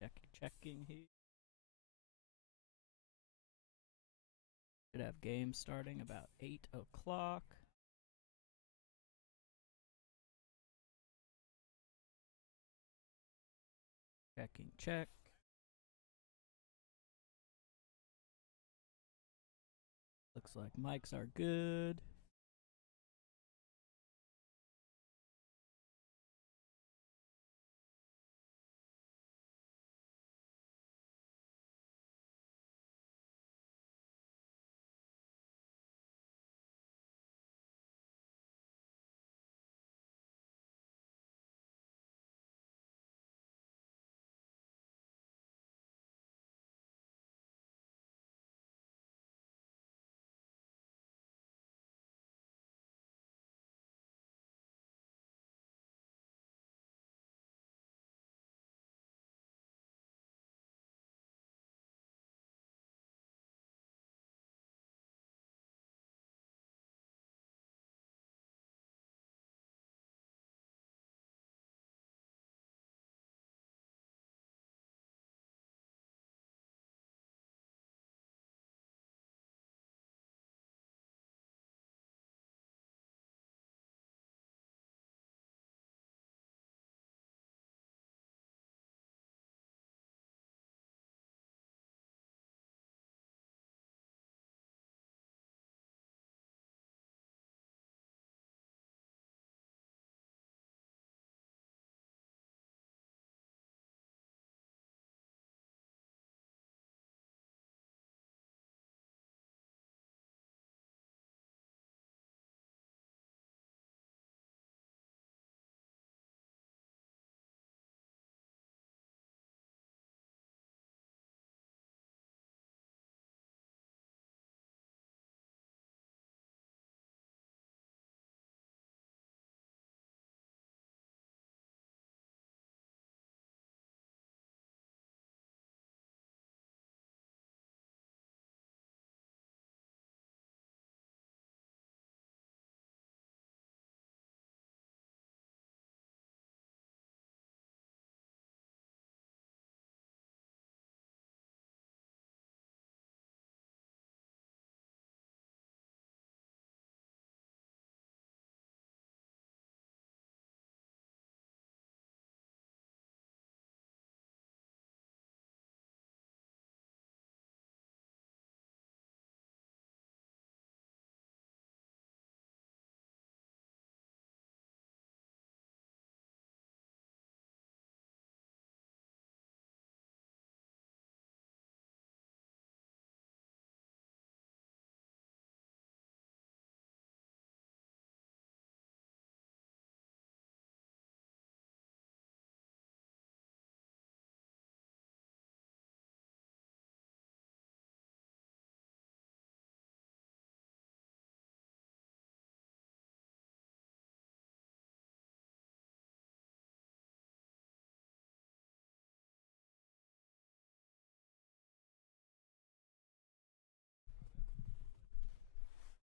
Just checking here. Should have games starting about 8 o'clock. Check. Looks like mics are good.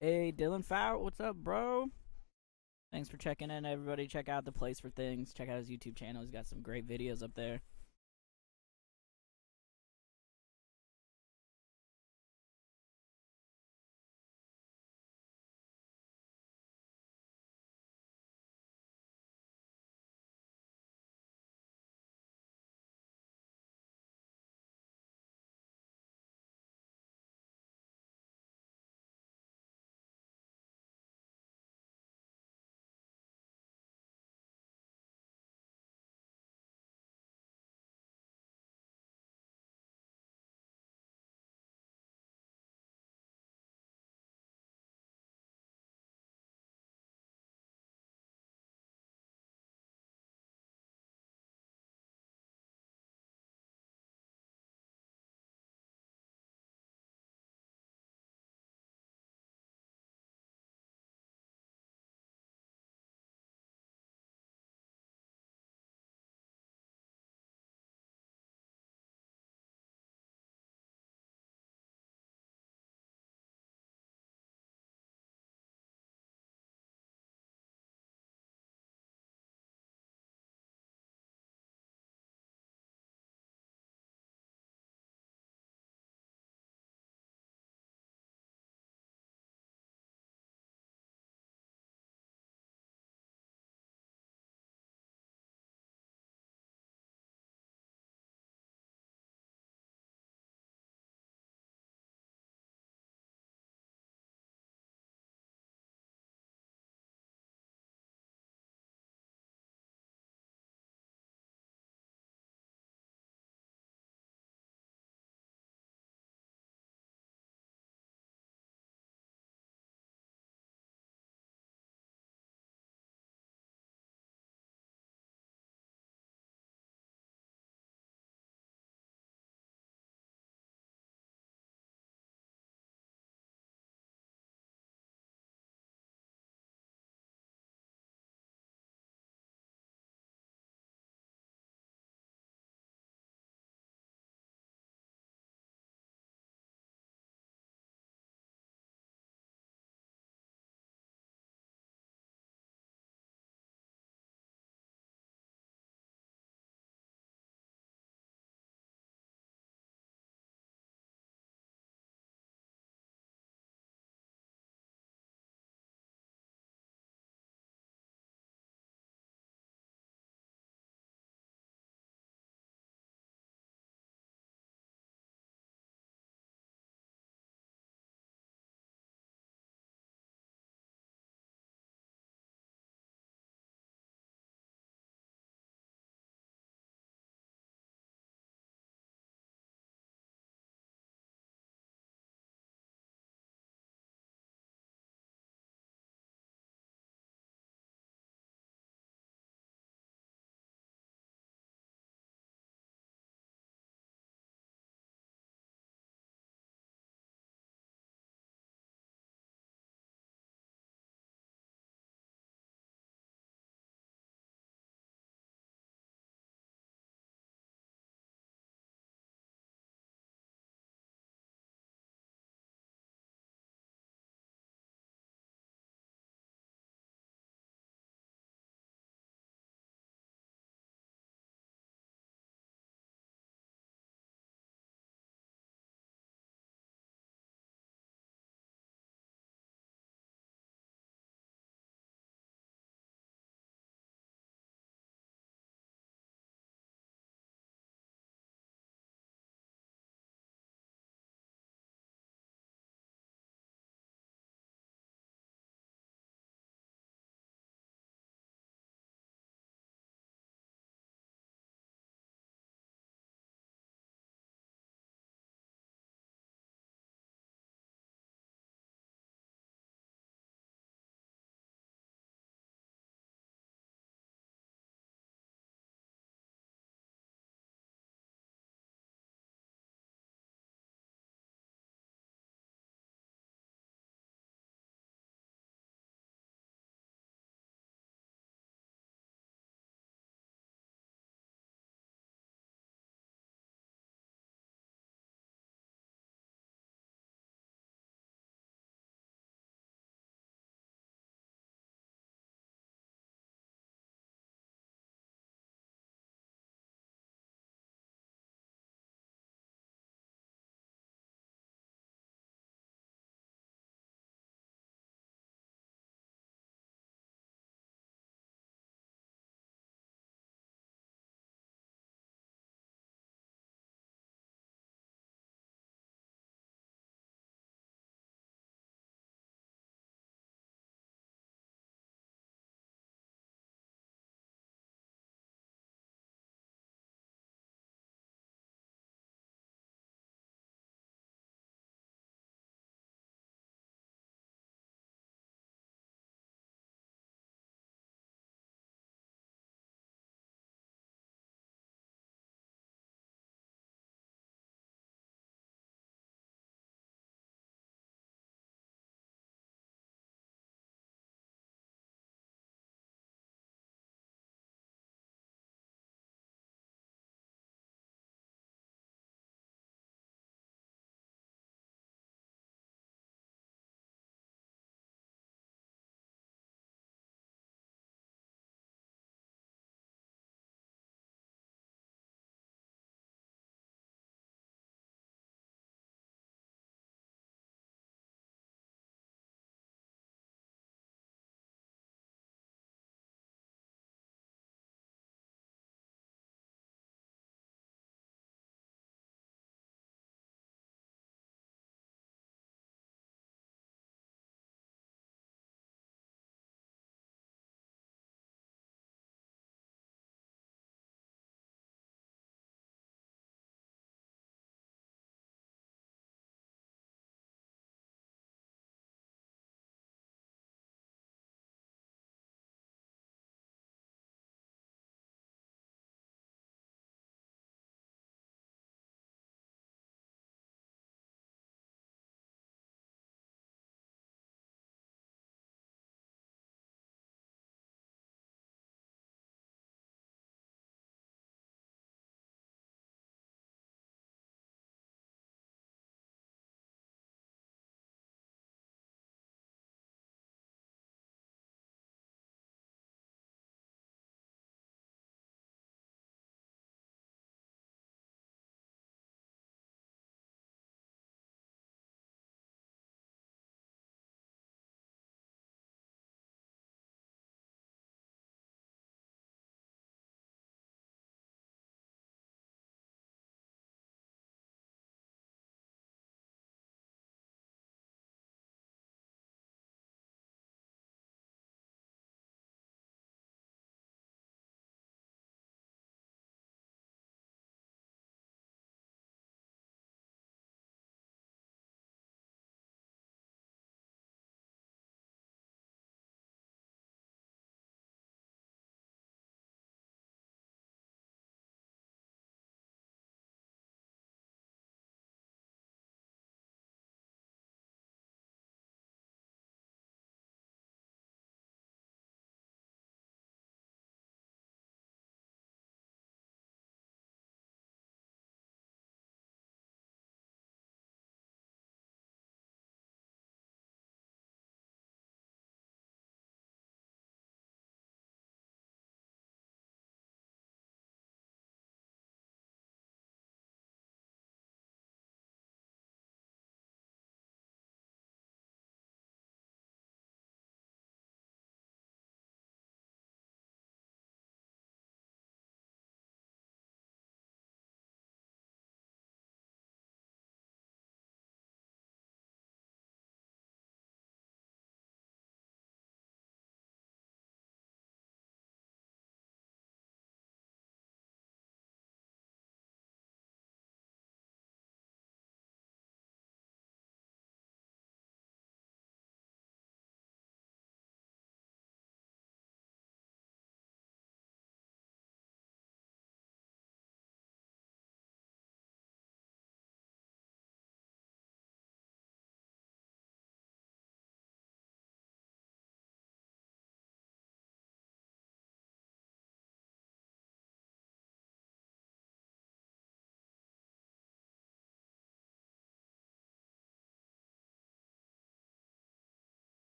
Hey, Dylan Fowler, what's up, bro? Thanks for checking in, everybody. Check out the Place for Things. Check out his YouTube channel. He's got some great videos up there.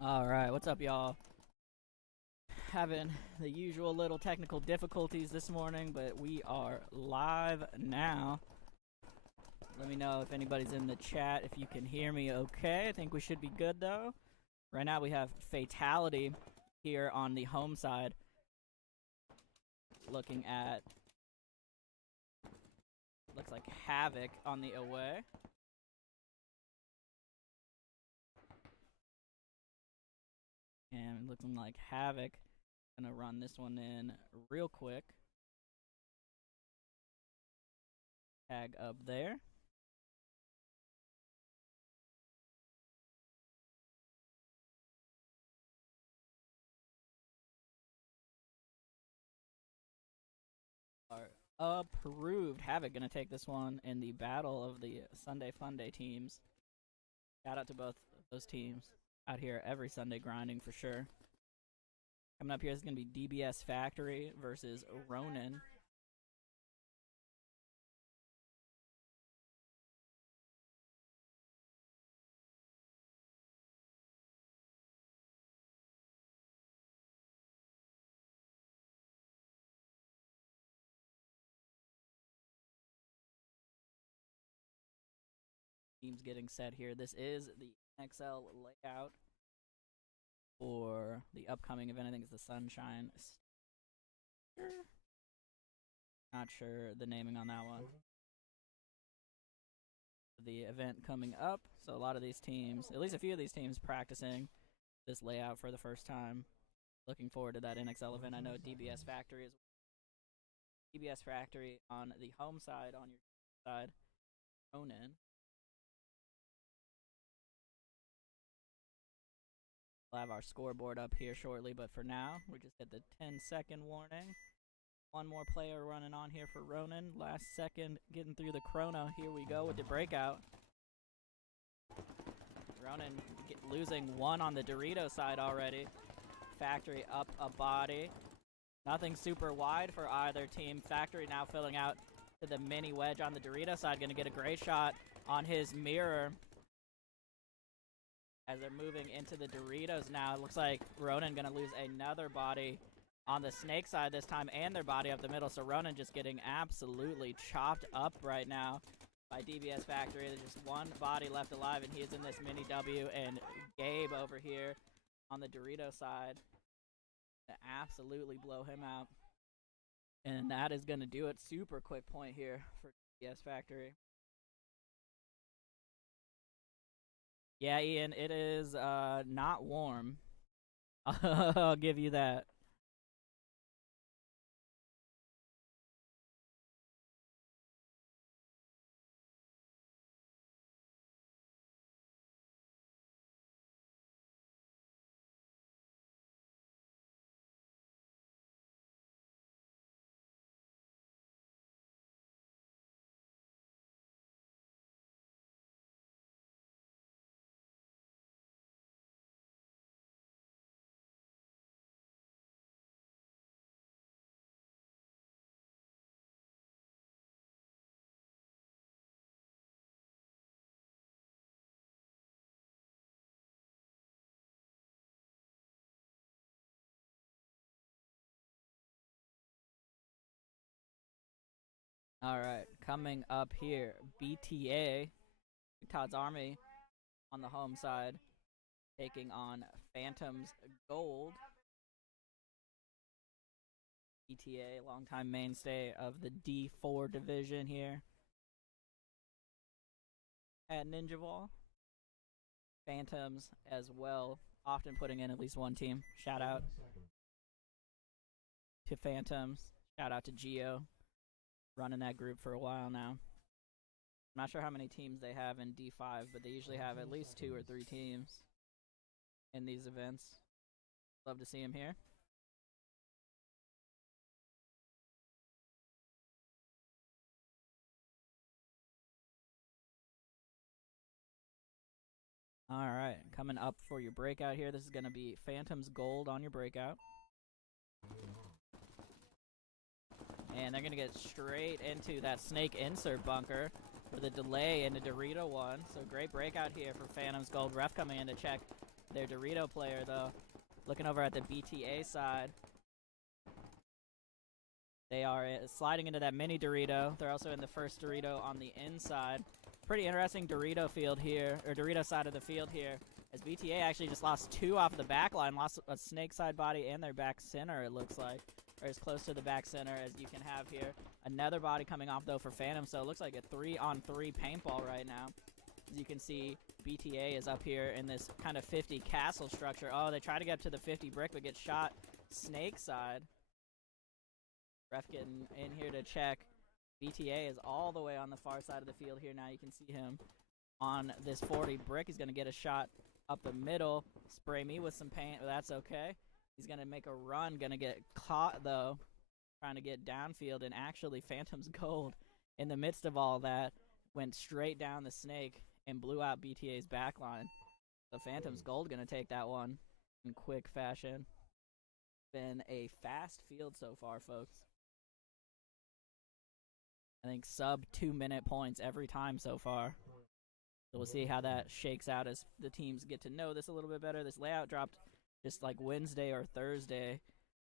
Alright, what's up, y'all? Having the usual little technical difficulties this morning, but we are live now. Let me know if anybody's in the chat, if you can hear me okay. I think we should be good, though. Right now we have Fatality here on the home side, looking at, looks like Havoc on the away. And looking like Havoc gonna run this one in real quick. Tag up there. Approved. Havoc gonna take this one in the battle of the Sunday Funday teams. Shout out to both of those teams out here every Sunday grinding for sure. Coming up here is gonna be DBS Factory versus Ronin. Teams getting set here. This is the XL layout for the upcoming event. I think it's the Sunshine. Not sure the naming on that one. The event coming up, so a lot of these teams, at least a few of these teams, practicing this layout for the first time. Looking forward to that NXL event. I know DBS Factory is DBS Factory on the home side, on your side, Ronin. We'll have our scoreboard up here shortly, but for now, we just hit the 10-second warning. One more player running on here for Ronin. Last second, getting through the chrono. Here we go with the breakout. Ronin losing one on the Dorito side already. Factory up a body. Nothing super wide for either team. Factory now filling out to the mini wedge on the Dorito side. Going to get a great shot on his mirror. As they're moving into the Doritos now, it looks like Ronin going to lose another body on the Snake side this time, and their body up the middle. So Ronin just getting absolutely chopped up right now by DBS Factory. There's just one body left alive, and he is in this mini W. And Gabe over here on the Dorito side to absolutely blow him out. And that is going to do it. Super quick point here for DBS Factory. Yeah, Ian, it is not warm. I'll give you that. All right, coming up here, BTA, Todd's Army on the home side, taking on Phantom's Gold. BTA, longtime mainstay of the D4 division here at Ninjaball. Phantoms as well, often putting in at least one team. Shout out to Phantoms. Shout out to Geo. Running that group for a while now. I'm not sure how many teams they have in D5, but they usually have at least 2 or 3 teams in these events. Love to see him here. All right, coming up for your breakout here. This is going to be Phantom's Gold on your breakout. And they're going to get straight into that Snake insert bunker for the delay into Dorito one. So great breakout here for Phantom's Gold. Ref coming in to check their Dorito player, though. Looking over at the BTA side. They are sliding into that mini Dorito. They're also in the first Dorito on the inside. Pretty interesting Dorito field here, or Dorito side of the field here, as BTA actually just lost 2 off the back line, lost a snake side body and their back center, it looks like, or as close to the back center as you can have here. Another body coming off, though, for Phantom, so it looks like a 3-on-3 paintball right now. As you can see, BTA is up here in this kind of 50 castle structure. Oh, they try to get up to the 50 brick, but get shot snake side. Ref getting in here to check. BTA is all the way on the far side of the field here now. You can see him on this 40 brick. He's going to get a shot up the middle. Spray me with some paint, but that's okay. He's going to make a run. Going to get caught, though, trying to get downfield. And actually, Phantom's gold in the midst of all that went straight down the snake and blew out BTA's backline. So Phantom's gold going to take that one in quick fashion. Been a fast field so far, folks. I think sub 2-minute points every time so far. So we'll see how that shakes out as the teams get to know this a little bit better. This layout dropped just like Wednesday or Thursday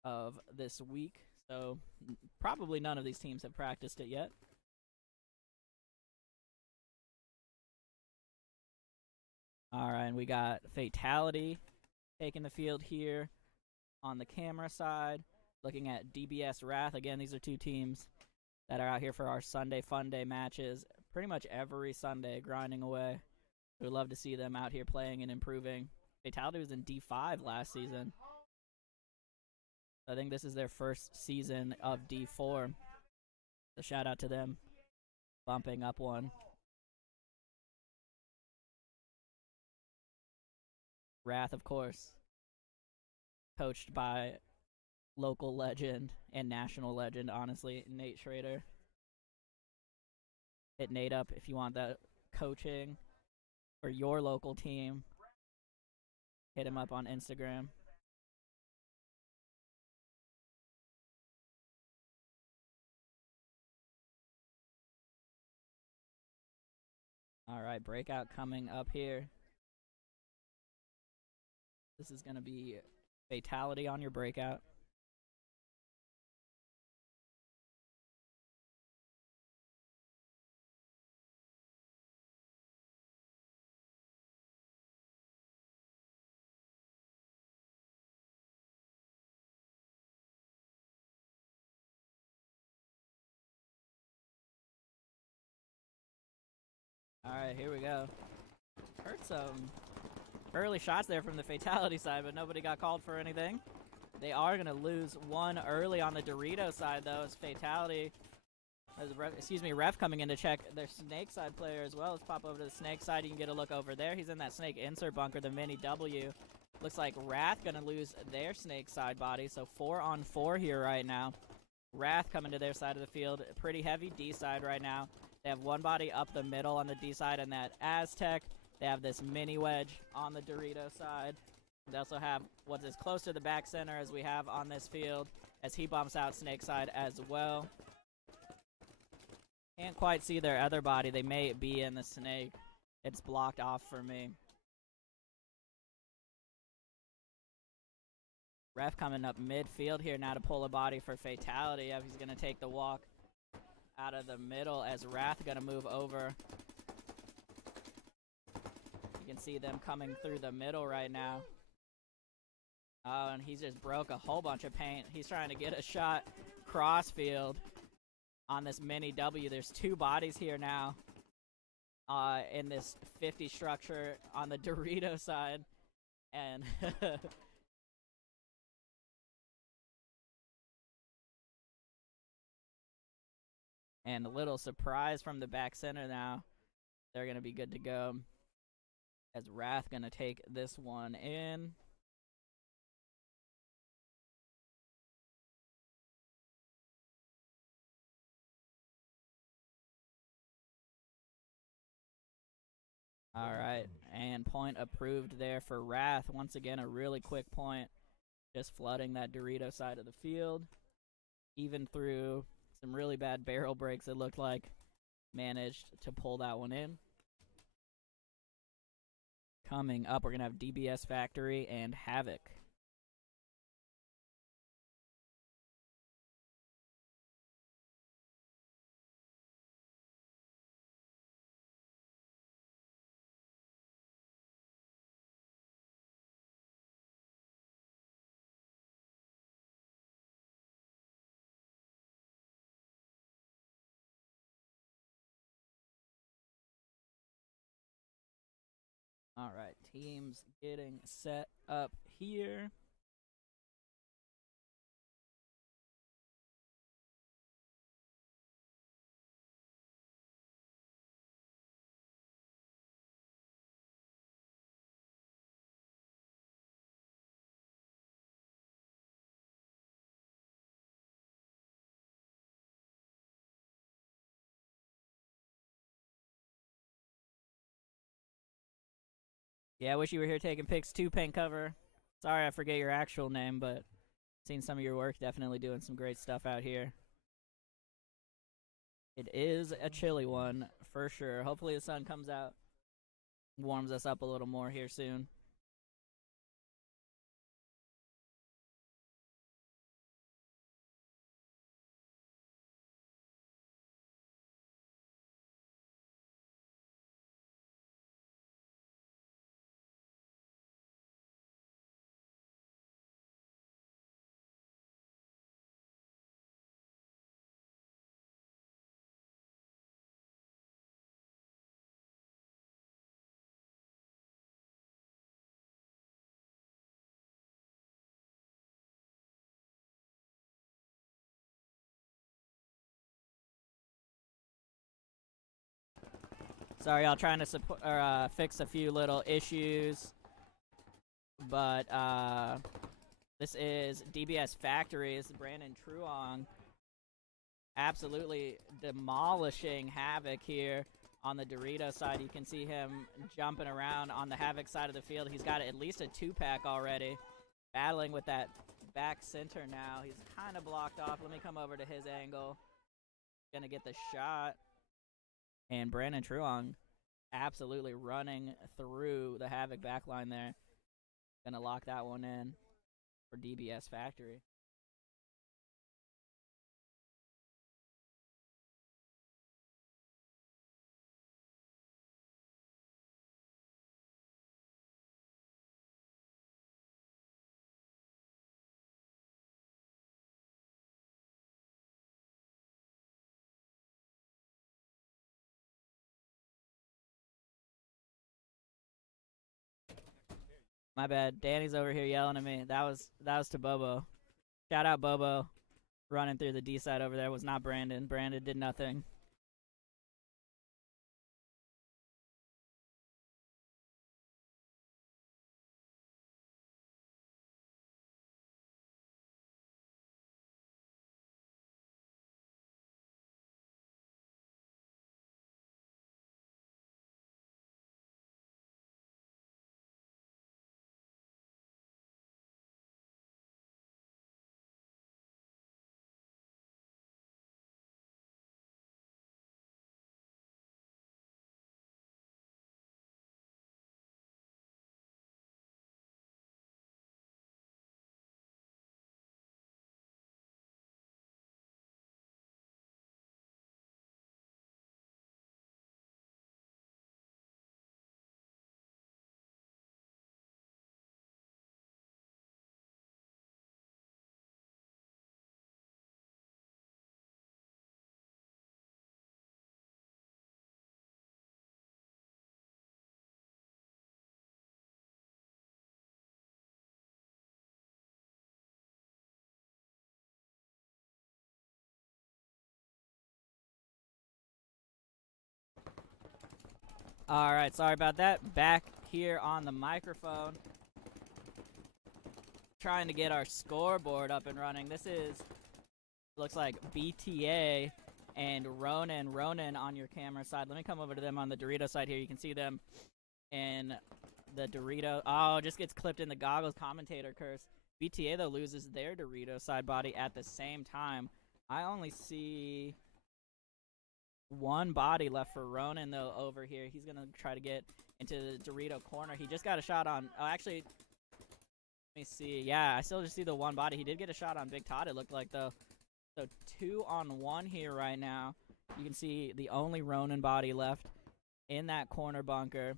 of this week. So probably none of these teams have practiced it yet. All right, and we got Fatality taking the field here on the camera side. Looking at DBS Wrath. Again, these are 2 teams that are out here for our Sunday Fun Day matches pretty much every Sunday, grinding away. We'd love to see them out here playing and improving. Fatality was in D5 last season. I think this is their first season of D4. So shout out to them bumping up one. Wrath, of course, coached by local legend and national legend, honestly, Nate Schrader. Hit Nate up if you want that coaching for your local team. Hit him up on Instagram. All right, breakout coming up here. This is going to be Fatality on your breakout. Alright, here we go. Heard some early shots there from the Fatality side, but nobody got called for anything. They are going to lose one early on the Dorito side, though, as Fatality, Ref coming in to check their snake side player as well. Let's pop over to the snake side. You can get a look over there. He's in that snake insert bunker, the mini W. Looks like Wrath going to lose their snake side body, so 4-on-4 here right now. Wrath coming to their side of the field. Pretty heavy D side right now. They have one body up the middle on the D side and that Aztec. They have this mini wedge on the Dorito side. They also have what's as close to the back center as we have on this field as he bumps out snake side as well. Can't quite see their other body. They may be in the snake. It's blocked off for me. Ref coming up midfield here now to pull a body for Fatality. He's going to take the walk out of the middle as Wrath going to move over. You can see them coming through the middle right now. Oh, and he just broke a whole bunch of paint. He's trying to get a shot crossfield on this mini W. There's 2 bodies here now in this 50 structure on the Dorito side. And and a little surprise from the back center now. They're going to be good to go. As Wrath going to take this one in. All right, and point approved there for Wrath. Once again, a really quick point. Just flooding that Dorito side of the field. Even through some really bad barrel breaks, it looked like. Managed to pull that one in. Coming up, we're going to have DBS Factory and Havoc. All right, teams getting set up here. Yeah, I wish you were here taking pics too, Paint Cover. Sorry I forget your actual name, but seen some of your work, definitely doing some great stuff out here. It is a chilly one, for sure. Hopefully the sun comes out, warms us up a little more here soon. Sorry, y'all, trying to support or fix a few little issues, but this is DBS Factory. This is Brandon Truong absolutely demolishing Havoc here on the Dorito side. You can see him jumping around on the Havoc side of the field. He's got at least a 2-pack already, battling with that back center now. He's kind of blocked off. Let me come over to his angle. Gonna get the shot. And Brandon Truong absolutely running through the Havoc backline there. Gonna lock that one in for DBS Factory. My bad. Danny's over here yelling at me. That was to Bobo. Shout out Bobo. Running through the D side over there was not Brandon. Brandon did nothing. All right, sorry about that. Back here on the microphone, trying to get our scoreboard up and running. This is, looks like BTA and Ronin. Ronin on your camera side. Let me come over to them on the Dorito side here. You can see them in the Dorito. Oh, just gets clipped in the goggles. Commentator curse. BTA, though, loses their Dorito side body at the same time. I only see One body left for Ronin, though, over here. He's going to try to get into the Dorito corner. He just got a shot on... Oh, actually, let me see. Yeah, I still just see the one body. He did get a shot on Big Todd, it looked like, though. So 2-on-1 here right now. You can see the only Ronin body left in that corner bunker.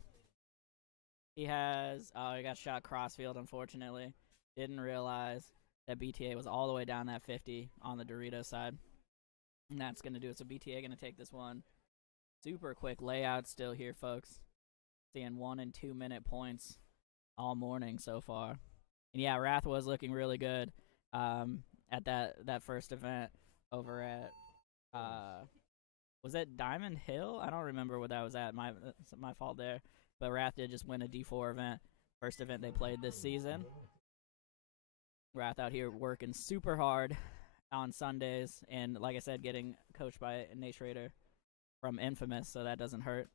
He has... Oh, he got shot crossfield, unfortunately. Didn't realize that BTA was all the way down that 50 on the Dorito side. And that's going to do it. So BTA going to take this one. Super quick layout still here, folks. Seeing 1 and 2 minute points all morning so far. And yeah, Wrath was looking really good at that first event over at... was that Diamond Hill? I don't remember what that was at. My fault there. But Wrath did just win a D4 event. First event they played this season. Wrath out here working super hard on Sundays. And like I said, getting coached by Nate Schrader from Infamous, so that doesn't hurt.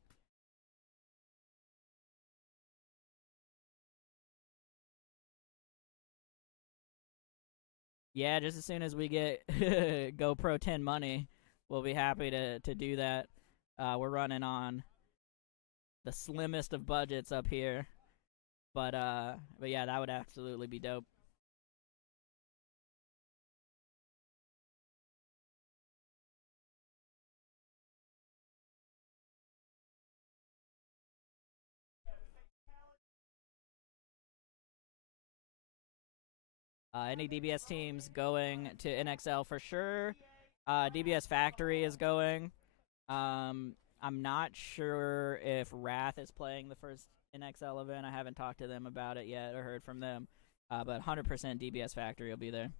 Yeah, just as soon as we get GoPro 10 money, we'll be happy to do that. We're running on the slimmest of budgets up here. But yeah, that would absolutely be dope. Any DBS teams going to NXL for sure. DBS Factory is going. I'm not sure if Wrath is playing the first NXL event. I haven't talked to them about it yet or heard from them. But 100% DBS Factory will be there.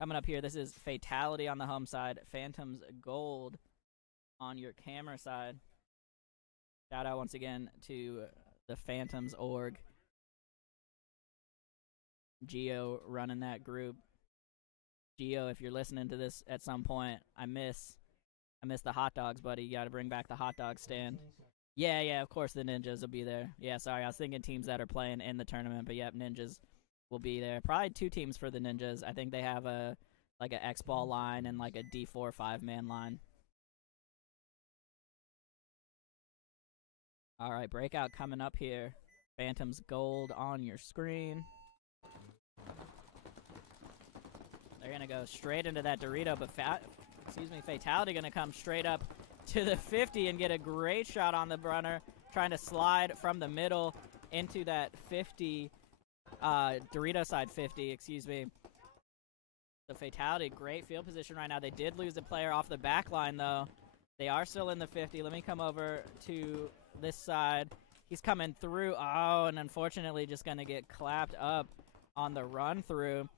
Coming up here, this is Fatality on the home side. Phantoms Gold on your camera side. Shout out once again to the Phantoms org. Geo running that group. Geo, if you're listening to this at some point, I miss the hot dogs, buddy. You gotta bring back the hot dog stand. Yeah, of course the Ninjas will be there. Yeah, sorry, I was thinking teams that are playing in the tournament, but yep, Ninjas will be there. Probably 2 teams for the Ninjas. I think they have a like an X-Ball line and like a D4 5-man line. Alright, breakout coming up here. Phantoms Gold on your screen. They're going to go straight into that Dorito, but Fatality going to come straight up to the 50 and get a great shot on the runner, trying to slide from the middle into that 50, Dorito side 50, excuse me. The Fatality, great field position right now. They did lose a player off the back line, though. They are still in the 50. Let me come over to this side. He's coming through. Oh, and unfortunately just going to get clapped up on the run through.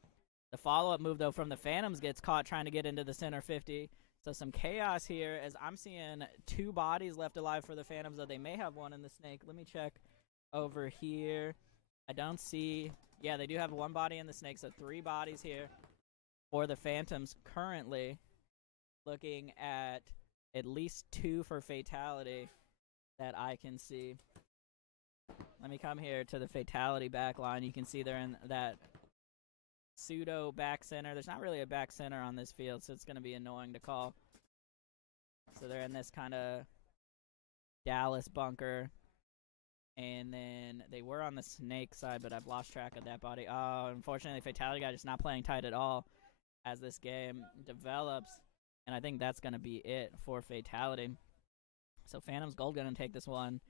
The follow-up move, though, from the Phantoms gets caught trying to get into the center 50. So some chaos here as I'm seeing 2 bodies left alive for the Phantoms, though they may have one in the snake. Let me check over here. I don't see... Yeah, they do have 1 body in the snake, so 3 bodies here for the Phantoms currently. Looking at least 2 for Fatality that I can see. Let me come here to the Fatality back line. You can see they're in that pseudo back center. There's not really a back center on this field, so it's going to be annoying to call. So they're in this kind of Dallas bunker. And then they were on the snake side, but I've lost track of that body. Oh, unfortunately, Fatality guy just not playing tight at all as this game develops. And I think that's going to be it for Fatality. So Phantoms Gold going to take this one.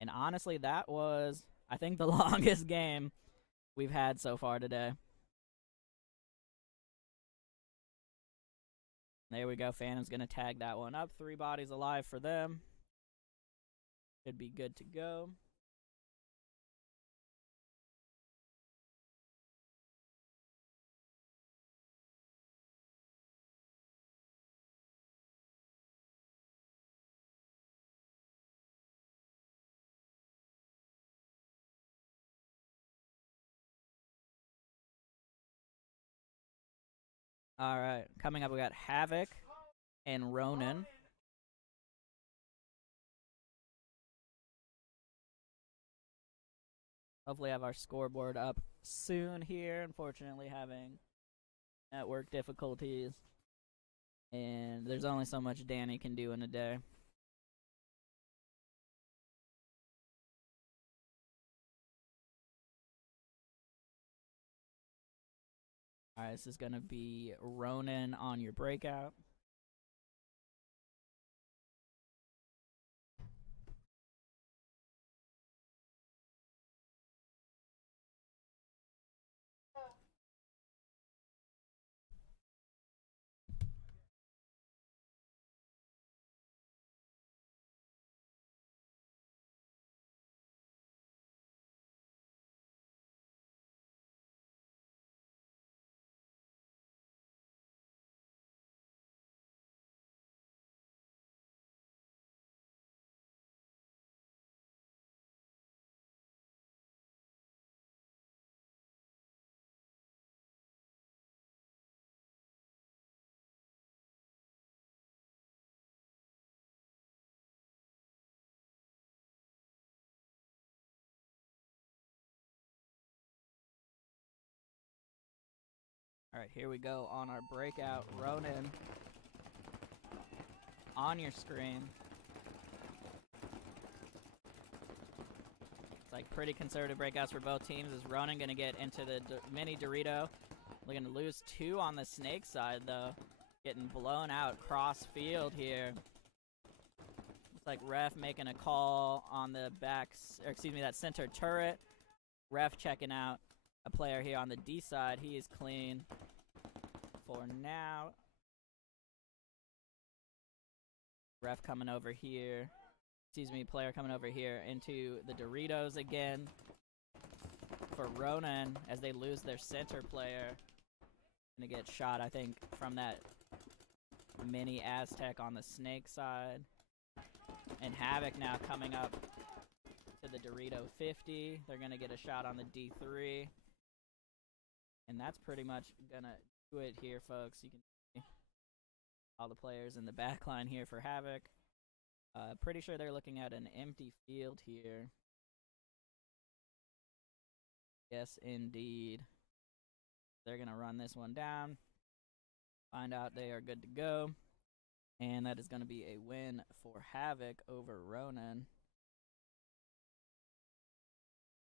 And honestly, that was, I think, the longest game we've had so far today. There we go. Phantom's going to tag that one up. 3 bodies alive for them. Should be good to go. All right. Coming up, we got Havoc and Ronin. Hopefully have our scoreboard up soon here. Unfortunately, having network difficulties. And there's only so much Danny can do in a day. Alright, this is going to be Ronin on your breakout. Alright, here we go on our breakout. Ronin on your screen. It's like pretty conservative breakouts for both teams. Is Ronin going to get into the mini Dorito? We're going to lose 2 on the Snake side, though. Getting blown out cross field here. Looks like Ref making a call on the that center turret. Ref checking out a player here on the D side. He is clean for now. Ref coming over here. Player coming over here into the Doritos again for Ronin as they lose their center player. Gonna get shot, I think, from that mini Aztec on the Snake side. And Havoc now coming up to the Dorito 50. They're gonna get a shot on the D3. And that's pretty much gonna do it here, folks. You can see all the players in the back line here for Havoc. Pretty sure they're looking at an empty field here. Yes, indeed. They're going to run this one down. Find out they are good to go. And that is going to be a win for Havoc over Ronin.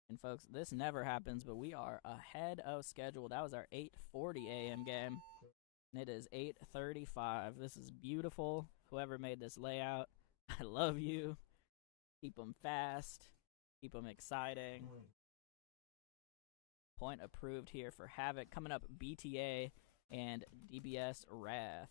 And folks, this never happens, but we are ahead of schedule. That was our 8:40 a.m. game. And it is 8:35. This is beautiful. Whoever made this layout, I love you. Keep them fast. Keep them exciting. Point approved here for Havoc. Coming up, BTA and DBS Wrath.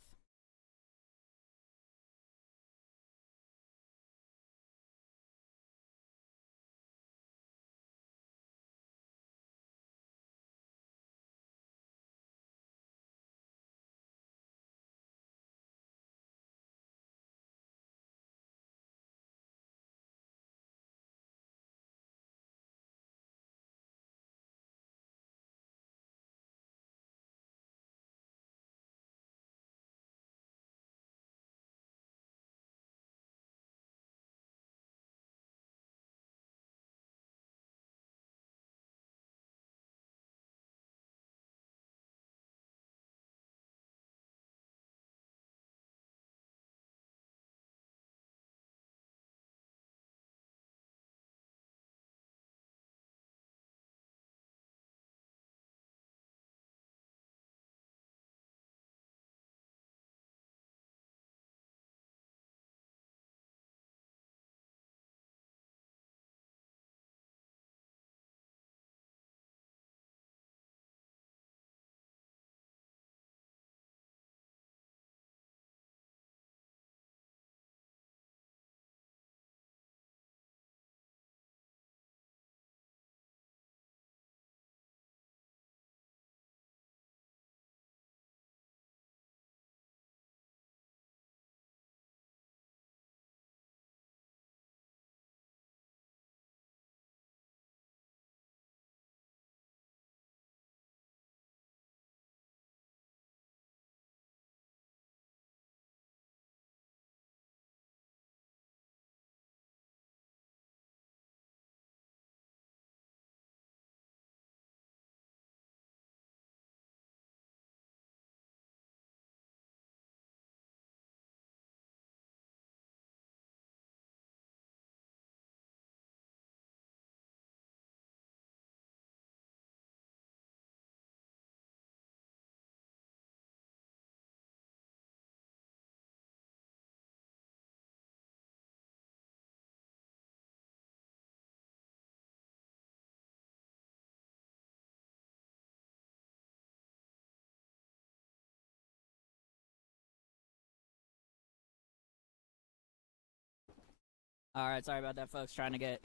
Alright, sorry about that, folks. Trying to get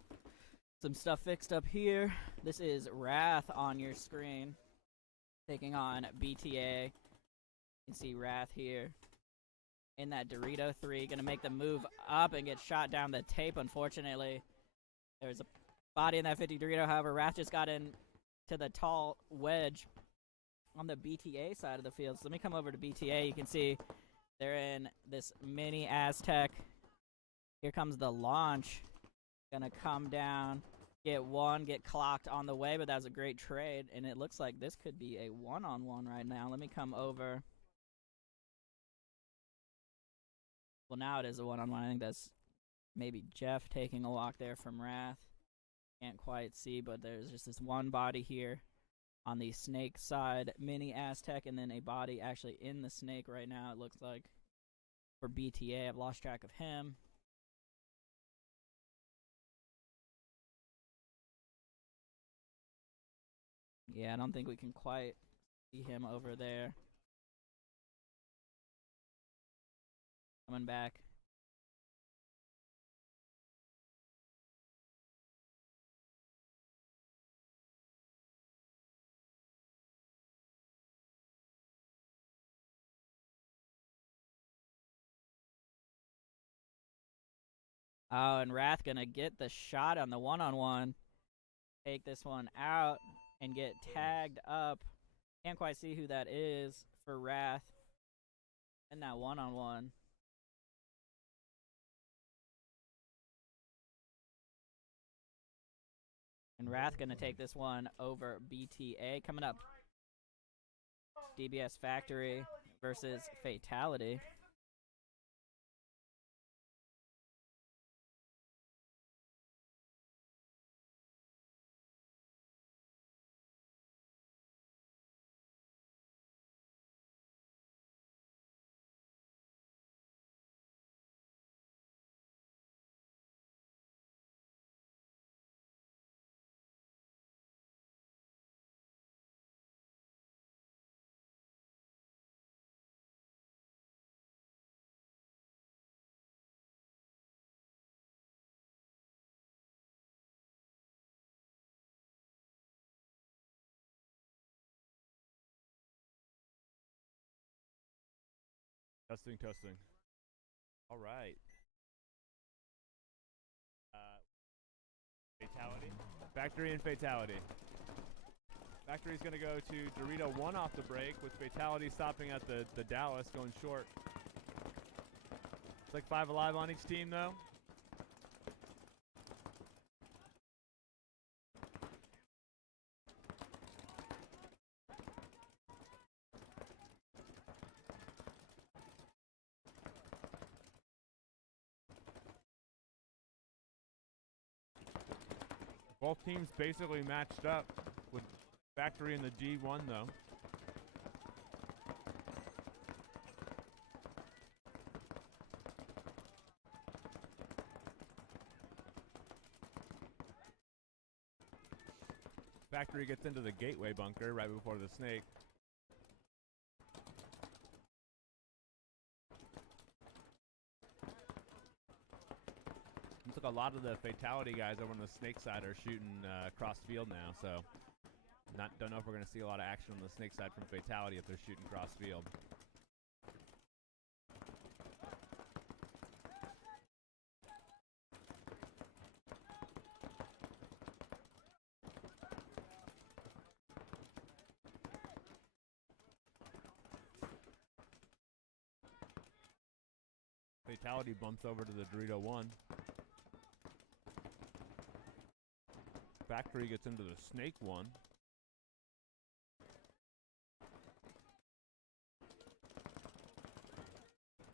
some stuff fixed up here. This is Wrath on your screen, taking on BTA. You can see Wrath here in that Dorito 3. Gonna make the move up and get shot down the tape, unfortunately. There's a body in that 50 Dorito, however, Wrath just got in to the tall wedge on the BTA side of the field. So let me come over to BTA. You can see they're in this mini Aztec. Here comes the launch. Gonna come down, get one, get clocked on the way, but that was a great trade, and it looks like this could be a one-on-one right now. Let me come over. Well, now it is a one-on-one. I think that's maybe Jeff taking a walk there from Wrath. Can't quite see, but there's just this one body here on the snake side, mini Aztec, and then a body actually in the snake right now, it looks like, for BTA. I've lost track of him. Yeah, I don't think we can quite see him over there. Coming back. Oh, and Wrath gonna get the shot on the one-on-one. Take this one out and get tagged up. Can't quite see who that is for Wrath in that one-on-one. And Wrath gonna take this one over BTA. Coming up, DBS Factory versus Fatality. Testing, testing. All right. Fatality. Factory and Fatality. Factory's going to go to Dorito 1 off the break, with Fatality stopping at the Dallas, going short. It's like 5 alive on each team, though. Both teams basically matched up, with Factory in the D1, though. Factory gets into the gateway bunker right before the snake. Looks like a lot of the Fatality guys over on the snake side are shooting cross field now, so don't know if we're going to see a lot of action on the snake side from Fatality if they're shooting cross field. Fatality bumps over to the Dorito 1. Factory gets into the snake 1.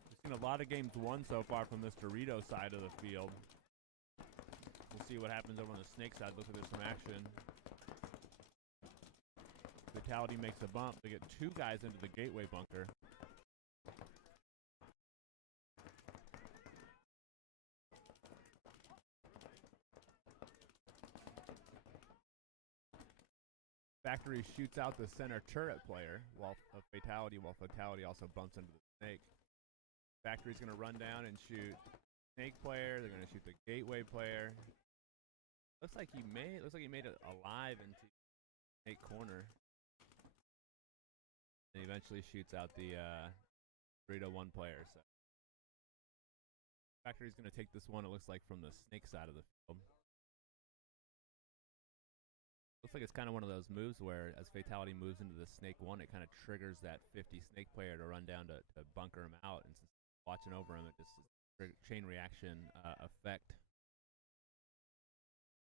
We've seen a lot of games won so far from this Dorito side of the field. We'll see what happens over on the snake side. Looks like there's some action. Fatality makes a bump. They get 2 guys into the gateway bunker. Factory shoots out the center turret player while Fatality also bumps into the snake. Factory's going to run down and shoot snake player. They're gonna shoot the gateway player. Looks like he made it alive into snake corner. And eventually shoots out the Burrito 1 player. So Factory's gonna take this one. It looks like from the snake side of the field. Looks like it's kind of one of those moves where, as Fatality moves into the snake 1, it kind of triggers that 50 snake player to run down to bunker him out. And since watching over him, it just chain reaction effect.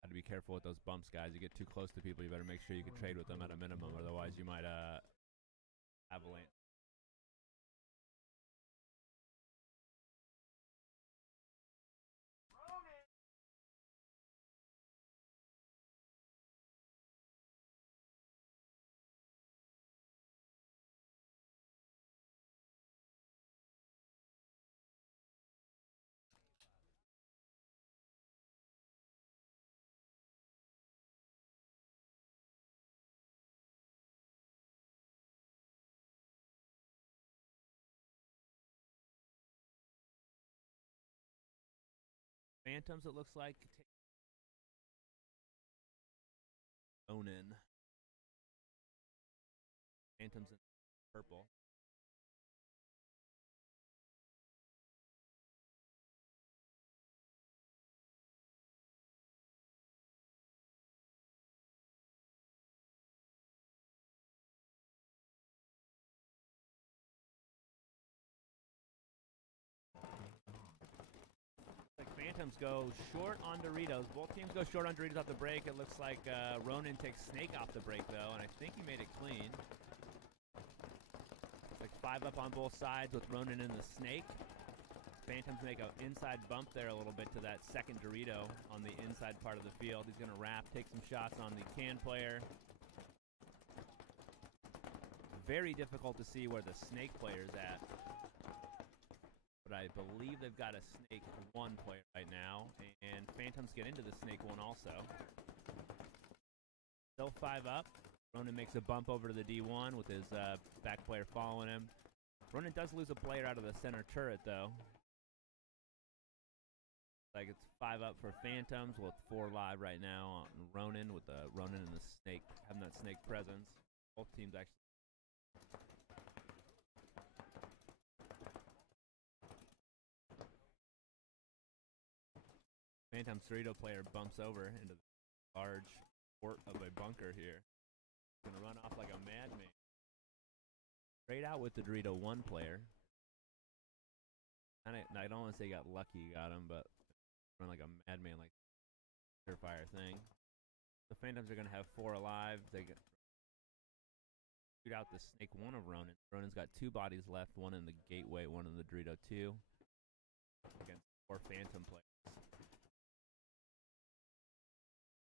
Got to be careful with those bumps, guys. You get too close to people, you better make sure you can trade with them at a minimum, otherwise you might avalanche. Phantoms, it looks like. Ronin. Phantoms in purple. Phantoms go short on Doritos. Both teams go short on Doritos off the break. It looks like Ronin takes Snake off the break, though, and I think he made it clean. It's like 5 up on both sides with Ronin and the Snake. Phantoms make an inside bump there a little bit to that second Dorito on the inside part of the field. He's going to wrap, take some shots on the can player. Very difficult to see where the Snake player's at. But I believe they've got a Snake 1 player right now, and Phantoms get into the Snake 1 also. Still 5 up. Ronin makes a bump over to the D1 with his back player following him. Ronin does lose a player out of the center turret, though. Like it's 5 up for Phantoms with 4 live right now on Ronin, with the Ronin and the Snake having that Snake presence. Both teams actually. Phantom's Dorito player bumps over into the large port of a bunker here. Gonna run off like a madman. Straight out with the Dorito 1 player. I don't want to say he got lucky, he got him, but run like a madman, like surefire thing. The Phantoms are gonna have 4 alive. They get shoot out the Snake 1 of Ronin. Ronin's got 2 bodies left, 1 in the gateway, 1 in the Dorito 2. Against 4 Phantom players.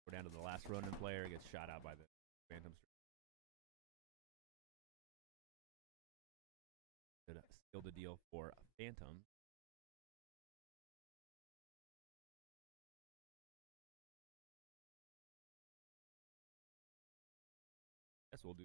We're down to the last Ronin player, gets shot out by the Phantoms. Seal the deal for Phantom. Guess we'll do.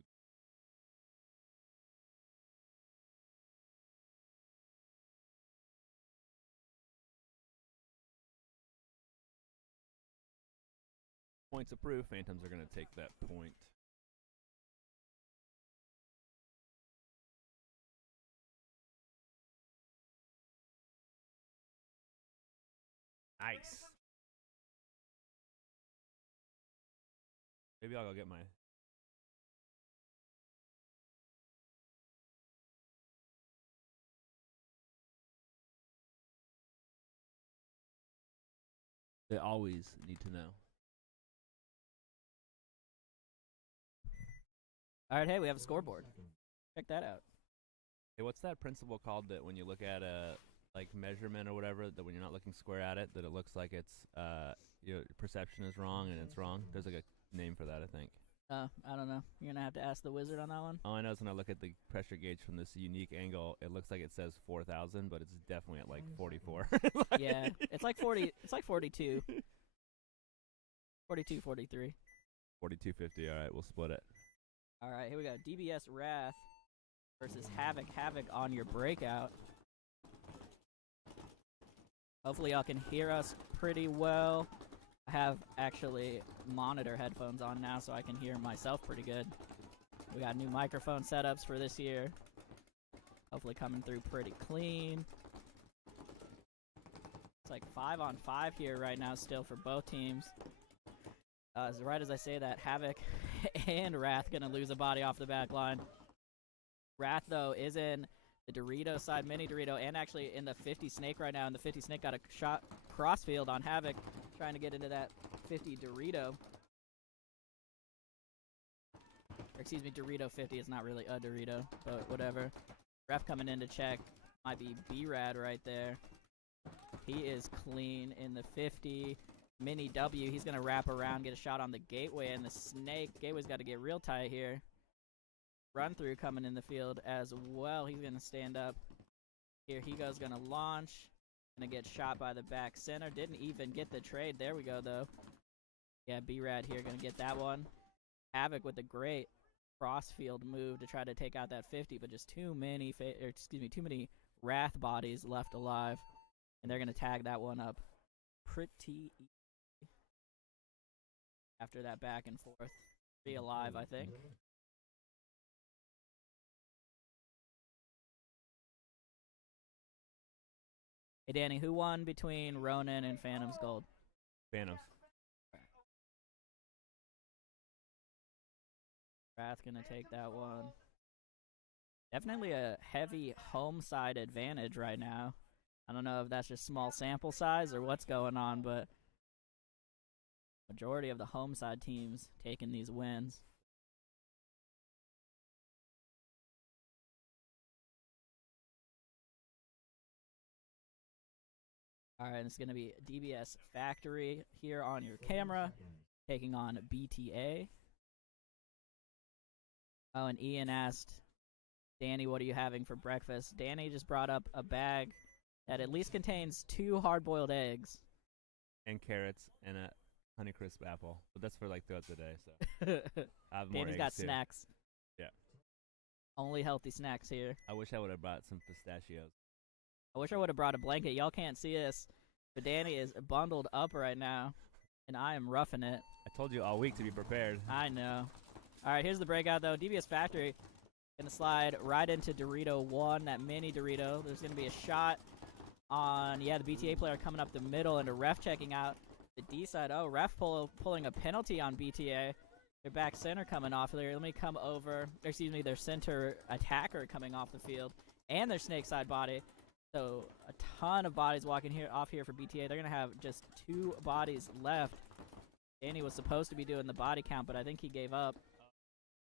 Points approved. Phantoms are going to take that point. Nice. Maybe I'll go get my. They always need to know. All right, hey, we have a scoreboard. Check that out. Hey, what's that principle called that when you look at a like measurement or whatever, that when you're not looking square at it, that it looks like it's your perception is wrong and it's wrong? There's like a name for that, I think. I don't know. You're gonna have to ask the wizard on that one. All I know is when I look at the pressure gauge from this unique angle, it looks like it says 4,000, but it's definitely at like 44. Yeah, it's like 40. It's like 42. 42, 43. 42.50. All right, we'll split it. All right, here we go. DBS Wrath versus Havoc. Havoc on your breakout. Hopefully y'all can hear us pretty well. I have actually monitor headphones on now, so I can hear myself pretty good. We got new microphone setups for this year. Hopefully coming through pretty clean. It's like 5-on-5 here right now still for both teams. Right as I say that, Havoc and Wrath gonna lose a body off the back line. Wrath, though, is in the Dorito side, mini Dorito, and actually in the 50 Snake right now. And the 50 Snake got a shot crossfield on Havoc, trying to get into that 50 Dorito. Or excuse me, Dorito 50. It's not really a Dorito, but whatever. Ref coming in to check. Might be B-Rad right there. He is clean in the 50. Mini W. He's going to wrap around, get a shot on the Gateway, and the Snake. Gateway's got to get real tight here. Run through coming in the field as well. He's going to stand up. Here he goes, going to launch. Going to get shot by the back center. Didn't even get the trade. There we go, though. Yeah, B-Rad here going to get that one. Havoc with a great crossfield move to try to take out that 50, but just too many Wrath bodies left alive. And they're going to tag that one up pretty easy after that back and forth. Be alive, I think. Hey, Danny, who won between Ronin and Phantom's Gold? Phantoms. Wrath gonna take that one. Definitely a heavy home side advantage right now. I don't know if that's just small sample size or what's going on, but majority of the home side teams taking these wins. All right, it's going to be DBS Factory here on your camera, taking on BTA. Oh, and Ian asked, Danny, what are you having for breakfast? Danny just brought up a bag that at least contains 2 hard-boiled eggs. And carrots and a Honeycrisp apple. But that's for like throughout the day, so I have more Danny's eggs got too. snacks. Yeah. Only healthy snacks here. I wish I would have brought some pistachios. I wish I would have brought a blanket. Y'all can't see us, but Danny is bundled up right now, and I am roughing it. I told you all week to be prepared. I know. All right, here's the breakout, though. DBS Factory going to slide right into Dorito 1, that mini Dorito. There's going to be a shot on, the BTA player coming up the middle, and a ref checking out the D side. Oh, ref pulling a penalty on BTA. Their back center coming off there. Let me come over. Excuse me, their center attacker coming off the field, and their snake side body. So a ton of bodies walking off here for BTA. They're going to have just 2 bodies left. Danny was supposed to be doing the body count, but I think he gave up.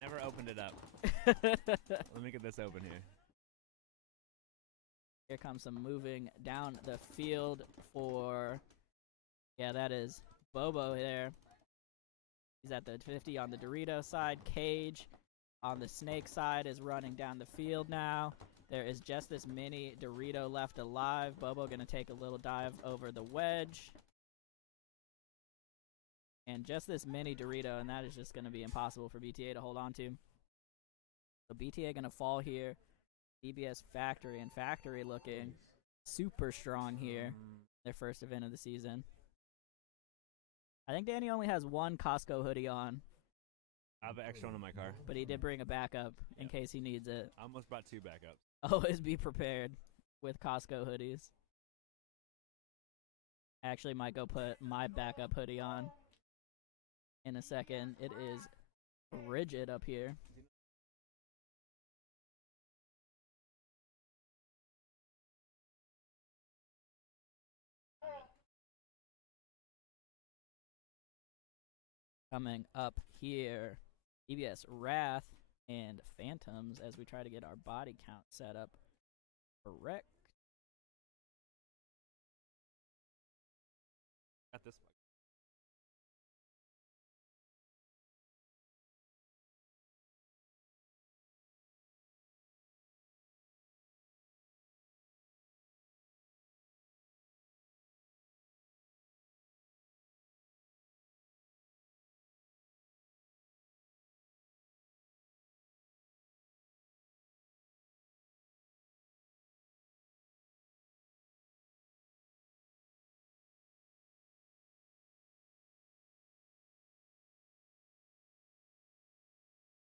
Never opened it up. Let me get this open here. Here comes some moving down the field for, that is Bobo there. He's at the 50 on the Dorito side. Cage on the snake side is running down the field now. There is just this mini Dorito left alive. Bobo going to take a little dive over the wedge. And just this mini Dorito, and that is just going to be impossible for BTA to hold on to. So BTA going to fall here. DBS Factory, and Factory looking super strong here. Their first event of the season. I think Danny only has 1 Costco hoodie on. I have an extra one in my car. But he did bring a backup in case he needs it. I almost brought 2 backups. Always be prepared with Costco hoodies. I actually might go put my backup hoodie on in a second. It is rigid up here. Coming up here, DBS Wrath and Phantoms as we try to get our body count set up correct. Got this one.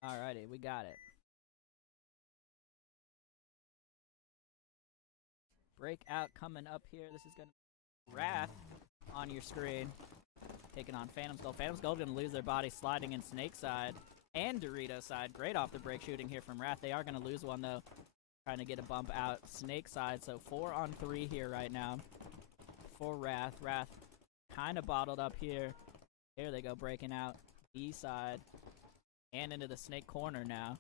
Alrighty, we got it. Breakout coming up here. This is going to be Wrath on your screen. Taking on Phantom's Gold. Phantom's Gold going to lose their body sliding in Snake side and Dorito side. Great off the break shooting here from Wrath. They are going to lose one, though. Trying to get a bump out Snake side. So 4 on 3 here right now for Wrath. Wrath kind of bottled up here. Here they go, breaking out B side and into the Snake corner now.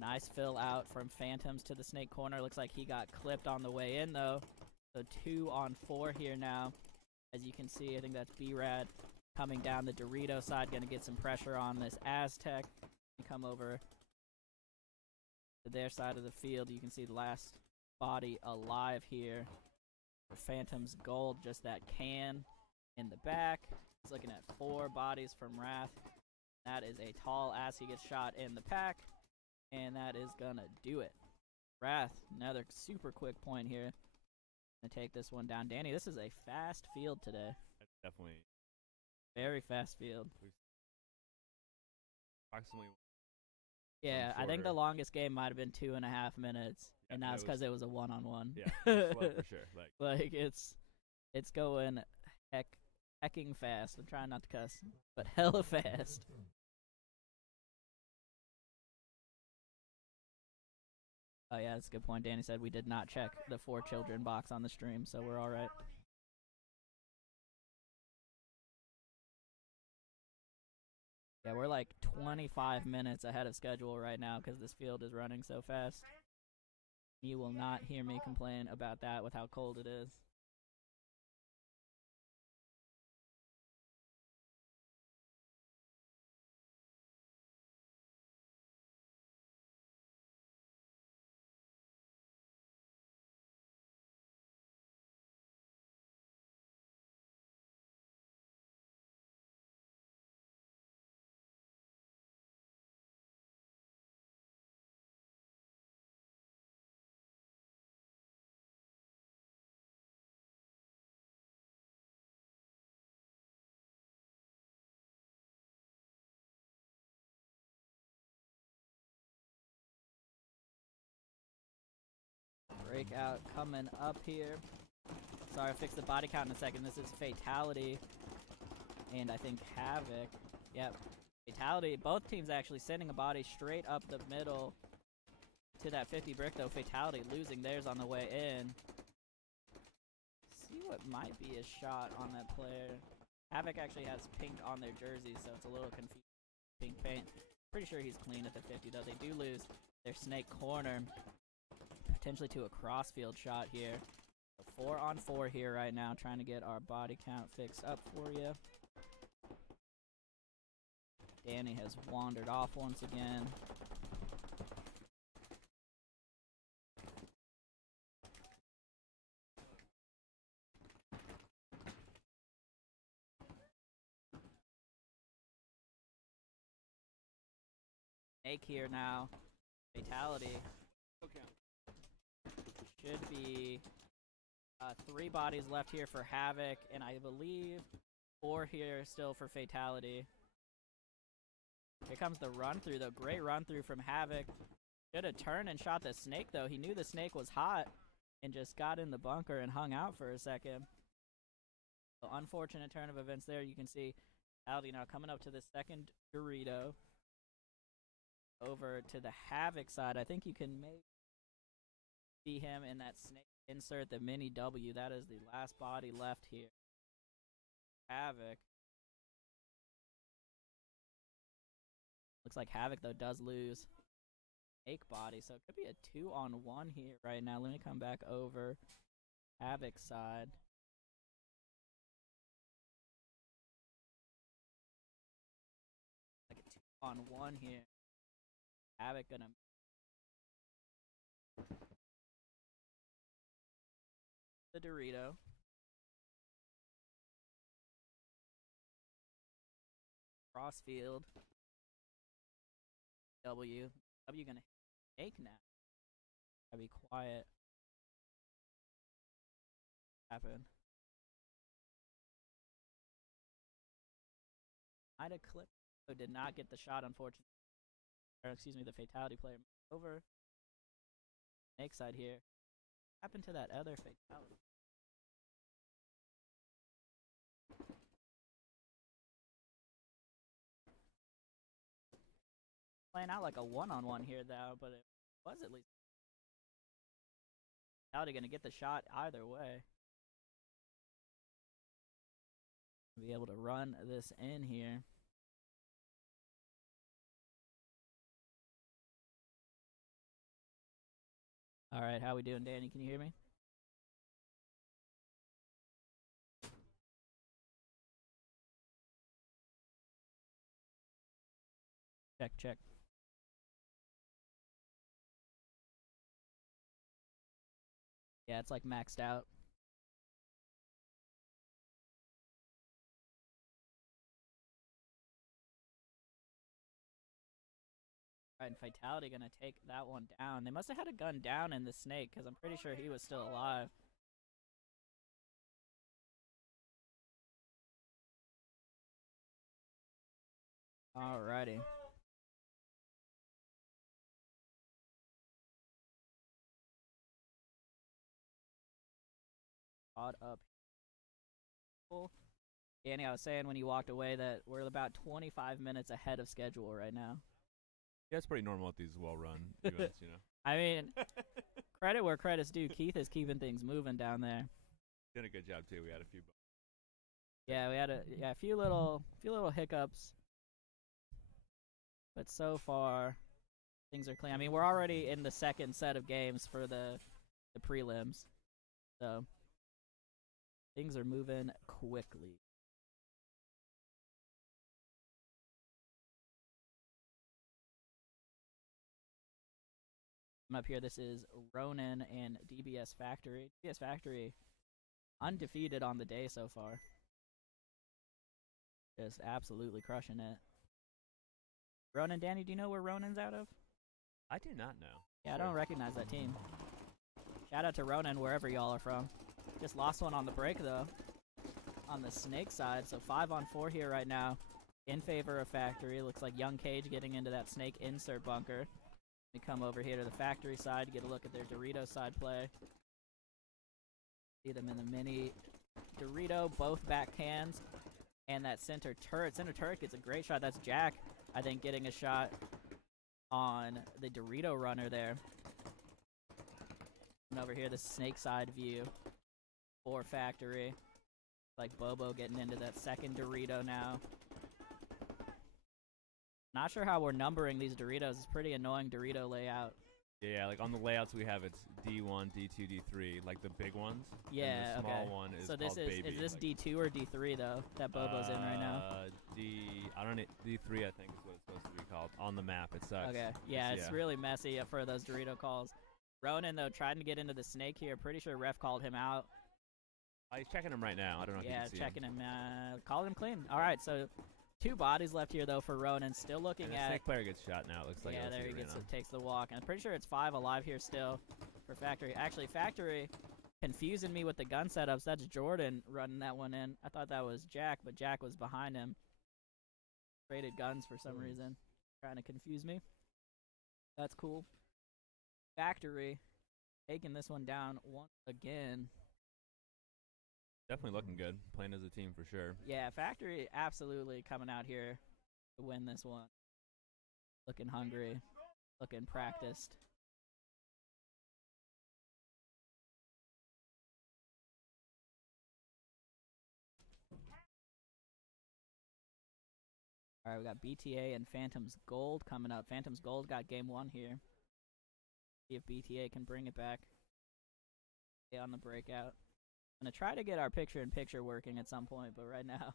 Nice fill out from Phantoms to the Snake corner. Looks like he got clipped on the way in, though. So 2 on 4 here now. As you can see, I think that's B-Rad coming down the Dorito side. Going to get some pressure on this Aztec. Come over to their side of the field. You can see the last body alive here. For Phantom's Gold, just that can in the back. He's looking at 4 bodies from Wrath. That is a tall ass. He gets shot in the pack. And that is gonna do it. Wrath, another super quick point here. Gonna take this one down. Danny, this is a fast field today. That's definitely very fast field. Approximately. Yeah, I think the longest game might have been 2.5 minutes, yeah, and that's because it was a one-on-one. Yeah, it was slow for sure. Like it's going hecking fast. I'm trying not to cuss, but hella fast. Oh yeah, that's a good point. Danny said we did not check the 4 children box on the stream, so we're all right. Yeah, we're like 25 minutes ahead of schedule right now because this field is running so fast. You will not hear me complain about that with how cold it is. Breakout coming up here. Sorry, I'll fix the body count in a second. This is Fatality and I think Havoc. Yep, Fatality. Both teams actually sending a body straight up the middle to that 50 brick, though. Fatality losing theirs on the way in. See what might be a shot on that player. Havoc actually has pink on their jersey, so it's a little confusing. Pink paint. Pretty sure he's clean at the 50, though. They do lose their Snake corner. Potentially to a crossfield shot here. So 4 on 4 here right now, trying to get our body count fixed up for you. Danny has wandered off once again. Snake here now. Fatality. Okay. Should be 3 bodies left here for Havoc, and I believe 4 here still for Fatality. Here comes the run-through, though. Great run-through from Havoc. Should have turned and shot the Snake, though. He knew the Snake was hot and just got in the bunker and hung out for a second. So unfortunate turn of events there. You can see Fatality now coming up to the second Dorito. Over to the Havoc side. I think you can maybe see him in that Snake insert, the mini W. That is the last body left here. Havoc. Looks like Havoc, though, does lose Snake body, so it could be a 2-on-1 here right now. Let me come back over Havoc side. Like a 2-on-1 here. Havoc gonna the Dorito. Crossfield. W gonna take now. Gotta be quiet. Happen. Might have clipped did not get the shot, unfortunately. Or, excuse me, the Fatality player over. Snake side here. What happened to that other Fatality? Playing out like a one-on-one here, though, but it was at least. Fatality gonna get the shot either way. Be able to run this in here. All right, how we doing, Danny? Can you hear me? Check, check. Yeah, it's like maxed out. Alright, and Fatality gonna take that one down. They must have had a gun down in the snake, because I'm pretty sure he was still alive. Alrighty. Caught up. Cool. Danny, I was saying when you walked away that we're about 25 minutes ahead of schedule right now. Yeah, it's pretty normal at these well-run events, you know. I mean, credit where credit's due. Keith is keeping things moving down there. Did a good job too. We had a few. Yeah, we had a few little hiccups, but so far things are clean. I mean, we're already in the second set of games for the prelims, so things are moving quickly. I'm up here. This is Ronin and DBS Factory. DBS Factory undefeated on the day so far. Just absolutely crushing it. Ronin, Danny, do you know where Ronin's out of? I do not know. Yeah, I don't recognize that team. Shout out to Ronin, wherever y'all are from. Just lost one on the break, though. On the snake side, so 5-on-4 here right now. In favor of Factory. Looks like Young Cage getting into that snake insert bunker. We come over here to the Factory side to get a look at their Dorito side play. See them in the mini Dorito, both backhands. And that center turret. Center turret gets a great shot. That's Jack, I think, getting a shot on the Dorito runner there. And over here, the snake side view for Factory. Like Bobo getting into that second Dorito now. Not sure how we're numbering these Doritos. It's pretty annoying Dorito layout. Yeah, like on the layouts we have, it's D1, D2, D3, like the big ones. Yeah, and the small one is so this called Baby. is this like, D2 or D3 though that Bobo's in right now? I don't know, D3 I think is what it's supposed to be called on the map. It sucks. Okay, yeah, it's really messy for those Dorito calls. Ronin though trying to get into the snake here. Pretty sure ref called him out. He's checking him right now. I don't know if you can see checking him. Calling him clean. All right, so 2 bodies left here though for Ronin. Still looking and at. The snake player gets shot now. It looks like. Yeah, there he gets takes the walk. And I'm pretty sure it's 5 alive here still for Factory. Actually, Factory confusing me with the gun setups. That's Jordan running that one in. I thought that was Jack, but Jack was behind him. Traded guns for some reason. Trying to confuse me. That's cool. Factory taking this one down once again. Definitely looking good. Playing as a team for sure. Yeah, Factory absolutely coming out here to win this one. Looking hungry. Looking practiced. All right, we got BTA and Phantom's Gold coming up. Phantom's Gold got game 1 here. See if BTA can bring it back. Stay on the breakout. I'm going to try to get our picture-in-picture working at some point, but right now,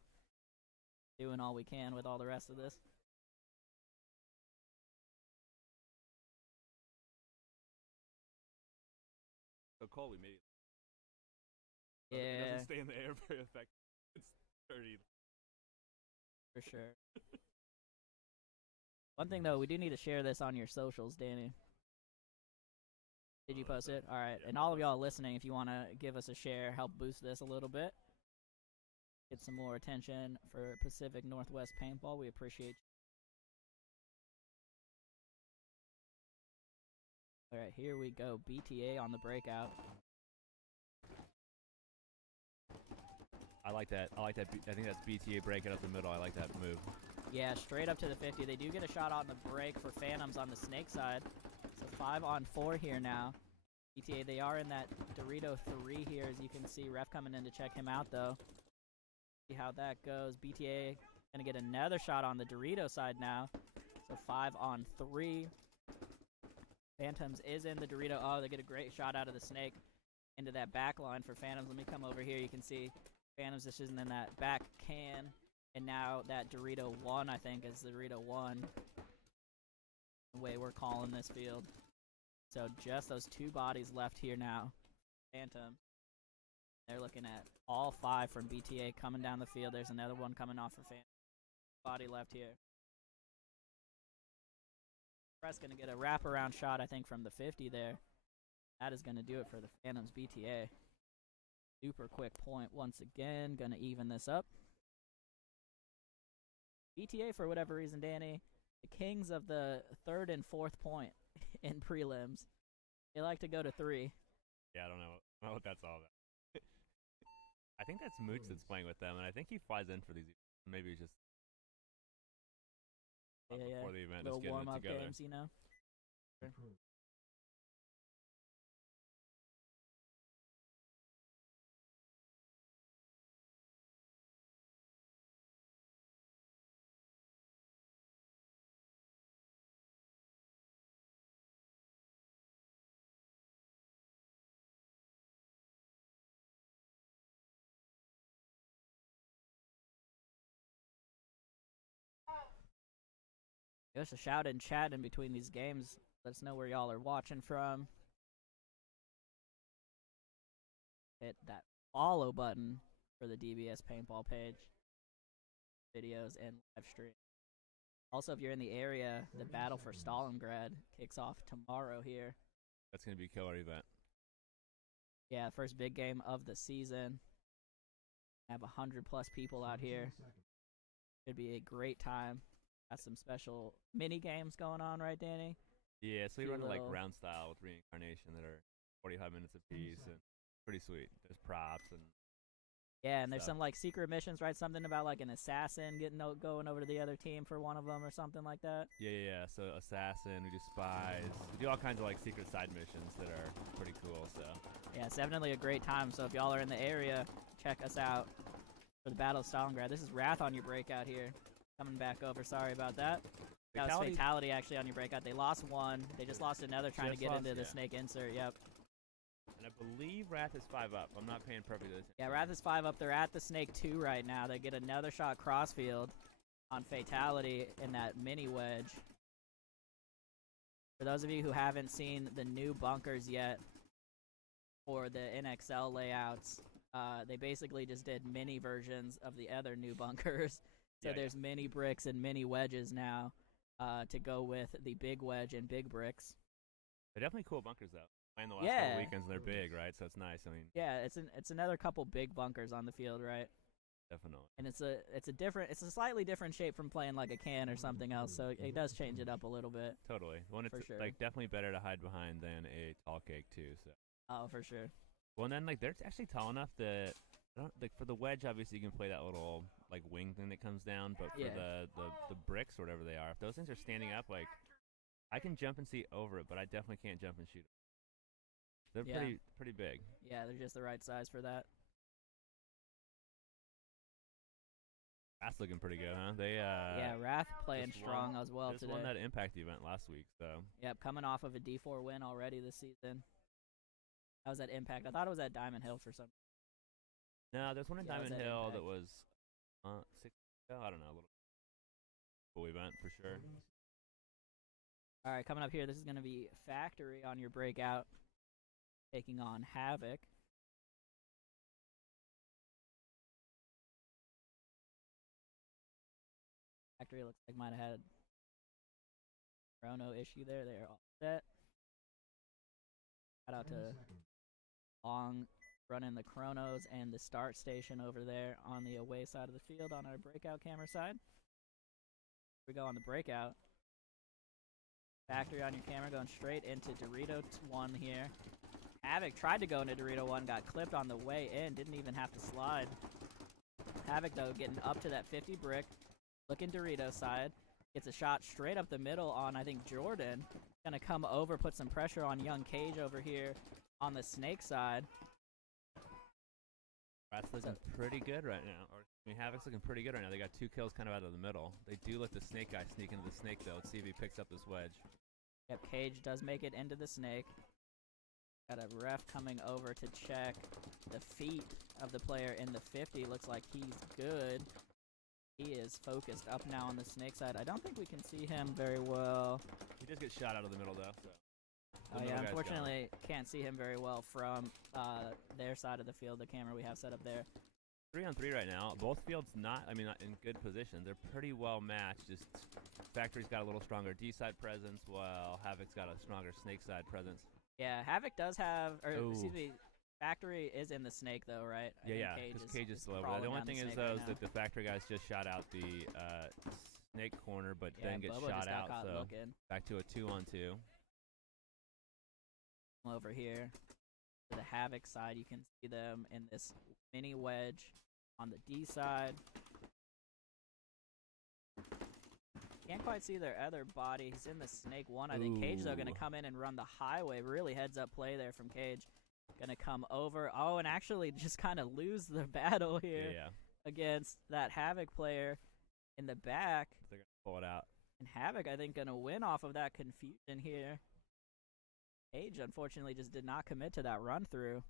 doing all we can with all the rest of this. So Cole immediately. Yeah. It doesn't stay in the air very effective. It's dirty. For sure. One thing, though, we do need to share this on your socials, Danny. Did you post it? All right. Yeah, and all of y'all listening, if you want to give us a share, help boost this a little bit. Get some more attention for Pacific Northwest Paintball. We appreciate you. All right, here we go. BTA on the breakout. I like that. I think that's BTA breaking up the middle. I like that move. Yeah, straight up to the 50. They do get a shot on the break for Phantoms on the snake side. So 5 on 4 here now. BTA, they are in that Dorito 3 here, as you can see. Ref coming in to check him out, though. See how that goes. BTA going to get another shot on the Dorito side now. So 5 on 3. Phantoms is in the Dorito. Oh, they get a great shot out of the snake into that back line for Phantoms. Let me come over here. You can see Phantoms just isn't in that back can. And now that Dorito 1, I think, is the Dorito 1. The way we're calling this field. So just those 2 bodies left here now. Phantom. They're looking at all 5 from BTA coming down the field. There's another one coming off for Phantom. Body left here. Press going to get a wraparound shot, I think, from the 50 there. That is going to do it for the Phantoms BTA. Super quick point once again. Going to even this up. BTA, for whatever reason, Danny, the kings of the 3rd and 4th point in prelims. They like to go to 3. Yeah, I don't know what that's all about. I think that's Mooch that's playing with them, and I think he flies in for these. Maybe he's just before the event, little just getting warm-up it together. games, you know. Give us a shout and chat in between these games. Let us know where y'all are watching from. Hit that follow button for the DBS Paintball page. Videos and live stream. Also, if you're in the area, the battle for Stalingrad kicks off tomorrow here. That's going to be a killer event. Yeah, first big game of the season. Have 100+ people out here. Should be a great time. Got some special mini games going on, right, Danny? Yeah, so we run like little round style with reincarnation that are 45 minutes apiece and pretty sweet. There's props and yeah, and there's stuff. some like secret missions, right? Something about like an assassin going over to the other team for one of them or something like that. Yeah. So assassin, we do spies, we do all kinds of like secret side missions that are pretty cool. So yeah, it's definitely a great time. So if y'all are in the area, check us out for the Battle of Stalingrad. This is Wrath on your breakout here. Coming back over, sorry about that. That was Fatality actually on your breakout. They lost 1. They just lost another trying to get into the snake insert. Yep. And I believe Wrath is 5 up. I'm not paying perfectly attention. Yeah, Wrath is 5 up. They're at the snake 2 right now. They get another shot crossfield on Fatality in that mini wedge. For those of you who haven't seen the new bunkers yet for the NXL layouts, they basically just did mini versions of the other new bunkers. So there's mini bricks and mini wedges now to go with the big wedge and big bricks. They're definitely cool bunkers, though. Playing the last couple weekends, they're big, right? So it's nice. I mean, yeah, it's another couple big bunkers on the field, right? Definitely. And it's a slightly different shape from playing like a can or something else. So it does change it up a little bit. Totally. One, it's sure. Like definitely better to hide behind than a tall cake too. So. Oh, for sure. Well, and then like they're actually tall enough that like for the wedge, obviously you can play that little like wing thing that comes down, but for the bricks or whatever they are, if those things are standing up, like I can jump and see over it, but I definitely can't jump and shoot. They're pretty big. Yeah, they're just the right size for that. That's looking pretty good, huh? They Wrath playing strong as well today. Just won that Impact event last week, so. Yep, coming off of a D4 win already this season. That was at Impact. I thought it was at Diamond Hill for some. No, there's one in Diamond Hill that was 6 ago. I don't know, a little cool event for sure. All right, coming up here, this is going to be Factory on your breakout, taking on Havoc. Factory looks like might have had a chrono issue there. They're all set. Shout out to Long running the chronos and the start station over there on the away side of the field on our breakout camera side. Here we go on the breakout. Factory on your camera going straight into Dorito 1 here. Havoc tried to go into Dorito 1, got clipped on the way in, didn't even have to slide. Havoc, though, getting up to that 50 brick, looking Dorito side. Gets a shot straight up the middle on, I think, Jordan. Gonna come over, put some pressure on young Cage over here on the Snake side. Rat's looking pretty good right now. Havoc's looking pretty good right now. They got 2 kills kind of out of the middle. They do let the Snake guy sneak into the Snake, though. Let's see if he picks up this wedge. Yep, Cage does make it into the Snake. Got a ref coming over to check the feet of the player in the 50. Looks like he's good. He is focused up now on the Snake side. I don't think we can see him very well. He does get shot out of the middle, though. So. Oh yeah, unfortunately can't see him very well from their side of the field, the camera we have set up there. 3-on-3 right now. Both fields not in good position. They're pretty well matched. Just Factory's got a little stronger D-side presence, while Havoc's got a stronger Snake side presence. Yeah, Havoc does have, or excuse me, Factory is in the Snake though, right? Yeah, because Cage is slow. The only thing is though is that the Factory guys just shot out the Snake corner, but then get shot out. So back to a 2-on-2. Over here to the Havoc side, you can see them in this mini wedge on the D side. Can't quite see their other body. He's in the Snake 1. I think Cage, though, going to come in and run the highway. Really heads-up play there from Cage. Going to come over. Oh, and actually just kind of lose the battle here against that Havoc player in the back. They're going to pull it out. And Havoc, I think, going to win off of that confusion here. Cage, unfortunately, just did not commit to that run-through.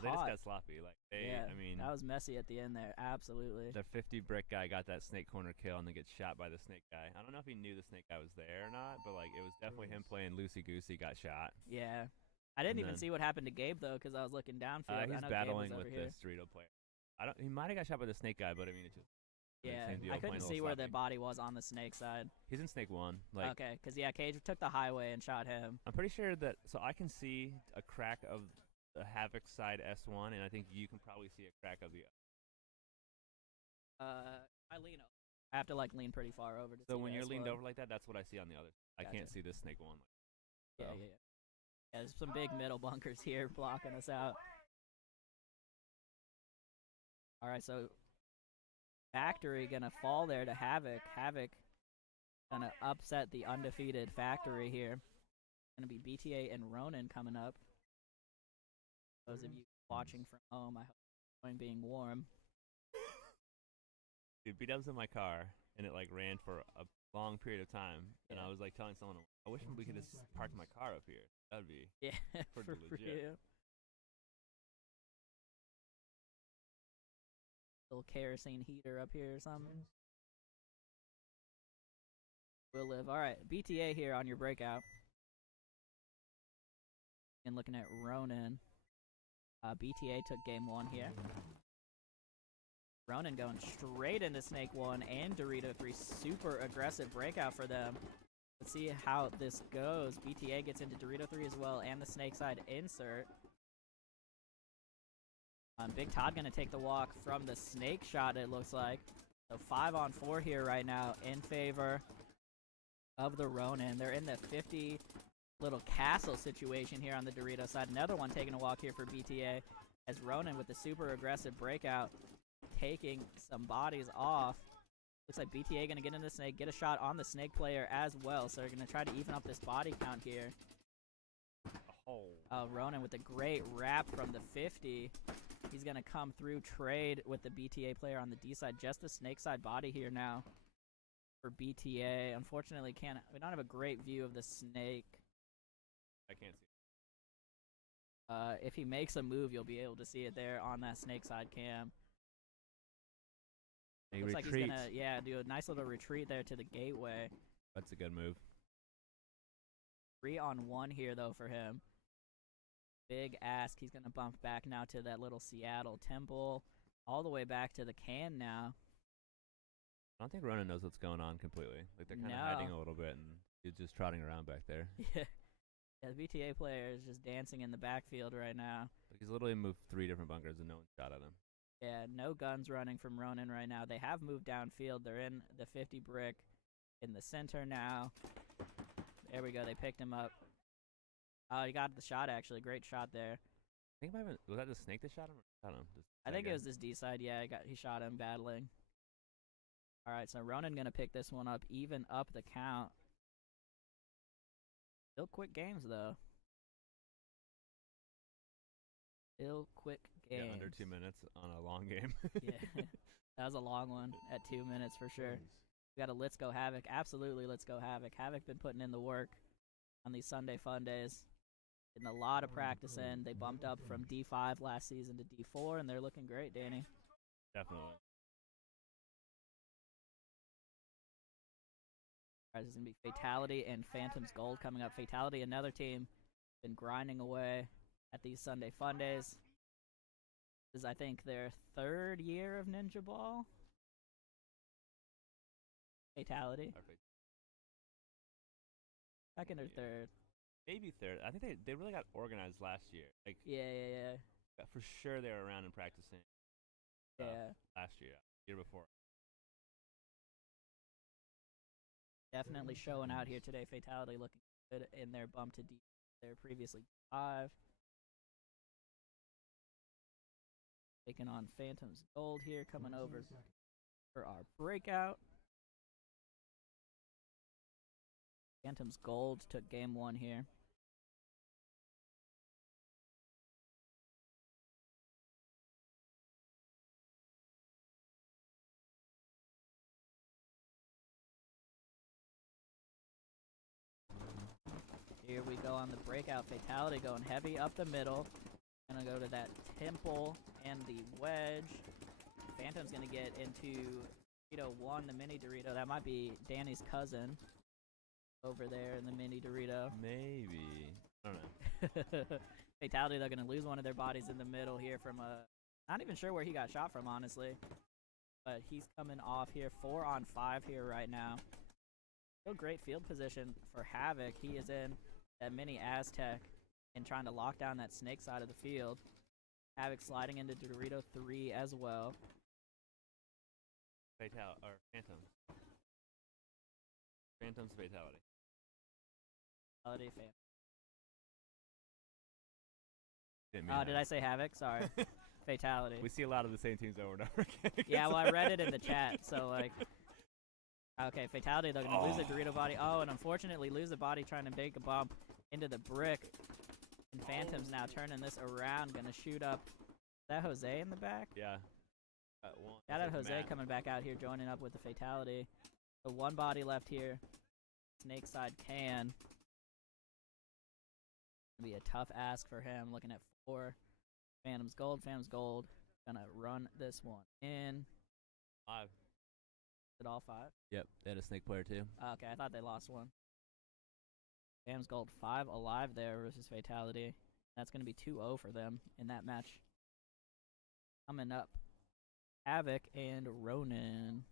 They just got sloppy. Like I mean, that was messy at the end there. Absolutely. The 50 brick guy got that Snake corner kill and then gets shot by the Snake guy. I don't know if he knew the Snake guy was there or not, but like it was definitely him playing loosey goosey. Got shot. Yeah, I didn't even see what happened to Gabe though, because I was looking downfield. He's battling with this Dorito player. He might have got shot by the Snake guy, but I mean it's just. Yeah, I couldn't see where the body was on the Snake side. He's in Snake 1. Okay, because Cage took the highway and shot him. I'm pretty sure that, so I can see a crack of the Havoc side S1, and I think you can probably see a crack of the I lean over. I have to lean pretty far over to see. So when you're leaned over like that, that's what I see on the other. I can't see this Snake 1. Yeah, there's some big middle bunkers here blocking us out. All right, so Factory gonna fall there to Havoc. Havoc gonna upset the undefeated Factory here. Gonna be BTA and Ronin coming up. Those of you watching from home, I hope you're enjoying being warm. Dude, B-Dub's in my car, and it ran for a long period of time, and I was telling someone, I wish we could just park my car up here. That'd be pretty legit. Real. Little kerosene heater up here or something. We'll live. All right, BTA here on your breakout. And looking at Ronin. BTA took game 1 here. Ronin going straight into Snake 1 and Dorito 3. Super aggressive breakout for them. Let's see how this goes. BTA gets into Dorito 3 as well and the Snake side insert. Big Todd going to take the walk from the Snake shot, it looks like. So 5-on-4 here right now in favor of the Ronin. They're in the 50 little castle situation here on the Dorito side. Another one taking a walk here for BTA as Ronin with the super aggressive breakout taking some bodies off. Looks like BTA going to get into the Snake, get a shot on the Snake player as well. So they're going to try to even up this body count here. Ronin with a great wrap from the 50. He's going to come through, trade with the BTA player on the D side. Just the Snake side body here now for BTA. Unfortunately, we don't have a great view of the Snake. I can't see. If he makes a move, you'll be able to see it there on that Snake side cam. Looks like he's going to, do a nice little retreat there to the gateway. That's a good move. 3-on-1 here, though, for him. Big ask. He's going to bump back now to that little Seattle temple. All the way back to the can now. I don't think Ronin knows what's going on completely. They're kind of hiding a little bit, and he's just trotting around back there. Yeah, the BTA player is just dancing in the backfield right now. He's literally moved 3 different bunkers, and no one shot at him. Yeah, no guns running from Ronin right now. They have moved downfield. They're in the 50 brick. in the center now. There we go. They picked him up. Oh, he got the shot, actually. Great shot there. I think was that the snake that shot him? Or shot him? I think it was this D side. Yeah, he shot him battling. All right, so Ronin going to pick this one up, even up the count. Still quick games, though. Still quick games. Yeah, under 2 minutes on a long game. Yeah, that was a long one at 2 minutes for sure. We got a Let's Go Havoc. Absolutely, Let's Go Havoc. Havoc been putting in the work on these Sunday fun days. Getting a lot of practice in. They bumped up from D5 last season to D4, and they're looking great, Danny. Definitely. All right, this is going to be Fatality and Phantom's Gold coming up. Fatality, another team, been grinding away at these Sunday fun days. This is, I think, their 3rd year of Ninjaball. Fatality. Perfect. 2nd or 3rd? Maybe 3rd. I think they really got organized last year. Like Yeah. for sure they were around and practicing. Yeah. Last year before. Definitely showing out here today. Fatality looking good in their bump to D. They're previously 5. Taking on Phantom's Gold here, coming over for our breakout. Phantom's Gold took game 1 here. Here we go on the breakout. Fatality going heavy up the middle. Gonna go to that temple and the wedge. Phantom's gonna get into Dorito 1, the mini Dorito. That might be Danny's cousin over there in the mini Dorito. Maybe. I don't know. Fatality, they're gonna lose one of their bodies in the middle here from a... Not even sure where he got shot from, honestly. But he's coming off here. 4 on 5 here right now. Still great field position for Havoc. He is in that mini Aztec and trying to lock down that snake side of the field. Havoc sliding into Dorito 3 as well. Phantom. Phantom's Fatality. Fatality, Didn't mean did I say Havoc? Sorry. Fatality. We see a lot of the same teams over and over again. Yeah, well, I read it in the chat, so, like... Okay, Fatality, they're going to lose a Dorito body. Oh, and unfortunately lose a body trying to make a bump into the brick. And Phantom's now turning this around, going to shoot up. Is that Jose in the back? Yeah. Shout out Jose coming back out here, joining up with the Fatality. So 1 body left here. Snake side can. Be a tough ask for him, looking at 4. Phantom's Gold. Gonna run this one in. 5. Is it all 5? Yep, they had a snake player too. Okay, I thought they lost 1. Phantom's Gold 5 alive there versus Fatality. That's gonna be 2-0 for them in that match. Coming up, Havoc and Ronin.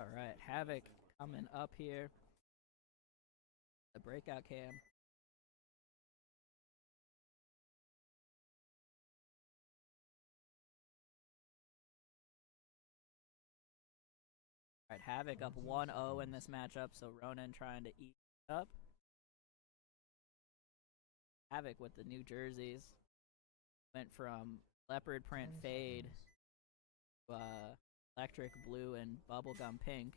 All right, Havoc coming up here. The breakout cam. All right, Havoc up 1-0 in this matchup, so Ronin trying to eat up. Havoc with the new jerseys. Went from leopard print fade to electric blue and bubblegum pink.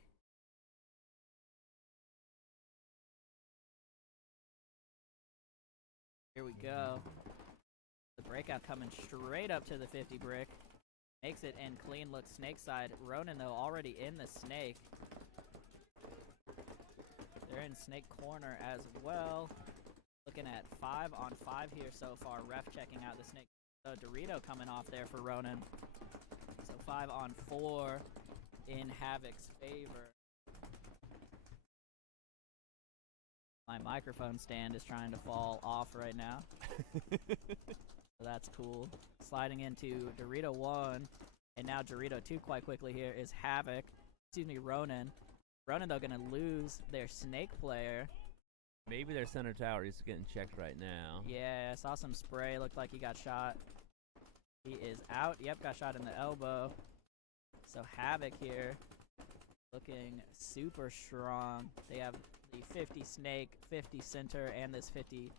Here we go. The breakout coming straight up to the 50 brick. Makes it in clean look snake side. Ronin, though, already in the snake. They're in snake corner as well. Looking at 5 on 5 here so far. Ref checking out the snake. So Dorito coming off there for Ronin. So 5 on 4 in Havoc's favor. My microphone stand is trying to fall off right now. So that's cool. Sliding into Dorito 1, and now Dorito 2 quite quickly here is Havoc. Excuse me, Ronin. Ronin, though, going to lose their snake player. Maybe their center tower is getting checked right now. Yeah, I saw some spray. Looked like he got shot. He is out. Yep, got shot in the elbow. So Havoc here looking super strong. They have the 50 snake, 50 center, and this 50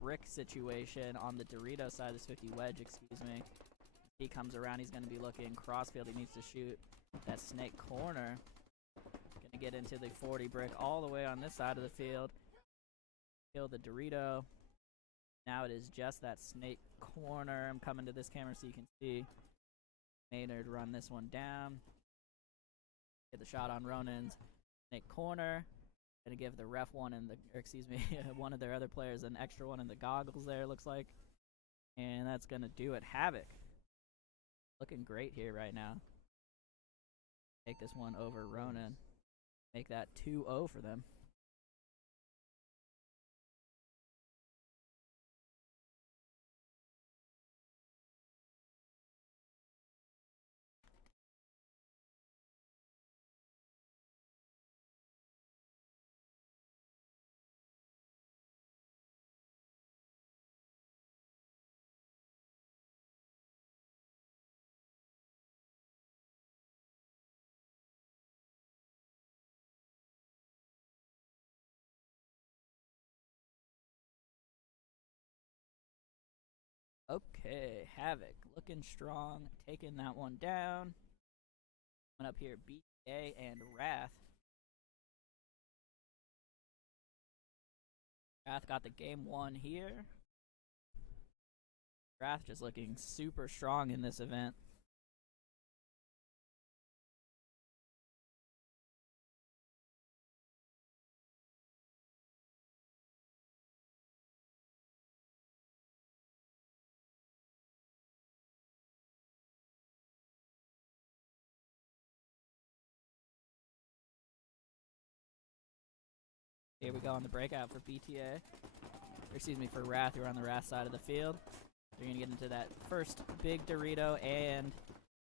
brick situation on the Dorito side. This 50 wedge, excuse me. He comes around. He's going to be looking crossfield. He needs to shoot that snake corner. Going to get into the 40 brick all the way on this side of the field. Kill the Dorito. Now it is just that snake corner. I'm coming to this camera so you can see Maynard run this one down. Get the shot on Ronin's snake corner. Gonna give the ref one in the, or excuse me, one of their other players an extra one in the goggles there, looks like. And that's gonna do it. Havoc. Looking great here right now. Take this one over Ronin. Make that 2-0 for them. Okay, Havoc looking strong, taking that one down. Coming up here, BTA and Wrath. Wrath got the game 1 here. Wrath just looking super strong in this event. Here we go on the breakout for BTA. Or excuse me, for Wrath. You're on the Wrath side of the field. You're going to get into that first big Dorito and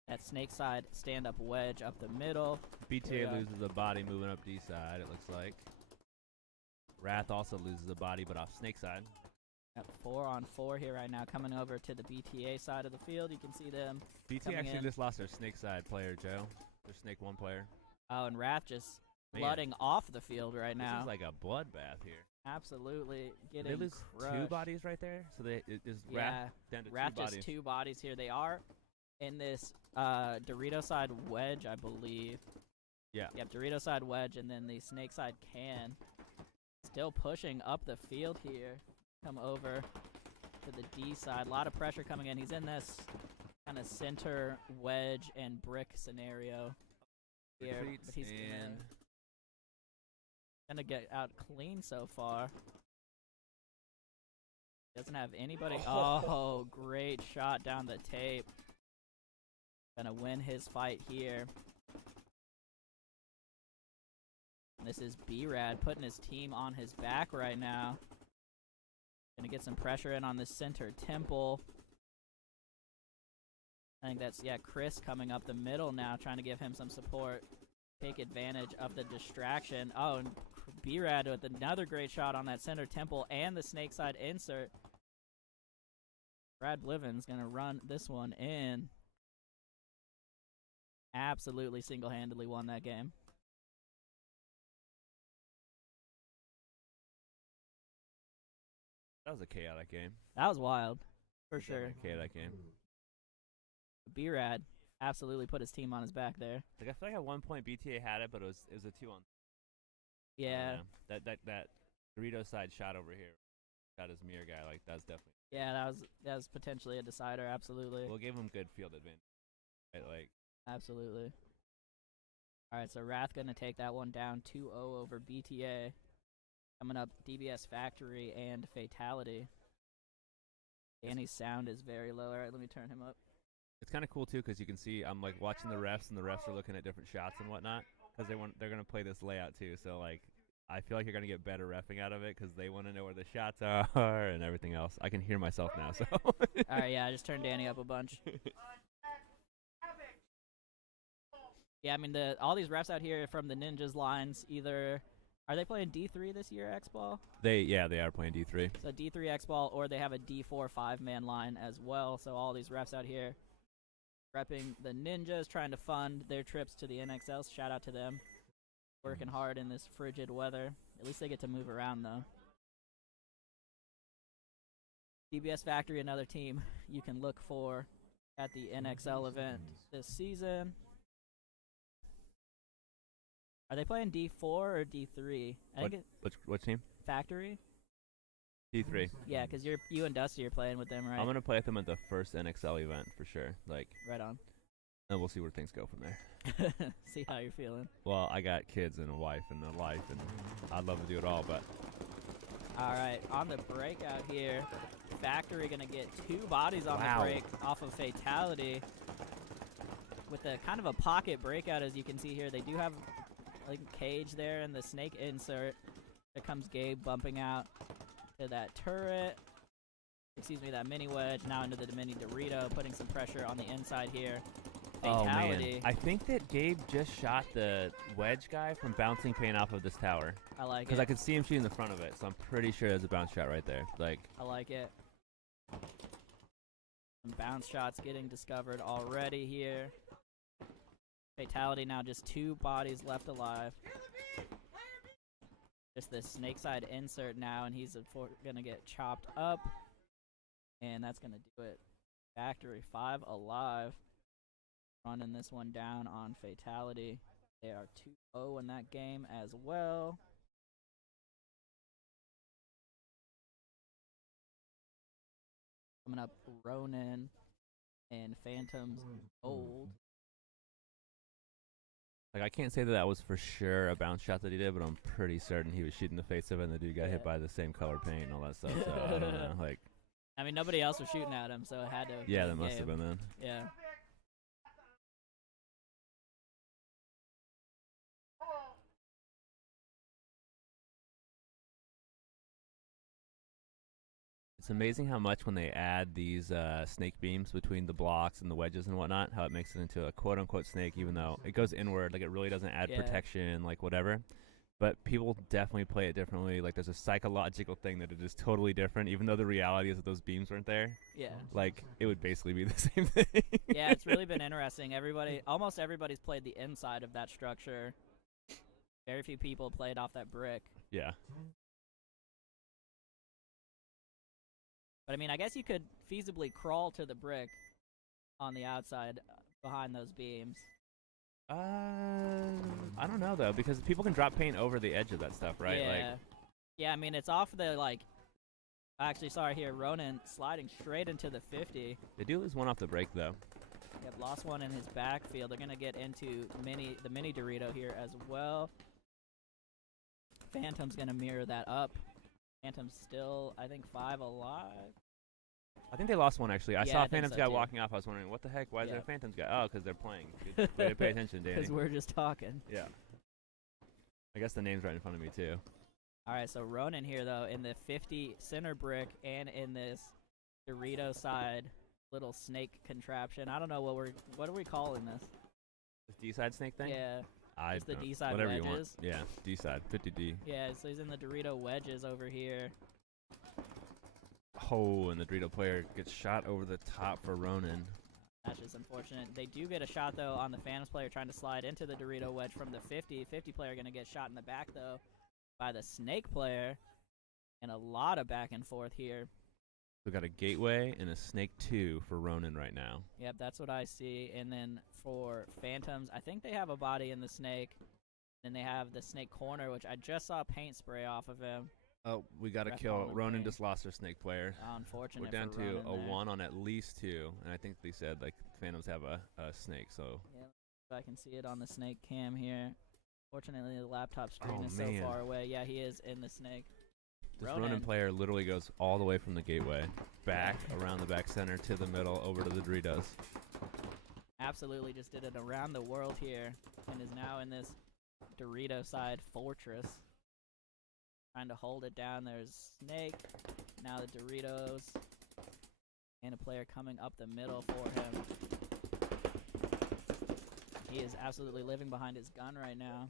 that snake side stand-up wedge up the middle. BTA loses a body moving up D side, it looks like. Wrath also loses a body, but off snake side. At 4 on 4 here right now, coming over to the BTA side of the field. You can see them. BTA actually just lost their snake side player, Joe. Their snake 1 player. Oh, and Wrath just flooding off the field right now. This is like a bloodbath here. Absolutely getting They lose crushed. 2 bodies right there, so it is Wrath down to Wrath 2 bodies. just 2 bodies here. They are in this Dorito side wedge, I believe. Yeah. Yep, Dorito side wedge, and then the snake side can. Still pushing up the field here. Come over to the D side. A lot of pressure coming in. He's in this kind of center wedge and brick scenario here, but he's gonna get out clean so far. Doesn't have anybody. Oh, great shot down the tape. Gonna win his fight here. This is B-Rad putting his team on his back right now. Gonna get some pressure in on this center temple. I think that's, yeah, Chris coming up the middle now, trying to give him some support. Take advantage of the distraction. Oh, and B-Rad with another great shot on that center temple and the snake side insert. Brad Bliven's gonna run this one in. Absolutely single-handedly won that game. That was a chaotic game. That was wild, for sure. Chaotic game. B-Rad absolutely put his team on his back there. Like I feel like at one point BTA had it, but it was a 2 on. Yeah. That Dorito side shot over here. Shot his mirror guy. Like that's definitely. Yeah, that was potentially a decider. Absolutely. We'll give him good field advantage. right? Like, Absolutely. All right, so Wrath going to take that one down 2-0 over BTA. Coming up, DBS Factory and Fatality. Danny's sound is very low. All right, let me turn him up. it's kind of cool too because you can see I'm like watching the refs, and the refs are looking at different shots and whatnot because they're gonna play this layout too. So like, I feel like you're gonna get better reffing out of it because they want to know where the shots are and everything else. I can hear myself now. So. All right, yeah, I just turned Danny up a bunch. Yeah, I mean all these refs out here from the Ninjas lines either. Are they playing D3 this year, X-Ball? They are playing D3. So D3 X-Ball, or they have a D4 5-man line as well. So all these refs out here repping the Ninjas, trying to fund their trips to the NXLs. Shout out to them. Working hard in this frigid weather. At least they get to move around, though. DBS Factory, another team you can look for at the NXL event this season. Are they playing D4 or D3? What team? Factory? D3. Yeah, because you and Dusty are playing with them, right? I'm going to play with them at the first NXL event for sure. Like, right on. And we'll see where things go from there. See how you're feeling. Well, I got kids and a wife and a life, and I'd love to do it all, but... All right, on the breakout here, Factory going to get 2 bodies on the break off of Fatality. With a kind of a pocket breakout, as you can see here. They do have like a cage there and the snake insert. There comes Gabe bumping out to that turret. Excuse me, that mini wedge. Now into the mini Dorito, putting some pressure on the inside here. Fatality. Oh, man. I think that Gabe just shot the wedge guy from bouncing paint off of this tower. I like it. Because I could see him shooting the front of it, so I'm pretty sure there's a bounce shot right there. Like, I like it. Some bounce shots getting discovered already here. Fatality now just 2 bodies left alive. Just this snake side insert now, and he's going to get chopped up. And that's going to do it. Factory 5 alive. Running this one down on Fatality. They are 2-0 in that game as well. Coming up, Ronin and Phantoms Gold. Like, I can't say that was for sure a bounce shot that he did, but I'm pretty certain he was shooting the face of it, and the dude got hit by the same color paint and all that stuff. So I don't know. Like, I mean, nobody else was shooting at him, so it had to. Yeah, that must have been then. Yeah. It's amazing how much when they add these snake beams between the blocks and the wedges and whatnot, how it makes it into a quote-unquote snake, even though it goes inward. Like, it really doesn't add protection, like, whatever. But people definitely play it differently. Like, there's a psychological thing that it is totally different, even though the reality is that those beams weren't there. Yeah. Like, it would basically be the same thing. Yeah, it's really been interesting. Almost everybody's played the inside of that structure. Very few people played off that brick. Yeah. But, I mean, I guess you could feasibly crawl to the brick on the outside behind those beams. I don't know, though, because people can drop paint over the edge of that stuff, right? Yeah. Like, yeah, I mean, it's off the, like... Actually, sorry, here, Ronin sliding straight into the 50. they do lose one off the break, though. Yep, lost one in his backfield. They're going to get into the mini Dorito here as well. Phantom's going to mirror that up. Phantom's still, I think, 5 alive. I think they lost one, actually. I saw Phantom's guy too. walking off. I was wondering, what the heck? Why is there a Phantom's guy? Oh, because they're playing. Good way to pay attention, Danny. Because we're just talking. Yeah. I guess the name's right in front of me, too. All right, so Ronin here, though, in the 50 center brick and in this Dorito side little snake contraption. I don't know what are we calling this? This D-side snake thing? Yeah. It's the D-side whatever wedges. You want. Yeah, D-side, 50D. Yeah, so he's in the Dorito wedges over here. Oh, and the Dorito player gets shot over the top for Ronin. That's just unfortunate. They do get a shot, though, on the Phantoms player trying to slide into the Dorito wedge from the 50. 50 player going to get shot in the back, though, by the Snake player. And a lot of back and forth here. We got a Gateway and a Snake 2 for Ronin right now. Yep, that's what I see. And then for Phantoms, I think they have a body in the Snake. Then they have the Snake corner, which I just saw paint spray off of him. Oh, we got to Ref kill. calling Ronin me. just lost her snake player. Unfortunate. We're down for to Ronin a there. 1 on at least 2, and I think they said like Phantoms have a snake. So Yeah, if I can see it on the snake cam here. Fortunately, the laptop screen Oh, is man. so far away. Yeah, he is in the snake. this Ronin. Ronin player literally goes all the way from the gateway, back around the back center to the middle, over to the Doritos. Absolutely just did it around the world here and is now in this Dorito side fortress. Trying to hold it down. There's Snake. Now the Doritos. And a player coming up the middle for him. He is absolutely living behind his gun right now.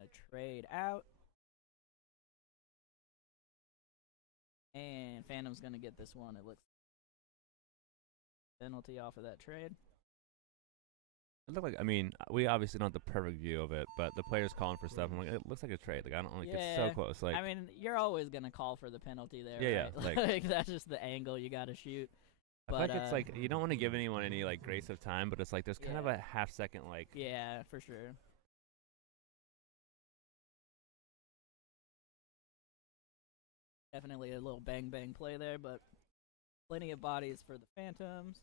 A trade out. And Phantom's going to get this one. It looks penalty off of that trade. It looked like, I mean, we obviously don't have the perfect view of it, but the player's calling for stuff. I'm like, it looks like a trade. Like, I don't like, it's so close. Like, I mean, you're always gonna call for the penalty there. Yeah, right? yeah, Like that's just the angle you gotta shoot. I feel like it's like you don't want to give anyone any like grace of time, but it's like there's kind of a half second like. Yeah, for sure. Definitely a little bang bang play there, but plenty of bodies for the Phantoms.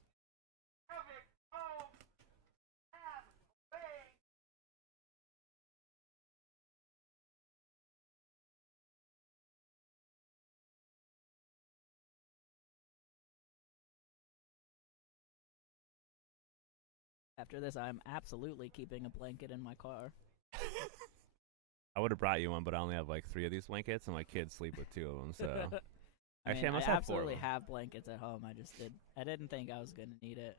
After this, I'm absolutely keeping a blanket in my car. I would have brought you one, but I only have like 3 of these blankets, and my kids sleep with 2 of them. So actually, I must have 4 of absolutely them. have blankets at home. I didn't think I was gonna need it.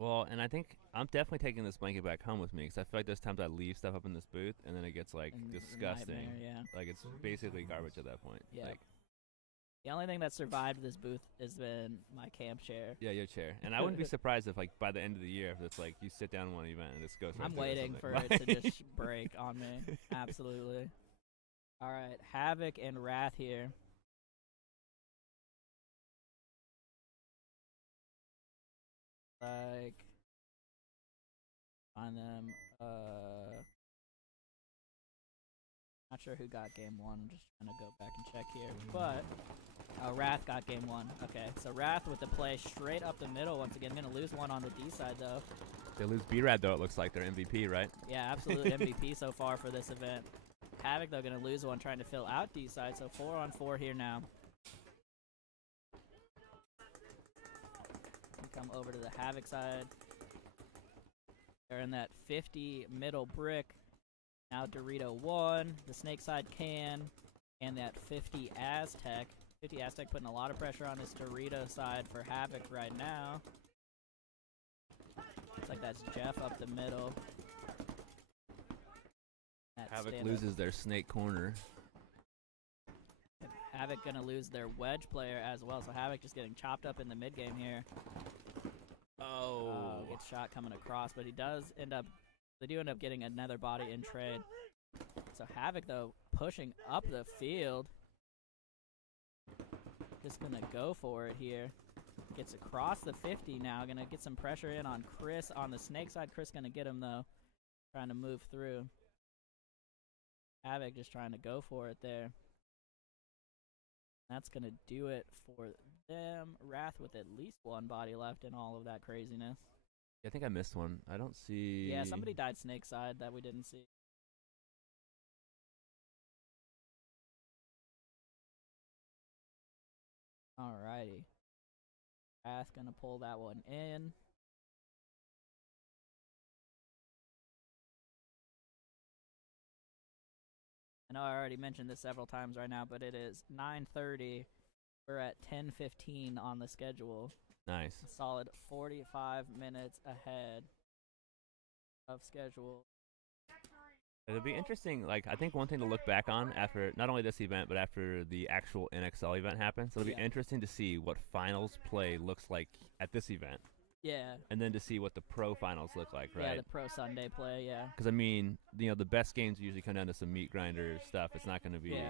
Well, and I think I'm definitely taking this blanket back home with me because I feel like there's times I leave stuff up in this booth, and then it gets like disgusting. Nightmare, yeah. Like it's basically garbage at that point. Yeah. Like, The only thing that survived this booth has been my camp chair. yeah, your chair. And I wouldn't be surprised if like by the end of the year, if it's like you sit down one event and it just goes. Right I'm through or waiting for something. it to just break on me. Absolutely. All right, Havoc and Wrath here. Like, find them. Not sure who got game 1. I'm just trying to go back and check here. But Wrath got game 1. Okay, so Wrath with the play straight up the middle once again. Gonna lose one on the D side though. They lose B-Rad though. It looks like they're MVP, right? Yeah, absolute MVP so far for this event. Havoc though gonna lose one trying to fill out D side. So 4 on 4 here now. Come over to the Havoc side. They're in that 50 middle brick. Now Dorito 1, the Snake side can, and that 50 Aztec. 50 Aztec putting a lot of pressure on this Dorito side for Havoc right now. Looks like that's Jeff up the middle. Havoc loses their snake corner. Havoc gonna lose their wedge player as well, so Havoc just getting chopped up in the mid game here. Oh, gets shot coming across, but they do end up getting another body in trade. So Havoc though pushing up the field. Just gonna go for it here. Gets across the 50 now, gonna get some pressure in on Chris on the snake side. Chris gonna get him though, trying to move through. Havoc just trying to go for it there. That's gonna do it for them. Wrath with at least 1 body left in all of that craziness. I think I missed one. I don't see. Yeah, somebody died snake side that we didn't see. Alrighty. Wrath gonna pull that one in. I know I already mentioned this several times right now, but it is 9:30. We're at 10:15 on the schedule. Nice. A solid 45 minutes ahead of schedule. It'll be interesting. Like, I think one thing to look back on after not only this event, but after the actual NXL event happens, it'll be interesting to see what finals play looks like at this event. Yeah. And then to see what the pro finals look like, right? Yeah, the pro Sunday play, yeah. Because, I mean, the best games usually come down to some meat grinder stuff. It's not going to be,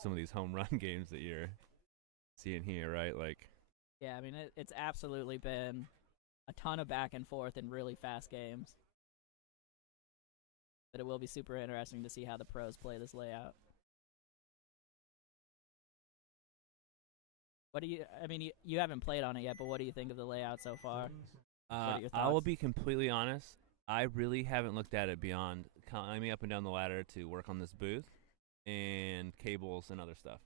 some of these home run games that you're seeing here, right? Like. Yeah, I mean, it's absolutely been a ton of back and forth and really fast games. But it will be super interesting to see how the pros play this layout. What do you? I mean, you haven't played on it yet, but what do you think of the layout so far? What are your I will thoughts? be completely honest. I really haven't looked at it beyond climbing up and down the ladder to work on this booth and cables and other stuff.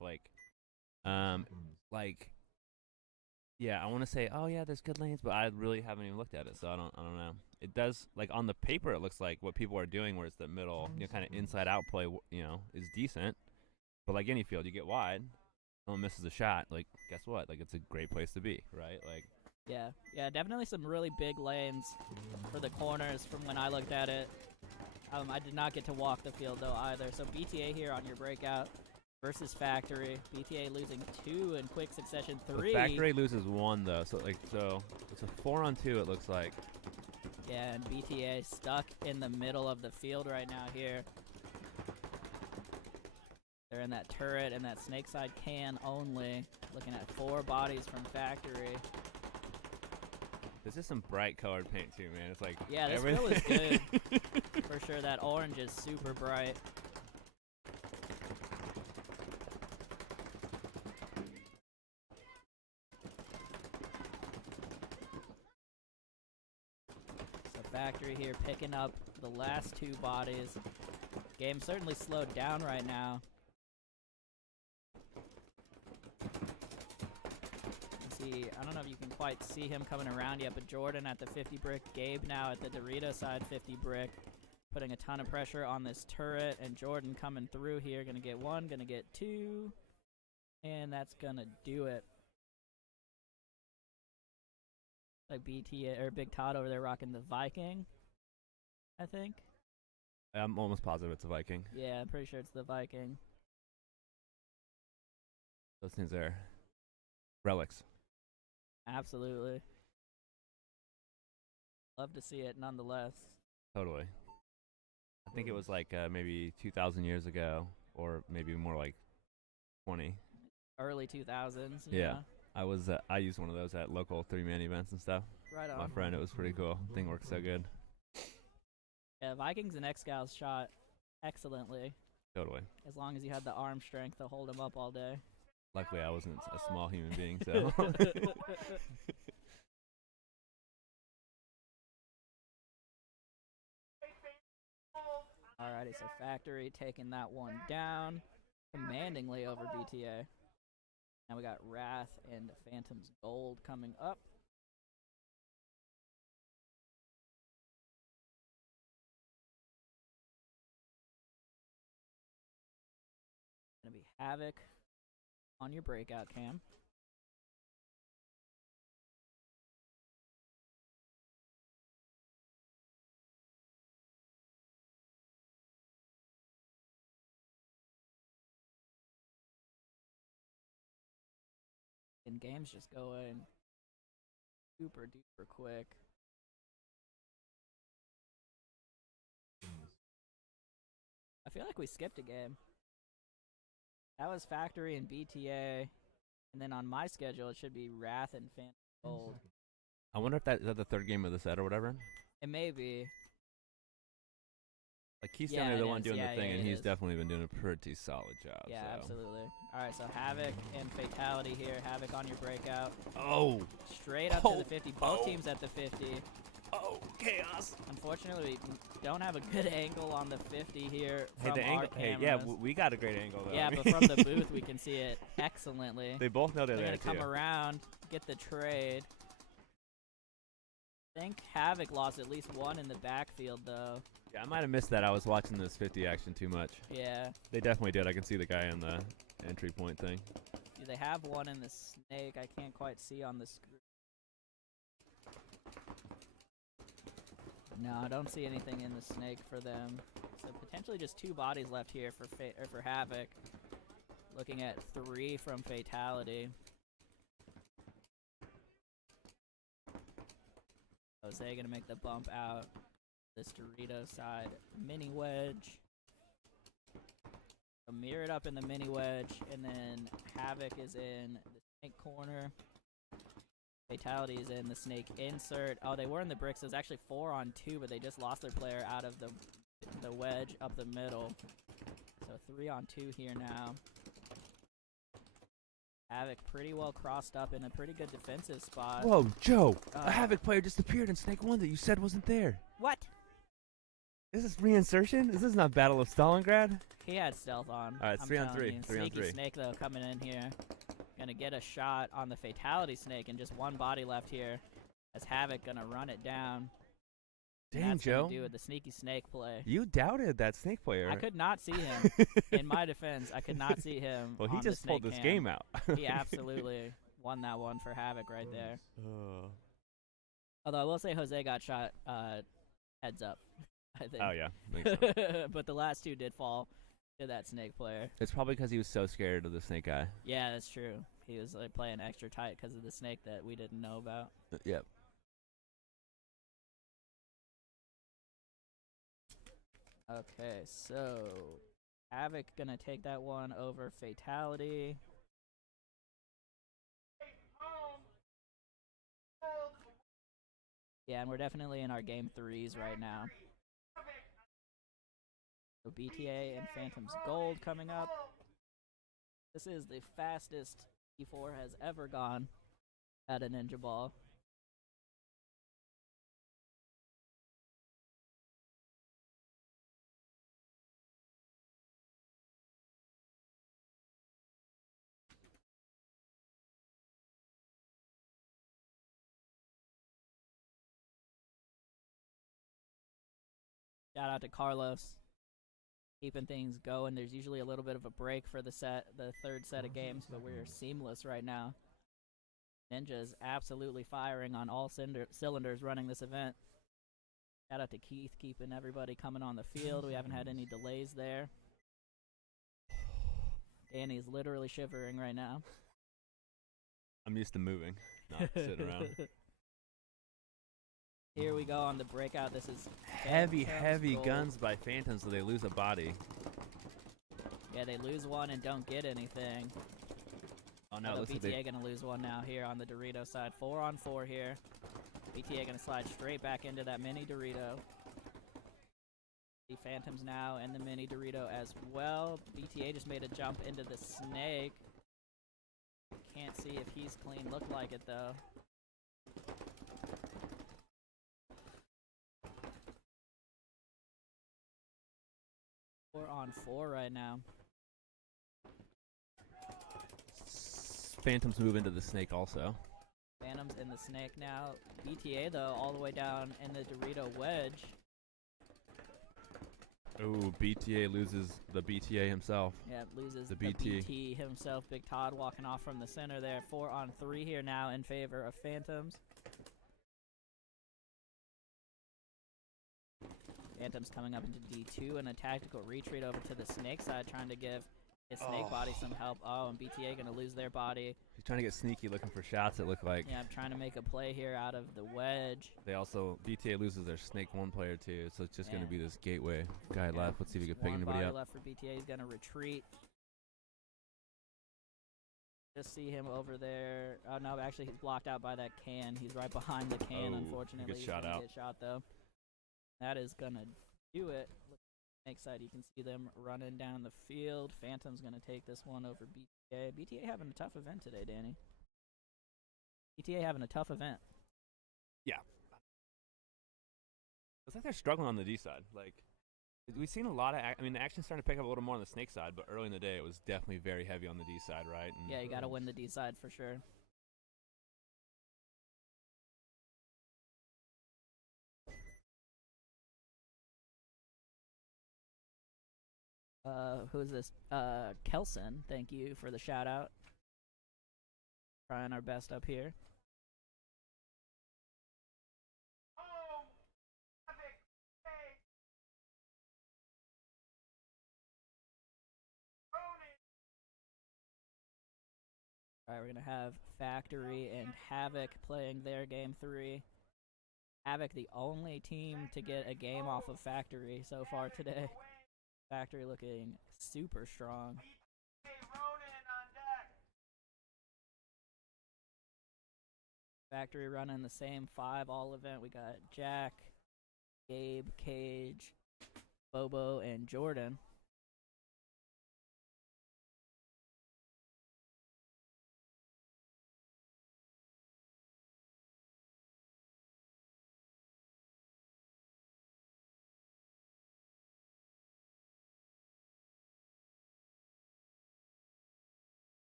Yeah, I want to say, oh yeah, there's good lanes, but I really haven't even looked at it, so I don't know. It does, like, on the paper, it looks like what people are doing, where it's the middle, kind of inside-out play, is decent. But like any field, you get wide, someone misses a shot, like, guess what? Like, it's a great place to be, right? Like, yeah, definitely some really big lanes for the corners from when I looked at it. I did not get to walk the field though either. So BTA here on your breakout versus Factory. BTA losing 2 in quick succession, 3. the Factory loses 1 though, so it's a 4-on-2. It looks like. Yeah, and BTA stuck in the middle of the field right now here. They're in that turret and that snake side can only. Looking at 4 bodies from Factory. This is some bright colored paint too, man. It's like, yeah, this fill is good. For sure, that orange is super bright. So Factory here picking up the last 2 bodies. Game certainly slowed down right now. I don't know if you can quite see him coming around yet, but Jordan at the 50 brick, Gabe now at the Dorito side 50 brick, putting a ton of pressure on this turret, and Jordan coming through here, gonna get 1, gonna get 2, and that's gonna do it. Like BT or Big Todd over there rocking the Viking, I think. I'm almost positive it's a Viking. Yeah, I'm pretty sure it's the Viking. Those things are relics. Absolutely. Love to see it nonetheless. Totally. I think it was like maybe 2,000 years ago, or maybe more like 20. Early 2000s. Yeah. I used one of those at local 3-man events and stuff. Right on. My friend, it was pretty cool. Thing works so good. Yeah, Vikings and X-Scouts shot excellently. Totally. As long as you had the arm strength to hold them up all day. Luckily, I wasn't a small human being, so. Alrighty, so Factory taking that one down commandingly over BTA. Now we got Wrath and Phantom's Gold coming up. Gonna be Havoc on your breakout cam. And game's just going super duper quick. I feel like we skipped a game. That was Factory and BTA. And then on my schedule, it should be Wrath and Phantom Gold. I wonder if is that the 3rd game of the set or whatever? It may be. Like, he's Yeah, definitely the it one is. doing Yeah, the thing, yeah, and it he's is. definitely been doing a pretty solid job. Yeah, so. absolutely. Alright, so Havoc and Fatality here. Havoc on your breakout. Oh! Straight up to the 50. Both teams at the 50. Oh, chaos! Unfortunately, we don't have a good angle on the 50 here Hey, from the our angle. cameras. Hey, yeah, we got a great angle, though. Yeah, but from the booth, we can see it excellently. They both know they're They're there, going to come too. around, get the trade. I think Havoc lost at least 1 in the backfield, though. Yeah, I might have missed that. I was watching this 50 action too much. Yeah. They definitely did. I can see the guy in the entry point thing. Do they have 1 in the snake? I can't quite see on the screen. No, I don't see anything in the snake for them. So potentially just 2 bodies left here for Havoc. Looking at 3 from Fatality. Jose gonna make the bump out. This Dorito side mini wedge. So mirror it up in the mini wedge, and then Havoc is in the snake corner. Fatality is in the snake insert. Oh, they were in the bricks. It was actually 4-on-2, but they just lost their player out of the the wedge up the middle. So 3-on-2 here now. Havoc pretty well crossed up in a pretty good defensive spot. Whoa, Joe! A Havoc player just appeared in Snake 1 that you said wasn't there. What? Is this reinsertion? Is this not Battle of Stalingrad? He had stealth on. All right, it's 3-on-3. 3-on-3. Sneaky Snake, though, coming in here. Gonna get a shot on the Fatality Snake, and just one body left here. As Havoc gonna run it down. Dang, that's Joe. gonna do with the sneaky Snake play. You doubted that Snake player. I could not see him. In my defense, I could not see him. Well, he on just the pulled Snake this cam. game out. He absolutely won that one for Havoc right there. Oh. Although I will say Jose got shot heads up, I think. Oh, yeah. Makes sense. But the last two did fall to that Snake player. It's probably because he was so scared of the Snake guy. Yeah, that's true. He was like playing extra tight because of the Snake that we didn't know about. Yep. Okay, so Havoc gonna take that one over Fatality. Yeah, and we're definitely in our game 3s right now. So BTA and Phantom's Gold coming up. This is the fastest E4 has ever gone at a Ninjaball. Shout out to Carlos, keeping things going. There's usually a little bit of a break for the third set of games, but we're seamless right now. Ninja's absolutely firing on all cylinders running this event. Shout out to Keith, keeping everybody coming on the field. We haven't had any delays there. Danny's literally shivering right now. I'm used to moving, not sitting around. Here we go on the breakout. This is Heavy Gold. guns by Phantom, so they lose a body. Yeah, they lose one and don't get anything. Oh no, looks like BTA gonna lose one now here on the Dorito side. 4-on-4 here. BTA gonna slide straight back into that mini Dorito. The Phantoms now and the mini Dorito as well. BTA just made a jump into the Snake. Can't see if he's clean. Looked like it though. We're on 4 right now. Phantoms move into the Snake also. Phantoms in the Snake now. BTA though, all the way down in the Dorito wedge. Ooh, BTA loses the BTA himself. Yeah, loses The the BT. BT himself. Big Todd walking off from the center there. 4-on-3 here now in favor of Phantoms. Phantoms coming up into D2 and a tactical retreat over to the Snake side, trying to give his Snake body some help. Oh, and BTA gonna lose their body. He's trying to get sneaky, looking for shots, it looked like. Yeah, I'm trying to make a play here out of the wedge. They also, BTA loses their Snake 1 player too, so it's just going to be this gateway guy Yeah, left. Let's see if we can pick one anybody body up. left for BTA. He's gonna retreat. Just see him over there. Oh no, actually he's blocked out by that can. He's right behind the can, Oh, unfortunately. good He's shot gonna out. get shot though. That is gonna do it. Snake side, you can see them running down the field. Phantom's gonna take this one over BTA. BTA having a tough event today, Danny. BTA having a tough event. Yeah. It's like they're struggling on the D side. Like, we've seen a lot of, I mean, the action's starting to pick up a little more on the Snake side, but early in the day it was definitely very heavy on the D side, right? And Yeah, you gotta win the D side for sure. Who's this? Kelson, thank you for the shout out. Trying our best up here. Alright, we're gonna have Factory and Havoc playing their game 3. Havoc, the only team to get a game off of Factory so far today. Factory looking super strong. Factory running the same 5 all event. We got Jack, Gabe, Cage, Bobo and Jordan.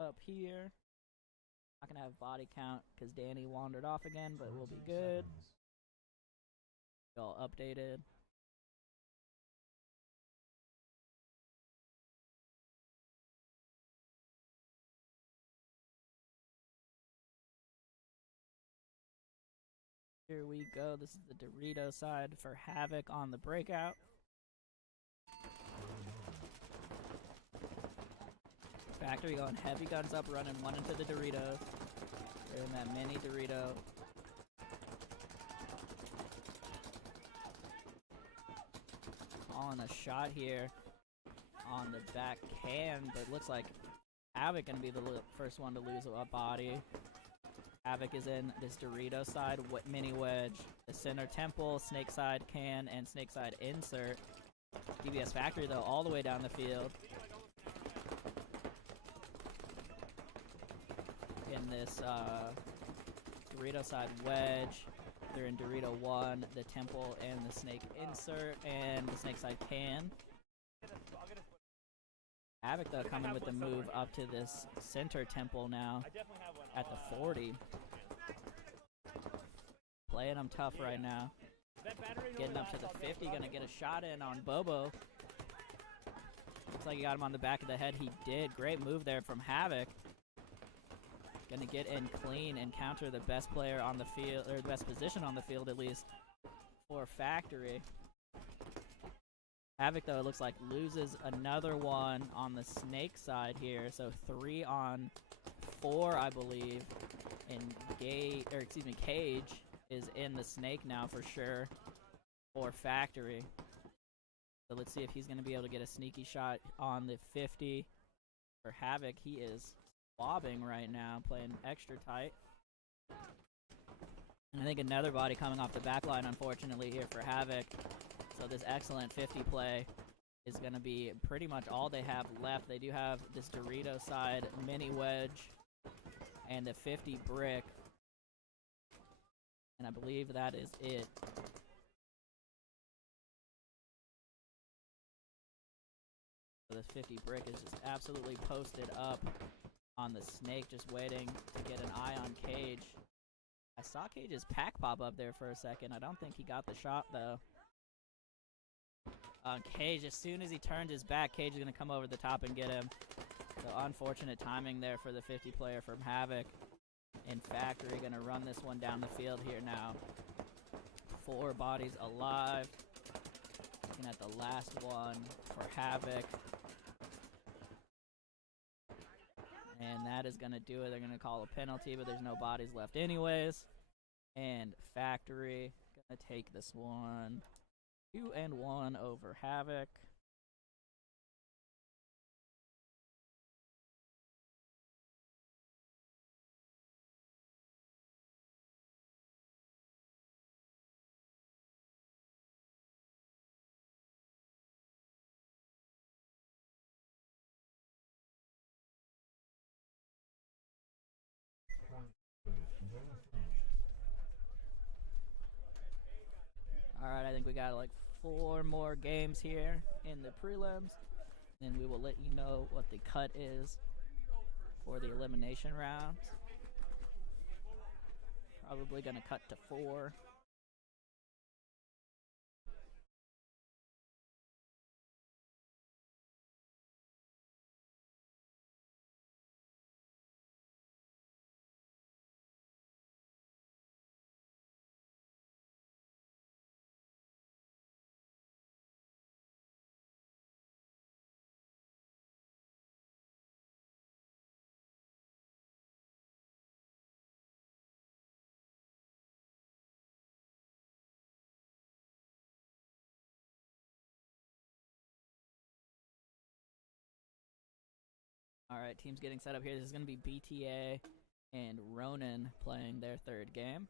Up here. Not gonna have body count because Danny wandered off again, but we'll be good. All updated. Here we go. This is the Dorito side for Havoc on the breakout. Factory going heavy guns up, running one into the Doritos. Doing that mini Dorito. Calling a shot here on the back hand, but it looks like Havoc gonna be the first one to lose a body. Havoc is in this Dorito side mini wedge, the center temple, snake side can, and snake side insert. DBS Factory though all the way down the field. In this Dorito side wedge, they're in Dorito 1, the temple, and the snake insert, and the snake side can. Havoc though coming with the move up to this center temple now at the 40. Playing them tough right now. Getting up to the 50, gonna get a shot in on Bobo. Looks like he got him on the back of the head. He did. Great move there from Havoc. Gonna get in clean and counter the best player on the field, or the best position on the field at least, for Factory. Havoc, though, it looks like loses another one on the snake side here. So 3 on 4, I believe. And Cage is in the snake now for sure for Factory. So let's see if he's going to be able to get a sneaky shot on the 50 for Havoc. He is wobbing right now, playing extra tight. And I think another body coming off the back line, unfortunately, here for Havoc. So this excellent 50 play is going to be pretty much all they have left. They do have this Dorito side mini wedge and the 50 brick. And I believe that is it. So this 50 brick is just absolutely posted up on the snake, just waiting to get an eye on Cage. I saw Cage's pack pop up there for a second. I don't think he got the shot, though. Cage, as soon as he turned his back, Cage is going to come over the top and get him. So unfortunate timing there for the 50 player from Havoc. And Factory going to run this one down the field here now. 4 bodies alive. Looking at the last one for Havoc. And that is going to do it. They're going to call a penalty, but there's no bodies left anyways. And Factory going to take this one 2-1 over Havoc. Alright, I think we got like 4 more games here in the prelims. And we will let you know what the cut is for the elimination rounds. Probably going to cut to 4. Alright, teams getting set up here. This is going to be BTA and Ronin playing their 3rd game.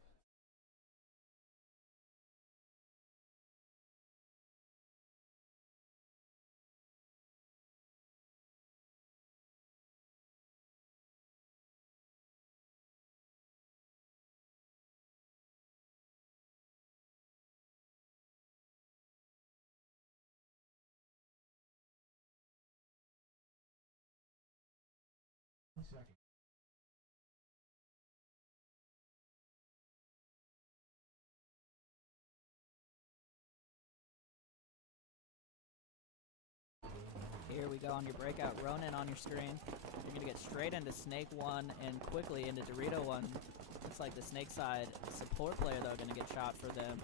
Here we go on your breakout. Ronin on your screen. You're going to get straight into Snake 1 and quickly into Dorito 1. Looks like the Snake side support player, though, going to get shot for them.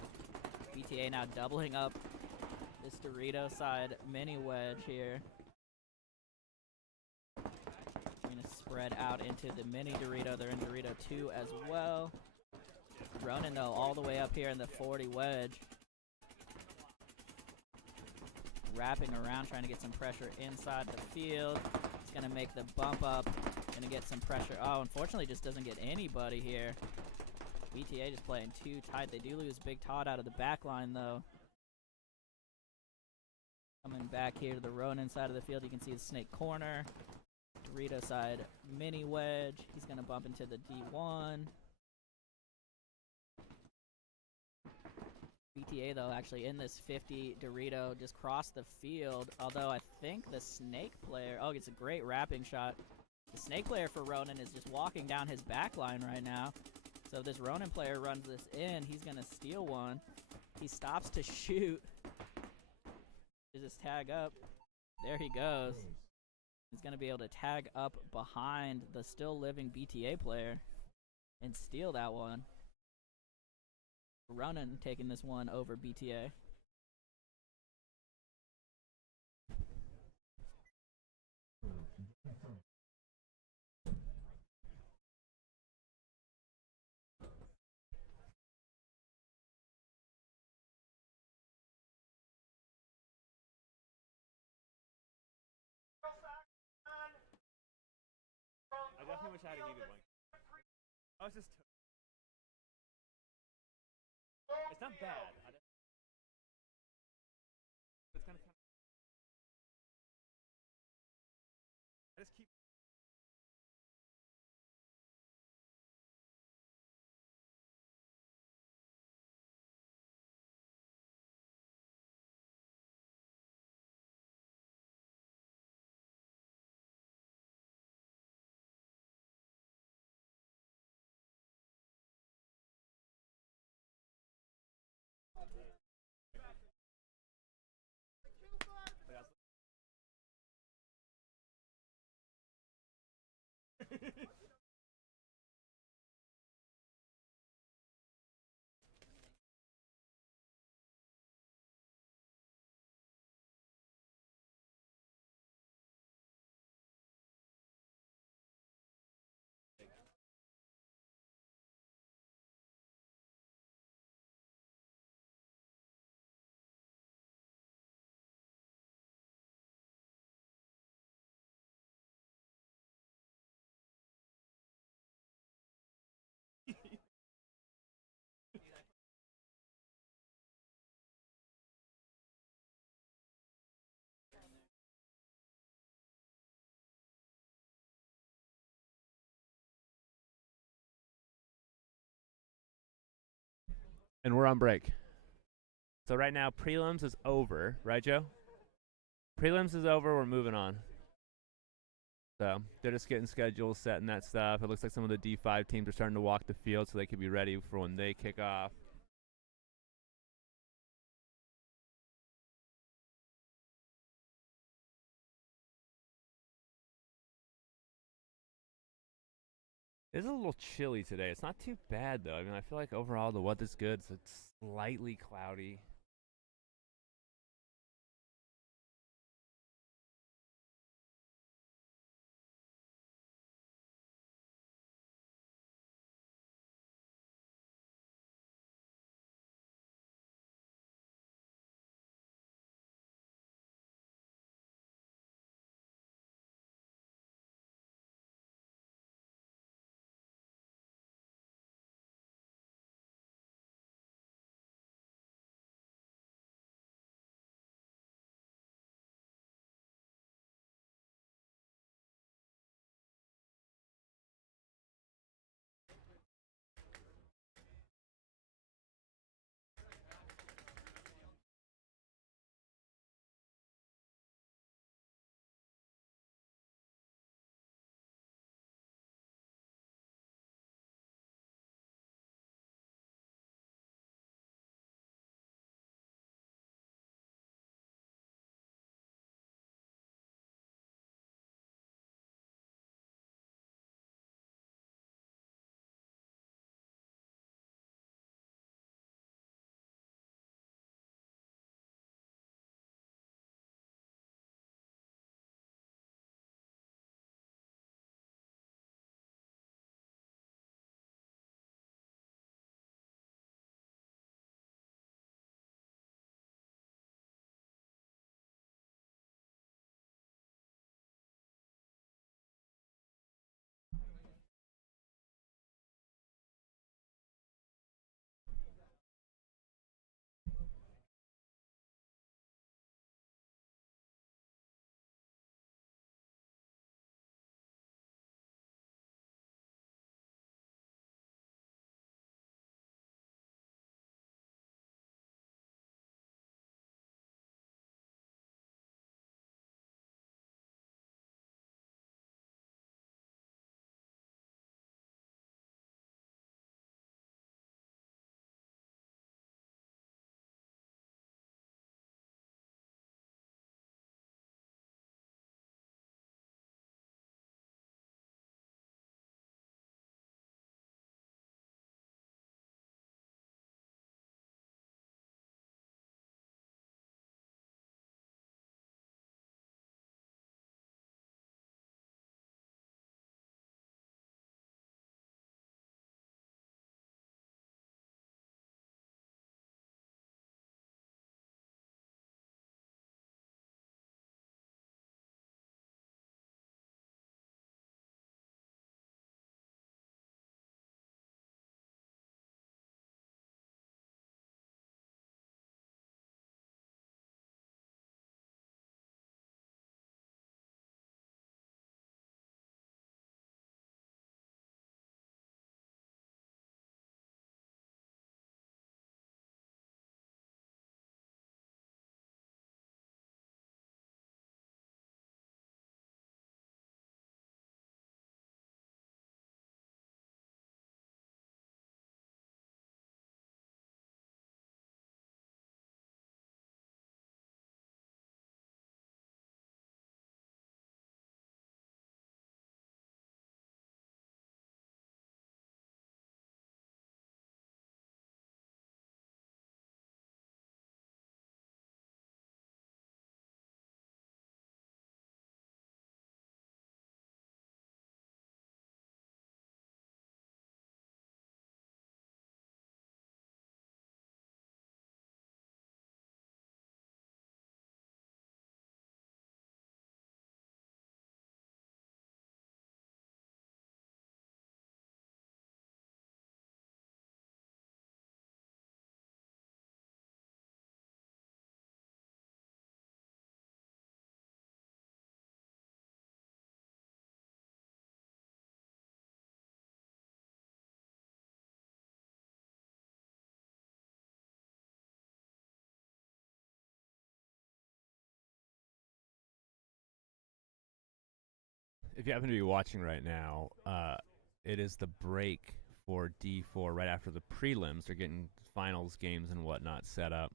BTA now doubling up this Dorito side mini wedge here. Going to spread out into the mini Dorito. They're in Dorito 2 as well. Ronin, though, all the way up here in the 40 wedge. Wrapping around, trying to get some pressure inside the field. It's going to make the bump up. Going to get some pressure. Oh, unfortunately, just doesn't get anybody here. BTA just playing too tight. They do lose Big Todd out of the back line, though. Coming back here to the Ronin side of the field, you can see the Snake corner. Dorito side mini wedge. He's going to bump into the D1. BTA, though, actually in this 50, Dorito just crossed the field. Although I think the Snake player... Oh, it's a great wrapping shot. The Snake player for Ronin is just walking down his back line right now. So if this Ronin player runs this in, he's going to steal one. He stops to shoot. Does this tag up? There he goes. He's going to be able to tag up behind the still living BTA player and steal that one. Ronin taking this one over BTA. I definitely wish I had a heated blanket. I was just... It's not bad. It's kind of... I just keep... And we're on break. So right now, prelims is over, right, Joe? Prelims is over. We're moving on. So they're just getting schedules set and that stuff. It looks like some of the D5 teams are starting to walk the field so they can be ready for when they kick off. It's a little chilly today. It's not too bad, though. I mean, I feel like overall the weather's good. So it's slightly cloudy. if you happen to be watching right now, it is the break for D4 right after the prelims. They're getting finals games and whatnot set up.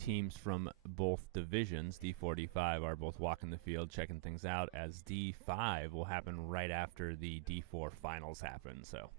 Teams from both divisions, D4, D5, are both walking the field, checking things out, as D5 will happen right after the D4 finals happen. So.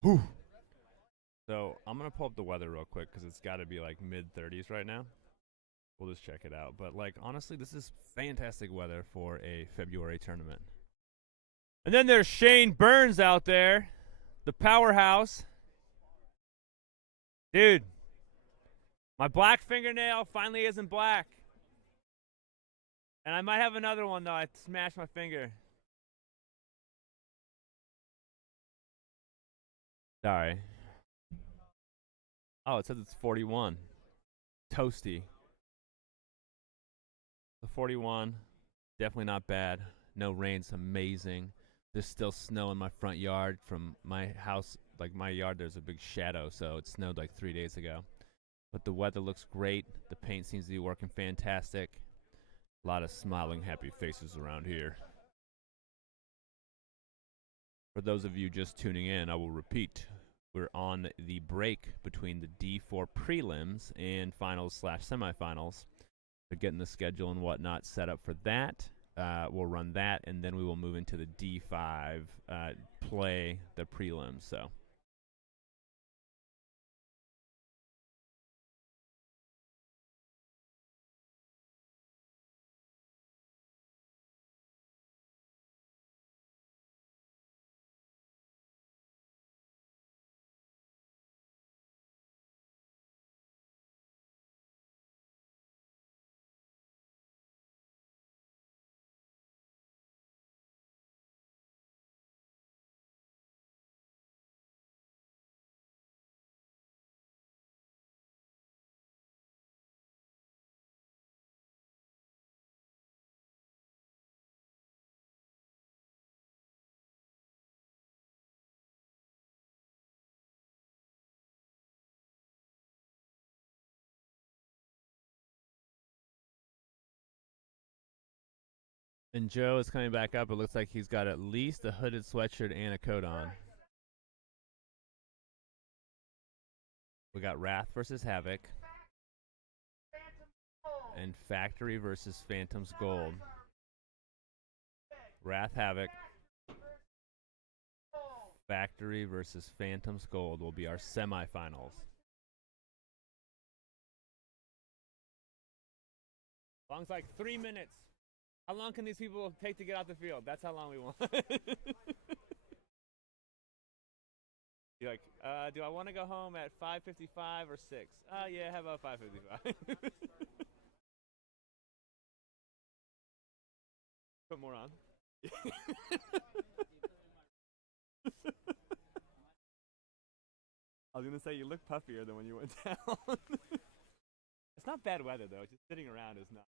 Whew. So I'm gonna pull up the weather real quick because it's got to be like mid-30s right now. We'll just check it out. But like honestly, this is fantastic weather for a February tournament. And then there's Shane Burns out there, the powerhouse. Dude, my black fingernail finally isn't black. And I might have another one though. I smashed my finger. Sorry. Oh, it says it's 41. Toasty. The 41, definitely not bad. No rain's amazing. There's still snow in my front yard from my house. Like my yard, there's a big shadow, so it snowed like 3 days ago. But the weather looks great. The paint seems to be working fantastic. A lot of smiling, happy faces around here. For those of you just tuning in, I will repeat. We're on the break between the D4 prelims and finals/semifinals. They're getting the schedule and whatnot set up for that. We'll run that, and then we will move into the D5 play the prelims. So. And Joe is coming back up. It looks like he's got at least a hooded sweatshirt and a coat on. We got Wrath versus Havoc. And Factory versus Phantom's Gold. Wrath, Havoc. Factory versus Phantom's Gold will be our semifinals. Long's like 3 minutes. How long can these people take to get out the field? That's how long we want. You're like, do I want to go home at 5:55 or 6? Yeah, how about 5:55? Put more on. I was gonna say you look puffier than when you went down. It's not bad weather though. Just sitting around is not.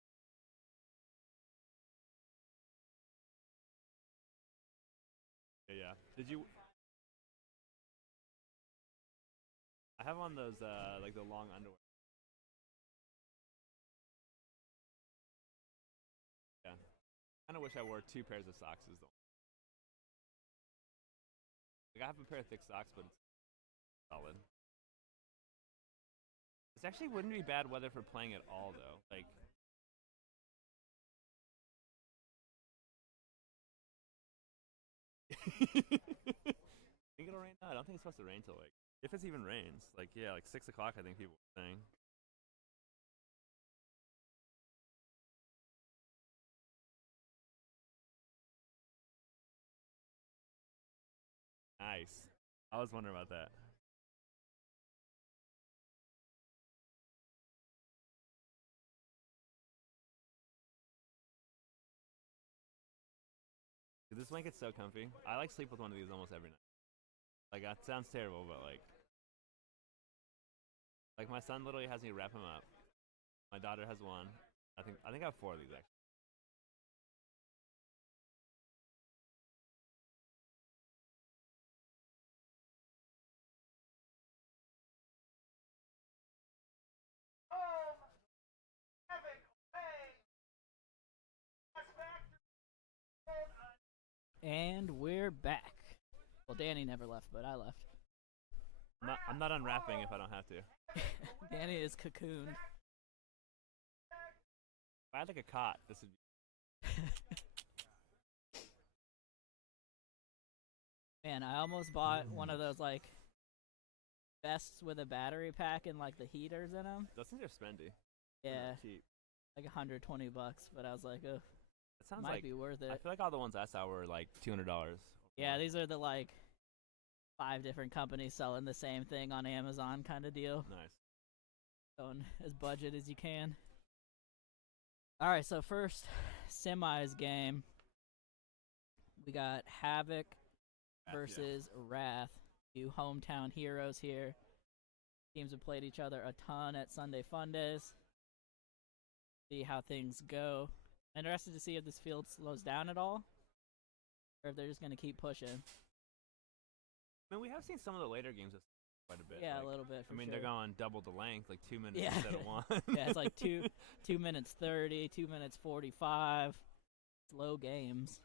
Yeah. Did you? I have on those like the long underwear. Yeah. Kind of wish I wore 2 pairs of socks. Is the like I have a pair of thick socks, but it's solid. This actually wouldn't be bad weather for playing at all though. Like Think it'll rain? No, I don't think it's supposed to rain till like, if it's even rains, like yeah, like 6 o'clock. I think people were saying. Nice. I was wondering about that. Dude, this blanket's so comfy. I like sleep with one of these almost every night. Like that sounds terrible, but like my son literally has me wrap him up. My daughter has one. I think I have 4 of these actually. And we're back. Well, Danny never left, but I left. I'm not unwrapping if I don't have to. Danny is cocooned. If I had like a cot, this would be. Man, I almost bought one of those like vests with a battery pack and like the heaters in them. Those things are spendy. Yeah, Cheap. like $120, but I was like, oh, It sounds might like be worth it. I feel like all the ones I saw were like $200. Yeah, these are the like 5 different companies selling the same thing on Amazon kind of deal. Nice. Going as budget as you can. All right, so first semis game, we got Havoc versus Wrath, 2 hometown heroes here. Teams have played each other a ton at Sunday Fundays. See how things go. Interested to see if this field slows down at all, or if they're just going to keep pushing. I mean, we have seen some of the later games quite a bit. Yeah, like, a little bit. For I mean, sure. they're going double the length, like 2 minutes Yeah. instead of 1. Yeah, it's like 2 minutes 30, 2 minutes 45. Slow games.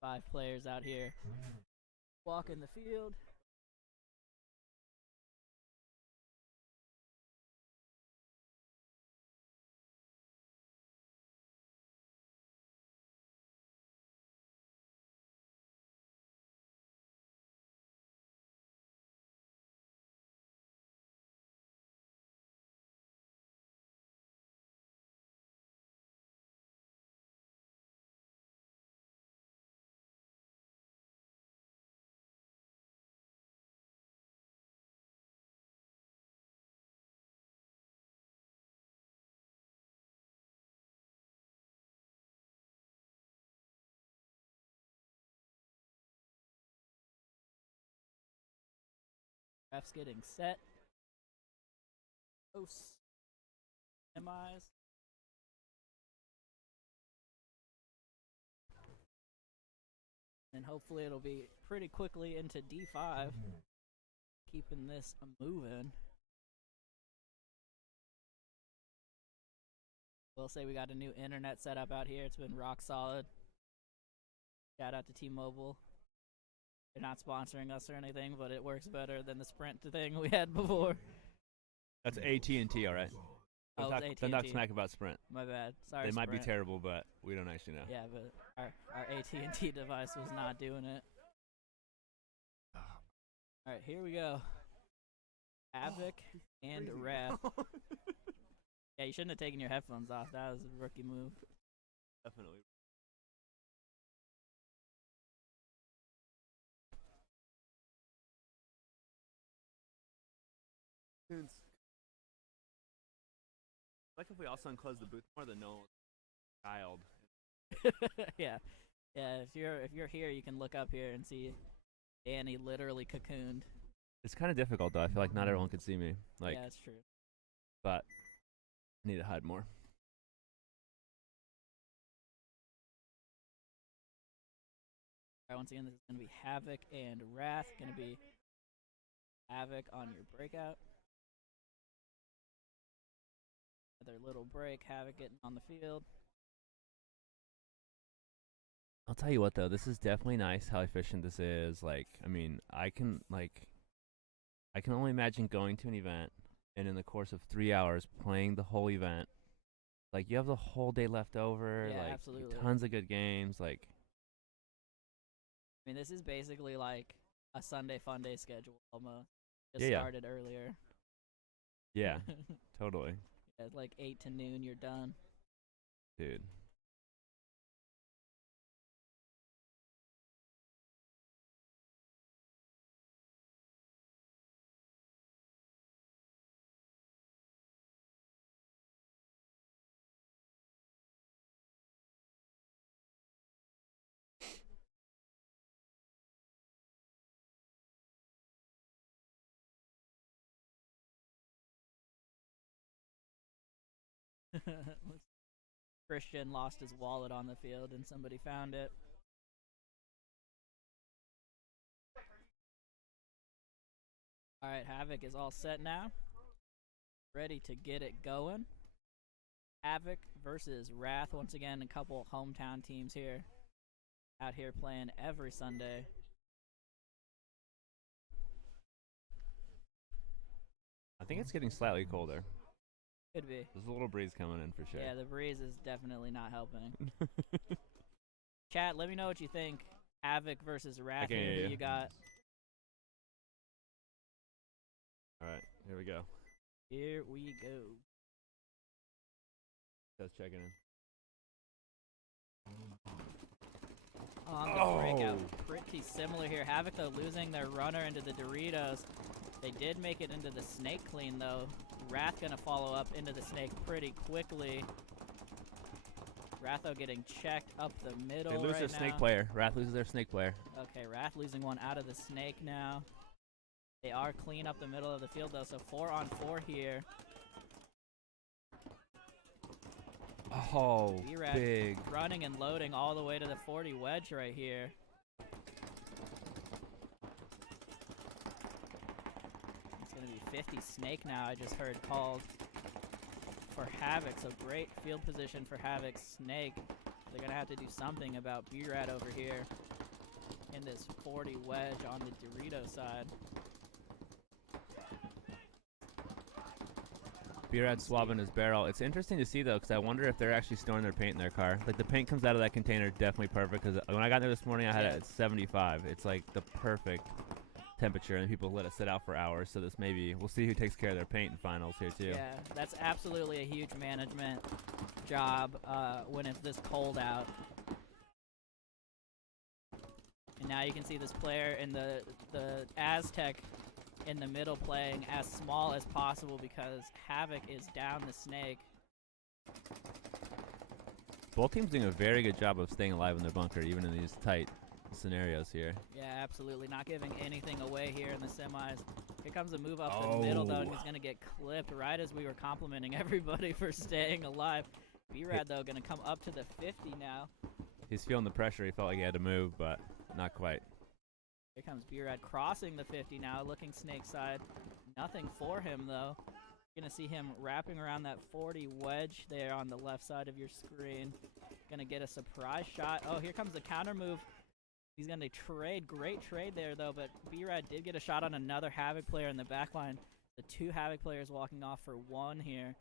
5 players out here walking the field. Ref's getting set. Post semis. And hopefully it'll be pretty quickly into D5. Keeping this moving. We'll say we got a new internet setup out here. It's been rock solid. Shout out to T-Mobile. They're not sponsoring us or anything, but it works better than the Sprint thing we had before. That's AT&T, all right. Oh, Don't talk smack about Sprint. My bad. Sorry, They might be Sprint. terrible, but we don't actually know. Yeah, but our AT&T device was not doing it. All right, here we go. Havoc and Wrath. Yeah, you shouldn't have taken your headphones off. That was a rookie move. Definitely. Like if we also enclose the booth more than no child. Yeah, yeah. If you're here, you can look up here and see Danny literally cocooned. It's kind of difficult though. I feel like not everyone can see me. Like, yeah, that's true. but I need to hide more. All right, once again, this is gonna be Havoc and Wrath. Gonna be Havoc on your breakout. Another little break. Havoc getting on the field. I'll tell you what though, this is definitely nice how efficient this is. Like, I mean, I can only imagine going to an event and in the course of 3 hours playing the whole event Like, you have the whole day left over. Yeah, like, absolutely. tons of good games. Like, I mean, this is basically like a Sunday fun day schedule almost. Just Yeah. started earlier. Yeah, totally. Yeah, like 8 to noon, you're done. Dude. Christian lost his wallet on the field and somebody found it. Alright, Havoc is all set now. Ready to get it going. Havoc versus Wrath. Once again, a couple hometown teams here. Out here playing every Sunday. I think it's getting slightly colder. Could be. There's a little breeze coming in for sure. Yeah, the breeze is definitely not helping. Chat, let me know what you think. Havoc versus Wrath. Who you got? Alright, here we go. Here we go. Just checking in. On the breakout, pretty similar here. Havoc, though, losing their runner into the Doritos. They did make it into the snake clean, though. Wrath gonna follow up into the snake pretty quickly. Wratho getting checked up the middle. They lose their snake player. Wrath loses their snake player. Okay, Wrath losing one out of the snake now. They are clean up the middle of the field, though, so 4-on-4 here. Oh, B-Rad big. running and loading all the way to the 40 wedge right here. It's going to be 50 snake now, I just heard called for Havoc. So great field position for Havoc snake. They're going to have to do something about B-Rad over here in this 40 wedge on the Dorito side. B-Rad swabbing his barrel. It's interesting to see, though, because I wonder if they're actually storing their paint in their car. Like, the paint comes out of that container definitely perfect, because when I got there this morning, I had it at 75. It's, like, the perfect temperature, and people let it sit out for hours, so this maybe, we'll see who takes care of their paint in finals here, too. Yeah, that's absolutely a huge management job when it's this cold out. And now you can see this player in the Aztec in the middle playing as small as possible because Havoc is down the snake. Both teams doing a very good job of staying alive in their bunker, even in these tight scenarios here. Yeah, absolutely. Not giving anything away here in the semis. Here comes a move up the middle, though, and he's going to get clipped right as we were complimenting everybody for staying alive. B-Rad, though, going to come up to the 50 now. He's feeling the pressure. He felt like he had to move, but not quite. Here comes B-Rad crossing the 50 now, looking snake side. Nothing for him, though. You're going to see him wrapping around that 40 wedge there on the left side of your screen. Going to get a surprise shot. Oh, here comes the counter move. He's going to trade. Great trade there, though, but B-Rad did get a shot on another Havoc player in the back line. The two Havoc players walking off for one here.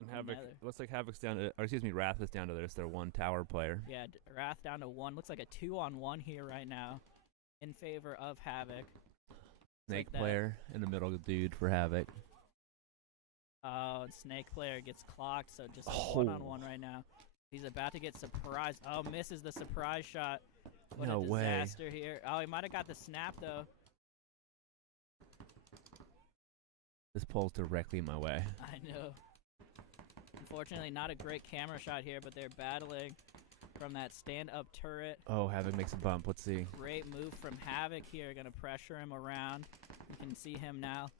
And Havoc, looks like Havoc's down to, or excuse me, Wrath is down to their one tower player. Yeah, Wrath down to one. Looks like a 2-on-1 here right now in favor of Havoc. Snake player in the middle dude for Havoc. Oh, snake player gets clocked, so just a 1-on-1 right now. He's about to get surprised. Oh, misses the surprise shot. What a disaster here. Oh, he might have got the snap, though. This pulls directly my way. I know. Unfortunately, not a great camera shot here, but they're battling from that stand-up turret. Oh, Havoc makes a bump. Let's see. Great move from Havoc here. Going to pressure him around. You can see him now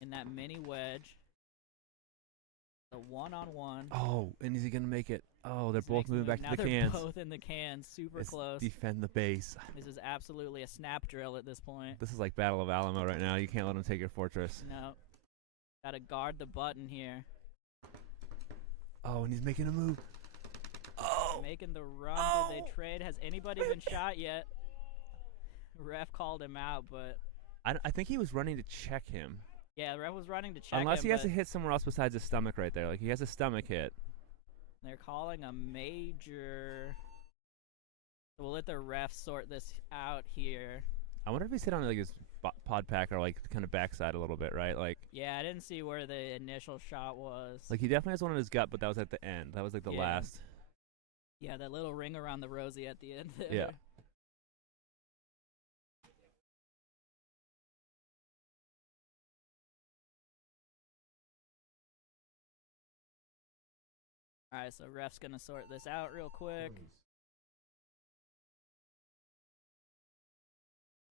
in that mini wedge. The 1-on-1. Oh, and is he going to make it? Oh, they're both moving back to the cans. They're both in the cans. Super close. Defend the base. This is absolutely a snap drill at this point. This is like Battle of Alamo right now. You can't let them take your fortress. No. Got to guard the button here. Oh, and he's making a move. Oh! Making the run. Oh! Did they trade? Has anybody been shot yet? Ref called him out, but... I think he was running to check him. Yeah, the ref was running to check him. Unless he has to hit somewhere else besides his stomach right there. Like, he has a stomach hit. They're calling a major. We'll let the refs sort this out here. I wonder if he's hit on like his pod pack or like kind of backside a little bit, right? Like, yeah, I didn't see where the initial shot was. Like he definitely has one in his gut, but that was at the end. That was like the last. Yeah, that little ring around the rosy at the end there. Yeah. All right, so ref's gonna sort this out real quick.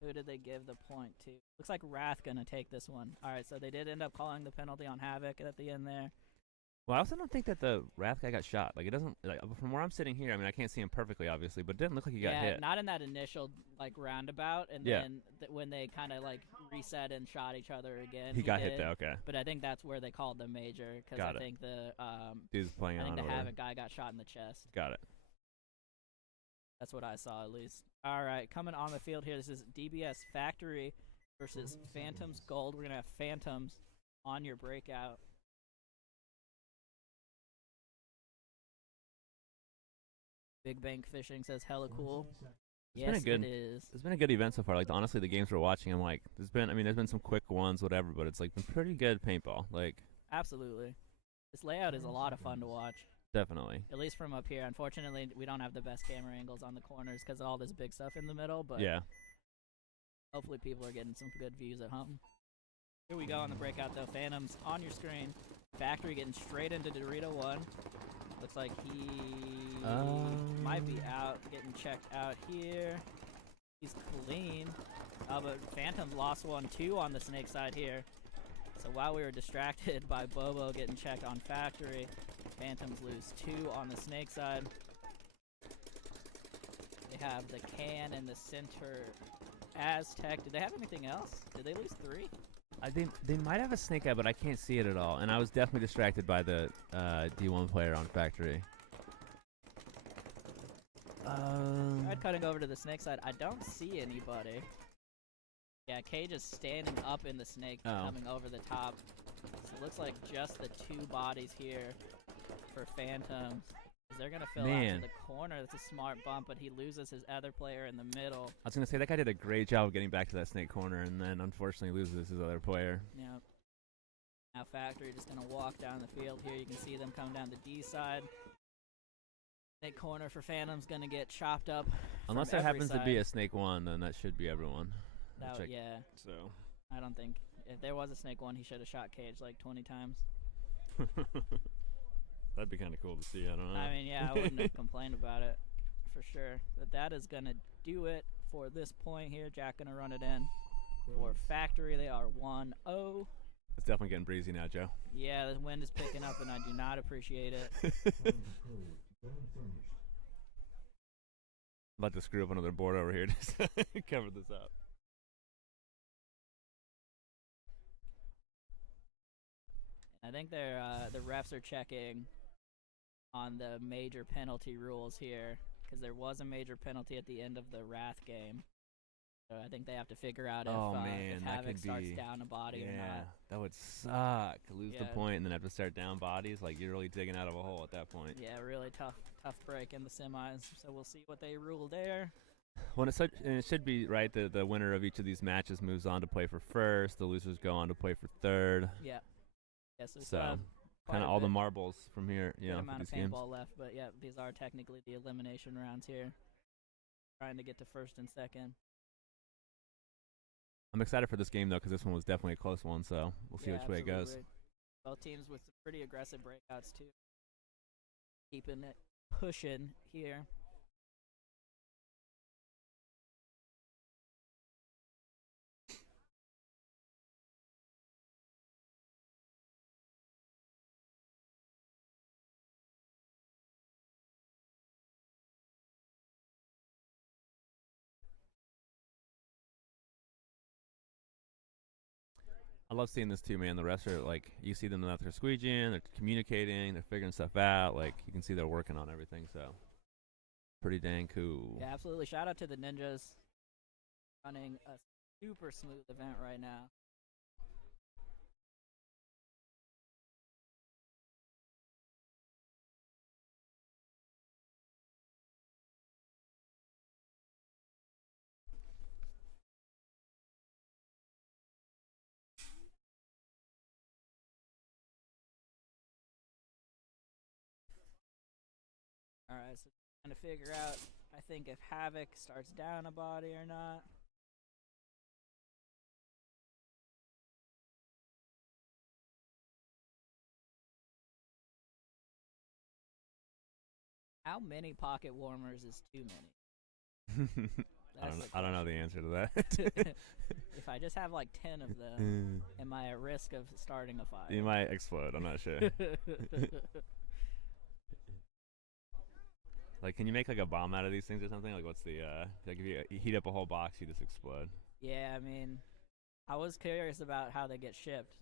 Who did they give the point to? Looks like Wrath gonna take this one. All right, so they did end up calling the penalty on Havoc at the end there. Well, I also don't think that the Wrath guy got shot. Like, it doesn't, like, from where I'm sitting here, I mean, I can't see him perfectly, obviously, but it didn't look like he got hit. Yeah, not in that initial, like, roundabout, and then when they kind of, like, reset and shot each other again. He got hit there, okay. But I think that's where they called the major, because I think the, dude's playing on the Havoc guy got shot in the chest. Got it. That's what I saw, at least. All right, coming on the field here, this is DBS Factory versus Phantoms Gold. We're going to have Phantoms on your breakout. Big Bank Fishing says hella cool. Yes, it is. It's been a good event so far. Like, honestly, the games we're watching, I'm like, there's been some quick ones, whatever, but it's like been pretty good paintball. Like, absolutely. This layout is a lot of fun to watch. Definitely. At least from up here. Unfortunately, we don't have the best camera angles on the corners because of all this big stuff in the middle, but yeah. Hopefully people are getting some good views at home. Here we go on the breakout, though. Phantoms on your screen. Factory getting straight into Dorito 1. Looks like he might be out, getting checked out here. He's clean. But Phantoms lost 1-2 on the snake side here. So while we were distracted by Bobo getting checked on Factory, Phantoms lose 2 on the snake side. They have the can in the center. Aztec. Did they have anything else? Did they lose 3? They might have a snake eye, but I can't see it at all. And I was definitely distracted by the D1 player on Factory. Tried cutting over to the snake side. I don't see anybody. Yeah, Cage is standing up in the snake, coming over the top. So it looks like just the 2 bodies here for Phantoms. They're going to fill out to the corner. That's a smart bump, but he loses his other player in the middle. I was going to say, that guy did a great job of getting back to that snake corner, and then unfortunately loses his other player. Yep. Now Factory just going to walk down the field here. You can see them come down the D side. Snake corner for Phantom's going to get chopped up. Unless there happens to be a snake 1, then that should be everyone. Yeah. So I don't think. If there was a snake 1, he should have shot Cage like 20 times. That'd be kind of cool to see. I don't know. I mean, yeah, I wouldn't have complained about it for sure. But that is going to do it for this point here. Jack going to run it in for Factory. They are 1-0. It's definitely getting breezy now, Joe. Yeah, the wind is picking up, and I do not appreciate it. I'm about to screw up another board over here to cover this up. I think they're the refs are checking on the major penalty rules here because there was a major penalty at the end of the Wrath game. So I think they have to figure out if Havoc starts down a body or not. That would suck. Lose the point and then have to start down bodies. Like, you're really digging out of a hole at that point. Yeah, really tough break in the semis. So we'll see what they rule there. Well, it should be, right, the winner of each of these matches moves on to play for first. The losers go on to play for third. Yeah. So kind of all the marbles from here. Yeah, good amount of paintball left, but yeah, these are technically the elimination rounds here. Trying to get to first and second. I'm excited for this game, though, because this one was definitely a close one, so we'll see which way it goes. Both teams with some pretty aggressive breakouts, too. Keeping it pushing here. I love seeing this too, man. The refs are like, you see them out there squeegeeing, they're communicating, they're figuring stuff out. Like, you can see they're working on everything, so pretty dang cool. Yeah, absolutely. Shout out to the Ninjas running a super smooth event right now. Alright, so trying to figure out, I think, if Havoc starts down a body or not. How many pocket warmers is too many? I don't know the answer to that. If I just have like 10 of them, am I at risk of starting a fire? You might explode. I'm not sure. Like, can you make like a bomb out of these things or something? Like, what's the like if you heat up a whole box, you just explode? Yeah, I mean, I was curious about how they get shipped.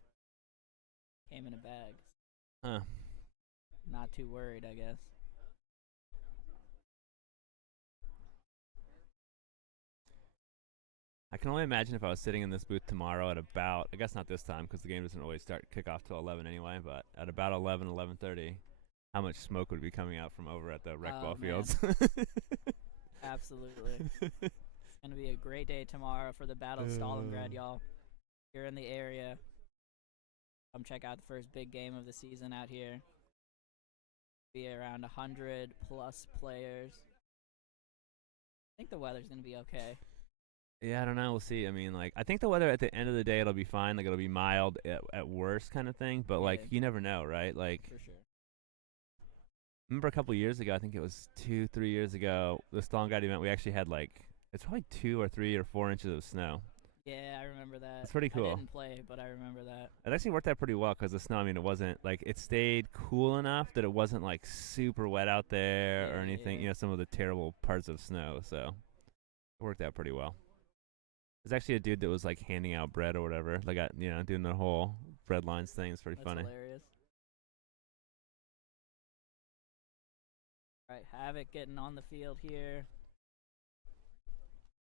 Came in a bag. Huh. Not too worried, I guess. I can only imagine if I was sitting in this booth tomorrow at about, I guess not this time because the game doesn't really start kick off till 11 anyway, but at about 11, 11:30, how much smoke would be coming out from over at the rec ball fields? Absolutely. It's going to be a great day tomorrow for the Battle of Stalingrad, y'all. If you're in the area, come check out the first big game of the season out here. Be around 100 plus players. I think the weather's going to be okay. Yeah, I don't know. We'll see. I mean, like, I think the weather at the end of the day, it'll be fine. Like, it'll be mild at worst kind of thing. But, like, you never know, right? Like, for sure. Remember a couple years ago, I think it was 2-3 years ago, the Stalingrad event, we actually had, like, it's probably 2 or 3 or 4 inches of snow. Yeah, I remember that. It's pretty cool. I didn't play, but I remember that. It actually worked out pretty well because the snow, I mean, it wasn't, like, it stayed cool enough that it wasn't, like, super wet out there or anything. You know, some of the terrible parts of snow. So it worked out pretty well. There's actually a dude that was, like, handing out bread or whatever. Like, you know, doing the whole bread lines thing. It's pretty funny. Hilarious. All right, Havoc getting on the field here.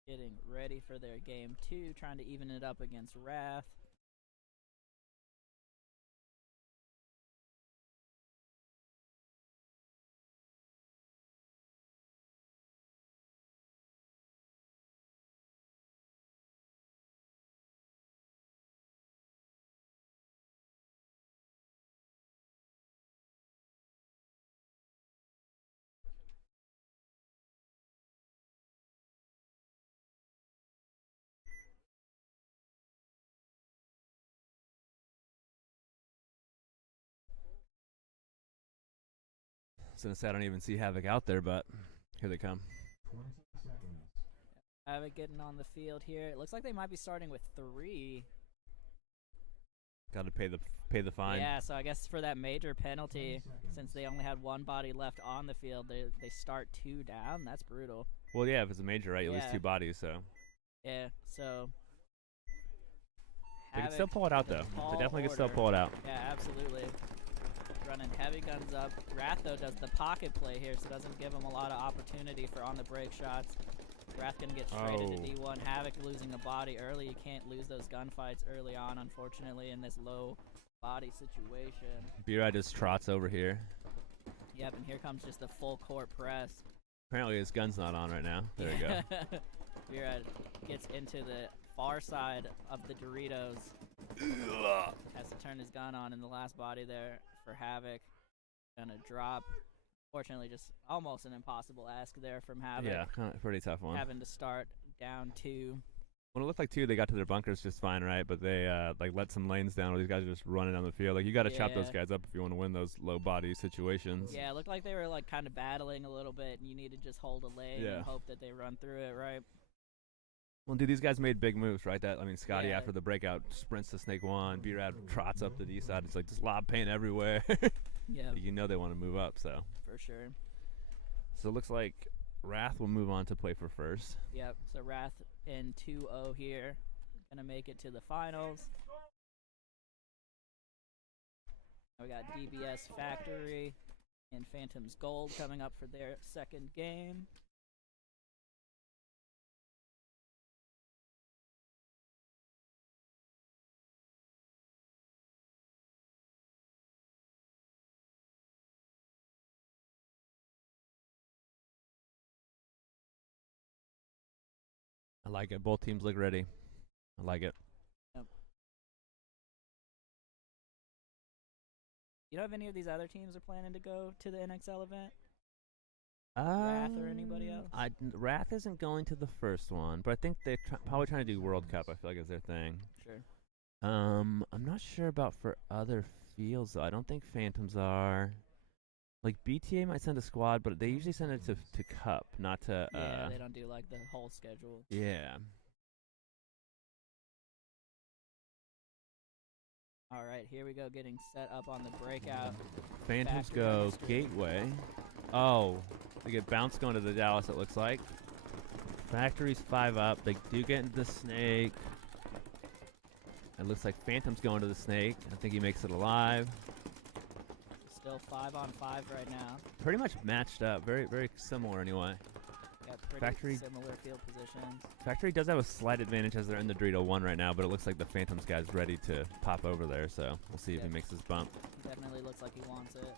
Getting ready for their game 2, trying to even it up against Wrath. I was going to say I don't even see Havoc out there, but here they come. Havoc getting on the field here. It looks like they might be starting with 3. Got to pay the fine. Yeah, so I guess for that major penalty, since they only had 1 body left on the field, they start 2 down. That's brutal. Well, yeah, if it's a major, right, you lose 2 bodies, so. Yeah, so. They can still pull it out, though. They definitely can still pull it out. Yeah, absolutely. Running heavy guns up. Wrath, though, does the pocket play here, so doesn't give him a lot of opportunity for on-the-break shots. Wrath gonna get straight into D1. Havoc losing a body early. You can't lose those gunfights early on, unfortunately, in this low body situation. B-Ride just trots over here. Yep, and here comes just the full court press. Apparently his gun's not on right now. There you go. B-Ride gets into the far side of the Doritos. Has to turn his gun on in the last body there for Havoc. Gonna drop. Fortunately, just almost an impossible ask there from Havoc. Yeah, kind of pretty tough one. Having to start down 2. Well, it looked like, too, they got to their bunkers just fine, right? But they, like, let some lanes down where these guys are just running down the field. Like, you got to chop those guys up if you want to win those low body situations. Yeah, it looked like they were, like, kind of battling a little bit, and you need to just hold a lane and hope that they run through it, right? Well, dude, these guys made big moves, right? That, I mean, Scotty, after the breakout, sprints to Snake 1. B-Rad trots up the D side. It's like just lob paint everywhere. Yeah. You know they want to move up, so. For sure. So it looks like Wrath will move on to play for first. Yep, so Wrath in 2-0 here. Gonna make it to the finals. We got DBS Factory and Phantom's Gold coming up for their second game. I like it. Both teams look ready. I like it. Yep. You know if any of these other teams are planning to go to the NXL event? Wrath or anybody else? Wrath isn't going to the first one, but I think they're probably trying to do World Cup. I feel like is their thing. Sure. I'm not sure about for other fields though. I don't think Phantoms are. Like BTA might send a squad, but they usually send it to Cup, not to. Yeah, they don't do like the whole schedule. Yeah. All right, here we go, getting set up on the breakout. Phantoms Factory go history. Gateway. Oh, they get bounced going to the Dallas. It looks like. Factory's 5 up. They do get into the Snake. It looks like Phantom's going to the Snake. I think he makes it alive. Still 5 on 5 right now. Pretty much matched up. Very, very similar anyway. Got pretty Factory- similar field positions. Factory does have a slight advantage as they're in the Dorito 1 right now, but it looks like the Phantoms guy's ready to pop over there, so we'll see if he makes his bump. Definitely looks like he wants it.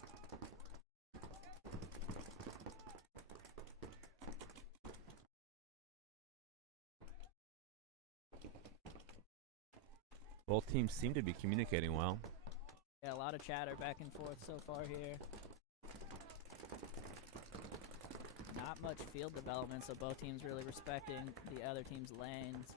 Both teams seem to be communicating well. Yeah, a lot of chatter back and forth so far here. Not much field development, so both teams really respecting the other team's lanes.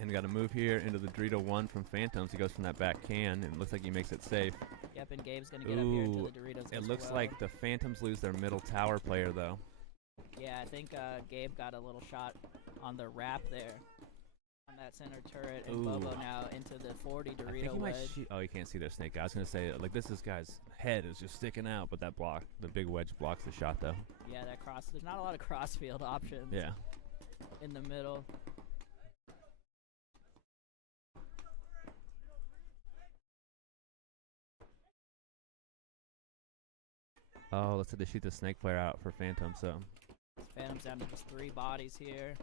And got a move here into the Dorito 1 from Phantoms. He goes from that back can, and it looks like he makes it safe. Yep, and Gabe's going to get up here into the Doritos It as looks well. like the Phantoms lose their middle tower player, though. Yeah, I think Gabe got a little shot on the wrap there. On that center turret, and Bobo now into the 40 I think Dorito he might wedge. shoot. Oh, you can't see their snake. I was going to say, like, this guy's head is just sticking out, but that block, the big wedge blocks the shot, though. Yeah, that cross. There's not a lot of crossfield options Yeah. in the middle. Oh, let's say they shoot the snake player out for Phantom, so. Phantom's down to just 3 bodies here.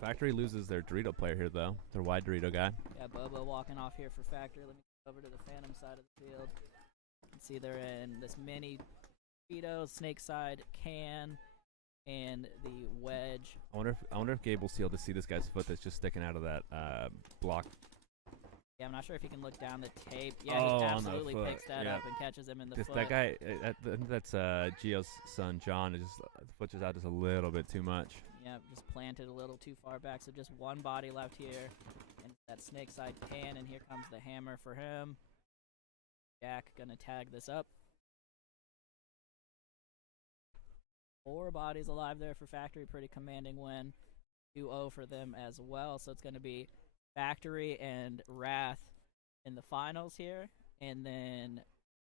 Factory loses their Dorito player here, though. Their wide Dorito guy. Yeah, Bobo walking off here for Factory. Let me go over to the Phantom side of the field. You can see they're in this mini Dorito, snake side, can, and the wedge. I wonder if Gabe will see able to see this guy's foot that's just sticking out of that block. Yeah, I'm not sure if he can look down the tape. Yeah, Oh, he on the absolutely foot. picks that Yeah. up and catches him in the Just foot. that guy, I think that's Gio's son, John. Is just the foot just out just a little bit too much. Yeah, just planted a little too far back, so just one body left here. And that snake side can, and here comes the hammer for him. Jack gonna tag this up. 4 bodies alive there for Factory, pretty commanding win. 2-0 for them as well, so it's gonna be Factory and Wrath in the finals here, and then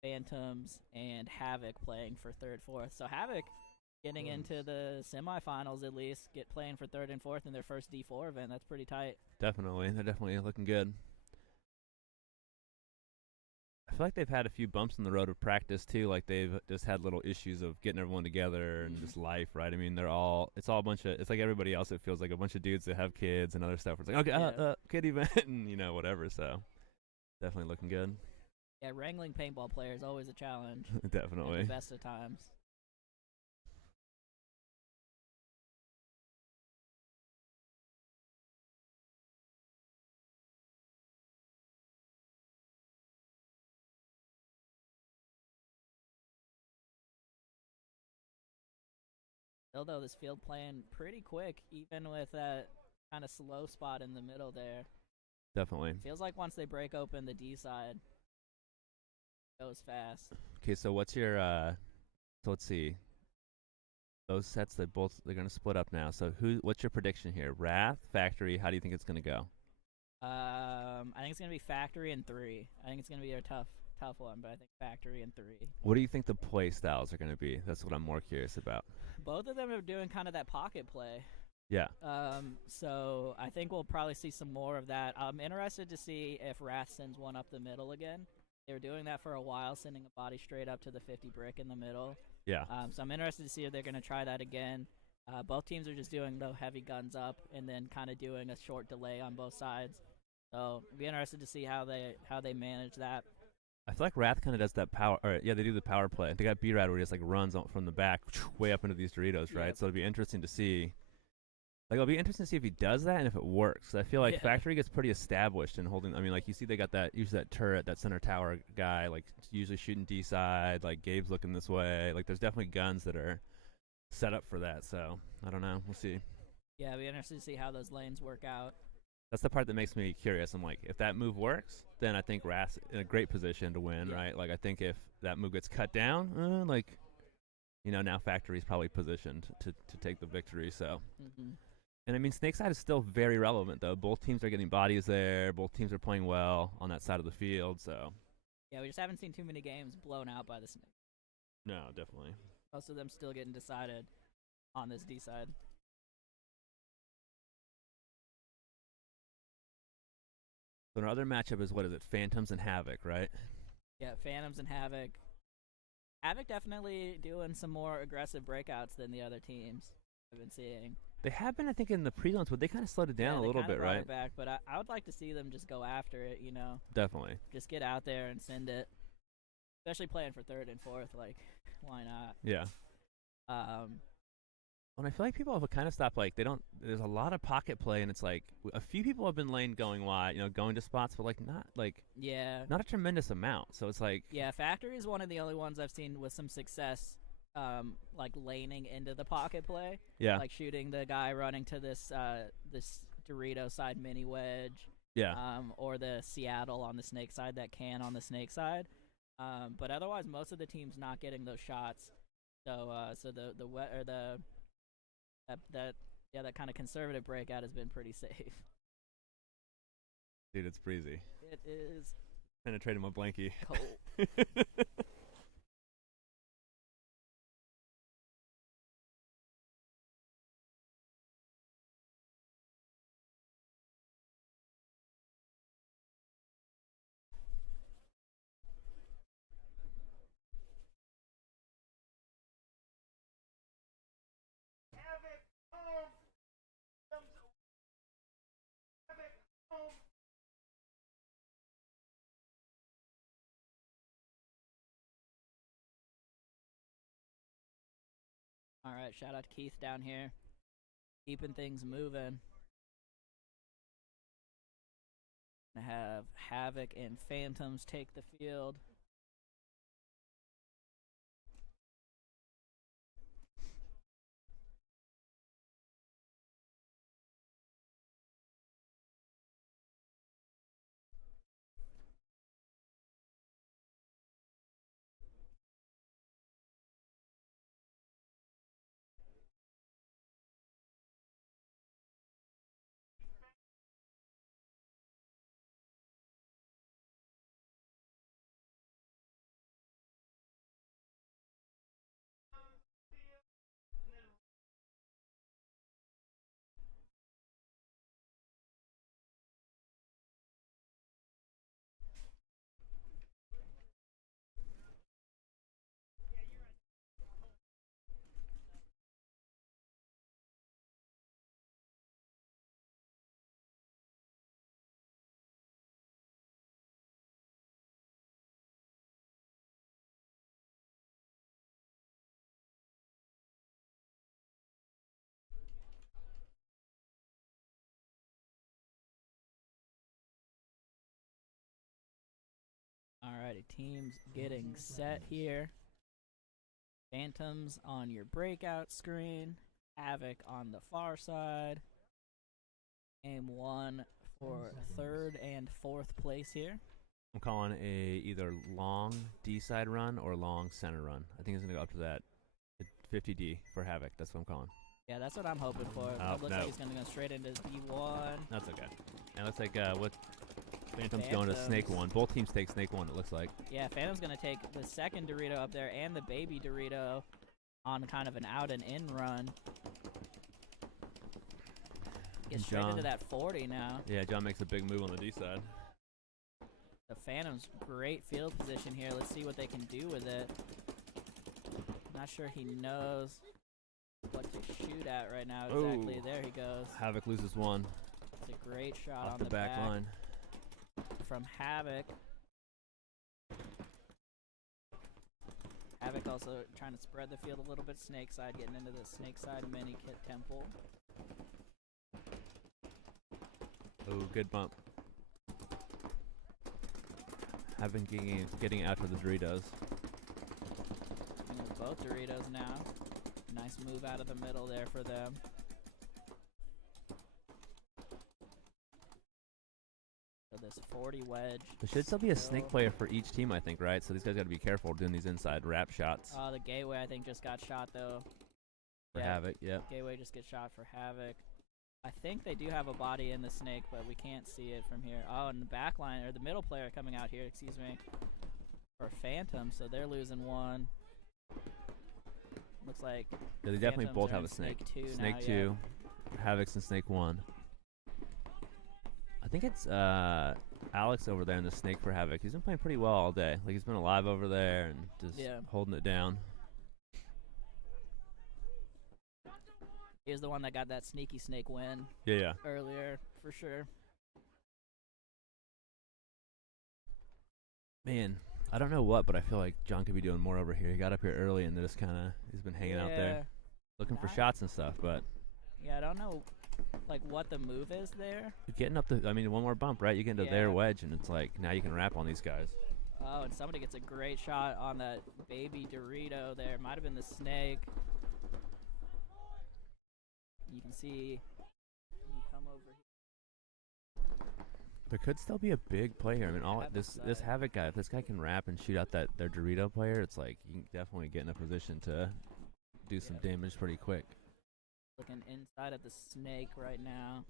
Phantoms and Havoc playing for 3rd, 4th. So Havoc getting into the semifinals at least, playing for 3rd and 4th in their first D4 event. That's pretty tight. Definitely, they're definitely looking good. I feel like they've had a few bumps in the road of practice too. Like they've just had little issues of getting everyone together and just life, right? I mean, it's all a bunch of. It's like everybody else. It feels like a bunch of dudes that have kids and other stuff. It's like okay, kid event and whatever. So definitely looking good. Yeah, wrangling paintball players always a challenge. Definitely. At the best of times. Still, though, this field playing pretty quick, even with that kind of slow spot in the middle there. Definitely. Feels like once they break open the D side, it goes fast. Okay, so what's your so let's see. Those sets they're gonna split up now. So what's your prediction here? Wrath, Factory, how do you think it's gonna go? I think it's gonna be Factory in 3. I think it's gonna be a tough one, but I think Factory in 3. What do you think the play styles are gonna be? That's what I'm more curious about. Both of them are doing kind of that pocket play. Yeah. So I think we'll probably see some more of that. I'm interested to see if Wrath sends one up the middle again. They were doing that for a while, sending a body straight up to the 50 brick in the middle. Yeah. So I'm interested to see if they're going to try that again. Both teams are just doing the heavy guns up and then kind of doing a short delay on both sides. So I'll be interested to see how they manage that. I feel like Wrath kind of does that power. Or yeah, they do the power play. They got B-Rad where he just like runs from the back way up into these Doritos, right? Yep. So it'll be interesting to see Like, it'll be interesting to see if he does that and if it works. I feel like Yeah. Factory gets pretty established in holding. I mean, like, you see they got that, use that turret, that center tower guy, like, usually shooting D side. Like, Gabe's looking this way. Like, there's definitely guns that are set up for that. So, I don't know. We'll see. Yeah, it'll be interesting to see how those lanes work out. That's the part that makes me curious. I'm like, if that move works, then I think Wrath's in a great position to win, Yeah. right? Like, I think if that move gets cut down, like, you know, now Factory's probably positioned to take the victory. So. Mm-hmm. And I mean, Snakeside is still very relevant, though. Both teams are getting bodies there. Both teams are playing well on that side of the field. So, Yeah, we just haven't seen too many games blown out by the Snake. no, definitely. Most of them still getting decided on this D side. So our other matchup is, what is it? Phantoms and Havoc, right? Yeah, Phantoms and Havoc. Havoc definitely doing some more aggressive breakouts than the other teams I've been seeing. They have been, I think, in the prelims, but they kind of slowed it down a little bit, right? Back, but I would like to see them just go after it, you know. Definitely. Just get out there and send it. Especially playing for third and fourth, like, why not? Yeah. And I feel like people have kind of stopped, like, they don't, there's a lot of pocket play, and it's like, a few people have been lane going wide, you know, going to spots, but, like, not a tremendous amount. So it's like. Yeah, Factory is one of the only ones I've seen with some success, like, laning into the pocket play. Yeah. Like, shooting the guy running to this Dorito side mini wedge. Yeah. Or the Seattle on the Snake side, that can on the Snake side. But otherwise, most of the teams not getting those shots. So that kind of conservative breakout has been pretty safe. Dude, it's breezy. It is Penetrating my blankie. cold. All right, shout out to Keith down here, keeping things moving. Gonna have Havoc and Phantoms take the field. Alrighty, teams getting set here. Phantoms on your breakout screen. Havoc on the far side. Game one for third and fourth place here. I'm calling a either long D side run or long center run. I think it's gonna go up to that 50D for Havoc. That's what I'm calling. Yeah, that's what I'm hoping for. Oh, It looks no. like he's gonna go straight into D1. That's okay. And it looks like what Phantom's going to Snake 1. Both teams take Snake 1, it looks like. Yeah, Phantom's gonna take the second Dorito up there and the baby Dorito on kind of an out and in run. Get straight into that 40 now. Yeah, John makes a big move on the D side. The Phantom's great field position here. Let's see what they can do with it. Not sure he knows what to shoot at right now exactly. Ooh. There he goes. Havoc loses one. It's a great shot Off on the back line. from Havoc. Havoc also trying to spread the field a little bit. Snake side getting into the Snake side mini kit temple. Oh, good bump. Havoc getting out to the Doritos. Both Doritos now. Nice move out of the middle there for them. So this 40 wedge. There should still be a snake player for each team, I think, right? So these guys got to be careful doing these inside wrap shots. Oh, the gateway I think just got shot though. For Havoc, yeah. Gateway just gets shot for Havoc. I think they do have a body in the snake, but we can't see it from here. Oh, and the back line, or the middle player coming out here, excuse me, for Phantom, so they're losing one. Looks like yeah, they definitely Phantoms both are have in a snake. Snake 2, Havoc's in snake 1. I think it's Alex over there in the snake for Havoc. He's been playing pretty well all day. Like, he's been alive over there and just holding it down. He was the one that got that sneaky snake win. Yeah. Earlier, for sure. Man, I don't know what, but I feel like John could be doing more over here. He got up here early and just kind of, he's been hanging out there, looking for shots and stuff, but. Yeah, I don't know, like, what the move is there. You're getting up the, I mean, one more bump, right? You get into their wedge, and it's like, now you can wrap on these guys. Oh, and somebody gets a great shot on that baby Dorito there. Might have been the snake. You can see when you come over here. There could still be a big play here. I mean, this Havoc guy, if this guy can wrap and shoot out their Dorito player, it's like you can definitely get in a position to do some damage pretty quick. Looking inside of the snake right now.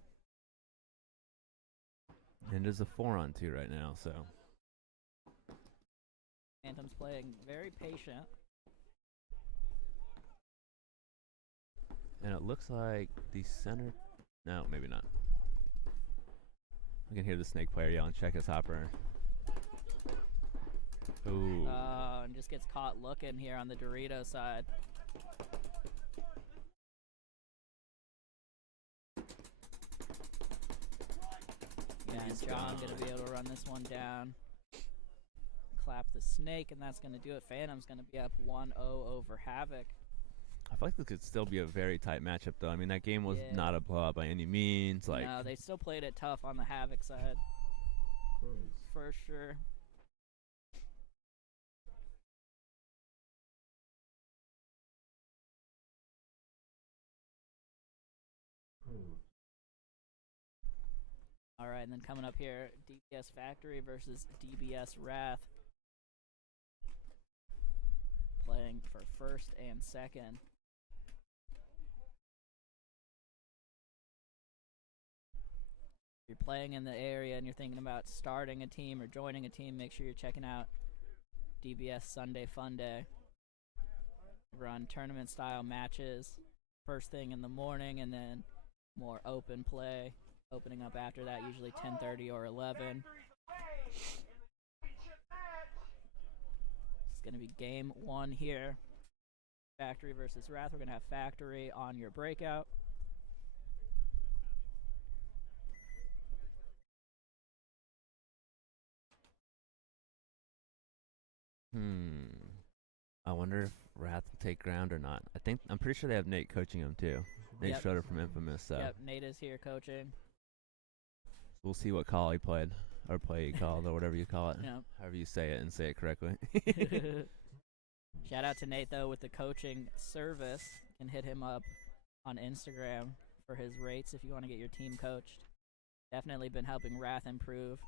And there's a 4-on-2 right now, so. Phantom's playing very patient. And it looks like the center. No, maybe not. I can hear the snake player yelling, check his hopper. Ooh. And just gets caught looking here on the Dorito side. Yeah, and John going to be able to run this one down. Clap the snake, and that's going to do it. Phantom's going to be up 1-0 over Havoc. I feel like this could still be a very tight matchup, though. I mean, that game was not a blowout by any means. Like, no, they still played it tough on the Havoc side. For sure. All right, and then coming up here, DBS Factory versus DBS Wrath. Playing for first and second. If you're playing in the area and you're thinking about starting a team or joining a team, make sure you're checking out DBS Sunday Fun Day. Run tournament style matches first thing in the morning, and then more open play opening up after that, usually 10:30 or 11. It's going to be game 1 here. Factory versus Wrath. We're going to have Factory on your breakout. I wonder if Wrath will take ground or not. I'm pretty sure they have Nate coaching them too. Nate Schroeder from Infamous. So. Yep, Nate is here coaching. So we'll see what call he played, or play he called, or whatever you call it. Yep. However you say it and say it correctly. Shout out to Nate though with the coaching service. You can hit him up on Instagram for his rates if you want to get your team coached. Definitely been helping Wrath improve.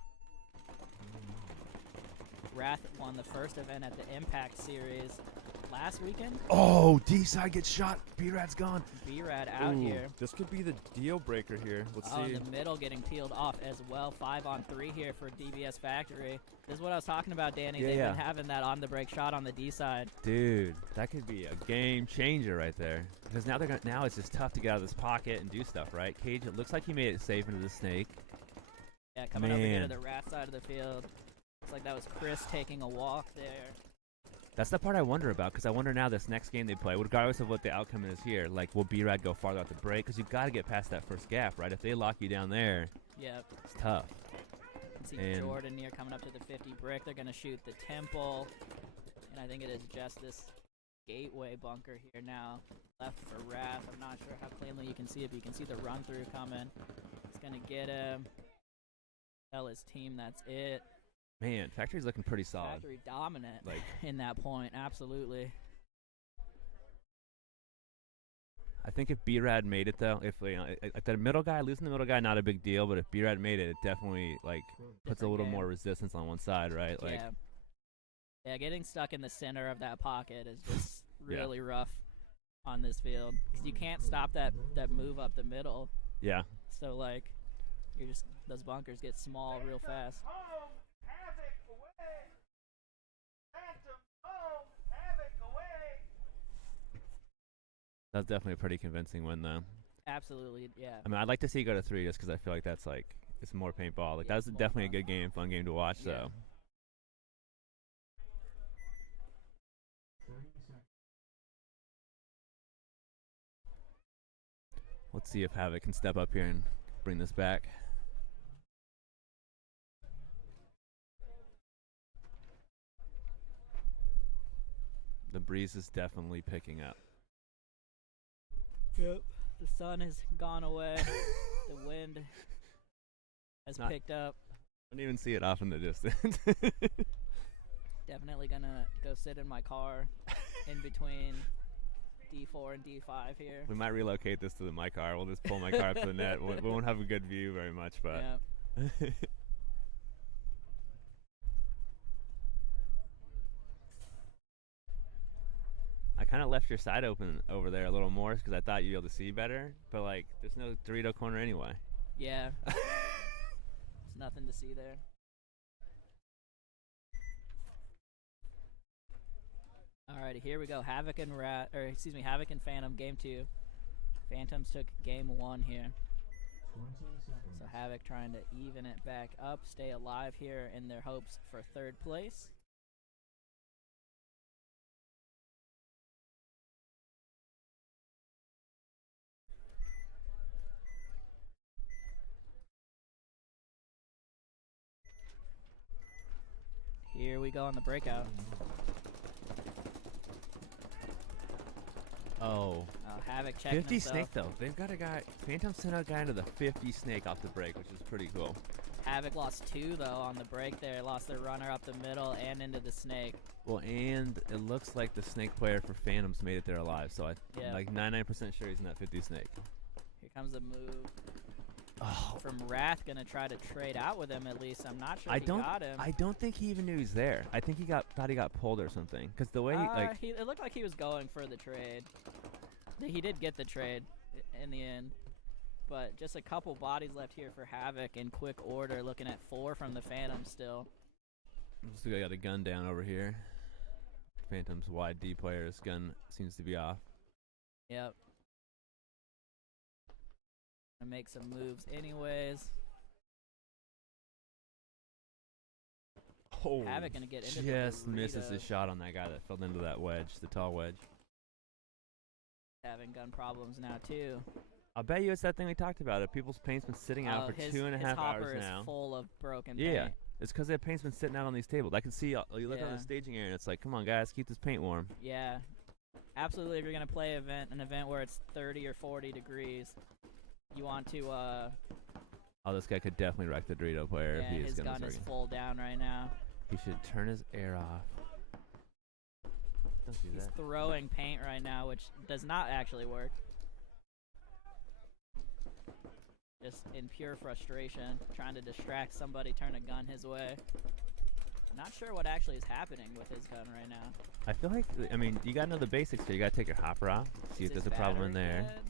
Wrath won the first event at the Impact Series last weekend. Oh, D-side gets shot. B-Rad's gone. B-Rad out here. This could be the deal breaker here. Let's see. In the middle getting peeled off as well. 5-on-3 here for DBS Factory. This is what I was talking about, Danny. They've been having that on-the-break shot on the D side. Dude, that could be a game changer right there. Because now it's just tough to get out of this pocket and do stuff, right? Cage, it looks like he made it safe into the snake. Yeah, coming over here to the Wrath side of the field. Looks like that was Chris taking a walk there. That's the part I wonder about, because I wonder now this next game they play, regardless of what the outcome is here, like, will B-Rad go farther out the break? Because you've got to get past that first gap, right? If they lock you down there, it's tough. You can see Jordan near coming up to the 50 brick. They're going to shoot the temple. And I think it is just this gateway bunker here now left for Wrath. I'm not sure how plainly you can see it, but you can see the run-through coming. It's going to get him. tell his team that's it. Man, Factory's looking pretty solid. Factory dominant Like in that point, absolutely. I think if B-Rad made it though, if like the middle guy, losing the middle guy, not a big deal. But if B-Rad made it, it definitely like puts a little game. more resistance on one side, right? Like yeah, getting stuck in the center of that pocket is just really rough on this field because you can't stop that move up the middle. Yeah. So like, you're just those bunkers get small real fast. That's definitely a pretty convincing win, though. Absolutely, yeah. I mean, I'd like to see it go to 3 just because I feel like that's like it's more paintball. Like that's definitely a good game, fun game to watch. Yeah. So. Let's see if Havoc can step up here and bring this back. The breeze is definitely picking up. Yep. The sun has gone away. The wind has picked up. I don't even see it off in the distance. Definitely gonna go sit in my car in between D4 and D5 here. We might relocate this to my car. We'll just pull my car up to the net. We won't have a good view very much, but. Yep. I kind of left your side open over there a little more because I thought you'd be able to see better. But, like, there's no Dorito corner anyway. Yeah. There's nothing to see there. Alrighty, here we go. Havoc and Havoc and Phantom, game 2. Phantoms took game 1 here. So Havoc trying to even it back up, stay alive here in their hopes for 3rd place. Here we go on the breakout. Oh. Havoc checking 50 himself. snake, though. They've got a guy. Phantom sent a guy into the 50 snake off the break, which is pretty cool. Havoc lost 2, though, on the break there. Lost their runner up the middle and into the snake. Well, and it looks like the snake player for Phantoms made it there alive. So I'm like 99% sure he's in that 50 snake. Here comes the move. Oh. From Wrath, gonna try to trade out with him at least. I'm not sure if he got him. I don't think he even knew he's there. I think thought he got pulled or something. Because the way it looked like he was going for the trade. He did get the trade in the end. But just a couple bodies left here for Havoc in quick order. Looking at 4 from the Phantom still. So I got a gun down over here. Phantom's wide D player's gun seems to be off. Yep. Gonna make some moves anyways. Oh, Havoc gonna get into just the misses his Doritos. shot on that guy that fell into that wedge, the tall wedge. Having gun problems now too. I'll bet you it's that thing we talked about. If people's paint's been sitting out for 2.5 hours his now. Is full of broken Yeah, paint. it's because their paint's been sitting out on these tables. I can see you look on the staging area and it's like, come on guys, keep this paint warm. Yeah, absolutely. If you're gonna play an event where it's 30 or 40 degrees, you want to. Oh, this guy could definitely wreck the Dorito player if Yeah, he's his gonna gun start is getting- full down right now. He should turn his air off. Don't do He's that. throwing paint right now, which does not actually work. Just in pure frustration, trying to distract somebody, turn a gun his way. Not sure what actually is happening with his gun right now. I feel like, I mean, you gotta know the basics here. You gotta take your hopper off, see if Is there's his a problem in battery there. dead?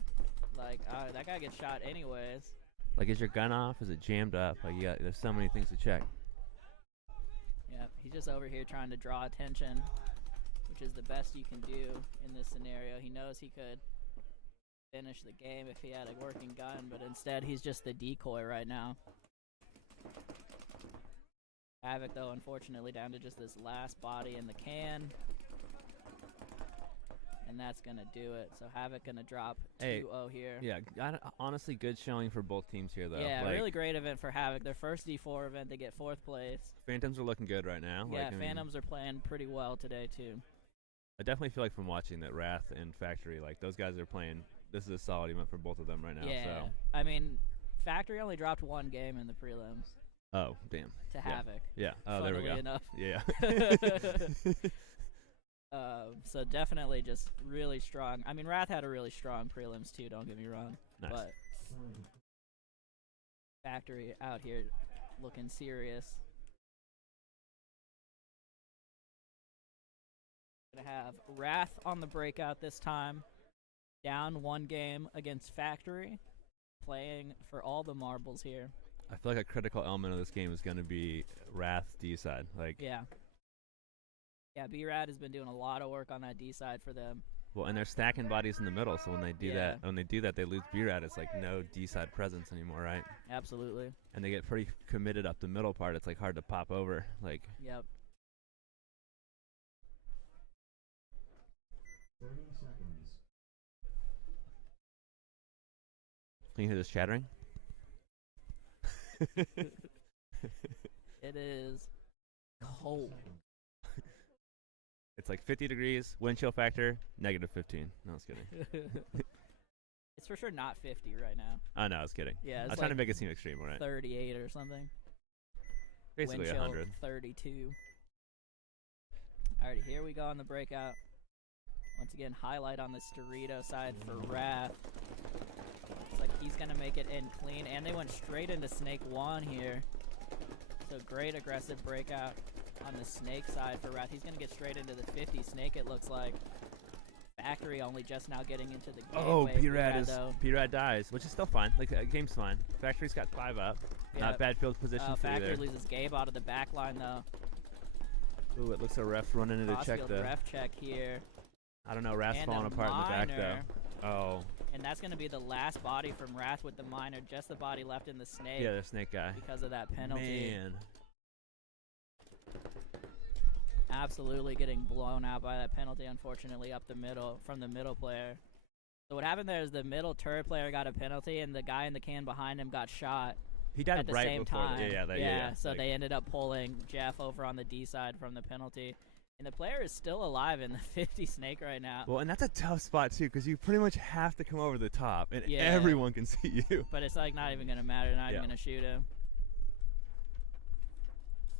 Like, that guy gets shot anyways. Like, is your gun off? Is it jammed up? Like, there's so many things to check. Yep, he's just over here trying to draw attention, which is the best you can do in this scenario. He knows he could finish the game if he had a working gun, but instead he's just the decoy right now. Havoc, though, unfortunately down to just this last body in the can. And that's going to do it. So Havoc going to drop 2-0 here. Yeah, honestly, good showing for both teams here, though. Yeah, like, really great event for Havoc. Their first D4 event, they get 4th place. Phantoms are looking good right now. Yeah, like, Phantoms are playing pretty well today, too. I definitely feel like from watching that Wrath and Factory, like, those guys are playing. This is a solid event for both of them right now. Yeah, So. I mean, Factory only dropped 1 game in the prelims. Oh, damn. to Yeah. Havoc. Yeah. Oh, there we Funnily go. enough. Yeah. So definitely just really strong. I mean, Wrath had a really strong prelims too, don't get me wrong. Nice. But Factory out here looking serious. Gonna have Wrath on the breakout this time. Down 1 game against Factory. Playing for all the marbles here. I feel like a critical element of this game is going to be Wrath D side. Like, Yeah. Yeah, B-Rad has been doing a lot of work on that D side for them. well, and they're stacking bodies in the middle, so when they do that, they lose B-Rad. It's like no D side presence anymore, right? Absolutely. And they get pretty committed up the middle part. It's like hard to pop over. Like, Yep. 30 seconds. can you hear this chattering? It is cold. It's like 50 degrees, wind chill factor, -15. No, I was kidding. It's for sure not 50 right now. Oh, no, I was kidding. Yeah, I it's was trying to like make it seem extreme, right? 38 or something. Basically Wind chill 100. 32. Alright, here we go on the breakout. Once again, highlight on the Dorito side for Wrath. Looks like he's going to make it in clean, and they went straight into Snake 1 here. So great aggressive breakout on the Snake side for Wrath. He's going to get straight into the 50 Snake, it looks like. Factory only just now getting into the game. Oh, B-Rad dies, which is still fine. Like, game's fine. Factory's got 5 up. Not Yep. bad field position for Factory either. loses Gabe out of the back line, though. Ooh, it looks like ref running into check Crossfield the. ref check here. I don't know, Wrath's And falling a apart in the back, minor. though. Oh. And that's going to be the last body from Wrath with the minor. Just the body left in the Snake Yeah, the snake guy. because of that penalty. Man. Absolutely getting blown out by that penalty, unfortunately, up the middle from the middle player. So what happened there is the middle turret player got a penalty, and the guy in the can behind him got shot He died at the right same before. time. Yeah. So like, they ended up pulling Jeff over on the D side from the penalty. And the player is still alive in the 50 Snake right now. Well, and that's a tough spot, too, because you pretty much have to come over the top, and Yeah. everyone can see you. But it's like not even going to matter. Not Yeah. even going to shoot him.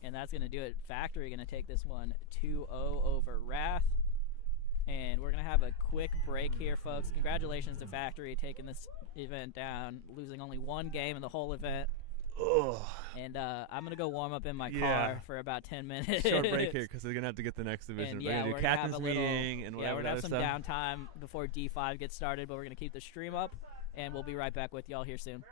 And that's going to do it. Factory going to take this one 2-0 over Wrath. And we're going to have a quick break here, folks. Congratulations to Factory taking this event down, losing only 1 game in the whole event. Ugh. And I'm going to go warm up in my Yeah. car for about 10 minutes. Short break here because they're going to have to get the next division. And They're yeah, going to we're do gonna have captain's a little, meeting and yeah, whatever we're going to have other some stuff. downtime before D5 gets started, but we're going to keep the stream up, and we'll be right back with y'all here soon.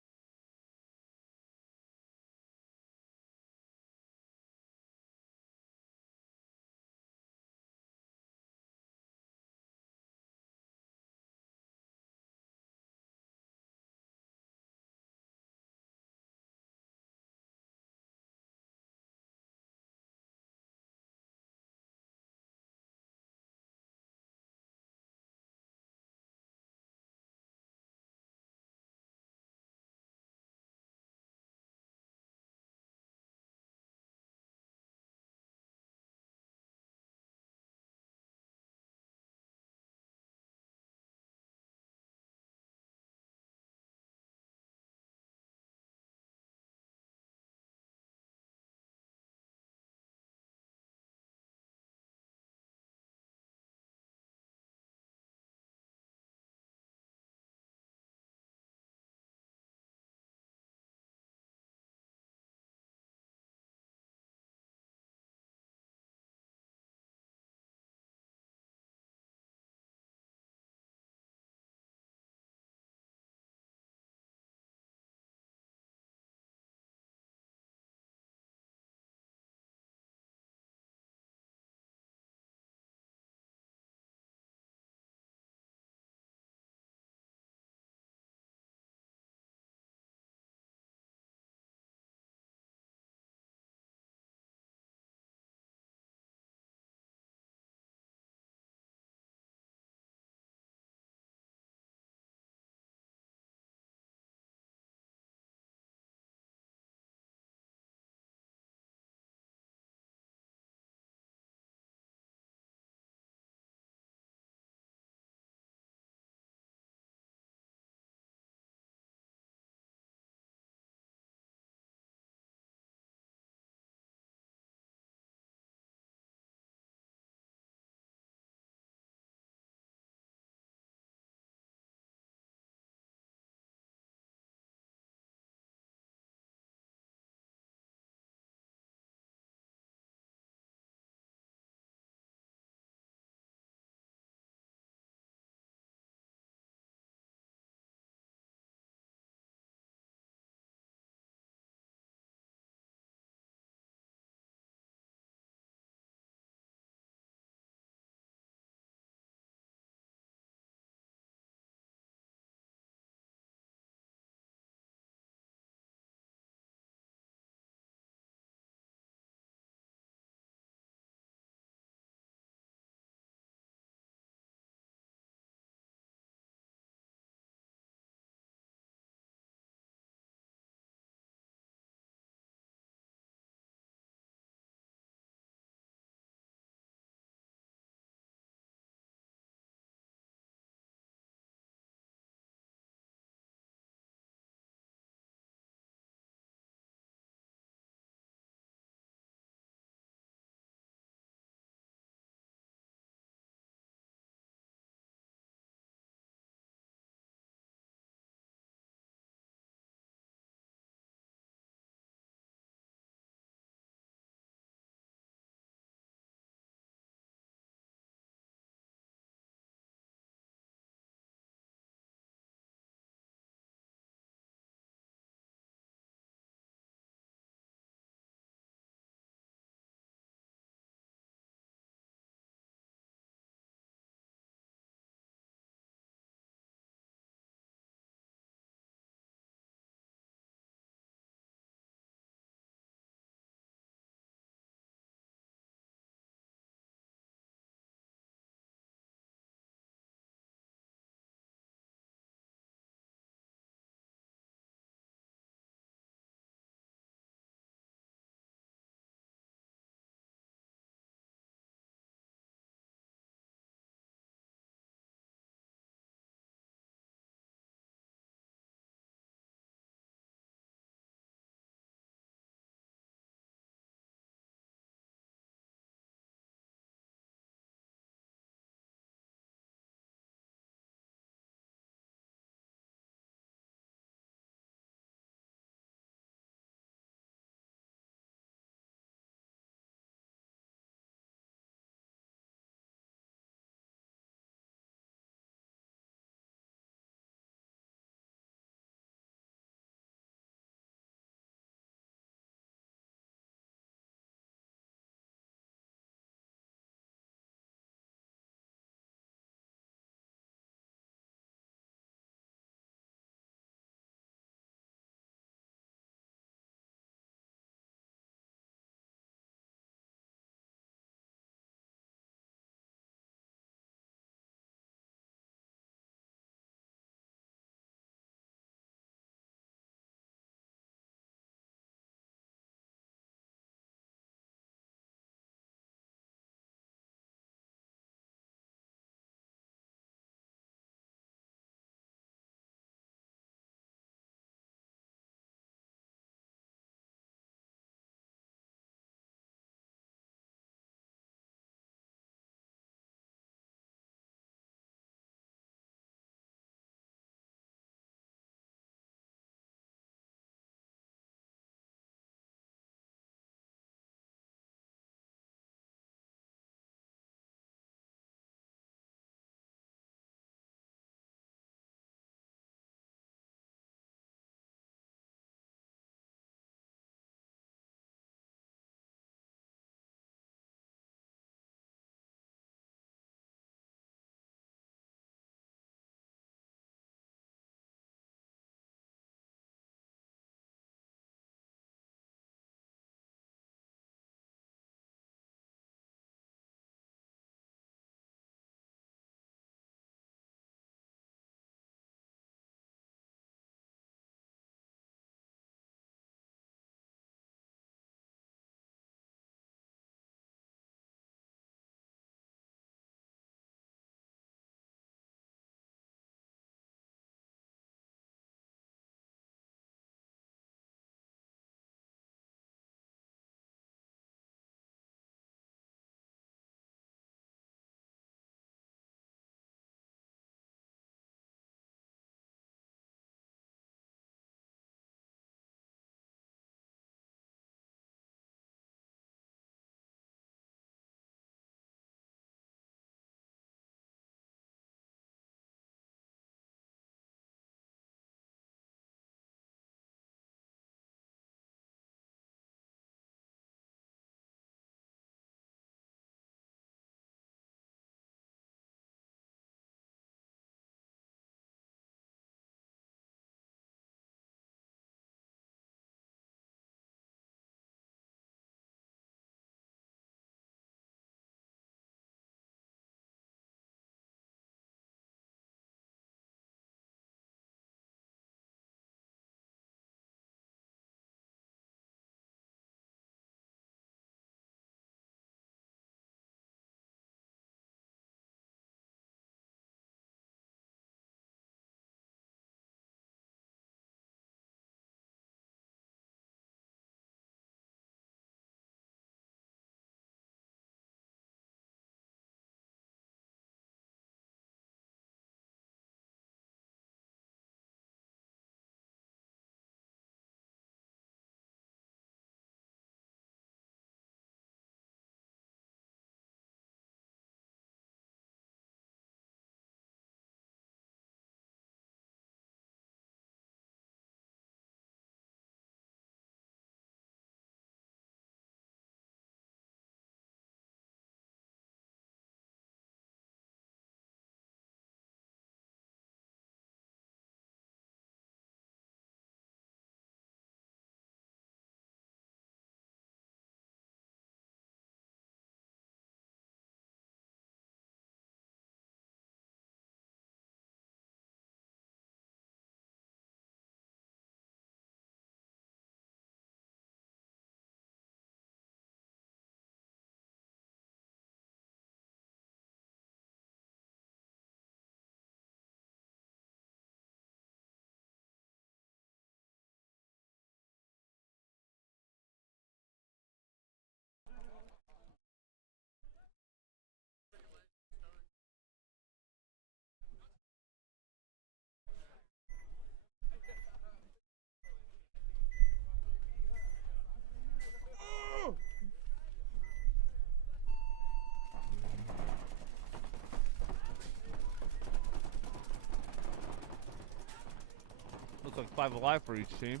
5 alive for each team.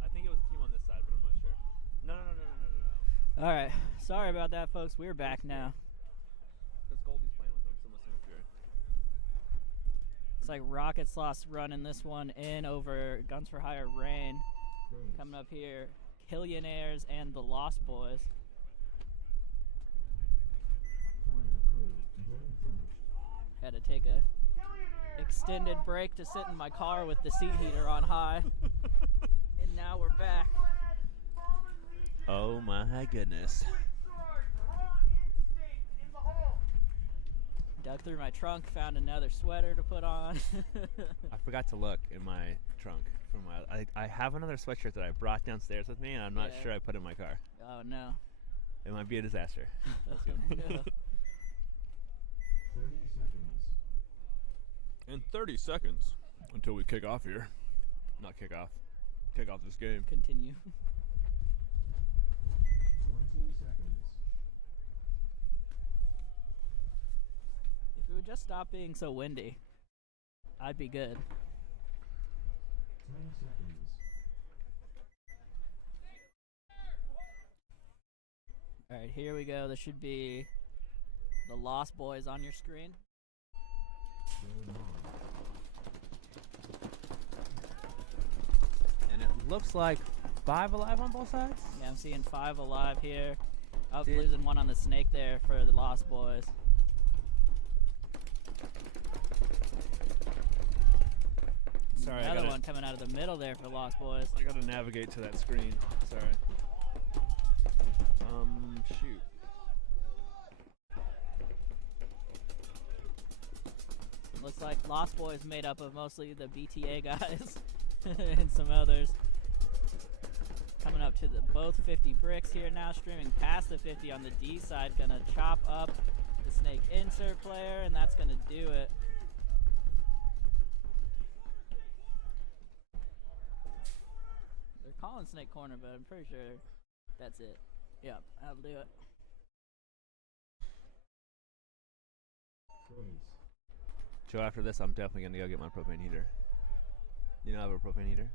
I think it was a team on this side, but I'm not sure. No. All right. Sorry about that, folks. We're back now. Because Goldie's playing with them, so must have been It's like Rocket Sloths running this one in over Guns for Hire Rain. Coming up here, Killionaires and the Lost Boys. Had to take a extended break to sit in my car with the seat heater on high. And now we're back. Oh my goodness. Dug through my trunk, found another sweater to put on. I forgot to look in my trunk. For my, I have another sweatshirt that I brought downstairs with me, and I'm not sure I put it in my car. Oh no. It might be a disaster. Let's go. No. 30 seconds. In 30 seconds until we kick off here. Not kick off. Kick off this game. Continue. 20 seconds. If it would just stop being so windy, I'd be good. 10 seconds. Alright, here we go. This should be the Lost Boys on your screen. Game on. And it looks like 5 alive on both sides? Yeah, I'm seeing 5 alive here. Oh, Dude. losing one on the snake there for the Lost Boys. Sorry, Another one coming out of the middle there for Lost Boys. I gotta navigate to that screen. Sorry. Shoot. Looks like Lost Boys made up of mostly the BTA guys and some others. Coming up to the both 50 bricks here now, streaming past the 50 on the D side. Gonna chop up the snake insert player, and that's gonna do it. They're calling snake corner, but I'm pretty sure that's it. Yep, that'll do it. Freeze. So after this, I'm definitely gonna go get my propane heater. You know I have a propane heater?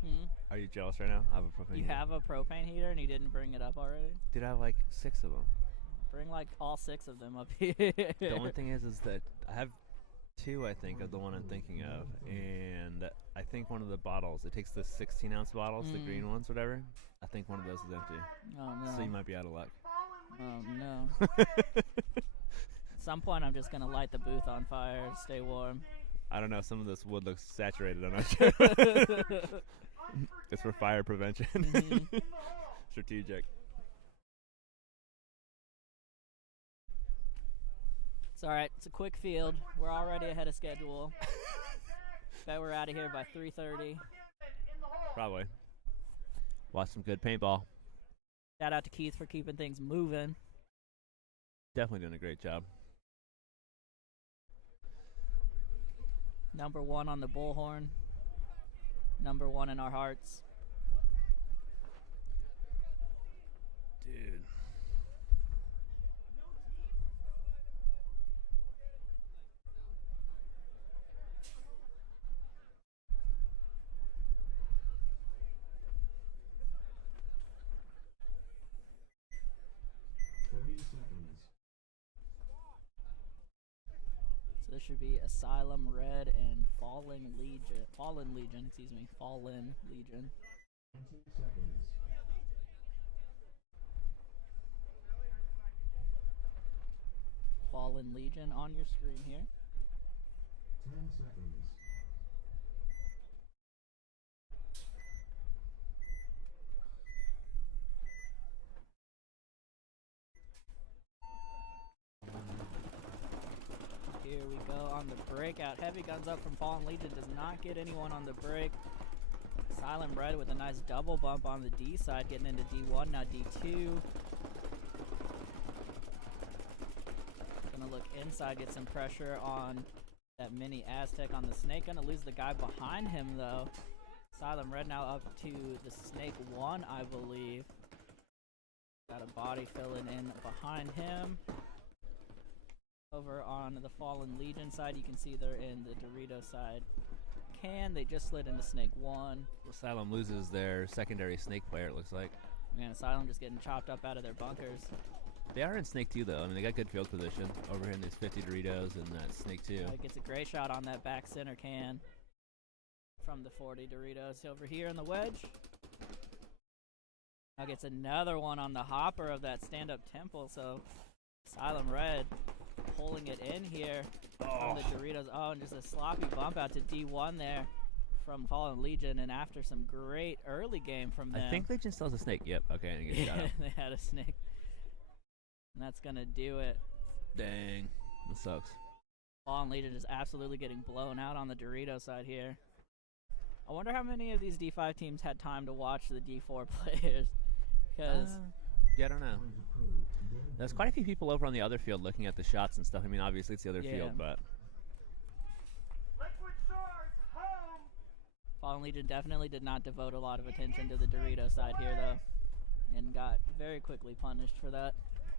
Hmm? Are you jealous right now? I have a propane You heater. have a propane heater and you didn't bring it up already? Dude, I have like 6 of them. Bring like all 6 of them up here. The only thing is that I have 2, I think, of the one I'm thinking of, and I think one of the bottles, it takes the 16-ounce bottles, the green ones, whatever. I think one of those is empty. Oh no. So you might be out of luck. Oh no. At some point I'm just gonna light the booth on fire to stay warm. I don't know, some of this wood looks saturated, I'm not sure. It's for fire prevention. Mhm. Strategic. It's alright, it's a quick field. We're already ahead of schedule. Bet we're out of here by 3:30. Probably. Watch some good paintball. Shout out to Keith for keeping things moving. Definitely doing a great job. Number 1 on the bullhorn. Number 1 in our hearts. Dude. So this should be Asylum Red and Fallen Legion, excuse me, Fallen Legion. 20 seconds. Fallen Legion on your screen here. 10 seconds. Here we go on the breakout. Heavy guns up from Fallen Legion. Does not get anyone on the break. Asylum Red with a nice double bump on the D side, getting into D1, now D2. Gonna look inside, get some pressure on that mini Aztec on the Snake. Gonna lose the guy behind him though. Asylum Red now up to the Snake 1, I believe. Got a body filling in behind him. Over on the Fallen Legion side, you can see they're in the Dorito side. They just slid into Snake 1. Asylum loses their secondary Snake player, it looks like. Man, Asylum just getting chopped up out of their bunkers. They are in Snake 2, though. I mean, they got good field position over here in these 50 Doritos and that Snake 2. Gets a great shot on that back center can from the 40 Doritos. Over here in the wedge. Now gets another one on the hopper of that stand-up temple, so Asylum Red pulling it in here from the Doritos. Oh, and just a sloppy bump out to D1 there from Fallen Legion, and after some great early game from them. I think Legion still has a Snake. Yep, okay, I didn't get shot up. They had a Snake. And that's going to do it. Dang, that sucks. Fallen Legion is absolutely getting blown out on the Dorito side here. I wonder how many of these D5 teams had time to watch the D4 players. Because yeah, I don't know. There's quite a few people over on the other field looking at the shots and stuff. I mean, obviously it's the other field, but Fallen Legion definitely did not devote a lot of attention to the Dorito side here, though, and got very quickly punished for that.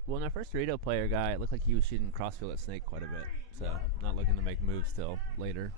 Well, in our first Dorito player guy, it looked like he was shooting crossfield at Snake quite a bit, so not looking to make moves till later.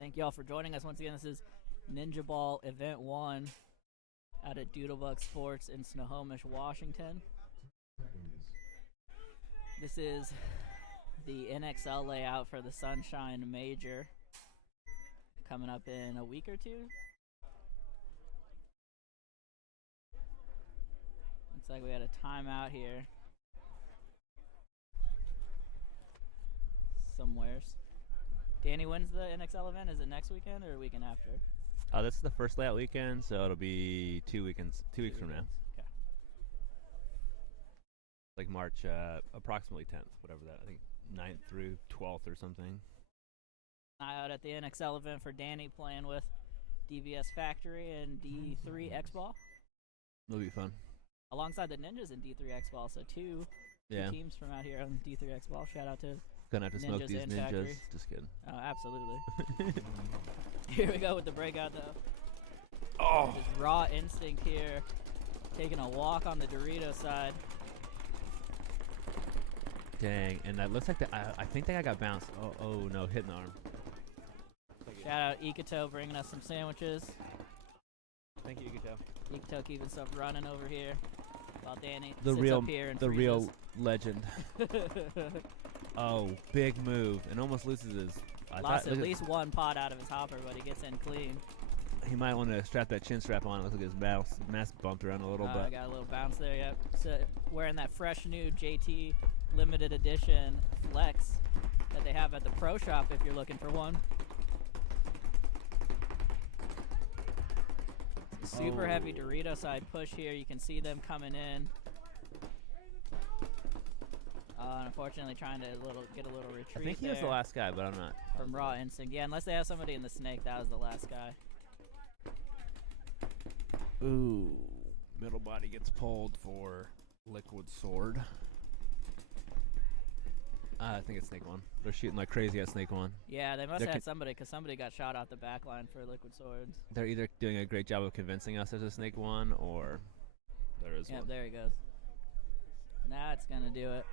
Thank y'all for joining us once again. This is Ninjaball Event 1 out at Doodlebug Sportz in Snohomish, Washington. This is the NXL layout for the Sunshine Major coming up in a week or two. Looks like we had a timeout here somewheres. Danny, when's the NXL event? Is it next weekend or a weekend after? This is the first layout weekend, so it'll be 2 weeks from now. Okay. Like March, approximately 10th, whatever that. I think 9th through 12th or something. Out at the NXL event for Danny playing with DBS Factory and D3 X-Ball. It'll be fun. Alongside the Ninjas in D3 X-Ball, so two teams from out here on D3 X-Ball. Shout out to Gonna have to smoke these ninjas. Factory. Just kidding. Oh, absolutely. Here we go with the breakout, though. Oh! Just raw instinct here. Taking a walk on the Dorito side. Dang, and that looks like I think that guy got bounced. Oh no, hit in the arm. Shout out Ikato bringing us some sandwiches. Thank you, Ikato. Ikato keeping stuff running over here. While Danny The sits real, up here and the freezes. real legend. Oh, big move, and almost loses his. Lost at least one pot out of his hopper, but he gets in clean. He might want to strap that chin strap on. It looks like his mask bumped around a little bit. Got a little bounce there, yep. So wearing that fresh new JT limited edition flex that they have at the pro shop if you're looking for one. Super heavy Dorito side push here. You can see them coming in. Unfortunately, trying to get a little retreat. I think he was the last guy, but I'm not. From Raw Instinct. Yeah, unless they have somebody in the snake, that was the last guy. Ooh, middle body gets pulled for Liquid Sword. I think it's Snake 1. They're shooting like crazy at Snake 1. Yeah, they must have had somebody, because somebody got shot out the back line for Liquid Swords. They're either doing a great job of convincing us there's a Snake 1, or there is one. Yeah, there he goes. That's going to do it.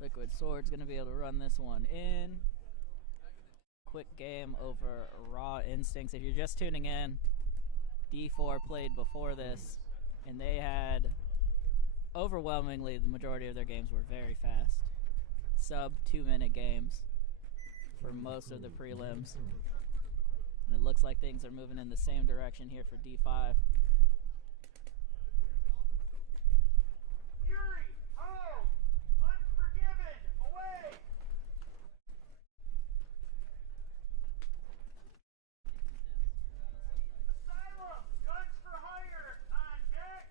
Liquid Sword's going to be able to run this one in. Quick game over Raw Instincts. If you're just tuning in, D4 played before this, and they had, overwhelmingly, the majority of their games were very fast. Sub 2-minute games for most of the prelims. And it looks like things are moving in the same direction here for D5. Fury, home! Unforgiven, away! Asylum, guns for hire, on deck!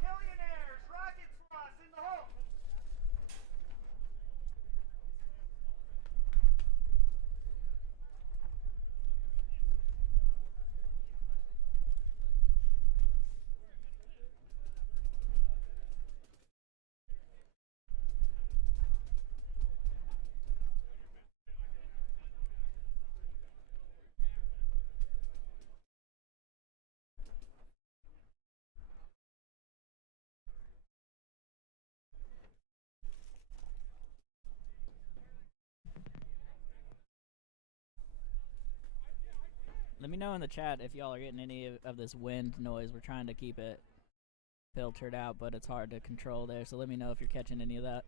Killionaires, rocket sloths in the hole! Let me know in the chat if y'all are getting any of this wind noise. We're trying to keep it filtered out, but it's hard to control there, so let me know if you're catching any of that.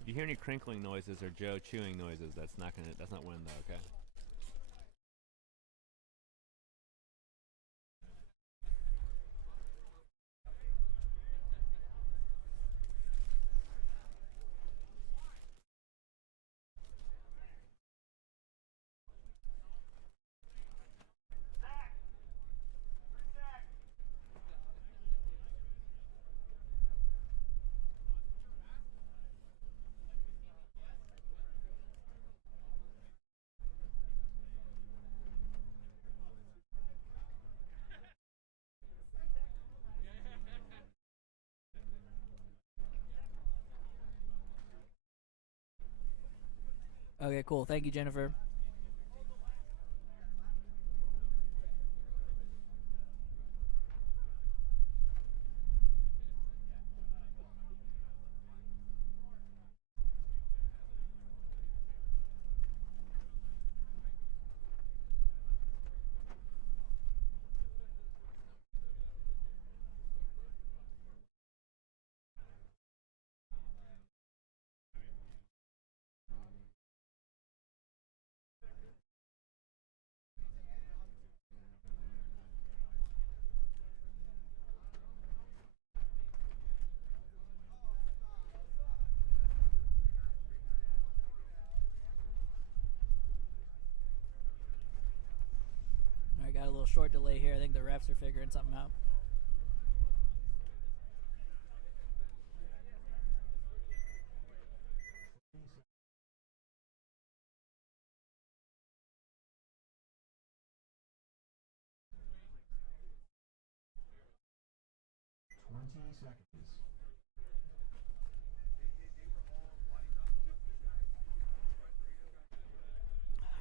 If you hear any crinkling noises or Joe chewing noises, that's not wind though, okay? Zach! Where's Zach? Okay, cool. Thank you, Jennifer. Alright, got a little short delay here. I think the refs are figuring something out.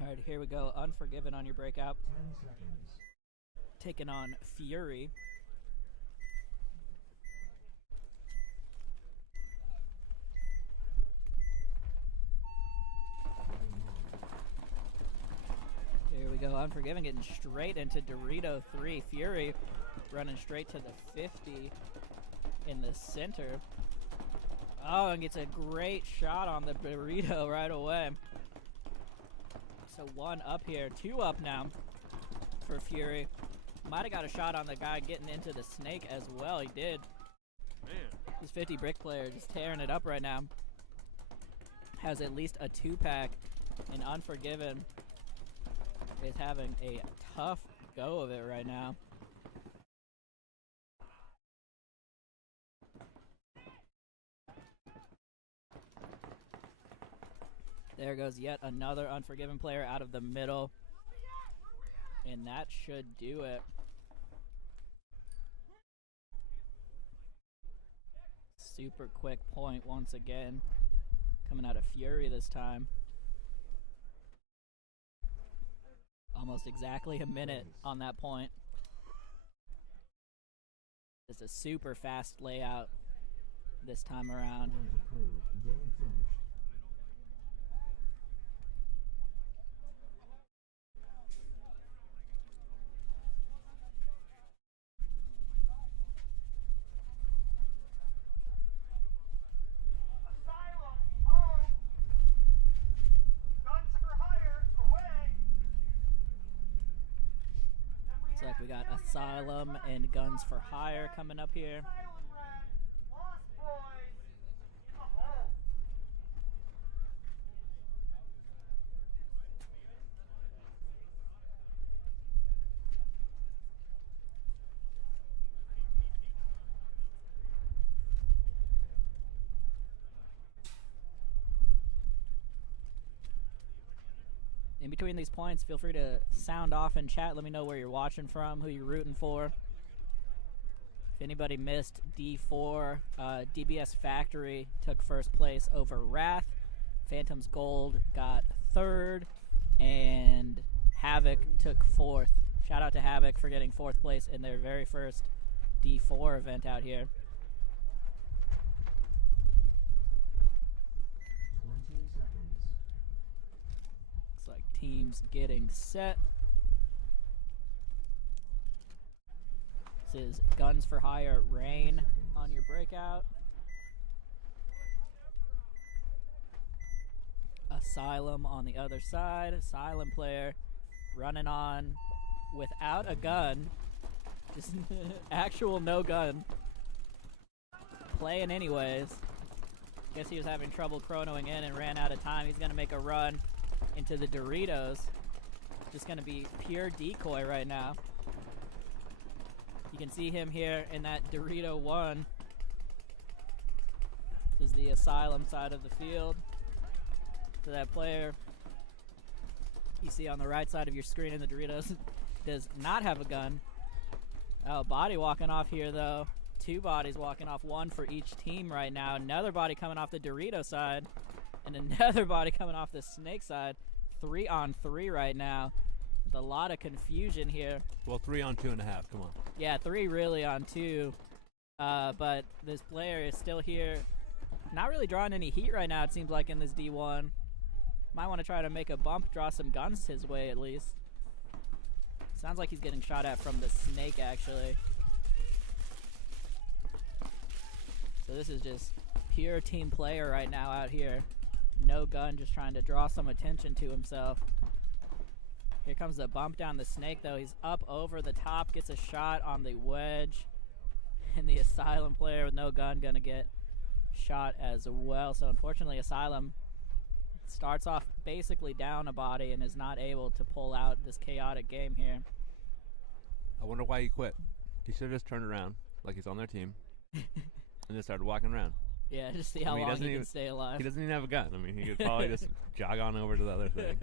Alright, here we go. Unforgiven on your breakout. 10 seconds. Taking on Fury. Here we go. Unforgiven getting straight into Dorito 3. Fury running straight to the 50 in the center. Oh, and gets a great shot on the Dorito right away. So 1 up here, 2 up now for Fury. Might have got a shot on the guy getting into the snake as well. He did. Man. This 50 brick player just tearing it up right now. Has at least a 2-pack, and Unforgiven is having a tough go of it right now. There goes yet another Unforgiven player out of the middle. And that should do it. Super quick point once again. Coming out of Fury this time. Almost exactly a minute on that point. It's a super fast layout this time around. Game finished. Asylum, home. Guns for hire, away. Then Looks like we got Asylum and Guns for Hire coming up here. Asylum Red, Lost Boys, in the hole. In between these points, feel free to sound off in chat. Let me know where you're watching from, who you're rooting for. If anybody missed D4, DBS Factory took first place over Wrath. Phantom's Gold got third, and Havoc took fourth. Shout out to Havoc for getting fourth place in their very first D4 event out here. 20 seconds. Looks like teams getting set. This is Guns for Hire Rain on your breakout. Asylum on the other side. Asylum player running on without a gun. Just actual no gun. Playing anyways. Guess he was having trouble chronoing in and ran out of time. He's gonna make a run into the Doritos. Just gonna be pure decoy right now. You can see him here in that Dorito 1. This is the Asylum side of the field. So that player you see on the right side of your screen in the Doritos does not have a gun. Oh, body walking off here though. 2 bodies walking off, 1 for each team right now. Another body coming off the Dorito side, and another body coming off the Snake side. 3 on 3 right now. With a lot of confusion here. Well, 3 on 2.5. Come on. Yeah, 3 really on 2. But this player is still here. Not really drawing any heat right now, it seems like, in this D1. Might want to try to make a bump, draw some guns his way at least. Sounds like he's getting shot at from the Snake, actually. So this is just pure team player right now out here. No gun, just trying to draw some attention to himself. Here comes the bump down the Snake, though. He's up over the top, gets a shot on the wedge. And the Asylum player with no gun gonna get shot as well. So unfortunately, Asylum starts off basically down a body and is not able to pull out this chaotic game here. I wonder why he quit. He should have just turned around like he's on their team and just started walking around. Yeah, just see how long he can stay alive. He doesn't even have a gun. I mean, he could probably just jog on over to the other thing.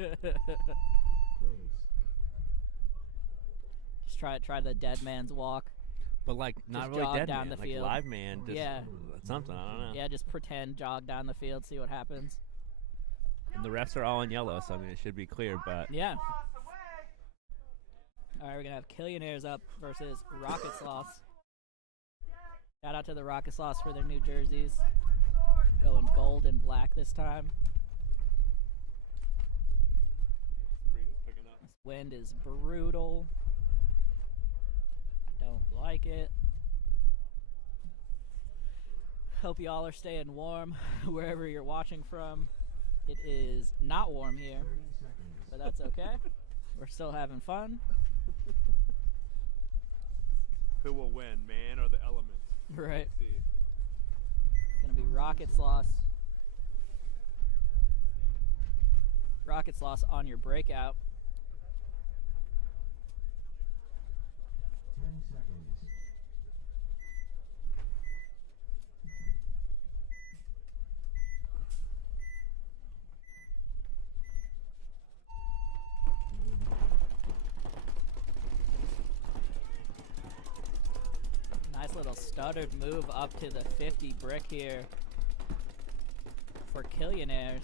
Just try the dead man's walk. But like, not Just really jog dead down man, the like field. live man. Just Yeah. something. I don't know. Yeah, just pretend, jog down the field, see what happens. And the refs are all in yellow, so I mean, it should be clear. But Yeah. Cross away. All right, we're gonna have Killionaires up versus Rocket Sloths. Shout out to the Rocket Sloths for their new jerseys. Going gold and black this time. This wind is brutal. I don't like it. Hope y'all are staying warm wherever you're watching from. It is not warm here, but but that's okay. We're still having fun. Who will win, man or the elements? Right. Let's see. Gonna be Rocket Sloths. Rocket Sloths on your breakout. 10 seconds. Nice little stuttered move up to the 50 brick here for Killionaires.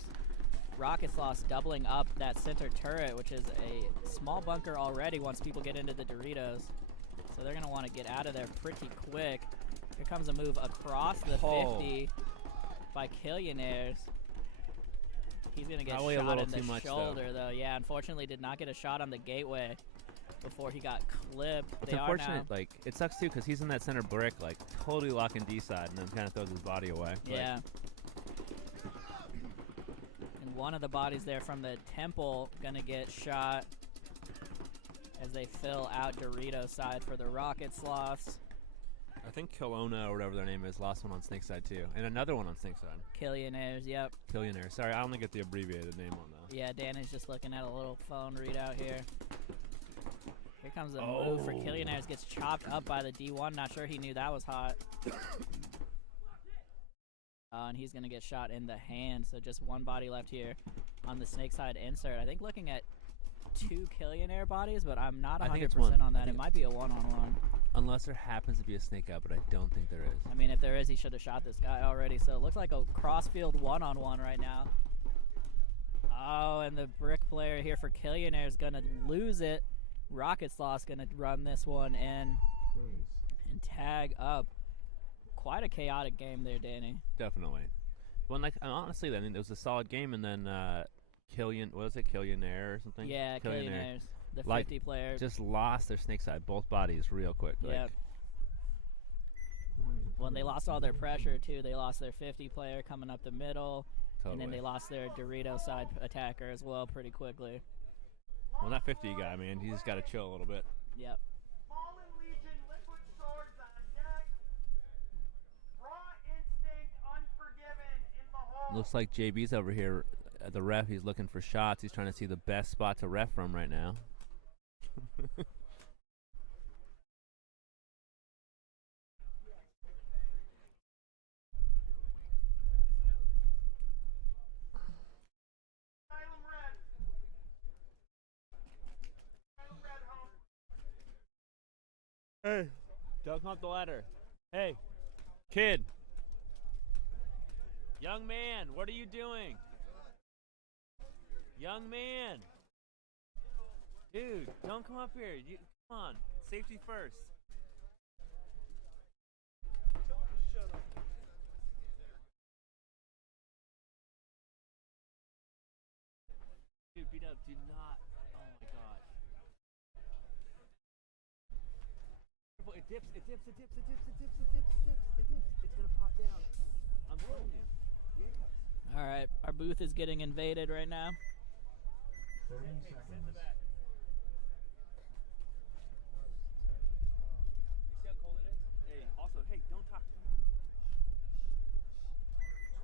Rocket Sloths doubling up that center turret, which is a small bunker already once people get into the Doritos. So they're going to want to get out of there pretty quick. Here comes a move across the 50 by Killionaires. He's going to get Probably a shot little in the too much, shoulder, though. Yeah, unfortunately did not get a shot on the gateway before he got clipped. It's They are unfortunate, now, like, it sucks too because he's in that center brick, like, totally locking D side and then kind of throws his body away. yeah. And one of the bodies there from the temple gonna get shot as they fill out Dorito side for the Rocket Sloths. I think Kelowna or whatever their name is lost one on Snake side too, and another one on Snake side. Killionaires, yep. Killionaires. Sorry, I only get the abbreviated name on those. Yeah, Danny's just looking at a little phone readout here. Here comes a move for Killionaires, gets chopped up by the D1. Not sure he knew that was hot. And he's gonna get shot in the hand. So just one body left here on the Snake side insert. I think looking at 2 Killionaire bodies, but I'm not I think 100% it's one. on I that. It think might be a one-on-one. Unless there happens to be a snake out, but I don't think there is. I mean, if there is, he should have shot this guy already. So it looks like a cross-field one-on-one right now. Oh, and the brick player here for Killionaire is gonna lose it. Rocket Sloth's gonna run this one in Base. and tag up. Quite a chaotic game there, Danny. Definitely. Well, like honestly, I mean, it was a solid game, and then what was it, Killionaire or something? Yeah, Killionaires, the Like, 50 player. Just lost their snake side, both bodies, real quick. Like, Yep. When they lost all their pressure too, they lost their 50 player coming up the middle, totally. and then they lost their Dorito side attacker as well pretty quickly. Well, that 50 guy, man, he just got to chill a little bit. Yep. Fallen Legion, Liquid Swords on deck. Raw Instinct, Unforgiven in the hole. Looks like JB's over here at the ref. He's looking for shots. He's trying to see the best spot to ref from right now. Asylum Red. Asylum Red home. Hey, don't come up the ladder. Hey, kid. Young man, what are you doing? Young man. Dude, don't come up here. Come on, safety first. Dude, beat up, do not. Oh my gosh. It dips, it dips, it dips, it dips, it dips, it dips, it dips, it dips. It's gonna pop down. I'm telling you. Yeah. All right, our booth is getting invaded right now. 30 seconds. You see how cold it is? Hey, also, hey, don't talk.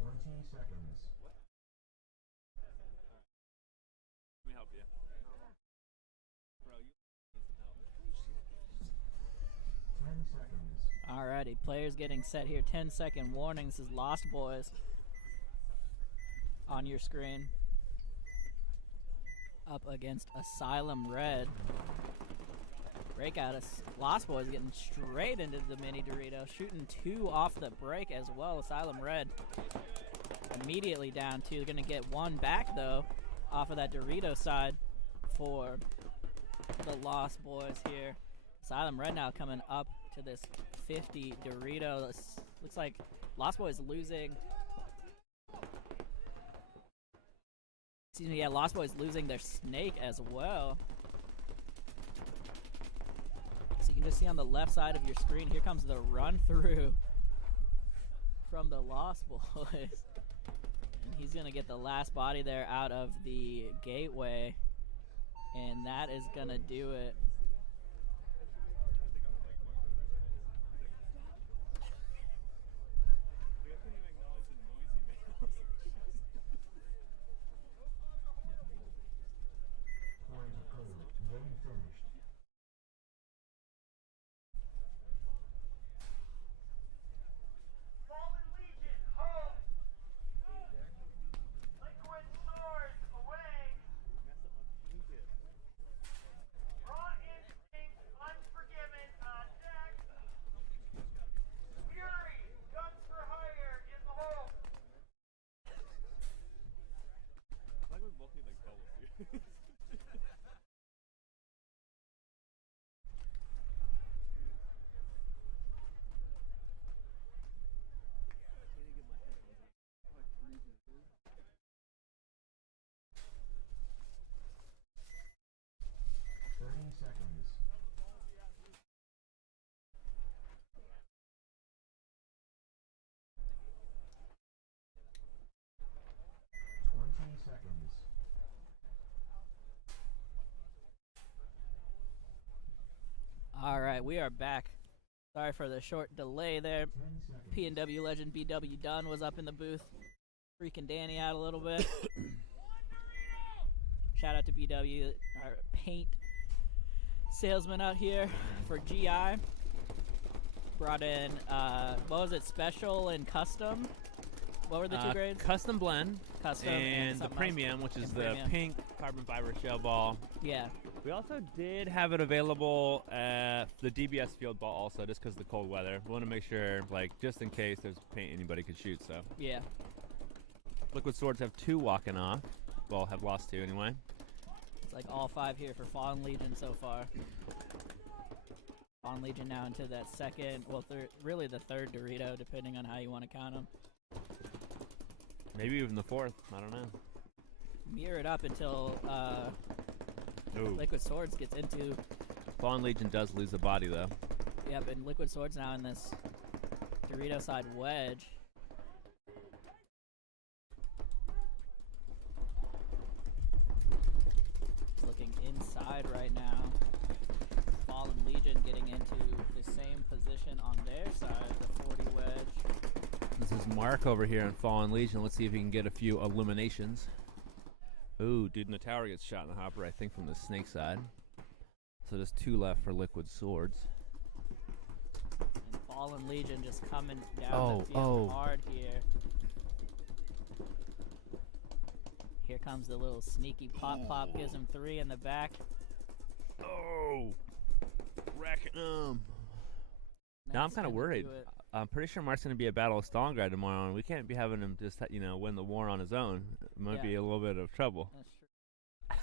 20 seconds. Let me help you. Bro, you need some help. 10 seconds. Alrighty, players getting set here. 10-second warning. This is Lost Boys on your screen. Up against Asylum Red. Breakout of Lost Boys getting straight into the mini Dorito. Shooting 2 off the break as well. Asylum Red immediately down 2. Gonna get 1 back though off of that Dorito side for the Lost Boys here. Asylum Red now coming up to this 50 Dorito. This looks like Lost Boys losing. Excuse me, yeah, Lost Boys losing their snake as well. So you can just see on the left side of your screen, here comes the run through from the Lost Boys. And he's gonna get the last body there out of the gateway. And that is gonna do it. Point approved. Game finished. Fallen Legion, home. Liquid Swords, away. Raw Instinct, Unforgiven, on deck. Fury, Guns for Hire, in the hole. Like we both need like bubbles here. Seconds. 20 seconds. All right, we are back. Sorry for the short delay there. 10 seconds. P&W legend BW Dunn was up in the booth, freaking Danny out a little bit. Shout out to BW, our paint salesman out here for GI. Brought in, what was it, special and custom? What were the two grades? Custom blend. Custom and the something premium, else. which is And the premium. pink carbon fiber shell ball. Yeah. We also did have it available at the DBS field ball also, just because of the cold weather. We want to make sure, like, just in case there's paint anybody could shoot, so. Yeah. Liquid Swords have 2 walking off. Well, have lost 2 anyway. It's like all 5 here for Fallen Legion so far. Fallen Legion now into that second, well, really the third Dorito, depending on how you want to count them. Maybe even the 4th. I don't know. Mirror it up until Ooh. Liquid Swords gets into. Fallen Legion does lose a body, though. Yep, and Liquid Swords now in this Dorito side wedge. Looking inside right now. Fallen Legion getting into the same position on their side, the 40 wedge. This is Mark over here in Fallen Legion. Let's see if he can get a few eliminations. Ooh, dude in the tower gets shot in the hopper, I think, from the snake side. So there's 2 left for Liquid Swords. And Fallen Legion just coming down the field hard here. Here comes the little sneaky pop, gives him 3 in the back. Oh! Wrecking him. Now I'm That's kind of gonna worried. do it. I'm pretty sure Mark's going to be a Battle of Stalingrad tomorrow, and we can't be having him just, win the war on his own. It might Yeah. be a little bit of trouble. That's true.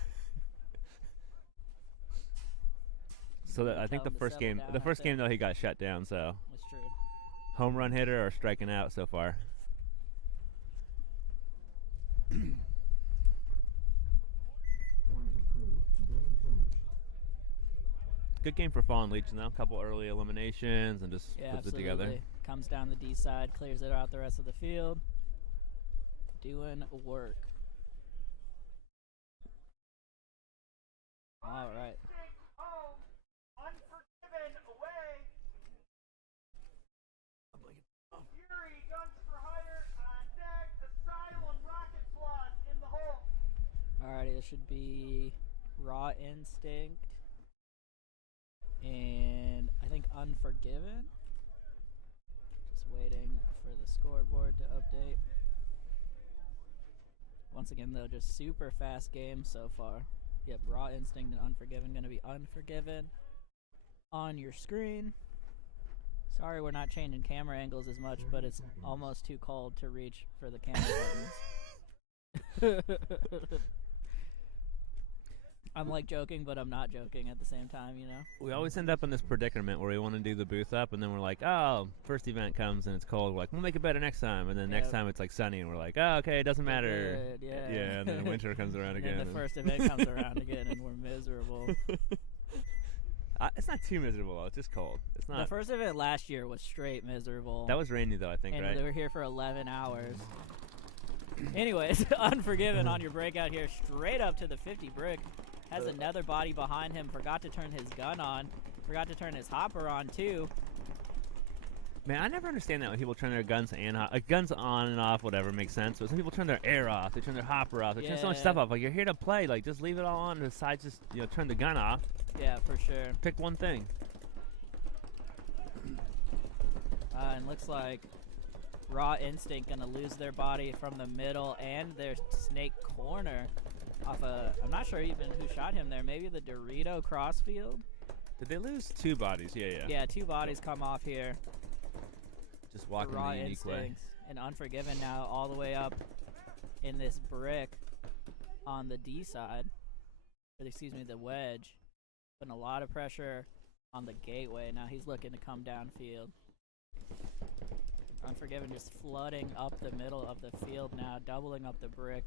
So that, I Tell think the him to first settle game, down the out first there. game though, he got shut down. So That's true. home run hitter or striking out so far. Point approved. Game finished. Good game for Fallen Legion though. A couple early eliminations and just Yeah, puts absolutely. it together. Comes down the D side, clears it out the rest of the field. Doing work. All right. Instinct, home. Unforgiven, away. Fury, Guns for Hire, on deck. Asylum, Rocket Sloths, in the hole. Alrighty, this should be Raw Instinct. And I think Unforgiven. Just waiting for the scoreboard to update. Once again, though, just super fast games so far. Yep, Raw Instinct and Unforgiven going to be Unforgiven on your screen. Sorry we're not changing camera angles as much, but it's almost too cold to reach for the camera buttons. I'm like joking, but I'm not joking at the same time, you know? We always end up in this predicament where we want to do the booth up, and then we're like, oh, first event comes and it's cold. We're like, we'll make it better next time. And then next Yep. time it's like sunny, and we're like, oh, okay, it doesn't matter. Good, yeah. Yeah, and then winter comes around again. And the first event comes around again, and we're miserable. It's not too miserable, though. It's just cold. It's The not. first event last year was straight miserable. That was rainy, though, I think, and right? they were here for 11 hours. Anyways, Unforgiven on your breakout here, straight up to the 50 brick. Has another body behind him. Forgot to turn his gun on. Forgot to turn his hopper on too. Man, I never understand that when people turn their guns guns on and off, whatever makes sense. But some people turn their air off, they turn their hopper off, they turn so much stuff off. Like, you're here to play, like just leave it all on. Besides, just turn the gun off. Yeah, for sure. Pick one thing. And looks like Raw Instinct gonna lose their body from the middle and their snake corner off I'm not sure even who shot him there. Maybe the Dorito crossfield. Did they lose 2 bodies? Yeah. Yeah, 2 bodies come off here. Just walking Raw the unique way. Instincts and Unforgiven now all the way up in this brick on the D side. Or excuse me, the wedge. Putting a lot of pressure on the gateway. Now he's looking to come downfield. Unforgiven just flooding up the middle of the field now, doubling up the brick.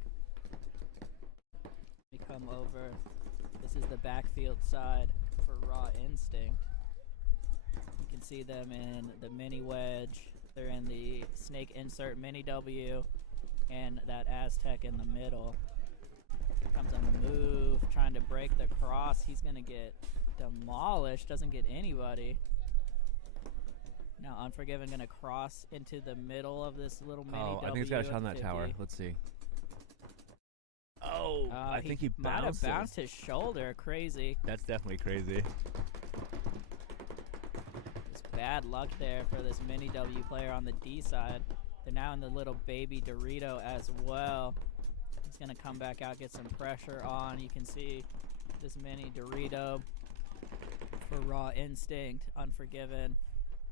We come over. This is the backfield side for Raw Instinct. You can see them in the mini wedge. They're in the snake insert mini W and that Aztec in the middle. Comes a move, trying to break the cross. He's going to get demolished. Doesn't get anybody. Now Unforgiven going to cross into the middle of this little mini W. I think he's got a shot on that 50. tower. Let's see. Oh, I think he might have bounced bounced his shoulder. Crazy. That's definitely crazy. Just bad luck there for this mini W player on the D side. They're now in the little baby Dorito as well. He's going to come back out, get some pressure on. You can see this mini Dorito for Raw Instinct. Unforgiven.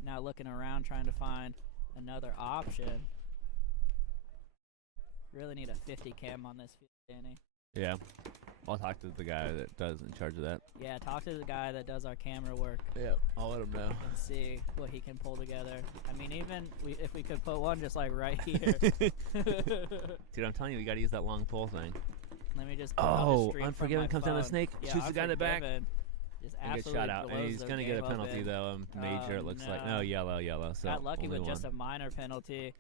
Now looking around, trying to find another option. Really need a 50 cam on this field, Danny. Yeah. I'll talk to the guy that does in charge of that. Yeah, talk to the guy that does our camera work. Yeah, I'll let him know. And see what he can pull together. I mean, even if we could put one just like right here. Dude, I'm telling you, we gotta use that long pole thing. Let me just pull the Unforgiven comes down the snake, yeah, shoots the guy in the back. Just And gets absolutely shot out. And he's gonna get a penalty though. Major, it looks like. No, yellow. So got lucky only with just one. a minor penalty.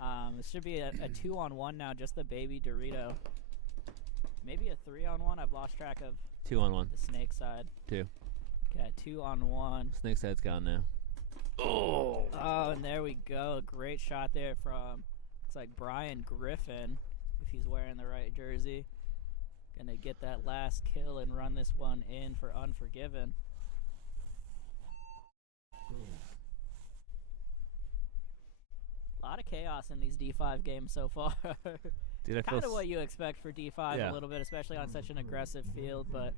It should be a 2-on-1 now, just the baby Dorito. Maybe a 3-on-1. I've lost track of 2-on-1. the snake side. 2. Okay, 2-on-1. Snake side's gone now. Oh, and there we go. Great shot there from, looks like Brian Griffin, if he's wearing the right jersey. Gonna get that last kill and run this one in for Unforgiven. A lot of chaos in these D5 games so far. Dude, I kind feel of what you expect for D5 a little bit, especially on such an aggressive field, but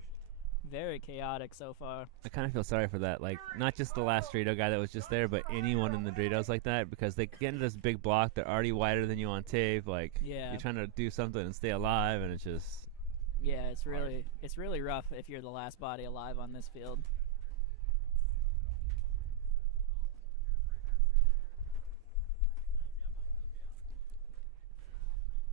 very chaotic so far. I kind of feel sorry for that. Like, not just the last Dorito guy that was just there, but anyone in the Doritos like that, because they get into this big block. They're already wider than you on tape. Like, yeah. You're trying to do something and stay alive, and it's just... Yeah, it's really rough if you're the last body alive on this field.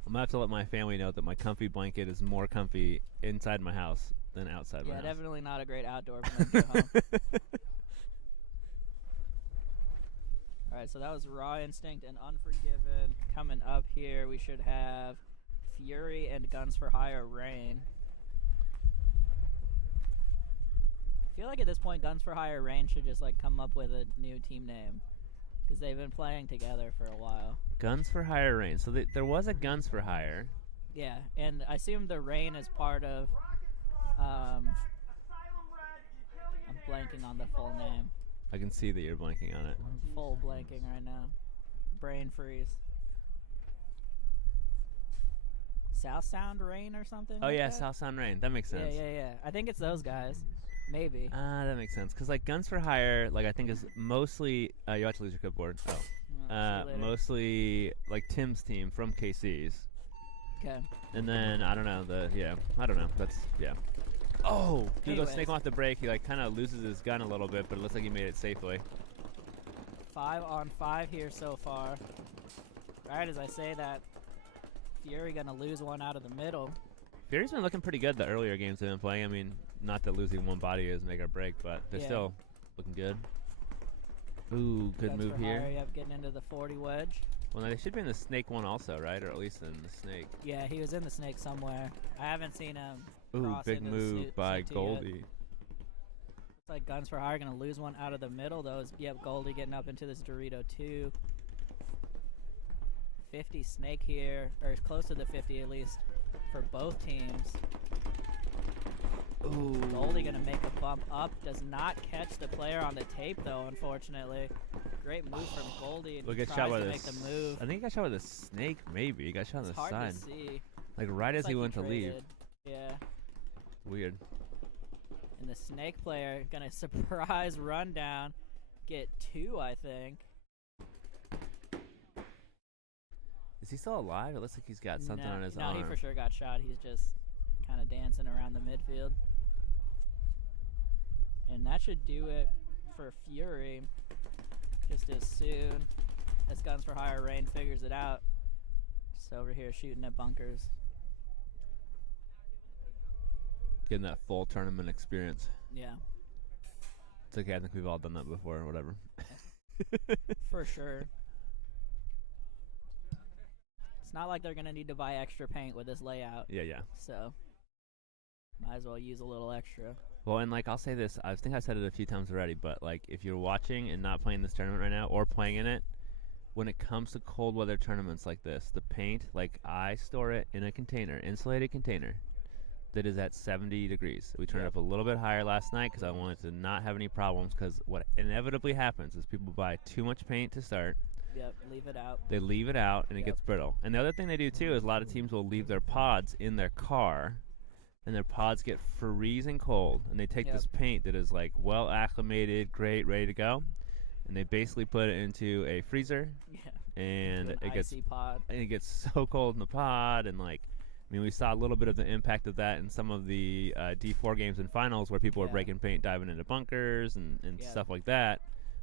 I'm gonna have to let my family know that my comfy blanket is more comfy inside my house than outside my house. Yeah, definitely not a great outdoor blanket at home. Alright, so that was Raw Instinct and Unforgiven. Coming up here, we should have Fury and Guns for Hire Rain. I feel like at this point, Guns for Hire Rain should just like come up with a new team name, because they've been playing together for a while. Guns for Hire Rain. So there was a Guns for Hire. Yeah, and I assume the Rain is part of. Asylum Red, I'm Killionaires, blanking on the full name. I can see that you're blanking on it. Full blanking right now. Brain freeze. South Sound Rain or something? Oh like yeah, that? South Sound Rain. That makes sense. Yeah. I think it's those guys. Maybe. That makes sense. Cause like Guns for Hire, like I think is mostly you have to lose your clipboard. Oh. See you later. Mostly like Tim's team from KC's. Okay. And then I don't know I don't know. That's Oh, he goes snake off the break. He like kind of loses his gun a little bit, but it looks like he made it safely. 5-on-5 here so far. Right as I say that, Fury gonna lose one out of the middle. Fury's been looking pretty good the earlier games they've been playing. I mean, not that losing one body is make or break, but they're still looking good. Ooh, good Guns move for here. Hire, yep, getting into the 40 wedge. Well, now they should be in the snake one also, right? Or at least in the snake. Yeah, he was in the snake somewhere. I haven't seen him. Ooh, cross big into the move by Sutia. Goldie. Looks like Guns for Hire gonna lose one out of the middle though. Yep, Goldie getting up into this Dorito 2. 50 snake here, or as close to the 50 at least, for both teams. Ooh. Goldie gonna make a bump up. Does not catch the player on the tape though, unfortunately. Great move from Goldie, and Look, he get tries shot by to the make the move. I think he got shot with a snake, maybe. He got shot on It's the hard side. to see. Like right Looks as he like went to leave. traded. Yeah. Weird. And the snake player gonna surprise rundown. Get 2, I think. Is he still alive? It looks like he's got something on his no, arm. he for sure got shot. He's just kind of dancing around the midfield. And that should do it for Fury. Just as soon as Guns for Hire Rain figures it out. Just over here shooting at bunkers. Getting that full tournament experience. Yeah, It's okay. I think we've all done that before or whatever. for sure. It's not like they're going to need to buy extra paint with this layout. Yeah, yeah. So, might as well use a little extra. Well, and like I'll say this, I think I said it a few times already, but like if you're watching and not playing this tournament right now or playing in it, when it comes to cold weather tournaments like this, the paint, like I store it in a container, insulated container, that is at 70 degrees. We turned it up a little bit higher last night because I wanted to not have any problems, because what inevitably happens is people buy too much paint to start. Yep, leave it out. They leave it out and it Yep. gets brittle. And the other thing they do too is a lot of teams will leave their pods in their car, and their pods get freezing cold, and they take Yep. this paint that is like well acclimated, great, ready to go, and they basically put it into a freezer, Yeah. and An it gets icy pod. so cold in the pod. And like, I mean, we saw a little bit of the impact of that in some of the D4 games and finals where people were Yeah. breaking paint, diving into bunkers and Yeah. stuff like that.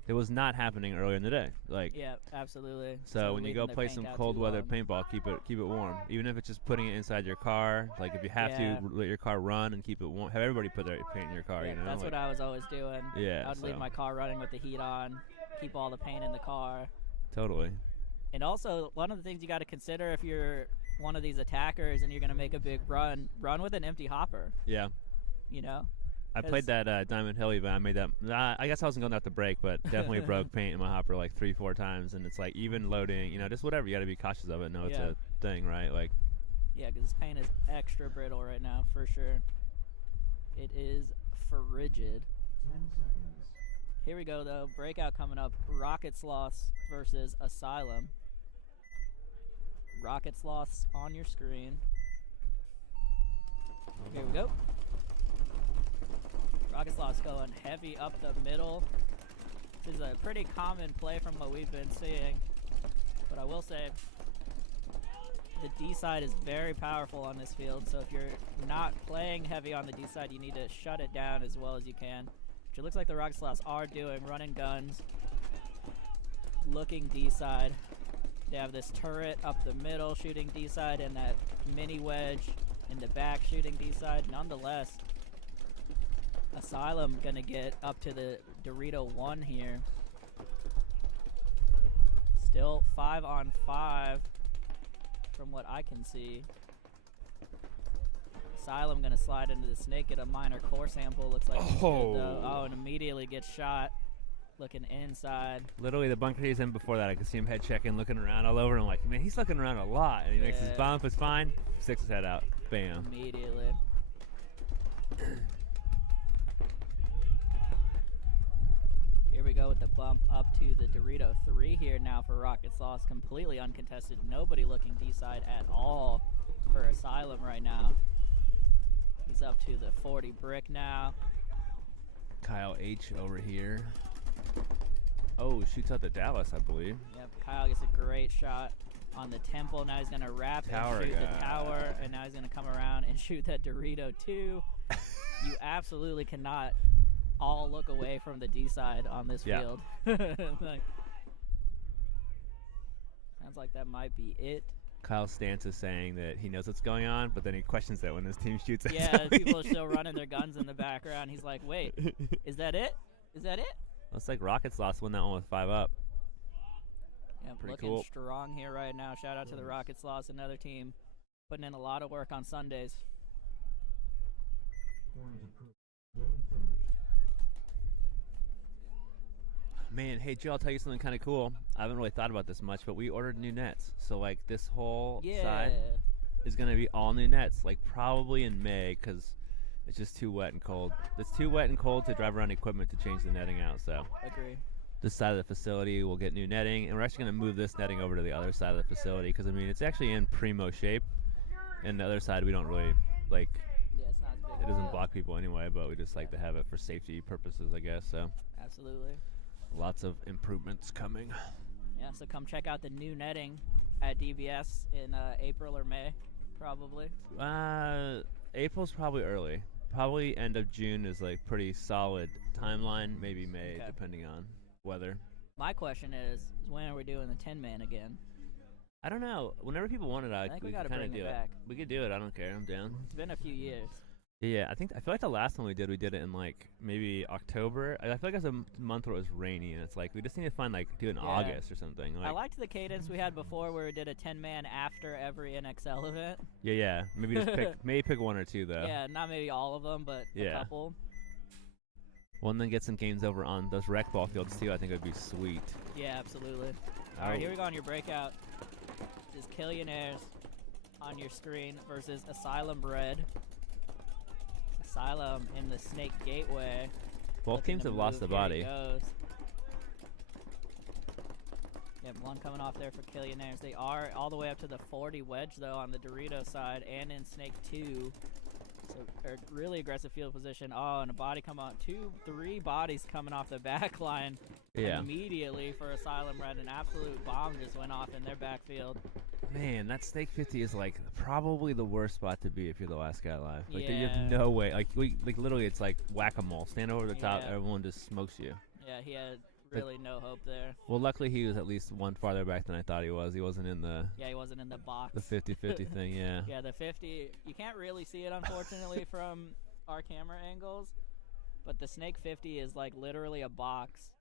It was not happening earlier in the day. Like, Yeah, absolutely. so when you leaving go their play paint some out cold too weather long. paintball, keep it warm. Even if it's just putting it inside your car. Like if you have Yeah. to, let your car run and keep it warm. Have everybody put their paint in your car. Yeah, You know, that's like, what I was always doing. Yeah, I'd leave so- my car running with the heat on, keep all the paint in the car. totally. And also, one of the things you got to consider if you're one of these attackers and you're going to make a big run with an empty hopper, Yeah. you know? I played that Diamond Hill event. I made that. I guess I wasn't going out to break, but definitely broke paint in my hopper like 3-4 times. And it's like even loading, you know, just whatever. You got to be cautious of it. No, it's Yeah. a thing, right? Like, Yeah, because this paint is extra brittle right now, for sure. It is frigid. 10 seconds. Here we go, though. Breakout coming up. Rocket Sloths versus Asylum. Rocket Sloths on your screen. Here we go. Rocket Sloths going heavy up the middle. This is a pretty common play from what we've been seeing. But I will say, the D side is very powerful on this field. So if you're not playing heavy on the D side, you need to shut it down as well as you can. Which it looks like the Rocket Sloths are doing, running guns, looking D side. They have this turret up the middle shooting D side, and that mini wedge in the back shooting D side. Nonetheless, Asylum gonna get up to the Dorito 1 here. Still 5-on-5 from what I can see. Asylum gonna slide into the snake, get a minor core sample. Looks like he's good, though. Oh, and immediately gets shot. Looking inside. literally the bunker he's in before that, I could see him head checking, looking around all over. And I'm like, man, he's looking around a lot. And he makes his Yeah. bump. It's fine. Sticks his head out. Bam. Immediately. Here we go with the bump up to the Dorito 3 here now for Rocket Sloths. Completely uncontested. Nobody looking D-side at all for Asylum right now. He's up to the 40 brick now. Kyle H over here. Oh, shoots out the Dallas, I believe. Yep, Kyle gets a great shot on the temple. Now he's going to wrap Tower and shoot guy. the tower. And now he's going to come around and shoot that Dorito 2. You absolutely cannot all look away from the D side on this Yeah. field. Like, sounds like that might be it. Kyle's stance is saying that he knows what's going on, but then he questions that when his team shoots at Yeah, him. people are still running their guns in the background. He's like, wait, is that it? Is that it? Looks like Rockets lost won that one with 5 up. Yeah, Pretty looking cool. strong here right now. Shout out to the Rockets lost, another team putting in a lot of work on Sundays. Point approved. Game finished. Man, hey Joe, I'll tell you something kind of cool. I haven't really thought about this much, but we ordered new nets. So like this whole Yeah. side is gonna be all new nets, like probably in May, because it's just too wet and cold. It's too wet and cold to drive around equipment to change the netting out. So Agree. this side of the facility will get new netting, and we're actually gonna move this netting over to the other side of the facility because I mean it's actually in primo shape, and the other side we don't really like. Yeah, it's not as big. It of a doesn't deal. block people anyway, but we just like to have it for safety purposes, I guess. So Absolutely. lots of improvements coming. Yeah, so come check out the new netting at DBS in April or May, probably. April's probably early. Probably end of June is like pretty solid timeline. Maybe May, Okay. depending on weather. My question is when are we doing the 10-man again? I don't know. Whenever people want it, I think we we gotta can kind of bring do it back. We could do it. I don't care. I'm down. It's been a few years. Yeah, I feel like the last one we did it in like maybe October. I feel like it was a month where it was rainy, and it's like we just need to find like do it in Yeah. August or something. Like, I liked the cadence we had before where we did a 10-man after every NXL event. yeah. Maybe just pick one or two though. Yeah, not maybe all of them, but a Yeah. couple. Well, and then get some games over on those rec ball fields too. I think would be sweet. Yeah, absolutely. All right, here we go on your breakout. This is Killionaires on your screen versus Asylum Red. Asylum in the Snake Gateway. Both Looking teams to have lost the move. Here he body. goes. Yep, one coming off there for Killionaires. They are all the way up to the 40 wedge, though, on the Dorito side and in Snake 2. So, a really aggressive field position. Oh, and a body come on. 3 bodies coming off the back line Yeah. immediately for Asylum Red. An absolute bomb just went off in their backfield. Man, that Snake 50 is like probably the worst spot to be if you're the last guy alive. Like you Yeah. have no way. Like literally, it's like whack-a-mole. Stand over the top, Yeah. everyone just smokes you. Yeah, he had really no hope there. Well, luckily he was at least one farther back than I thought he was. He wasn't in the Yeah, he wasn't in the box. 50-50 thing. Yeah. Yeah, the 50, you can't really see it, unfortunately, from our camera angles. But the Snake 50 is like literally a box.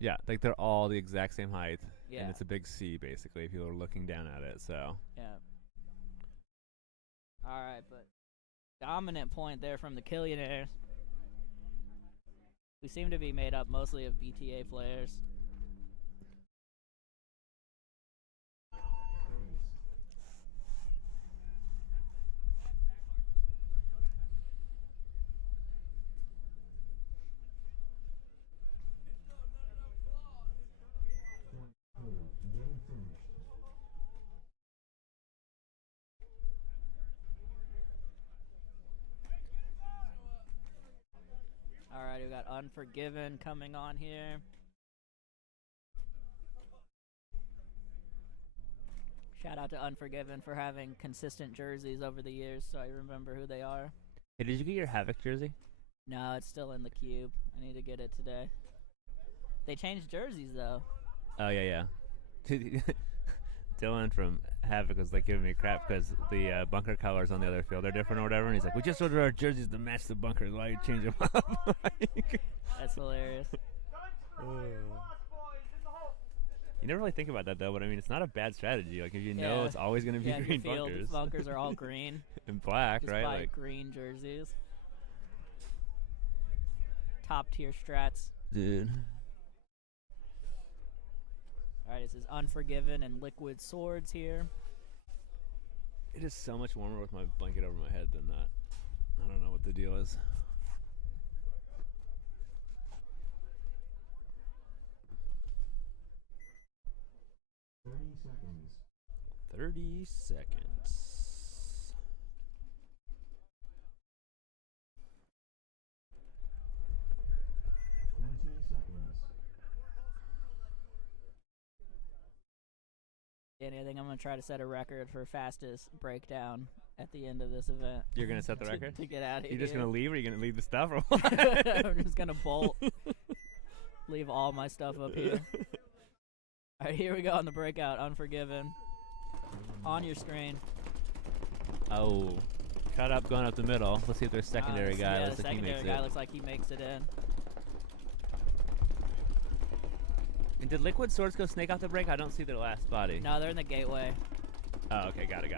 Yeah, like they're all the exact same height, Yeah. and it's a big C basically if you're looking down at it. So Yeah. All right, but dominant point there from the Killionaires. We seem to be made up mostly of BTA players. Point approved. Game finished. All right, we got Unforgiven coming on here. Shout out to Unforgiven for having consistent jerseys over the years, so I remember who they are. hey, did you get your Havoc jersey? No, it's still in the cube. I need to get it today. They changed jerseys, though. Oh yeah. Dylan from Havoc was like giving me crap because the bunker colors on the other field are different or whatever, and he's like, "We just ordered our jerseys to match the bunkers. Why you change them up?" That's hilarious. Guns for hire, Lost Boys in the hole. You never really think about that though, but I mean, it's not a bad strategy. Like if you know Yeah. it's always going to be Yeah, green your field bunkers bunkers are all green. and black, Just right? buy Like, green jerseys. Top tier strats. dude. Alright, this is Unforgiven and Liquid Swords here. It is so much warmer with my blanket over my head than that. I don't know what the deal is. Seconds. 30 seconds. 20 seconds. Danny, I think I'm going to try to set a record for fastest breakdown at the end of this event. You're going to set the record? To get out of here. You're just going to leave, or are you going to leave the stuff, or what? I'm just going to bolt. Leave all my stuff up here. Alright, here we go on the breakout. Unforgiven. On your screen. Oh. Cut up, going up the middle. Let's see if there's secondary guy. Yeah, Looks the like he secondary makes guy it. looks like he makes it in. And did Liquid Swords go snake off the break? I don't see their last body. No, they're in the gateway. Oh, okay. Got it.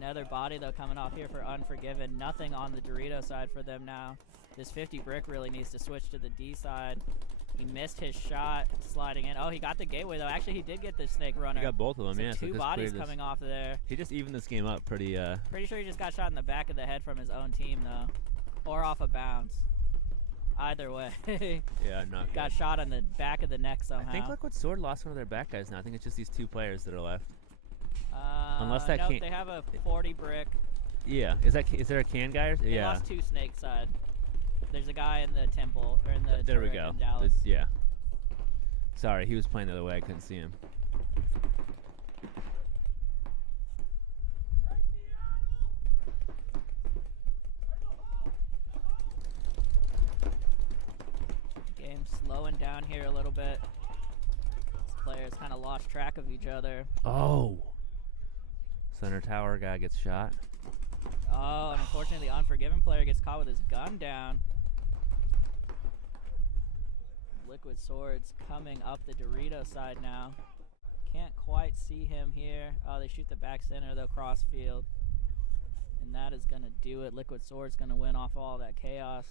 Another body, though, coming off here for Unforgiven. Nothing on the Dorito side for them now. This 50 brick really needs to switch to the D side. He missed his shot sliding in. Oh, he got the gateway, though. Actually, he did get the snake runner. He got both of them, So yeah. two bodies coming off of there. He just evened this game up pretty, Pretty sure he just got shot in the back of the head from his own team, though. Or off a bounce. Either way. Yeah, not Got good. shot on the back of the neck somehow. I think Liquid Sword lost one of their back guys now. I think it's just these 2 players that are left. Unless that no, can't- they have a 40 brick. Yeah. Is there a can guy? They Yeah. lost 2 snake side. There's a guy in the temple, or in the There we turret go. in Dallas. Yeah. Sorry, he was playing the other way. I couldn't see him. Game slowing down here a little bit. These players kind of lost track of each other. Oh. Center tower guy gets shot. Oh, and unfortunately the Unforgiven player gets caught with his gun down. Liquid Swords coming up the Dorito side now. Can't quite see him here. Oh, they shoot the back center, though, cross field. And that is going to do it. Liquid Swords going to win off all that chaos.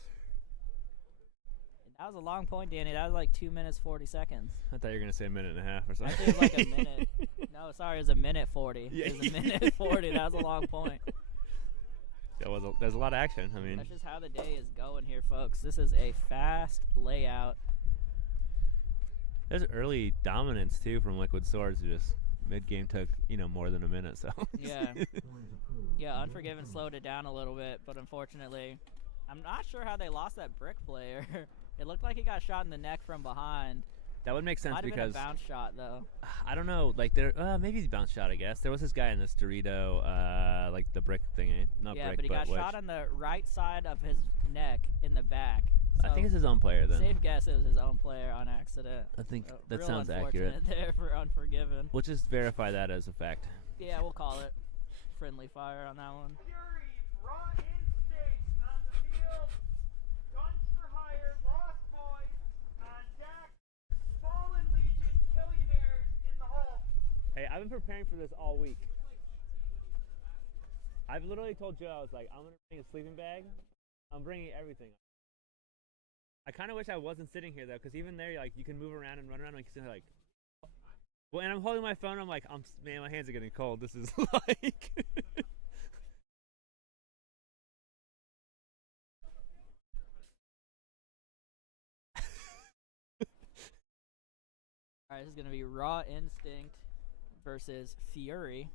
And that was a long point, Danny. That was like 2 minutes, 40 seconds. I thought you were going to say a minute and a half or something. Actually, it was like a minute. No, sorry, it was a minute 40. Yeah. It was a minute 40. That was a long point. There's a lot of action. I mean, That's just how the day is going here, folks. This is a fast layout. there's early dominance too from Liquid Swords. Just mid game took more than a minute. So Yeah. Yeah, Unforgiven slowed it down a little bit, but unfortunately, I'm not sure how they lost that brick player. It looked like he got shot in the neck from behind. that would make sense Might have been because a bounce shot, though. I don't know. Like maybe he's bounce shot. I guess there was this guy in this Dorito, like the brick thingy, not Yeah, brick, but he got wedge. shot on the right side of his neck in the back. I think So, it's his own player then. safe guess it was his own player on accident. I think So, that real sounds accurate. unfortunate there for Unforgiven. We'll just verify that as a fact. Yeah, we'll call it friendly fire on that one. Fury, raw instinct on the field. Guns for hire, Lost Boys on deck. Fallen Legion, Killionaires in the hole. Hey, I've been preparing for this all week. I've literally told Joe, I was like, I'm gonna bring a sleeping bag. I'm bringing everything. I kind of wish I wasn't sitting here though, because even there, like, you can move around and run around, like, you're like. Well, and I'm holding my phone. I'm like, man, my hands are getting cold. This is like. Alright, this is going to be Raw Instinct versus Fury.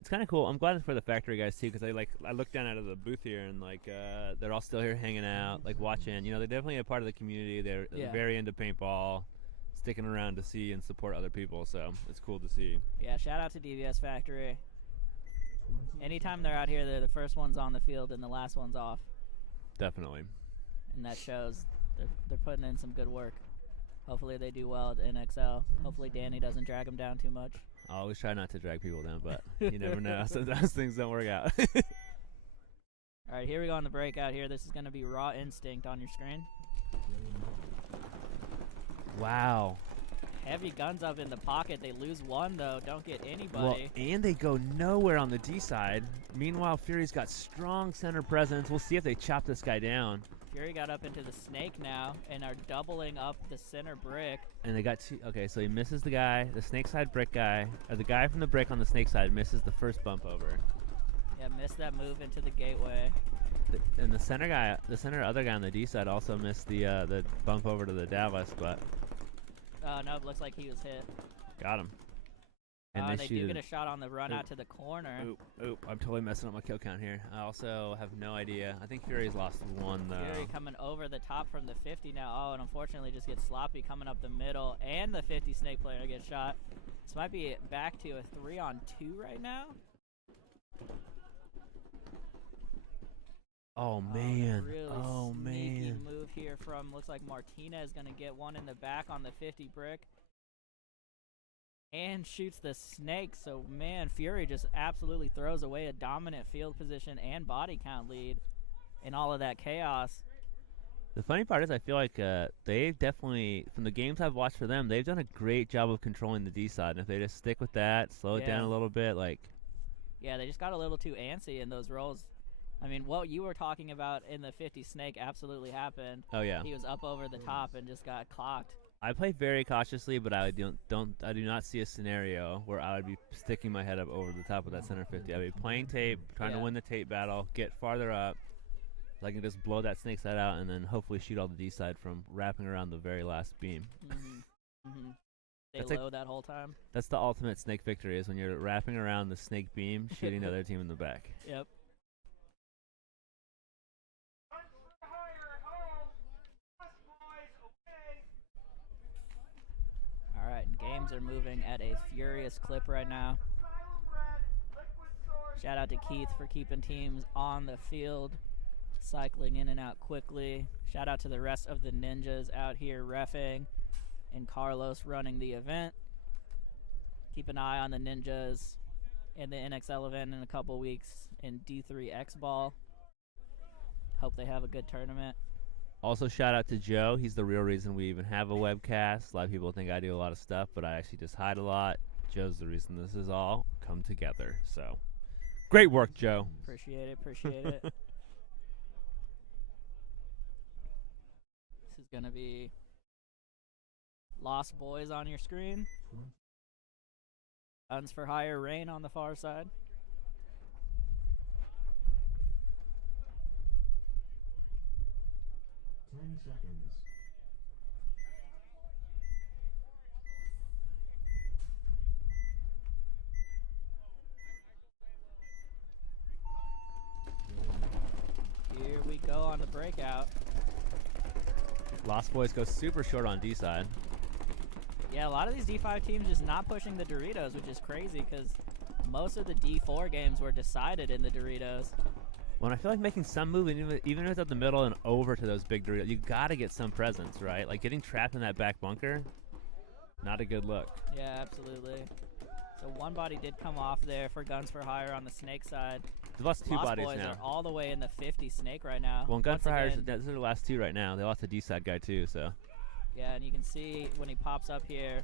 It's kind of cool. I'm glad for the factory guys too, because I look down out of the booth here and they're all still here hanging out, like watching. They're definitely a part of the community. They're Yeah. very into paintball, sticking around to see and support other people. So it's cool to see. Yeah, shout out to DBS Factory. Anytime they're out here, they're the first ones on the field and the last ones off. Definitely. And that shows they're putting in some good work. Hopefully they do well at the NXL. Hopefully Danny doesn't drag them down too much. I always try not to drag people down, but you never know. Sometimes things don't work out. All right, here we go on the breakout here. This is going to be Raw Instinct on your screen. Wow. Heavy guns up in the pocket. They lose one, though. Don't get Well, anybody. and they go nowhere on the D side. Meanwhile, Fury's got strong center presence. We'll see if they chop this guy down. Fury got up into the snake now and are doubling up the center brick. And they got two. Okay, so he misses the guy, the snake side brick guy, or the guy from the brick on the snake side misses the first bump over. Yeah, missed that move into the gateway. And the center guy, other guy on the D side also missed the bump over to the Dallas, but No, it looks like he was hit. got him. And They they do shoot get a shot on the run Oop. out to the corner. Oop, I'm totally messing up my kill count here. I also have no idea. I think Fury's lost one though. Fury coming over the top from the 50 now. Oh, and unfortunately just gets sloppy coming up the middle. And the 50 snake player gets shot. This might be back to a 3-on-2 right now. Oh man. Really sneaky man. move here from, looks like Martinez going to get one in the back on the 50 brick. And shoots the snake. So, man, Fury just absolutely throws away a dominant field position and body count lead in all of that chaos. The funny part is, I feel like they've definitely, from the games I've watched for them, they've done a great job of controlling the D side. And if they just stick with that, slow it down Yeah. a little bit, like, Yeah, they just got a little too antsy in those rolls. I mean, what you were talking about in the 50 snake absolutely happened. oh yeah. He was up over the top and just got clocked. I play very cautiously, but I do not see a scenario where I would be sticking my head up over the top of that center 50. I'd be playing tape, trying to Yeah. win the tape battle, get farther up, so I can just blow that snake side out, and then hopefully shoot all the D side from wrapping around the very last beam. Stay That's like- low that whole time. That's the ultimate snake victory, is when you're wrapping around the snake beam, shooting the other team in the back. Yep. Guns for hire at home. Lost boys away. All right, games are moving at a furious clip right now. Asylum Red, Liquid Sword. Shout out to Keith for keeping teams on the field, cycling in and out quickly. Shout out to the rest of the ninjas out here reffing, and Carlos running the event. Keep an eye on the ninjas in the NXL event in a couple weeks in D3X Ball. Hope they have a good tournament. Also, shout out to Joe. He's the real reason we even have a webcast. A lot of people think I do a lot of stuff, but I actually just hide a lot. Joe's the reason this is all come together. So, great work, Joe. Appreciate it, appreciate it. This is going to be Lost Boys on your screen. Guns for Hire Rain on the far side. Seconds. Here we go on the breakout. Lost Boys go super short on D side. Yeah, a lot of these D5 teams just not pushing the Doritos, which is crazy because most of the D4 games were decided in the Doritos. When I feel like making some move, even if it's up the middle and over to those big Doritos, you gotta get some presence, right? Like getting trapped in that back bunker, not a good look. Yeah, absolutely. So one body did come off there for Guns for Hire on the snake side. They've lost two Lost bodies Boys now. are all the way in the 50 snake right now. Well, Gun Once for Hire, again, those are the last two right now. They lost the D side guy too, so. yeah, and you can see when he pops up here,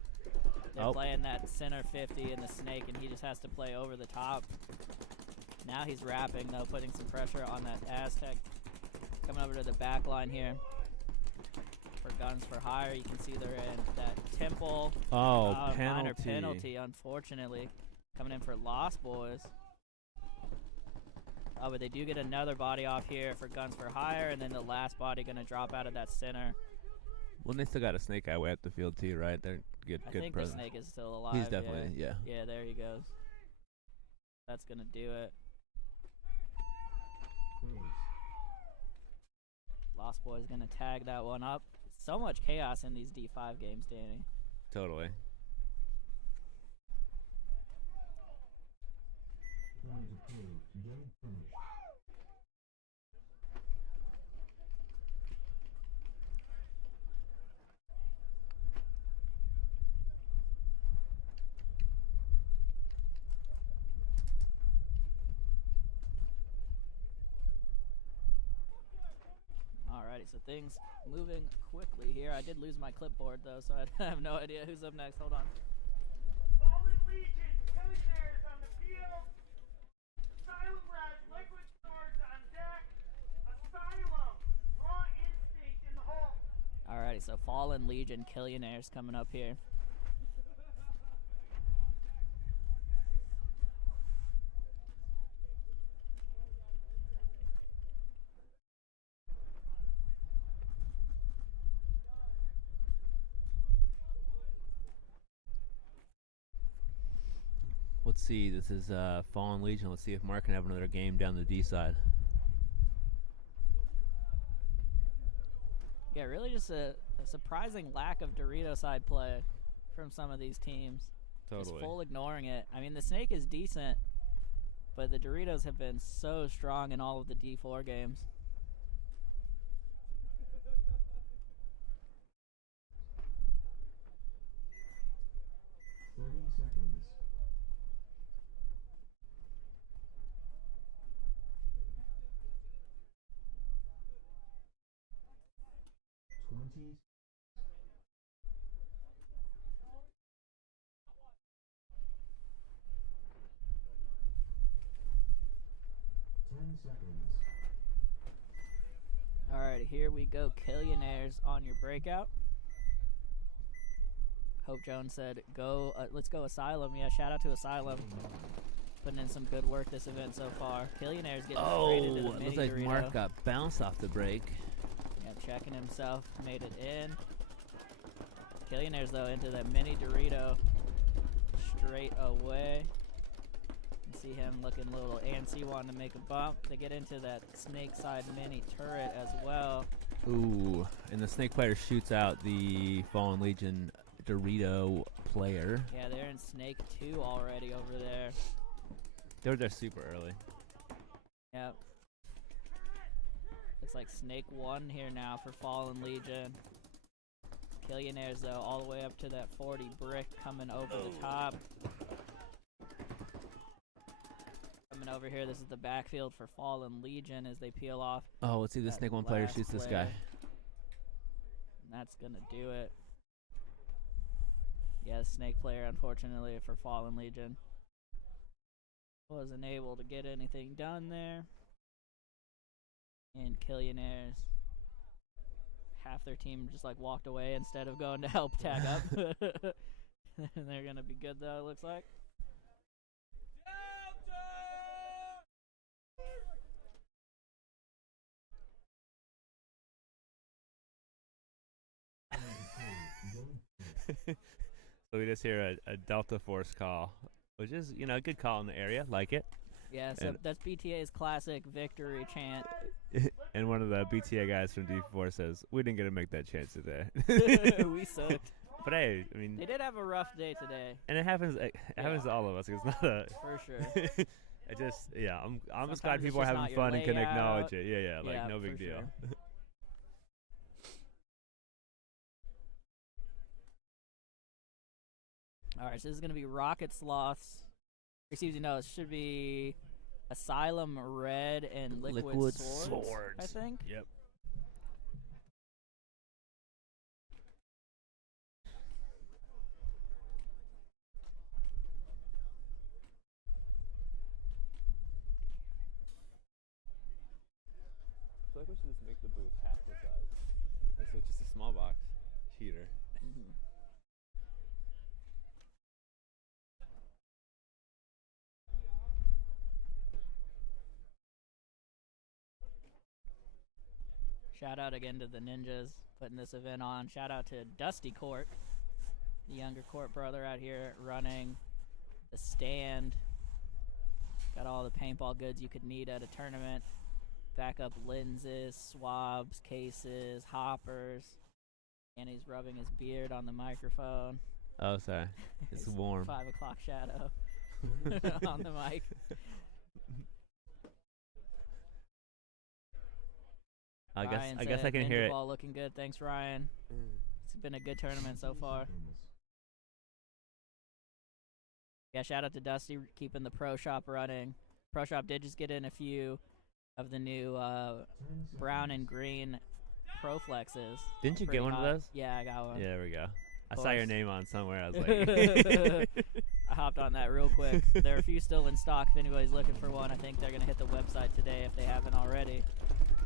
they're Oh. playing that center 50 in the snake, and he just has to play over the top. Now he's wrapping, though, putting some pressure on that Aztec. Coming over to the back line here for Guns for Hire. You can see they're in that temple. Oh, Minor penalty. penalty, unfortunately. Coming in for Lost Boys. Oh, but they do get another body off here for Guns for Hire, and then the last body going to drop out of that center. Well, they still got a snake guy way up the field too, right? They're good. I Good think presence. the snake is still alive. He's definitely, yeah. Yeah, there he goes. That's going to do it. Lost Boys going to tag that one up. So much chaos in these D5 games, Danny. Totally. Time to play. Game finished. Alrighty, so things moving quickly here. I did lose my clipboard, though, so I have no idea who's up next. Hold on. Fallen Legion, Killionaires on the field. Asylum Red, Liquid Swords on deck. Asylum, Raw Instinct in the hole. Alrighty, so Fallen Legion, Killionaires coming up here. Let's see. This is Fallen Legion. Let's see if Mark can have another game down the D side. Yeah, really just a surprising lack of Dorito side play from some of these teams. Just full ignoring it. I mean, the snake is decent, but the Doritos have been so strong in all of the D4 games. Seconds. seconds. Alright, here we go. Killionaires on your breakout. Hope Jones said, "Go, let's go Asylum." Yeah, shout out to Asylum. Putting in some good work this event so far. Killionaires getting straight into the it mini looks like Dorito. Mark got bounced off the break. Yeah, checking himself. Made it in. Killionaires, though, into that mini Dorito. Straight away. You can see him looking a little antsy, wanting to make a bump. They get into that snake side mini turret as well. Ooh, and the snake player shoots out the Fallen Legion Dorito player. Yeah, they're in snake 2 already over there. They were there super early. Yep. Looks like snake 1 here now for Fallen Legion. Killionaires, though, all the way up to that 40 brick coming over the top. Coming over here, this is the backfield for Fallen Legion as they peel off. Oh, let's see if the that snake 1 player last shoots this player. guy. And that's going to do it. Yeah, snake player, unfortunately, for Fallen Legion. Wasn't able to get anything done there. And Killionaires, half their team just like walked away instead of going to help tag up. And they're gonna be good though, it looks like. So we just hear a Delta Force call, which is, you know, a good call in the area. Like it. Yeah, so And- that's BTA's classic victory chant. And one of the BTA guys from D4 says, "We didn't get to make that chance today." We sucked. But hey, I mean, They did have a rough day today, and it happens. It happens to all of us. It's not a. for sure. I just, yeah, I'm just Sometimes glad it's people are just having not your fun and can acknowledge layout. it. Yeah, like Yeah, no for big deal. sure. Alright, so this is gonna be Rocket Sloths. Excuse me, no, it should be Asylum Red and Liquid Swords, I think. Yep. I feel like we should just make the booth half the size. Like, so it's just a small box heater. Mhm. Shout out again to the ninjas putting this event on. Shout out to Dusty Court, the younger Court brother out here running the stand. Got all the paintball goods you could need at a tournament. Backup lenses, swabs, cases, hoppers. And he's rubbing his beard on the microphone. Oh, sorry. It's His warm. 5 o'clock shadow on the mic. I Ryan guess I said can hear it. Ninjaball looking good. Thanks, Ryan. It's been a good tournament so far. Yeah, shout out to Dusty keeping the Pro Shop running. Pro Shop did just get in a few of the new brown and green Pro Flexes. Didn't you Pretty get one hot. of those? Yeah, I got one. Yeah, there we go. I saw course. your name on somewhere. I was like, I hopped on that real quick. There are a few still in stock if anybody's looking for one. I think they're going to hit the website today if they haven't already.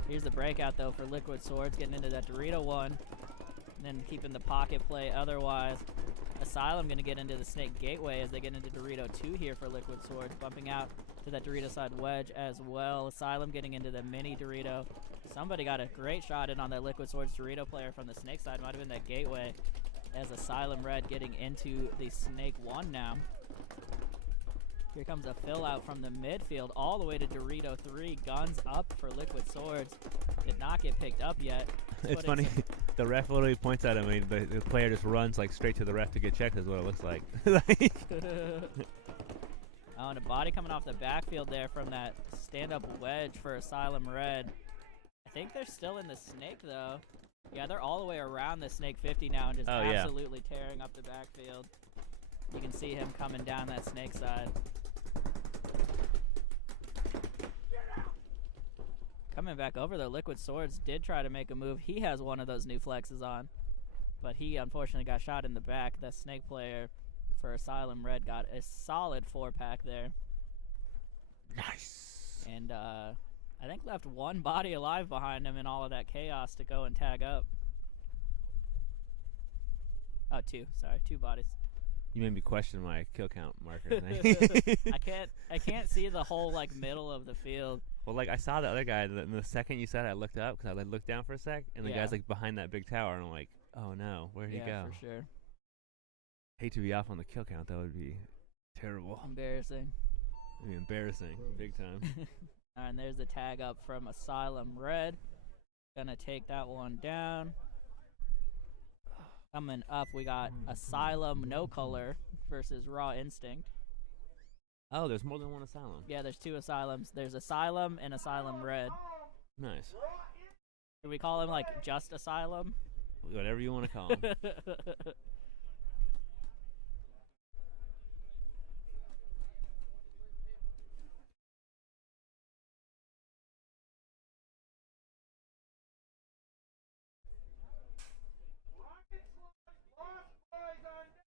Here's the breakout, though, for Liquid Swords, getting into that Dorito one. And then keeping the pocket play otherwise. Asylum going to get into the Snake Gateway as they get into Dorito 2 here for Liquid Swords. Bumping out to that Dorito side wedge as well. Asylum getting into the mini Dorito. Somebody got a great shot in on that Liquid Swords Dorito player from the Snake side. Might have been that Gateway. As Asylum Red getting into the Snake 1 now. Here comes a fill out from the midfield all the way to Dorito 3. Guns up for Liquid Swords. Did not get picked up yet. it's Putting funny. The ref literally points at him. I mean, the player just runs like straight to the ref to get checked. Is what it looks like. Oh, and a body coming off the backfield there from that stand-up wedge for Asylum Red. I think they're still in the Snake, though. Yeah, they're all the way around the Snake 50 now and just Oh, yeah. absolutely tearing up the backfield. You can see him coming down that Snake side. Coming back over, though, Liquid Swords did try to make a move. He has one of those new flexes on, but he unfortunately got shot in the back. That Snake player for Asylum Red got a solid 4-pack there. Nice. And I think left one body alive behind him in all of that chaos to go and tag up. Oh, two. Sorry, 2 bodies. You made me question my kill count marker thing. I can't see the whole like middle of the field. Well, like I saw the other guy, and the second you said it, I looked up because I like, looked down for a sec, and the Yeah. guy's like behind that big tower, and I'm like, oh no, where'd he Yeah, go? for sure. Hate to be off on the kill count. That would be terrible. Embarrassing. It'd be embarrassing, big time. Alright, and there's the tag up from Asylum Red. Gonna take that one down. Coming up, we got Asylum No Color versus Raw Instinct. Oh, there's more than one asylum. Yeah, there's 2 Asylums. There's Asylum and Asylum Red. Nice. Should we call him like just Asylum? Whatever you want to call him. Rocket Sloths, Lost Boys on deck.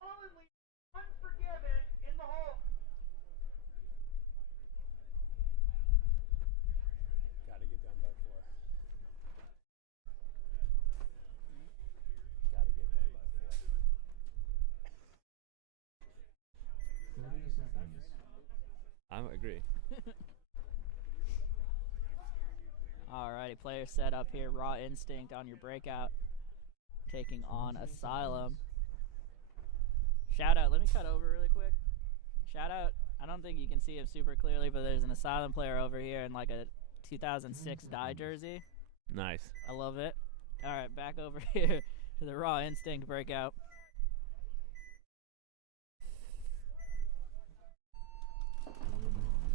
Fallen Legion, Unforgiven in the hole. Gotta get done by 4. Gotta get done by 4. 30 seconds. I agree. Alrighty, player set up here. Raw Instinct on your breakout. Taking on Asylum. Shout out, let me cut over really quick. Shout out, I don't think you can see him super clearly, but there's an Asylum player over here in like a 2006 dye jersey. Nice. I love it. Alright, back over here to the Raw Instinct breakout.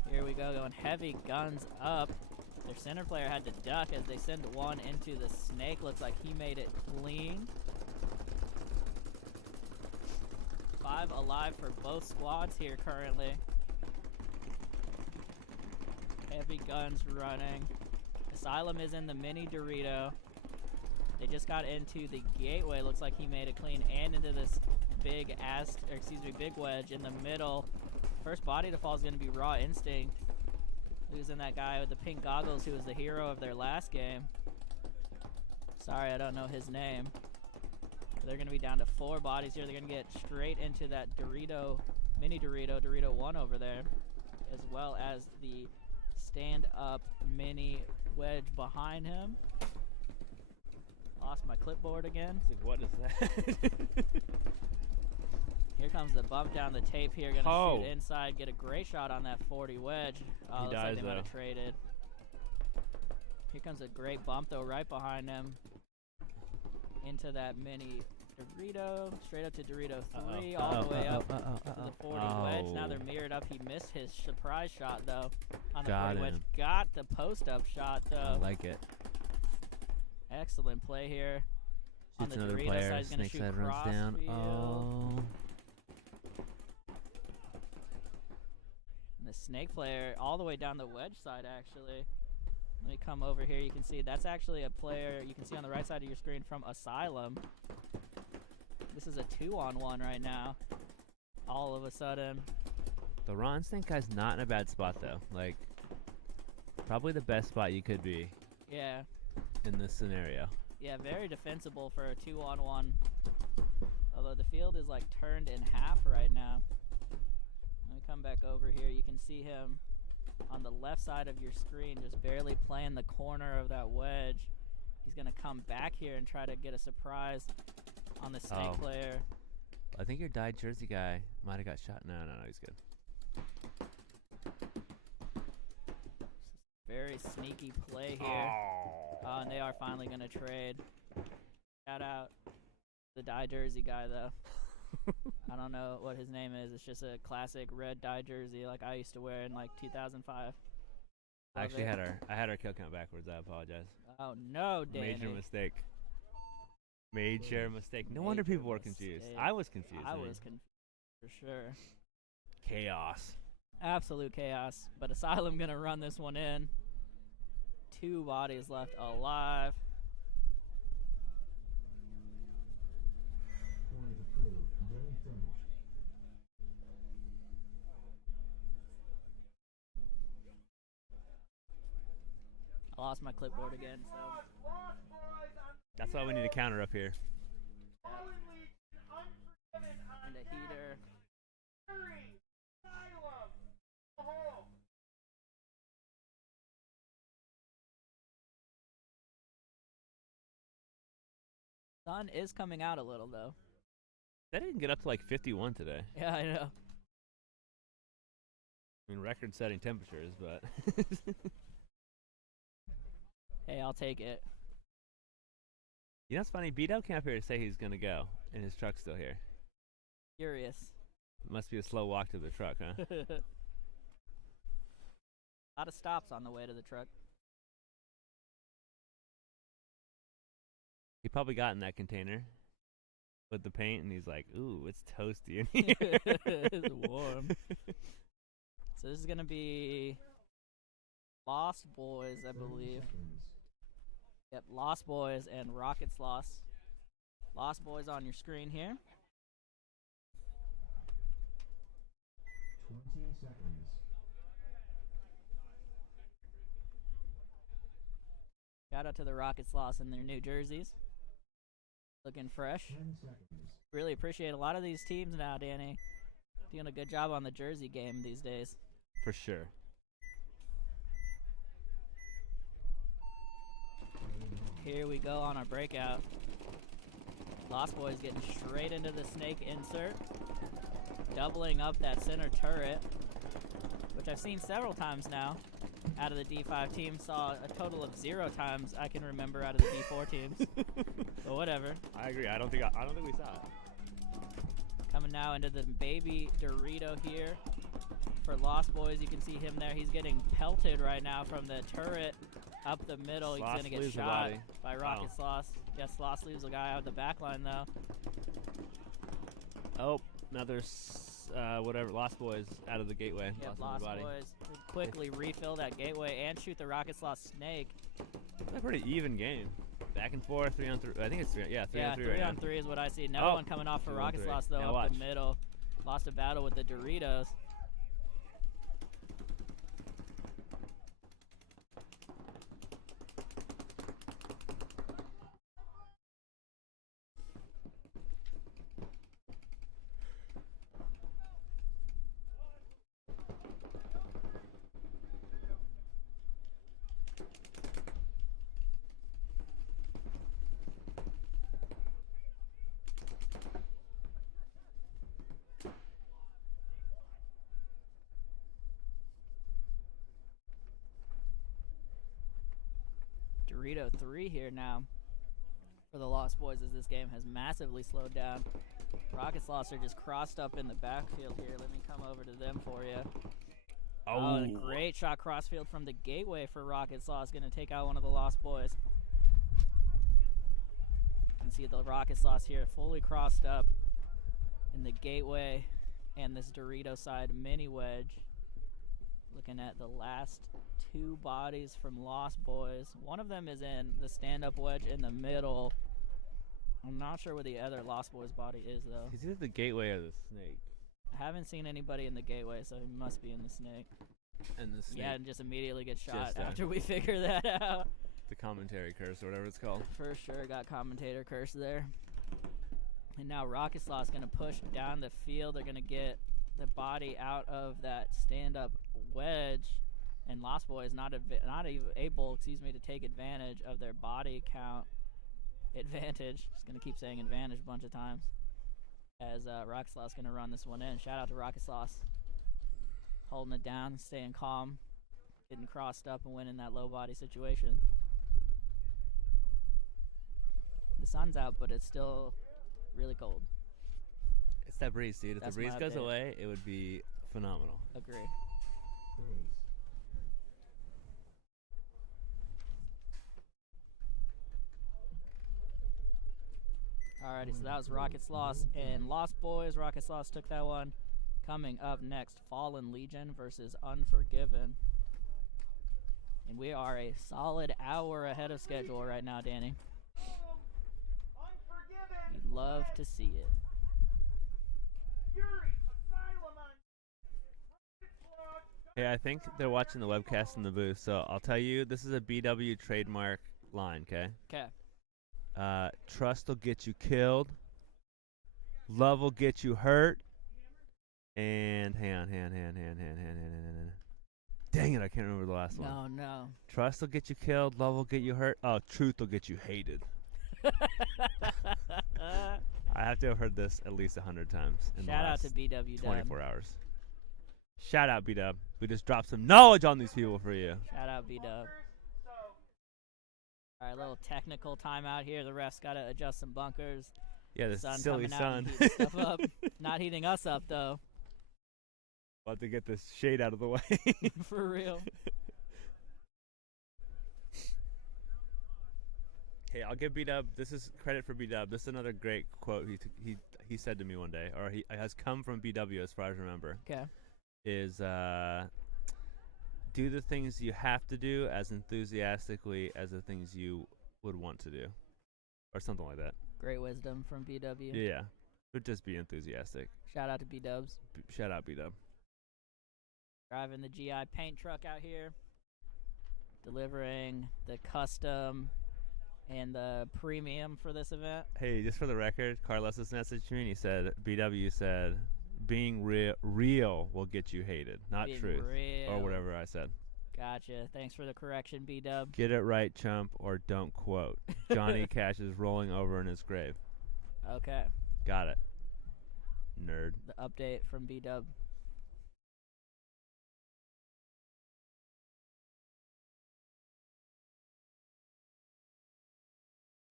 Here we go, going heavy guns up. Their center player had to duck as they send one into the snake. Looks like he made it clean. 5 alive for both squads here currently. Heavy guns running. Asylum is in the mini Dorito. They just got into the gateway. Looks like he made it clean and into this big big wedge in the middle. First body to fall is going to be Raw Instinct. Losing that guy with the pink goggles who was the hero of their last game. Sorry, I don't know his name. They're going to be down to 4 bodies here. They're going to get straight into that Dorito, mini Dorito, Dorito 1 over there, as well as the stand-up mini wedge behind him. Lost my clipboard again. It's like, what is that? Here comes the bump down the tape here. Gonna Oh. shoot inside, get a great shot on that 40 wedge. Oh, looks like dies, they might have though. traded. Here comes a great bump though, right behind him. Into that mini Dorito, straight up to Dorito 3, all the way up to the 40 wedge. Now they're mirrored up. He missed his surprise shot though on the Got 40 wedge. him. Got the post-up shot I though. like it. Excellent play here. On Shoots the another Dorito player. side, he's gonna Snake shoot side runs down. crossfield. Oh. And the snake player all the way down the wedge side actually. Let me come over here. You can see that's actually a player you can see on the right side of your screen from Asylum. This is a 2-on-1 right now. All of a sudden. The Raw Instinct guy's not in a bad spot though. Like, probably the best spot you could be Yeah. in this scenario. Yeah, very defensible for a 2-on-1. Although the field is like turned in half right now. Let me come back over here. You can see him on the left side of your screen just barely playing the corner of that wedge. He's going to come back here and try to get a surprise on the snake Oh. player. I think your dyed jersey guy might have got shot. No, he's good. Very sneaky play here. Oh, and they are finally going to trade. Shout out the dye jersey guy, though. I don't know what his name is. It's just a classic red dye jersey like I used to wear in like 2005. I actually it. had our kill count backwards. I apologize. Oh, no, Danny. Major mistake. Major mistake. No wonder Major people were confused. mistake. I was confused. I man. was confused for sure. Chaos. Absolute chaos. But Asylum going to run this one in. 2 bodies left alive. lost my clipboard again, so Lost Boys on the That's why we need a counter up here. Fallen Legion, Unforgiven on and a deck. heater. Fury, Asylum, the whole. Sun is coming out a little though. That didn't get up to like 51 today. Yeah, I know. I mean, record-setting temperatures, but Hey, I'll take it. you know what's funny? B-Dub came up here to say he's gonna go, and his truck's still here. Curious. It must be a slow walk to the truck, huh? Lot of stops on the way to the truck. He probably got in that container with the paint, and he's like, "Ooh, it's toasty in here." It's warm. So this is gonna be Lost Boys, I 30 believe. seconds. Yep, Lost Boys and Rocket Sloths. Lost Boys on your screen here. 20 seconds. Shout out to the Rocket Sloths in their new jerseys. Looking fresh. 10 seconds. Really appreciate a lot of these teams now, Danny. Doing a good job on the jersey game these days. For sure. Here we go on our breakout. Lost Boys getting straight into the snake insert. Doubling up that center turret, which I've seen several times now. Out of the D5 team, saw a total of 0 times I can remember out of the D4 teams. But whatever. I agree. I don't think we saw it. Coming now into the baby Dorito here for Lost Boys. You can see him there. He's getting pelted right now from the turret up the middle. Sloths He's gonna get lose the shot body. by Rocket Oh. Sloths. Yes, Sloths leaves a guy out the back line though. Oh, another whatever. Lost Boys out of the gateway. Yep, Lost Lost another body. Boys quickly refill that gateway and shoot the Rocket Sloth snake. It's a pretty even game. Back and forth, 3 on 3. I think it's 3. Yeah, 3 Yeah, on 3 3 right on now. 3 is what I see. Another Oh, one coming off for 2 on Rocket 3. Sloths though Now up watch. the middle. Lost a battle with the Doritos. Dorito 3 here now for the Lost Boys as this game has massively slowed down. Rocket Sloths are just crossed up in the backfield here. Let me come over to them for you. Oh, and a great shot crossfield from the gateway for Rocket Sloths. Going to take out one of the Lost Boys. You can see the Rocket Sloths here fully crossed up in the gateway and this Dorito side mini wedge. Looking at the last 2 bodies from Lost Boys. One of them is in the stand-up wedge in the middle. I'm not sure where the other Lost Boys body is, though. Is it the gateway or the snake? I haven't seen anybody in the gateway, so he must be in the snake. And the snake. Yeah, and just immediately get shot Just, after we figure that out. The commentary curse or whatever it's called. For sure, got commentator curse there. And now Rocket Sloth's going to push down the field. They're going to get the body out of that stand-up wedge. And Lost Boys not even able, to take advantage of their body count advantage. Just going to keep saying advantage a bunch of times. As Rocket Sloth's going to run this one in. Shout out to Rocket Sloths. Holding it down, staying calm, getting crossed up and winning that low body situation. The sun's out, but it's still really cold. It's that breeze, dude. If That's the breeze my goes update. away, it would be phenomenal. Agree. Base. Alrighty, so that was Rocket Sloths and Lost Boys. Rocket Sloths took that one. Coming up next, Fallen Legion versus Unforgiven. And we are a solid hour ahead of schedule right now, Danny. Unforgiven. You'd love to see it. Fury, Asylum on. Rocket Sloth, Hey, I think they're watching the webcast in the booth, so I'll tell you, this is a BW trademark line, okay? Okay. Trust will get you killed. Love will get you hurt. And hang on. Dang it, I can't remember the last one. No, no. Trust will get you killed. Love will get you hurt. Oh, truth will get you hated. I have to have heard this at least 100 times in the Shout out last to BW 24 hours. Shout out, B-Dub. We just dropped some knowledge on these people for you. Shout out B-Dub. All right, little technical timeout here. The refs got to adjust some bunkers. Yeah, this Sun silly coming out sun. and heating stuff up. Not heating us up, though. About to get this shade out of the way. For real. Hey, I'll give B-Dub, this is credit for B-Dub. This is another great quote he said to me one day, or he has come from BW as far as I remember. Okay. Is do the things you have to do as enthusiastically as the things you would want to do, or something like that. Great wisdom from BW. Yeah, but just be enthusiastic. Shout out to B-Dubs. Shout out, B-Dub. Driving the GI paint truck out here, delivering the custom and the premium for this event. Hey, just for the record, Carlos's messaged me and he said, BW said, being real will get you hated, not Being truth. real. Or whatever I said. Gotcha. Thanks for the correction, B-Dub. Get it right, chump, or don't quote. Johnny Cash is rolling over in his grave. Okay. Got it. Nerd. The update from B-Dub.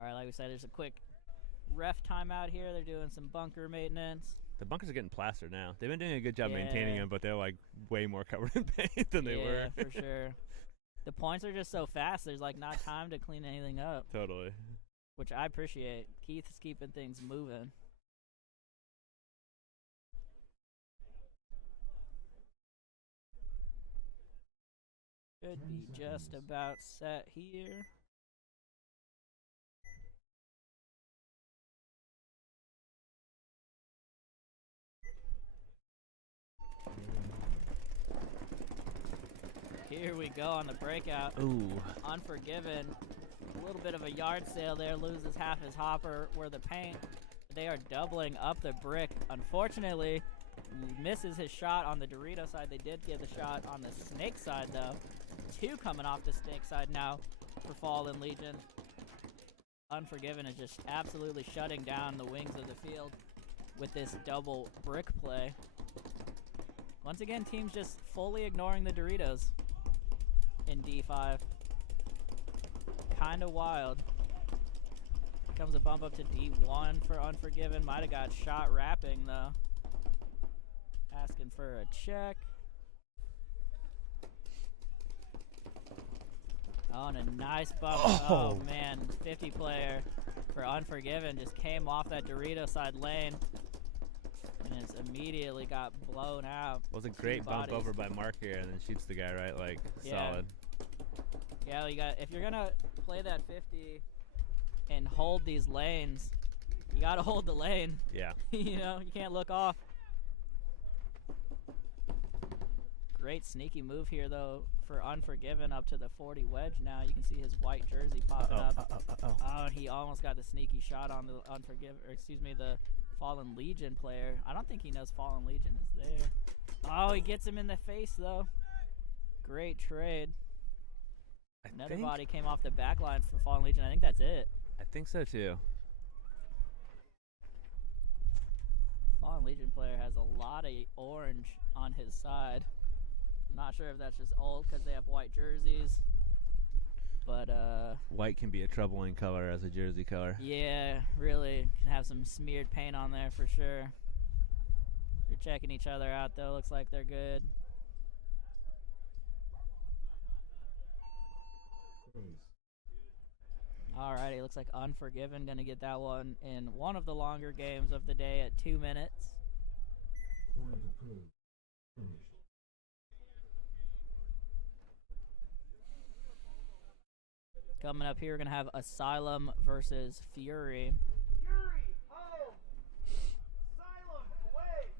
All right, like we said, there's a quick ref timeout here. They're doing some bunker maintenance. The bunkers are getting plastered now. They've been doing a good job maintaining Yeah. them, but they're like way more covered in paint than they were. Yeah, for sure. The points are just so fast, there's like not time to clean anything up, Totally. which I appreciate. Keith's keeping things moving. Should be just about set here. Here we go on the breakout. Ooh. Unforgiven. A little bit of a yard sale there. Loses half his hopper where the paint. They are doubling up the brick. Unfortunately, misses his shot on the Dorito side. They did get the shot on the Snake side, though. Two coming off the Snake side now for Fallen Legion. Unforgiven is just absolutely shutting down the wings of the field with this double brick play. Once again, teams just fully ignoring the Doritos in D5. Kind of wild. Comes a bump up to D1 for Unforgiven. Might have got shot wrapping, though. Asking for a check. Oh, and a nice bump. Oh, man. 50 player for Unforgiven just came off that Dorito side lane. And it's immediately got blown out. Was a great bump over by Mark here, and then shoots the guy right, like, solid. Yeah, you got, if you're gonna play that 50 and hold these lanes, you gotta hold the lane. Yeah. You know, you can't look off. Great sneaky move here, though, for Unforgiven up to the 40 wedge now. You can see his white jersey popping up. Oh, and he almost got the sneaky shot on the the Fallen Legion player. I don't think he knows Fallen Legion is there. Oh, he gets him in the face, though. Great trade. Another body came off the back line for Fallen Legion. I think that's it. I think so, too. Fallen Legion player has a lot of orange on his side. I'm not sure if that's just old because they have white jerseys. But, white can be a troubling color as a jersey color. Yeah, really. Can have some smeared paint on there for sure. They're checking each other out, though. Looks like they're good. Alrighty, looks like Unforgiven gonna get that one in one of the longer games of the day at 2 minutes. Coming up here, we're gonna have Asylum versus Fury. Fury home. Asylum away.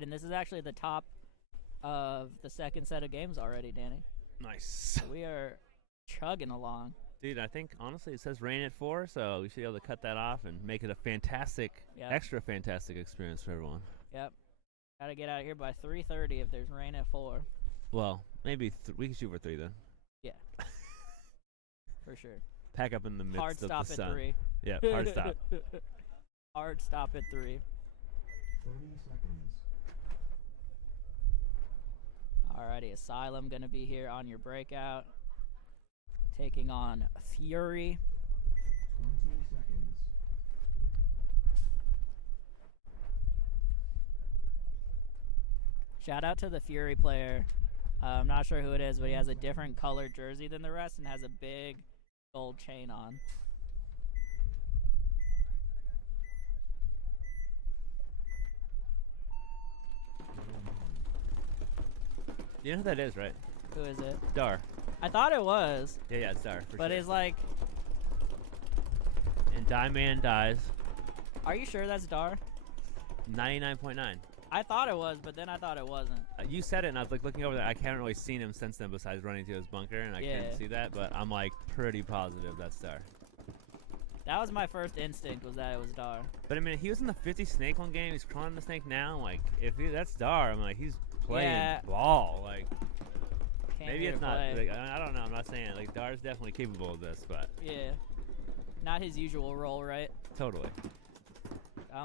right, and this is actually the top of the second set of games already, Danny. Nice. We are chugging along. Dude, I think, honestly, it says rain at 4, so we should be able to cut that off and make it a fantastic, Yep. extra fantastic experience for everyone. Yep. Gotta get out of here by 3:30 if there's rain at 4. Well, maybe we can shoot for 3 then. Yeah. For sure. Pack up in the midst Hard of stop the at sun. 3. Yeah, hard stop. Hard stop at 3. 30 seconds. Alrighty, Asylum gonna be here on your breakout. Taking on Fury. 20 seconds. Shout out to the Fury player. I'm not sure who it is, but he has a different colored jersey than the rest and has a big gold chain on. You know who that is, right? Who is it? Dar. I thought it was, Yeah, it's Dar. For but sure. it's like, And Die Man dies. are you sure that's Dar? 99.9. I thought it was, but then I thought it wasn't. You said it, and I was like looking over there. I haven't really seen him since then, besides running to his bunker, and I Yeah. couldn't see that. But I'm like pretty positive that's Dar. That was my first instinct, was that it was Dar. But I mean, he was in the 50 snake one game. He's crawling the snake now. I'm like, that's Dar, I'm like, he's playing Yeah. ball. Like, Came maybe here it's to not. play. Like, I don't know. I'm not saying like Dar's definitely capable of this, but Yeah. Not his usual role, right? totally.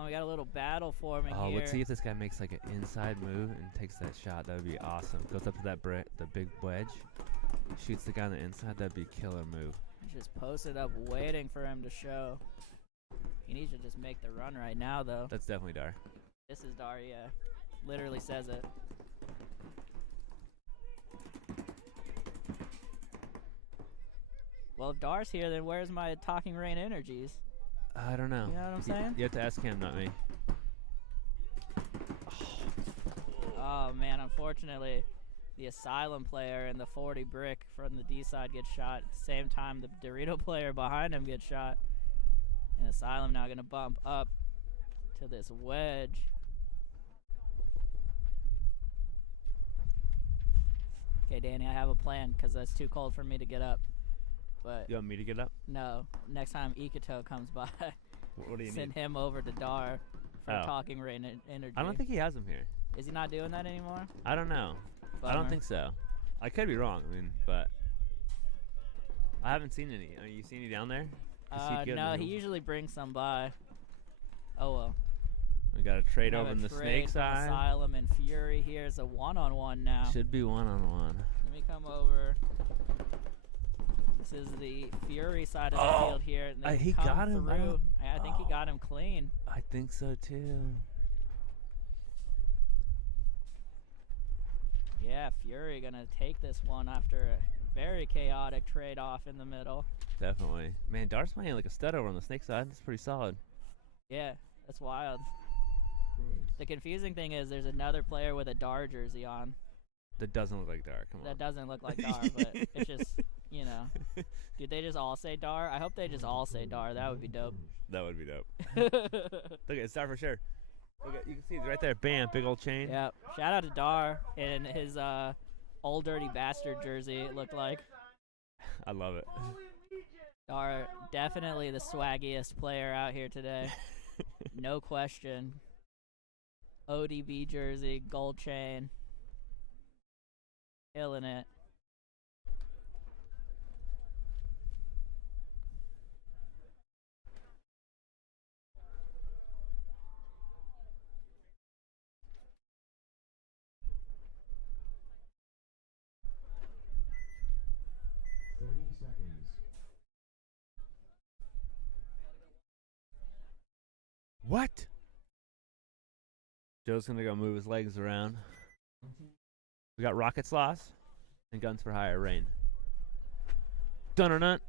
We got a little battle forming Oh, here. let's see if this guy makes like an inside move and takes that shot. That would be awesome. Goes up to that the big wedge, shoots the guy on the inside. That'd be a killer move. He's just posted up waiting for him to show. He needs to just make the run right now, though. That's definitely Dar. This is Dar, yeah. Literally says it. Well, if Dar's here, then where's my Talking Rain energies? I don't know. You know what I'm saying? You have to ask him, not me. Oh, man, unfortunately, the Asylum player and the 40 brick from the D side gets shot. At the same time, the Dorito player behind him gets shot. And Asylum now going to bump up to this wedge. Okay, Danny, I have a plan because that's too cold for me to get up. But You want me to get up? no, next time Ikato comes by, What do you send need? him over to Dar for Oh. Talking Rain energy. I don't think he has him here. Is he not doing that anymore? I don't know. I don't Bummer. think so. I could be wrong. I mean, but I haven't seen any. I mean, you seen any down there? Is he good? No, he usually brings some by. Oh well. We got a trade Have over a in the trade snake from side. Asylum and Fury here is a one-on-one now. Should be 1-on-1. Let me come over. This is the Fury side of the field here. And they he come got him. I through. don't- I think he got him clean. I think so too. Yeah, Fury gonna take this one after a very chaotic trade-off in the middle. Definitely. Man, Dart's playing like a stud over on the snake side. That's pretty solid. Yeah, that's wild. Base. The confusing thing is there's another player with a Dar jersey on. That doesn't look like Dar. Come on. That doesn't look like Dar, but it's just, you know. Did they just all say Dar? I hope they just all say Dar. That would be dope. That would be dope. Look, it's Dar for sure. Look at, you can see it's right there. Bam, big old chain. Yep. Shout out to Dar in his old dirty bastard jersey, it looked like. I love it. Dar, definitely the swaggiest player out here today. No question. ODB jersey, gold chain. Killing it. What? Joe's gonna go move his legs around. We got Rocket Sloths and Guns for Hire Rain. Dun-dun-dun.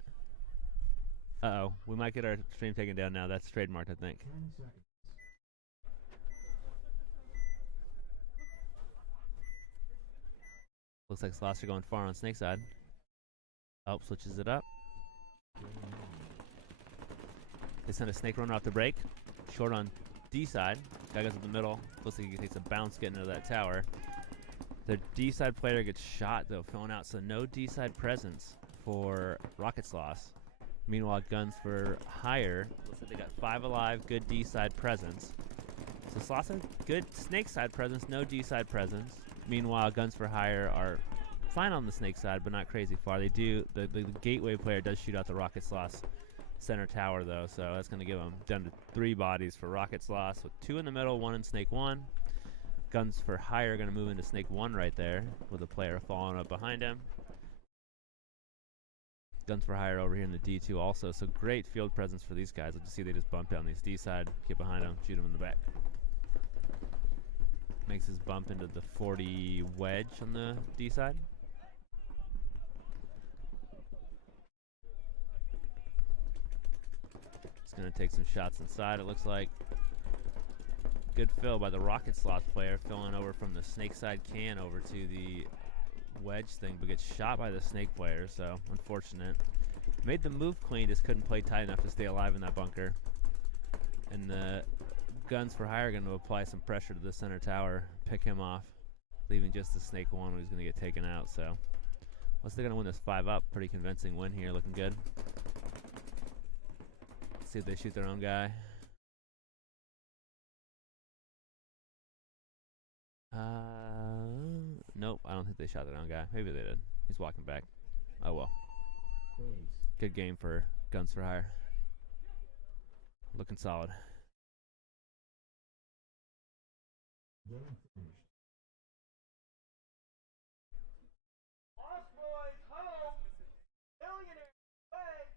Uh-oh. We might get our stream taken down now. That's trademarked, I think. 10 seconds. Looks like Sloths are going far on snake side. Oh, switches it up. They send a snake runner off the break. Short on D side. Guy goes up the middle. Looks like he takes a bounce getting into that tower. The D side player gets shot though, filling out. So no D side presence for Rocket Sloths. Meanwhile, Guns for Hire. Looks like they got 5 alive. Good D side presence. So Sloths have good snake side presence, no D side presence. Meanwhile, Guns for Hire are fine on the snake side, but not crazy far. They do the gateway player does shoot out the Rocket Sloths center tower though, so that's going to give them down to 3 bodies for Rocket Sloths with 2 in the middle, 1 in snake 1. Guns for Hire are going to move into snake 1 right there with a player falling up behind him. Guns for Hire over here in the D2 also, so great field presence for these guys. Let's see, they just bump down these D side, get behind them, shoot them in the back. Makes his bump into the 40 wedge on the D side. He's going to take some shots inside, it looks like. Good fill by the Rocket Sloth player, filling over from the snake side can over to the wedge thing, but gets shot by the snake player, so unfortunate. Made the move clean, just couldn't play tight enough to stay alive in that bunker. And the Guns for Hire are going to apply some pressure to the center tower, pick him off, leaving just the snake 1 who's going to get taken out. So unless they're going to win this 5 up, pretty convincing win here, looking good. Let's see if they shoot their own guy. Nope, I don't think they shot their own guy. Maybe they did. He's walking back. Oh well. Good game for Guns for Hire. Looking solid. Game finished. Lost Boys home. Killionaires away.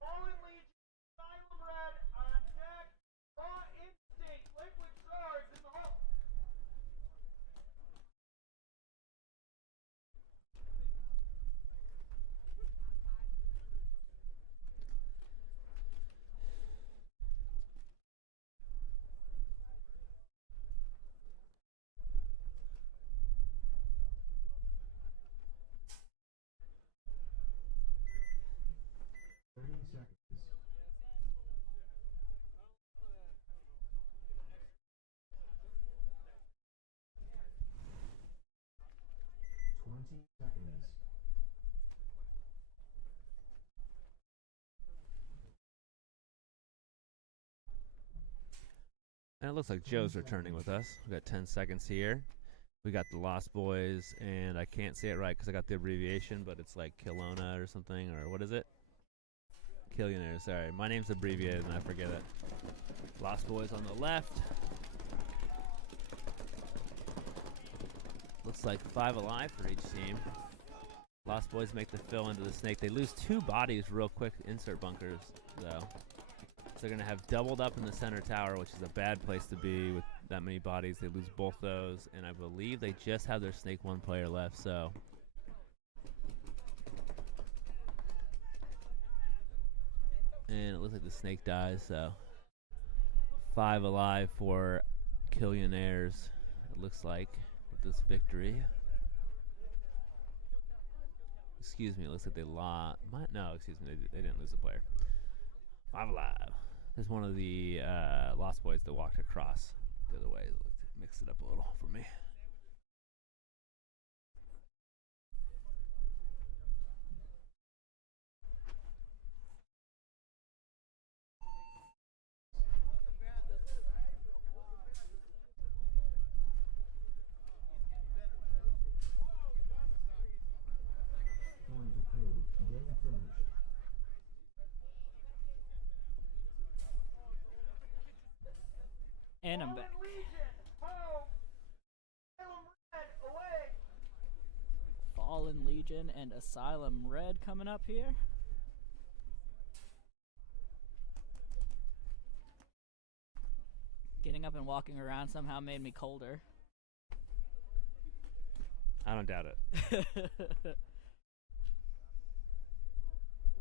Fallen Legion, Asylum Red on deck. Raw Instinct, Liquid Swords in the hole. Seconds. 20 seconds. And it looks like Joe's returning with us. We got 10 seconds here. We got the Lost Boys, and I can't say it right because I got the abbreviation, but it's like Kelowna or something, or what is it? Killionaires, sorry. My name's abbreviated and I forget it. Lost Boys on the left. Looks like 5 alive for each team. Lost Boys make the fill into the snake. They lose 2 bodies real quick, insert bunkers, though. So they're going to have doubled up in the center tower, which is a bad place to be with that many bodies. They lose both those, and I believe they just have their snake 1 player left, so. And it looks like the snake dies, so 5 alive for Killionaires, it looks like, with this victory. Excuse me, it looks like they lost. No, excuse me, they didn't lose a player. 5 alive. There's one of the Lost Boys that walked across the other way. Mix it up a little for me. Point approved. Game finished. And I'm back. Fallen Legion home. Asylum Red away. Fallen Legion and Asylum Red coming up here. Getting up and walking around somehow made me colder. I don't doubt it.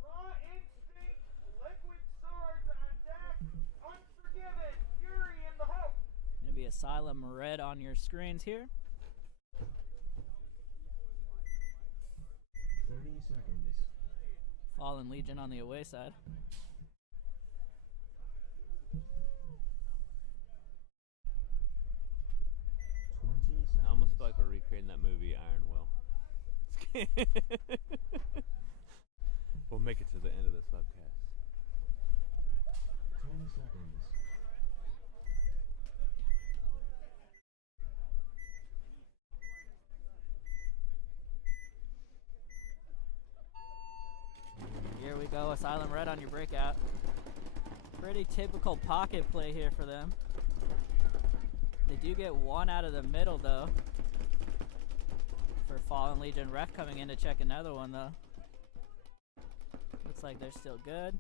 Raw Instinct, Liquid Swords on deck. Unforgiven, Fury in the hole. Gonna be Asylum Red on your screens here. 30 seconds. Fallen Legion on the away side. I almost feel like we're recreating that movie Iron Will. We'll make it to the end of this webcast. 10 seconds. Here we go, Asylum Red on your breakout. Pretty typical pocket play here for them. They do get one out of the middle though. For Fallen Legion. Ref coming in to check another one though. Looks like they're still good.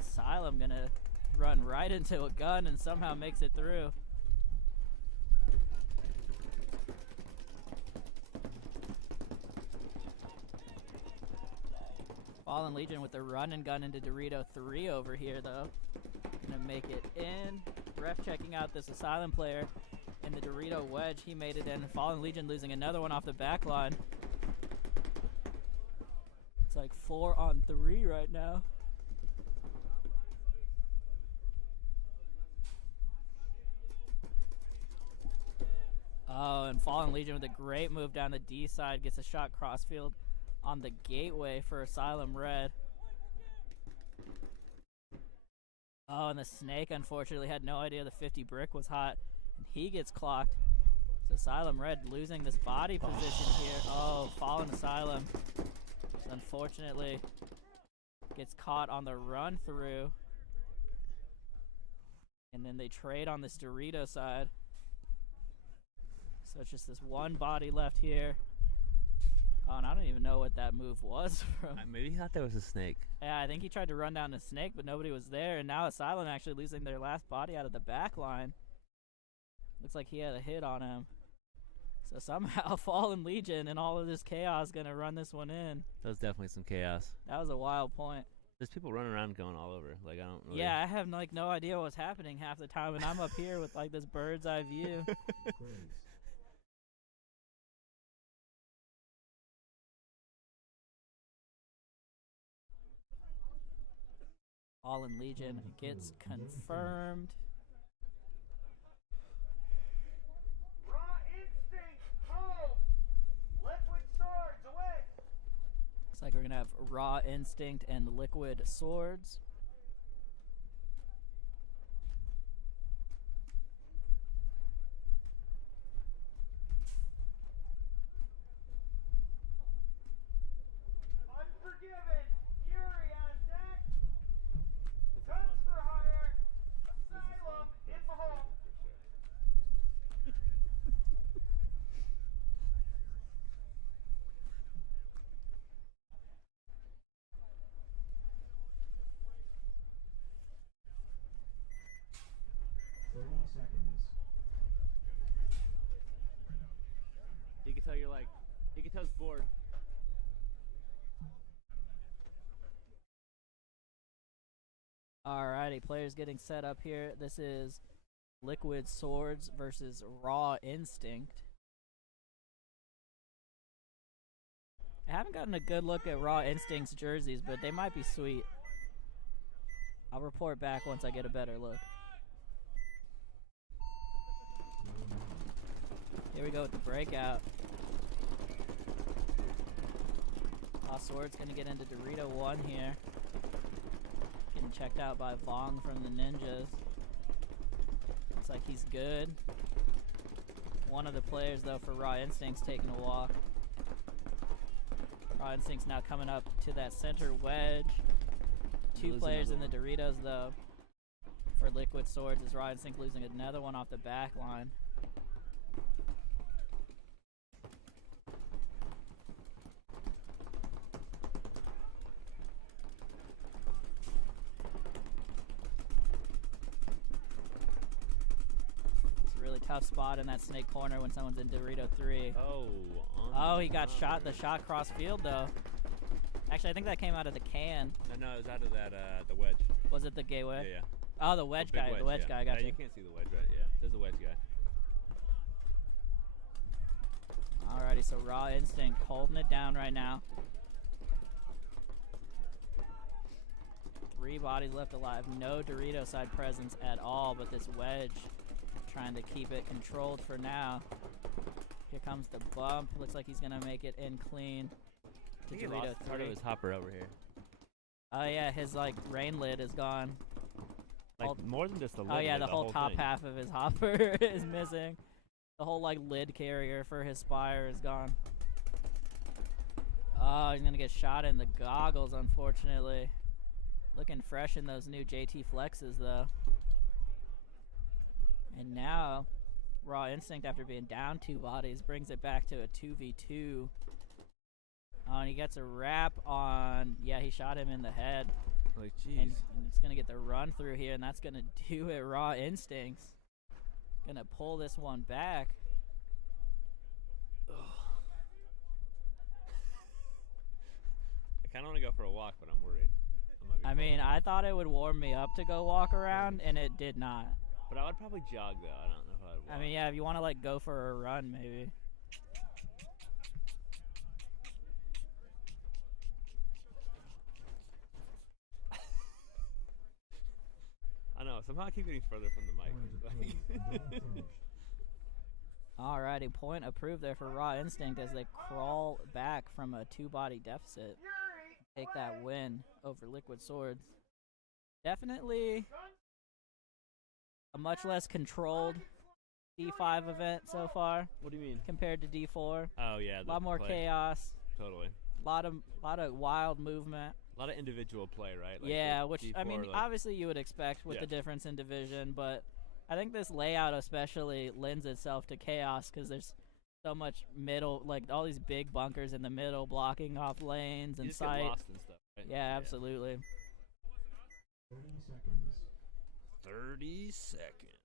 Asylum gonna run right into a gun and somehow makes it through. Fallen Legion with the run and gun into Dorito 3 over here though. Gonna make it in. Ref checking out this Asylum player in the Dorito wedge. He made it in. Fallen Legion losing another one off the back line. It's like 4 on 3 right now. Oh, and Fallen Legion with a great move down the D side. Gets a shot crossfield on the gateway for Asylum Red. Oh, and the Snake unfortunately had no idea the 50 brick was hot, and he gets clocked. So Asylum Red losing this body position here. Oh, Fallen Asylum. So unfortunately gets caught on the run through. And then they trade on this Dorito side. So it's just this one body left here. Oh, and I don't even know what that move was from. Maybe he thought that was a snake. Yeah, I think he tried to run down the Snake, but nobody was there. And now Asylum actually losing their last body out of the back line. Looks like he had a hit on him. So somehow Fallen Legion and all of this chaos gonna run this one in. That was definitely some chaos. That was a wild point. There's people running around going all over. Like, I don't really... Yeah, I have like no idea what's happening half the time, and I'm up here with like this bird's eye view. Quiz. Fallen Legion gets confirmed. Raw Instinct, home. Liquid Swords, away. Looks like we're gonna have Raw Instinct and Liquid Swords. Unforgiven, Fury on deck. Guns for hire. Asylum in the hole. Seconds. You can tell you're like... You can tell it's bored. Alrighty, players getting set up here. This is Liquid Swords versus Raw Instinct. I haven't gotten a good look at Raw Instinct's jerseys, but they might be sweet. I'll report back once I get a better look. Here we go with the breakout. Raw Swords gonna get into Dorito 1 here. Getting checked out by Vong from the Ninjas. Looks like he's good. One of the players though for Raw Instinct's taking a walk. Raw Instinct's now coming up to that center wedge. Two players in the Doritos though for Liquid Swords as Raw Instinct losing another one off the back line. Tough spot in that Snake corner when someone's in Dorito 3. Oh, he got shot. The shot cross field though. Actually, I think that came out of the can. No, it was out of that the wedge. Was it the gateway? Yeah. Oh, the wedge big guy. The wedge yeah. guy. Gotcha. Yeah, you can't see the wedge, right? Yeah, there's the wedge guy. Alrighty, so Raw Instinct holding it down right now. 3 bodies left alive. No Dorito side presence at all, but this wedge trying to keep it controlled for now. Here comes the bump. Looks like he's going to make it in clean. I think he Dorito lost part 3. of his hopper over here. Oh, yeah, his, like, rain lid is gone. Like, All- more than just the lid. Oh, yeah, like the whole top thing. half of his hopper is missing. The whole, like, lid carrier for his spire is gone. Oh, he's going to get shot in the goggles, unfortunately. Looking fresh in those new JT Flexes, though. And now, Raw Instinct, after being down 2 bodies, brings it back to a 2v2. Oh, and he gets a wrap on... Yeah, he shot him in the head. Like, And jeez. it's going to get the run through here, and that's going to do it. Raw Instincts going to pull this one back. I kind of want to go for a walk, but I'm worried. I mean, I thought it would warm me up to go walk around, and it did not. But I would probably jog, though. I don't know if I would walk. I mean, yeah, if you want to, like, go for a run, maybe. I know. Somehow I keep getting further from the mic. Alrighty, point approved there for Raw Instinct as they crawl back from a 2-body deficit. Take that win over Liquid Swords. Definitely a much less controlled D5 event so far What do you mean? compared to D4. Oh, yeah. A lot more play. chaos, Totally. lot of wild movement. A lot of individual play, right? Like Yeah, with which I D4, mean, like, obviously you would expect with Yeah. the difference in division, but I think this layout especially lends itself to chaos because there's so much middle, like all these big bunkers in the middle blocking off lanes you and just get sight. lost and stuff, right? Yeah, absolutely. 30 seconds. 30 seconds.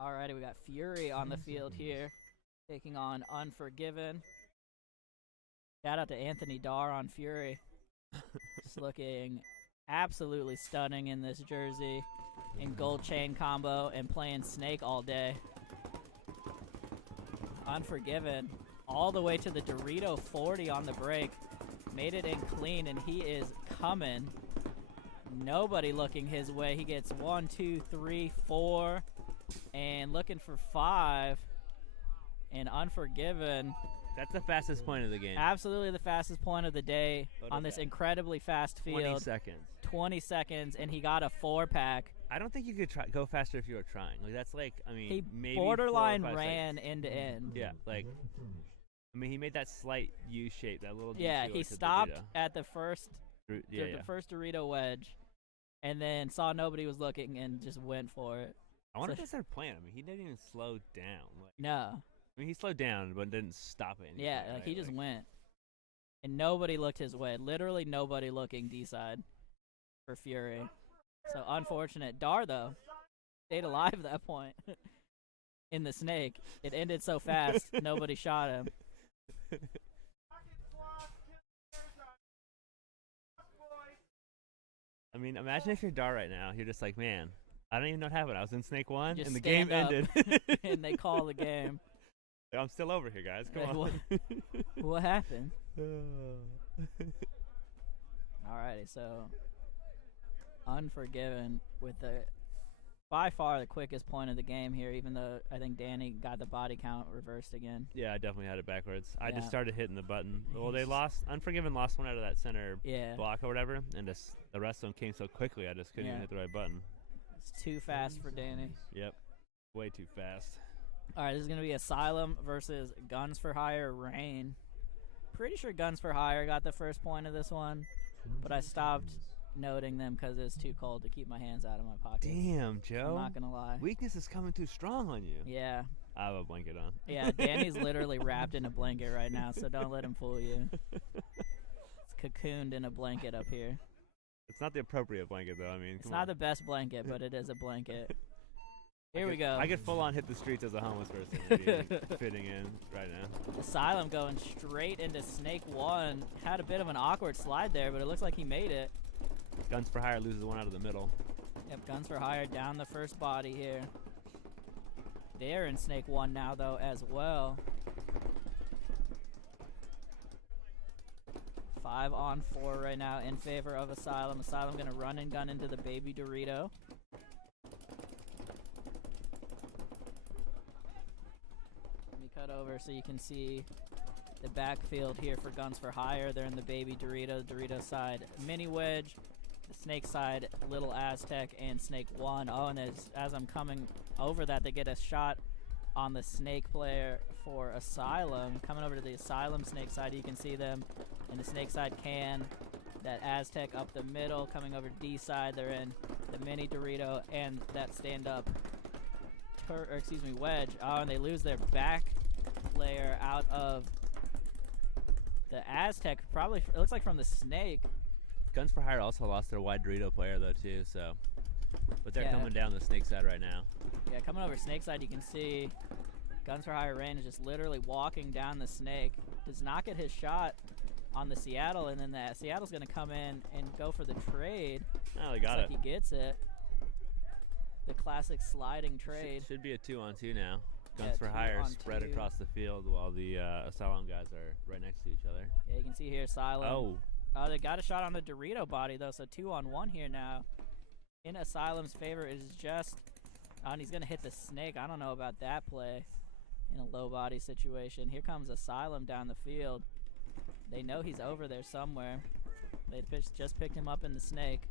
Alrighty, we got Fury on the field here, taking on Unforgiven. Shout out to Anthony Darr on Fury. Just looking absolutely stunning in this jersey, in gold chain combo, and playing Snake all day. Unforgiven, all the way to the Dorito 40 on the break. Made it in clean, and he is coming. Nobody looking his way. He gets 1, 2, 3, 4. And looking for 5, and Unforgiven. That's the fastest point of the game. Absolutely the fastest point of the day What on is this that? incredibly fast 20 field. seconds. 20 seconds, and he got a 4-pack. I don't think you could go faster if you were trying. Like, that's like, I mean, He maybe borderline 4 or 5 ran seconds. end to end. Yeah, like, I mean, he made that slight U shape, that little Yeah, detour he to the stopped Dorito. at the first Yeah. the first Dorito wedge, and then saw nobody was looking and just went for it. I wonder so- if they started playing. I mean, he didn't even slow down. Like, No. I mean, he slowed down, but didn't stop it. Yeah, like he just went. And nobody looked his way. Literally nobody looking D-side for Fury. So unfortunate. Darr, though, stayed alive at that point in the snake. It ended so fast, nobody shot him. I mean, imagine if you're Dar right now. You're just like, man, I don't even know what happened. I was in Snake 1, Just and the game stand up, ended. and they call the game. I'm still over here, guys. Come Like, on. What happened? Alrighty, so Unforgiven with the by far the quickest point of the game here, even though I think Danny got the body count reversed again. Yeah, I definitely had it backwards. I Yeah. just started hitting the button. Well, they lost. Unforgiven lost one out of that center Yeah, block or whatever, and just the rest of them came so quickly, I just couldn't even Yeah. hit the right button. it's too fast for Danny. Yep. Way too fast. Alright, this is going to be Asylum versus Guns for Hire Rain. Pretty sure Guns for Hire got the first point of this one, but I stopped noting them because it was too cold to keep my hands out of my pocket. Damn, I'm Joe. not going to lie. Weakness is coming too strong on you. Yeah. I have a blanket on. Yeah, Danny's literally wrapped in a blanket right now, so don't let him fool you. It's cocooned in a blanket up here. It's not the appropriate blanket though. I mean, It's come not on. the best blanket, but it is a blanket. Here we go. I could full on hit the streets as a homeless person and be fitting in right now. Asylum going straight into Snake 1. Had a bit of an awkward slide there, but it looks like he made it. Guns for Hire loses one out of the middle. Yep, Guns for Hire down the first body here. They're in Snake 1 now, though, as well. 5 on 4 right now in favor of Asylum. Asylum going to run and gun into the baby Dorito. Let me cut over so you can see the backfield here for Guns for Hire. They're in the baby Dorito. Dorito side mini wedge. The Snake side Little Aztec and Snake 1. Oh, and as I'm coming over that, they get a shot on the Snake player for Asylum. Coming over to the Asylum Snake side, you can see them in the Snake side can. That Aztec up the middle. Coming over D side, they're in the mini Dorito and that stand-up wedge. Oh, and they lose their back player out of the Aztec. Probably, it looks like from the Snake. Guns for Hire also lost their wide Dorito player though too, so. But they're Yeah. coming down the Snake side right now. Yeah, coming over Snake side, you can see Guns for Hire Rain is just literally walking down the Snake. Does not get his shot on the Seattle, and then the Seattle's going to come in and go for the trade. Oh, they got Looks it. like he gets it. The classic sliding trade. Should be a 2-on-2 now. Guns Yeah, for Hire 2-on-2. spread across the field while the Asylum guys are right next to each other. Yeah, you can see here Asylum. Oh, Oh, they got a shot on the Dorito body, though, so 2-on-1 here now. In Asylum's favor is just... Oh, and he's going to hit the Snake. I don't know about that play in a low body situation. Here comes Asylum down the field. They know he's over there somewhere. They just picked him up in the Snake.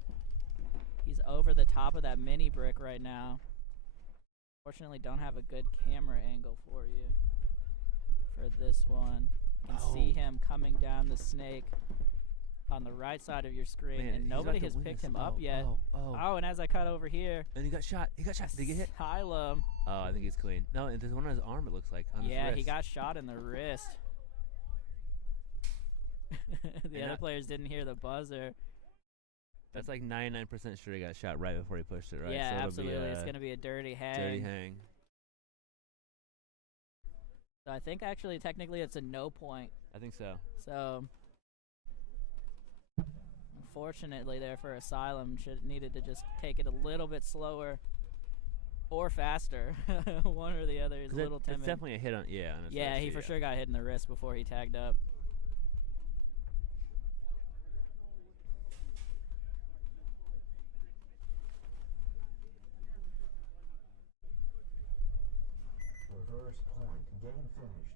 He's over the top of that mini brick right now. Fortunately, don't have a good camera angle for you for this one. You can see him coming down the Snake on the right side of your screen, man, and he's nobody about has to win picked this. him up yet. Oh. Oh, and as I cut over here, And he got shot. He got shot. Did he get hit? Asylum. Oh, I think he's clean. No, and there's one on his arm, it looks like. On his Yeah, he wrist. got shot in the wrist. The other players didn't hear the buzzer. That's like 99% sure he got shot right before he pushed it, right? Yeah, so it'll absolutely. Be, It's going to be a dirty hang. dirty hang. So I think actually, technically, it's a no point. I think so. So, unfortunately, there for Asylum, needed to just take it a little bit slower or faster. One or the other is a little timid. It's definitely a hit on, yeah. On his Yeah, wrist, he for sure got hit in the wrist before he tagged up. Reverse point. Game finished.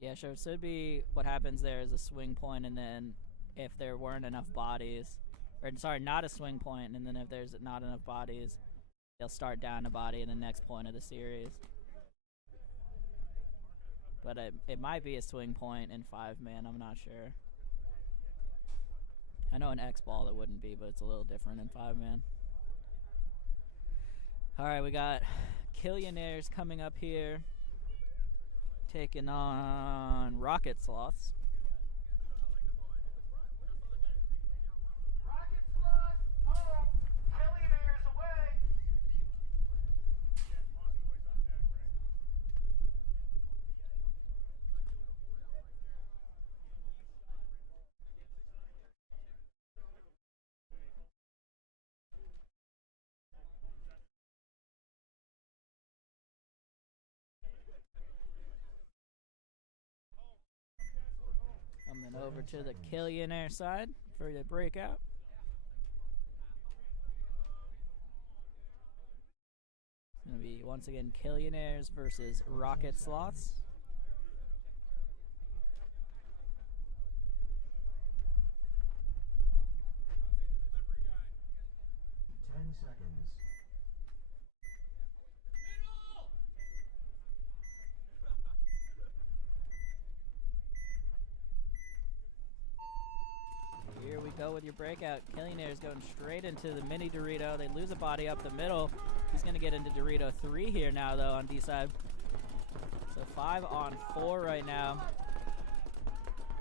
Yeah, sure. It should be what happens there is a swing point, and then if there weren't enough bodies, or sorry, not a swing point, and then if there's not enough bodies, they'll start down a body in the next point of the series. But it might be a swing point in 5-man. I'm not sure. I know in X-ball it wouldn't be, but it's a little different in 5-man. All right, we got Killionaires coming up here, taking on Rocket Sloths. Rocket Sloths home, Killionaires away. Coming over to the Killionaire side for the breakout. It's going to be, once again, Killionaires versus Rocket Sloths. Here we go with your breakout. Killionaires going straight into the mini Dorito. They lose a body up the middle. He's going to get into Dorito 3 here now, though, on D side. So 5 on 4 right now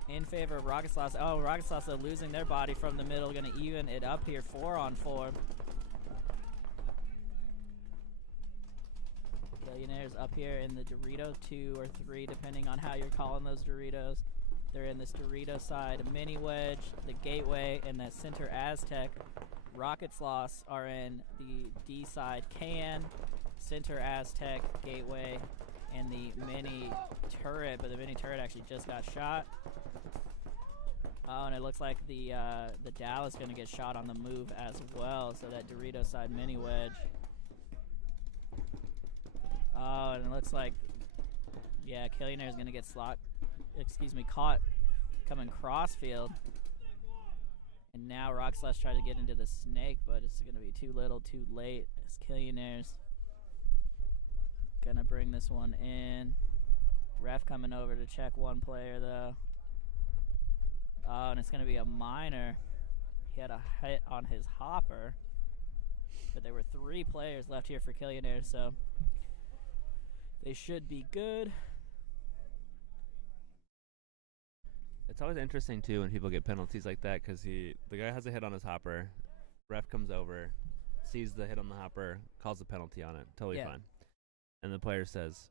in favor of Rocket Sloths. Oh, Rocket Sloths are losing their body from the middle. Going to even it up here, 4 on 4. Killionaires up here in the Dorito 2 or 3, depending on how you're calling those Doritos. They're in this Dorito side, mini wedge, the gateway, and the center Aztec. Rocket Sloths are in the D side can, center Aztec, gateway, and the mini turret, but the mini turret actually just got shot. Oh, and it looks like the Dow is going to get shot on the move as well, so that Dorito side mini wedge. Oh, and it looks like, yeah, Killionaire is going to get caught coming crossfield. And now Rock Slash tried to get into the snake, but it's going to be too little, too late. As Killionaire's going to bring this one in. Ref coming over to check one player, though. Oh, and it's going to be a minor. He had a hit on his hopper. But there were 3 players left here for Killionaires, so they should be good. It's always interesting, too, when people get penalties like that, because the guy has a hit on his hopper. Ref comes over, sees the hit on the hopper, calls a penalty on it. Totally fine. And the player says,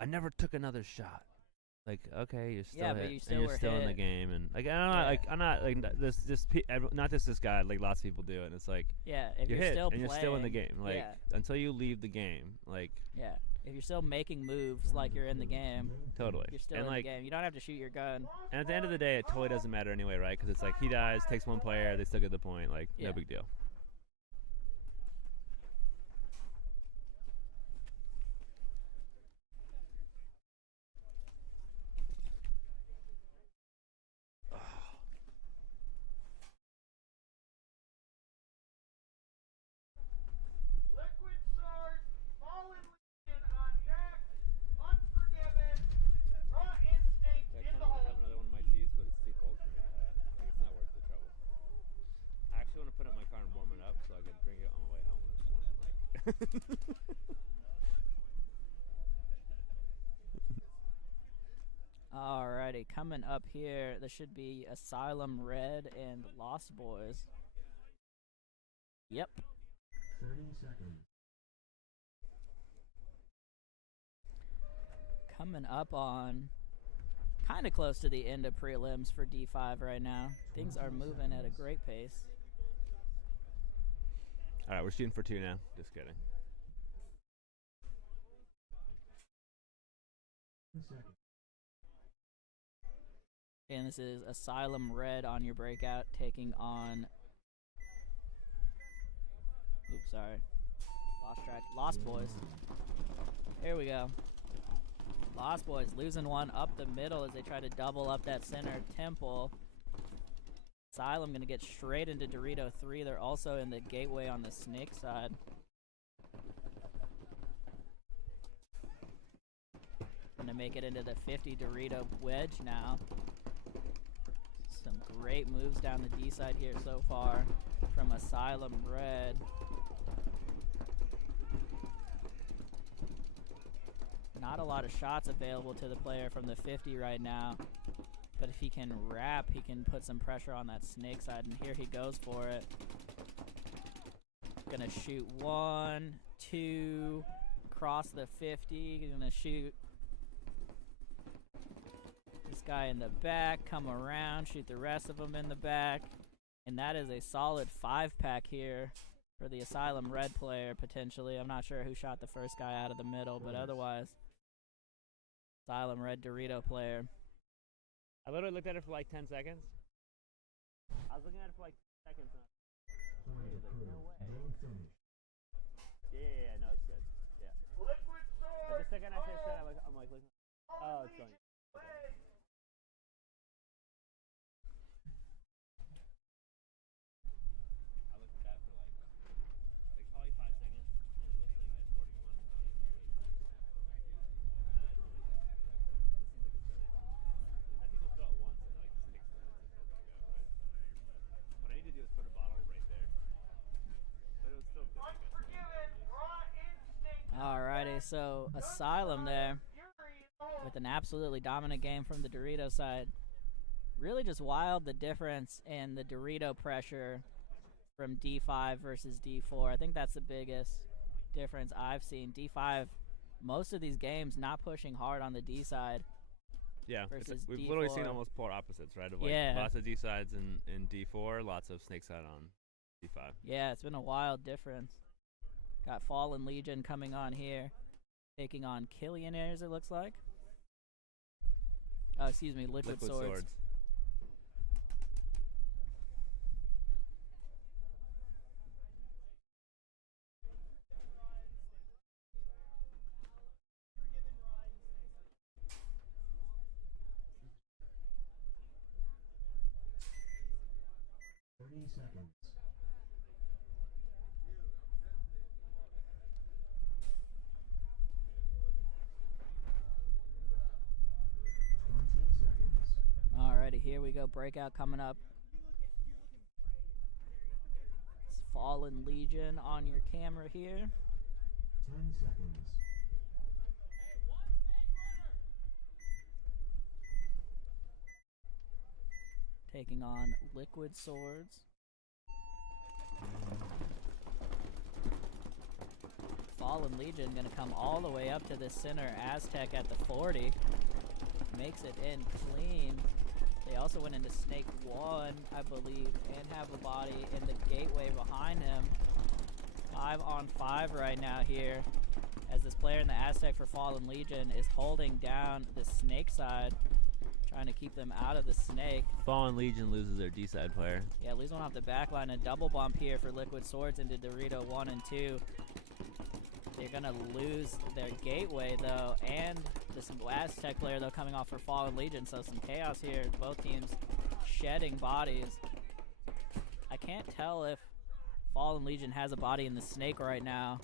I never took another shot. Like, okay, you're still hit, and you're still in the game, and like I'm not like not just this guy. Like lots of people do it, and it's like, yeah, if you're you're hit still and playing, you're still in the game, like until you leave the game, like if you're still making moves like you're in the game, totally, you're still and in like, the game. You don't have to shoot your gun. And at the end of the day, it totally doesn't matter anyway, right? Because it's like he dies, takes one player, they still get the point, like no big deal. Liquid Swords, Fallen Legion on deck, Unforgiven, Raw Instinct I in kind the of want to hole. have another one of my teas, but it's too cold for me to have. Like, it's not worth the trouble. I actually want to put it in my car and warm it up so I can drink it on my way home when it's warm. Like. Alrighty, coming up here, there should be Asylum Red and Lost Boys. Yep. 30 seconds. Coming up on kind of close to the end of prelims for D5 right now. Things are moving at a great pace. All right, we're shooting for 2 now. Just kidding. 10 seconds. And this is Asylum Red on your breakout, taking on... Oops, sorry. Lost track. Lost Boys. Here we go. Lost Boys losing one up the middle as they try to double up that center temple. Asylum going to get straight into Dorito 3. They're also in the gateway on the snake side. Going to make it into the 50 Dorito wedge now. Some great moves down the D side here so far from Asylum Red. Not a lot of shots available to the player from the 50 right now. But if he can wrap, he can put some pressure on that snake side. And here he goes for it. Gonna shoot 1, 2, cross the 50. Gonna shoot this guy in the back, come around, shoot the rest of them in the back. And that is a solid 5-pack here for the Asylum Red player, potentially. I'm not sure who shot the first guy out of the middle, but otherwise, Asylum Red Dorito player. I literally looked at it for like 10 seconds. I was looking at it for like 10 seconds. And Point approved. Game finished. yeah, no, it's good. Yeah. Liquid But Swords, the second I say that, I'm like, looking. Oh, it's going. Legion, I looked at that for like probably 5 seconds, and it was like at 41. It seems like it's gonna. I think we'll fill it once and like 6 minutes until we go. Right? so Asylum there with an absolutely dominant game from the Dorito side. Really just wild the difference in the Dorito pressure from D5 versus D4. I think that's the biggest difference I've seen. D5, most of these games not pushing hard on the D side. Yeah, Versus we've D4. literally seen almost polar opposites, right? Of like Yeah. lots of D sides in D4, lots of snake side on D5. Yeah, it's been a wild difference. Got Fallen Legion coming on here, taking on Killionaires, it looks like. Oh, excuse me, Liquid Swords. 30 seconds. Alrighty, here we go. Breakout coming up. It's Fallen Legion on your camera here. 10 seconds. Taking on Liquid Swords. Fallen Legion gonna come all the way up to the center. Aztec at the 40. Makes it in clean. They also went into Snake 1, I believe, and have a body in the gateway behind him. 5 on 5 right now here, as this player in the Aztec for Fallen Legion is holding down the Snake side, trying to keep them out of the Snake. Fallen Legion loses their D side player. Yeah, lose one off the back line. A double bump here for Liquid Swords into Dorito 1 and 2. They're gonna lose their gateway though, and this Aztec player though coming off for Fallen Legion, so some chaos here. Both teams shedding bodies. I can't tell if Fallen Legion has a body in the Snake right now.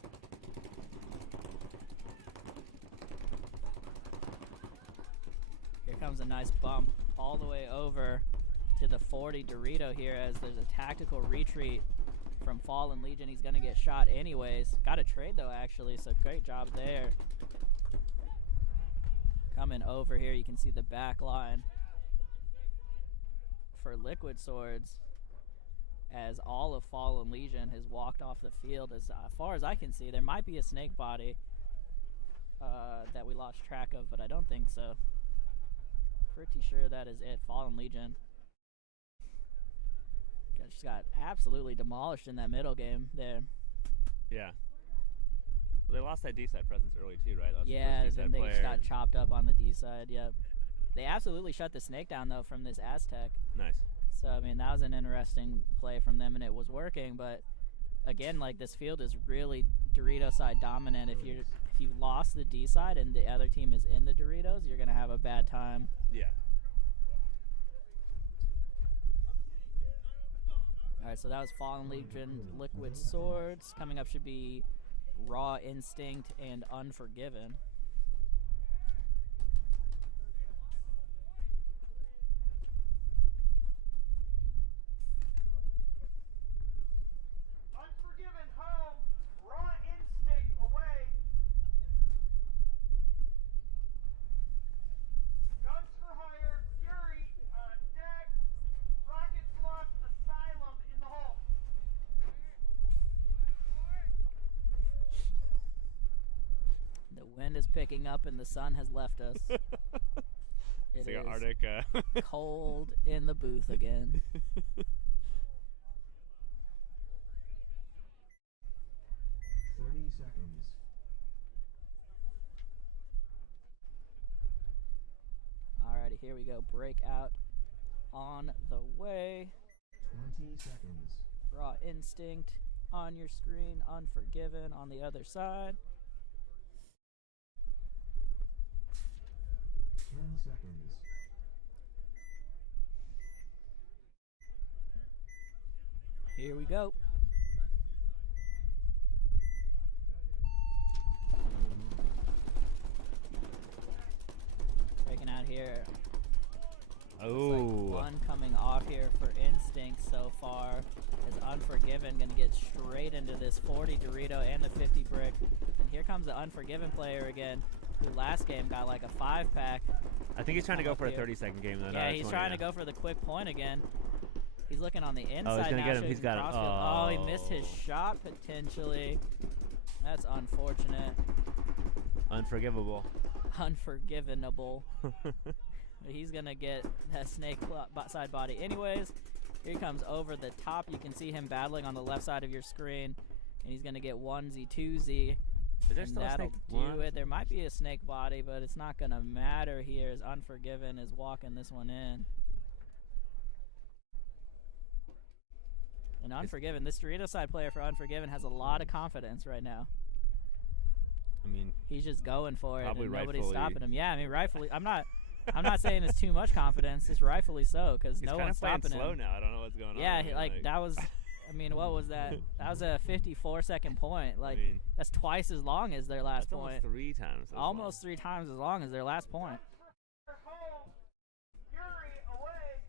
Here comes a nice bump all the way over to the 40 Dorito here, as there's a tactical retreat from Fallen Legion. He's gonna get shot anyways. Got a trade though, actually, so great job there. Coming over here, you can see the back line for Liquid Swords, as all of Fallen Legion has walked off the field. As far as I can see, there might be a Snake body that we lost track of, but I don't think so. Pretty sure that is it. Fallen Legion just got absolutely demolished in that middle game there. Yeah. Well, they lost that D side presence early too, right? Lost Yeah, the first then D-side they player. just got chopped up on the D side. Yep. They absolutely shut the Snake down though from this Aztec. Nice. So I mean, that was an interesting play from them, and it was working. But again, like, this field is really Dorito side dominant. If you lost the D side and the other team is in the Doritos, you're gonna have a bad time. Yeah. Alright, so that was Fallen Legion, Liquid Swords. Coming up should be Raw Instinct and Unforgiven. Unforgiven home, Raw Instinct away. Guns for hire, Fury on deck. Rocket Sloth, Asylum in the hole. The wind is picking up and the sun has left us. It's It like is an Arctic. cold in the booth again. Seconds. Alrighty, here we go. Breakout on the way. 20 seconds. Raw Instinct on your screen. Unforgiven on the other side. 10 seconds. Here we go. Breaking out here. Oh. One coming off here for Instinct so far. Is Unforgiven gonna get straight into this 40 Dorito and the 50 brick. And Here comes the Unforgiven player again, who last game got like a 5-pack. I think he's trying to Come go up for a here. 30-second game. Though, Yeah, not a he's 20, trying yeah. to go for the quick point again. He's looking on the inside gonna now. get him. so He's he got can him. crossfield. Oh, he missed his Oh. shot potentially. That's unfortunate. Unforgivable. Unforgivenable. He's gonna get that snake side body anyways. Here he comes over the top. You can see him battling on the left side of your screen, and he's gonna get 1Z, 2Z. Is there And still a that'll snake do one? it. There might be a snake body, but it's not gonna matter here as Unforgiven is walking this one in. And Unforgiven, this Dorito side player for Unforgiven has a lot of confidence right now. I mean, He's just going for it, Probably and nobody's rightfully. stopping him. Yeah, I mean, rightfully. I'm not saying it's too much confidence. It's rightfully so, because he's no kind one's of playing stopping slow him. now. I don't know what's going on. Yeah, I mean, like that was. I mean, what was that? That was a 54-second point. Like I mean, that's twice as long as their last that's point. almost 3 times. as Almost 3 times as long as their last point. Home. Fury away.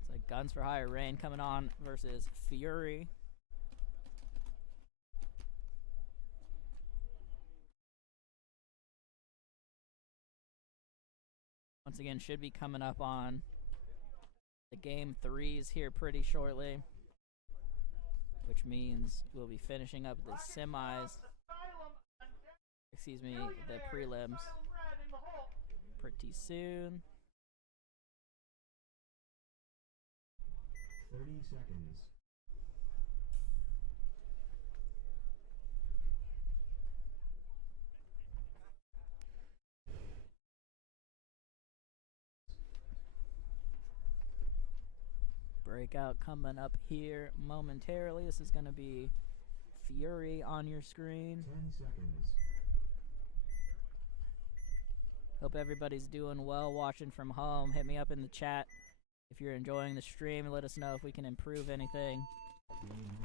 It's like Guns for Hire Rain coming on versus Fury. Once again, should be coming up on the game 3s here pretty shortly, which means we'll be finishing up the semis. Asylum and Excuse me, the prelims Asylum Red in the hole. pretty soon. 30 seconds. Breakout coming up here momentarily. This is going to be Fury on your screen. 10 seconds. Hope everybody's doing well watching from home. Hit me up in the chat if you're enjoying the stream. Let us know if we can improve anything.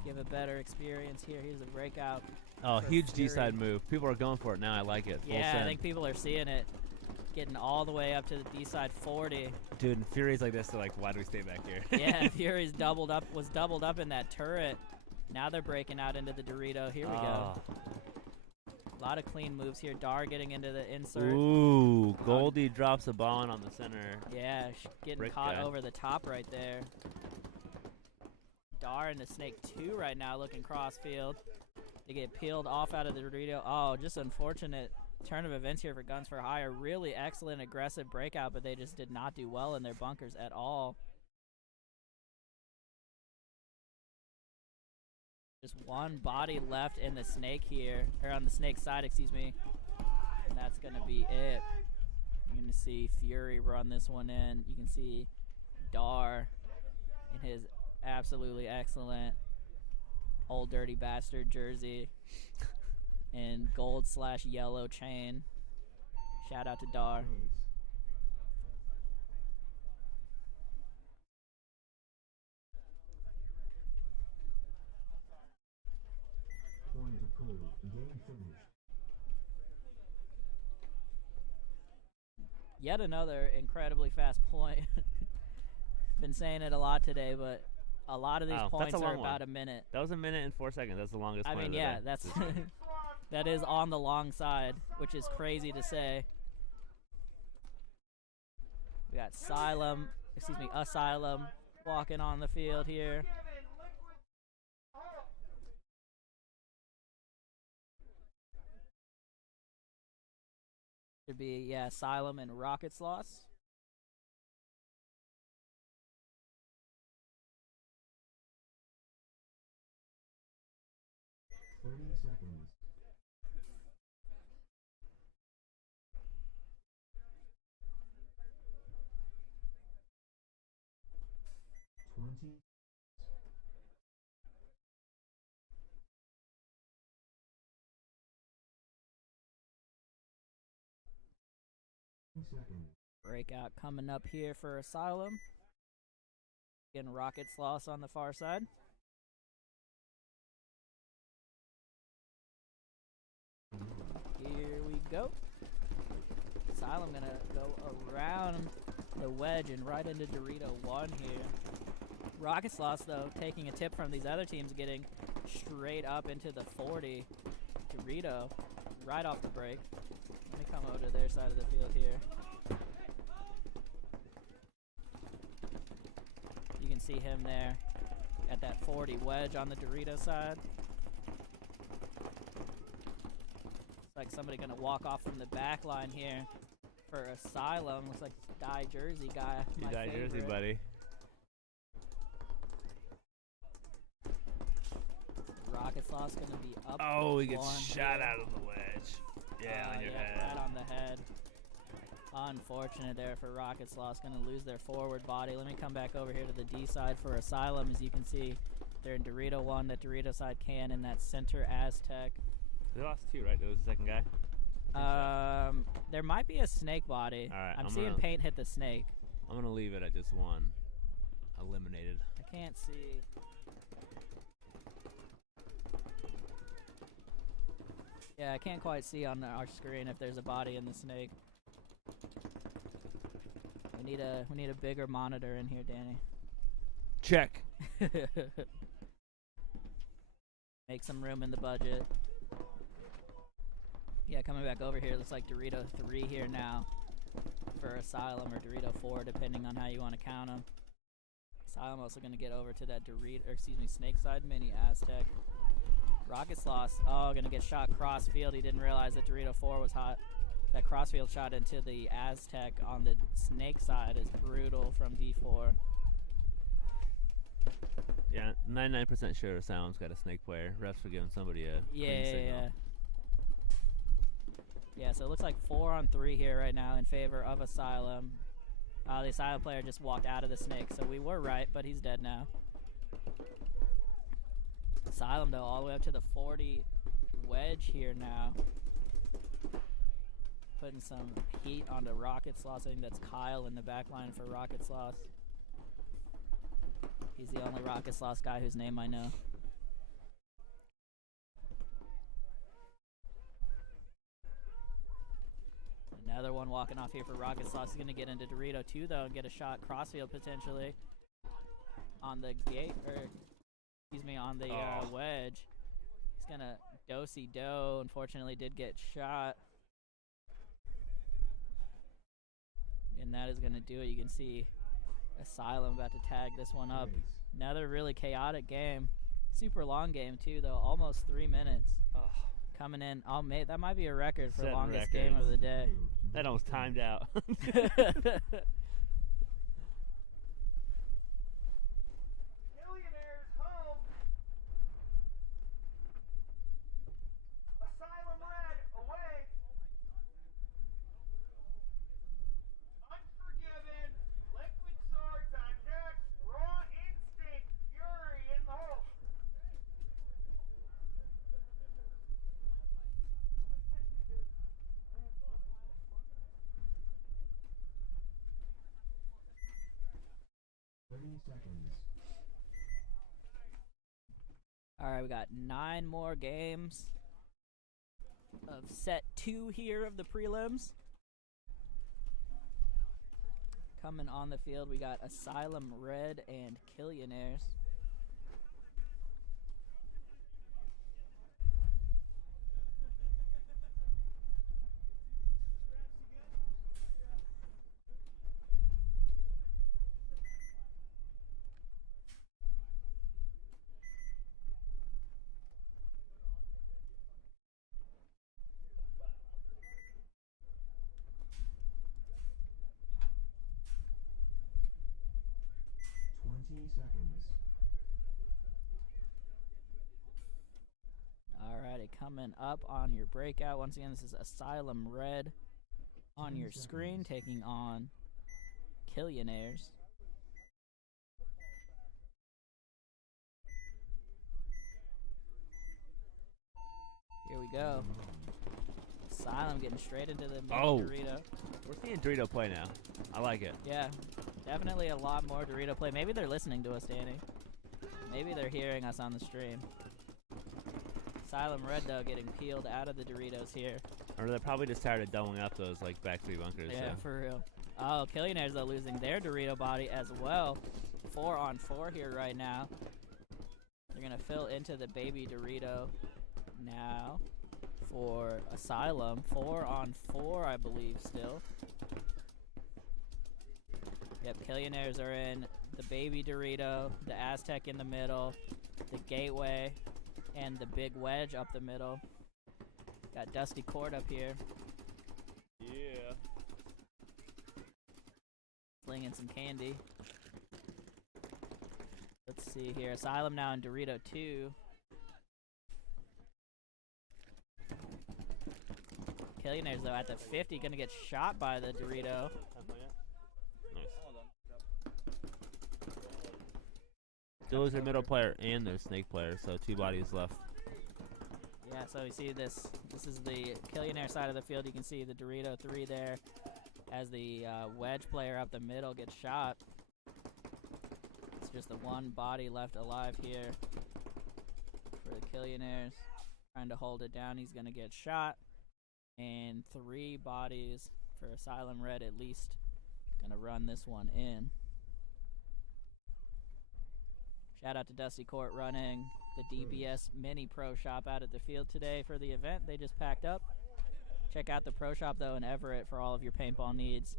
Give a better experience here. Here's a breakout. Oh, for huge Fury. D-side move. People are going for it now. I like it. Full Yeah, I send. think people are seeing it. Getting all the way up to the D-side 40. Dude, and Fury's like this, so like, why do we stay back here? Yeah, Fury's was doubled up in that turret. Now they're breaking out into the Dorito. Here we go. Oh. A lot of clean moves here. Dar getting into the insert. Ooh, Goldie drops a ball in on the center. Yeah, getting Brick caught guy. over the top right there. Dar and the Snake 2 right now looking crossfield. They get peeled off out of the Dorito. Oh, just unfortunate turn of events here for Guns for Hire. Really excellent aggressive breakout, but they just did not do well in their bunkers at all. Just one body left in the Snake here, or on the Snake side, excuse me. And that's going to be it. You're going to see Fury run this one in. You can see Dar in his absolutely excellent Old Dirty Bastard jersey and gold/yellow chain. Shout out to Dar. Ace. Point approved. Game finished. Yet another incredibly fast point. Been saying it a lot today, but a lot of these Wow, points that's a are long about one. a minute. That was 1 minute and 4 seconds. That's the longest I point mean, of the yeah, day. that's This is- that is on the long side, which is crazy to say. We got Asylum walking on the field here. Unforgiven, liquid hole. Should be, yeah, Asylum and Rocket Sloths. Seconds. Seconds. Breakout coming up here for Asylum. Getting Rocket Sloths on the far side. Here we go. Asylum gonna go around the wedge and right into Dorito 1 here. Rocket Sloths, though, taking a tip from these other teams, getting straight up into the 40. Dorito right off the break. Let me come over to their side of the field here. You can see him there at that 40 wedge on the Dorito side. Looks like somebody gonna walk off from the back line here for Asylum. Looks like Dye Jersey guy. You my die jersey, favorite. buddy. Rocket Sloth's gonna be up. Oh, he gets one shot here. out of the wedge. Yeah, on your head. Right on the head. Unfortunate there for Rocket Sloth's gonna lose their forward body. Let me come back over here to the D side for Asylum. As you can see, they're in Dorito 1. That Dorito side can in that center Aztec. They lost 2, right? There was the second guy? There might be a snake body. All right, I'm I'm seeing gonna- Paint hit the snake. I'm going to leave it at just 1. Eliminated. I can't see. Yeah, I can't quite see on our screen if there's a body in the snake. We need a bigger monitor in here, Danny. Check. Make some room in the budget. Yeah, coming back over here, looks like Dorito 3 here now for Asylum, or Dorito 4, depending on how you want to count them. Asylum also going to get over to that Snake side mini Aztec. Rocket Sloths, going to get shot cross field. He didn't realize that Dorito 4 was hot. That crossfield shot into the Aztec on the Snake side is brutal from D4. Yeah, 99% sure Asylum's got a snake player. Refs are giving somebody a green signal. Yeah, so it looks like 4 on 3 here right now in favor of Asylum. The Asylum player just walked out of the snake, so we were right, but he's dead now. Asylum, though, all the way up to the 40 wedge here now. Putting some heat onto Rocket Sloths. I think that's Kyle in the back line for Rocket Sloths. He's the only Rocket Sloths guy whose name I know. Another one walking off here for Rocket Sloths. He's going to get into Dorito 2, though, and get a shot crossfield potentially on the gate, or excuse me, on the wedge. He's going to do-si-do. Unfortunately, did get shot. And that is going to do it. You can see Asylum about to tag this one up. Another really chaotic game. Super long game, too, though. Almost 3 minutes. Coming in. That might be a record for Setting longest game records. of the day. That almost timed out. Killionaires home. Asylum Red away. Unforgiven. Liquid Swords on deck. Raw Instinct. Fury in the hole. All right, we got 9 more games of set 2 here of the prelims. Coming on the field, we got Asylum Red and Killionaires. Alrighty, coming up on your breakout. Once again, this is Asylum Red on your screen, taking on Killionaires. Here we go. Asylum getting straight into the mini Dorito. We're seeing Dorito play now. I like it. Yeah, definitely a lot more Dorito play. Maybe they're listening to us, Danny. Maybe they're hearing us on the stream. Asylum Red, though, getting peeled out of the Doritos here. Or they're probably just tired of doubling up those like back 3 bunkers. Yeah, so. for real. Oh, Killionaires, though, losing their Dorito body as well. 4 on 4 here right now. They're going to fill into the baby Dorito now. for Asylum. 4-on-4, I believe, still. Yep, Killionaires are in. The Baby Dorito, the Aztec in the middle, the Gateway, and the Big Wedge up the middle. Got Dusty Court up here. Yeah. Slinging some candy. Let's see here. Asylum now in Dorito 2. Killionaires, though, at the 50, gonna get shot by the Dorito. Nice. Still is their middle player and their snake player, so 2 bodies left. Yeah, so you see this. This is the Killionaire side of the field. You can see the Dorito 3 there as the wedge player up the middle gets shot. It's just the one body left alive here for the Killionaires. Trying to hold it down. He's going to get shot. And 3 bodies for Asylum Red at least. Going to run this one in. Shout out to Dusty Court running the DBS Mini Pro Shop out at the field today for the event. They just packed up. Check out the Pro Shop, though, in Everett for all of your paintball needs.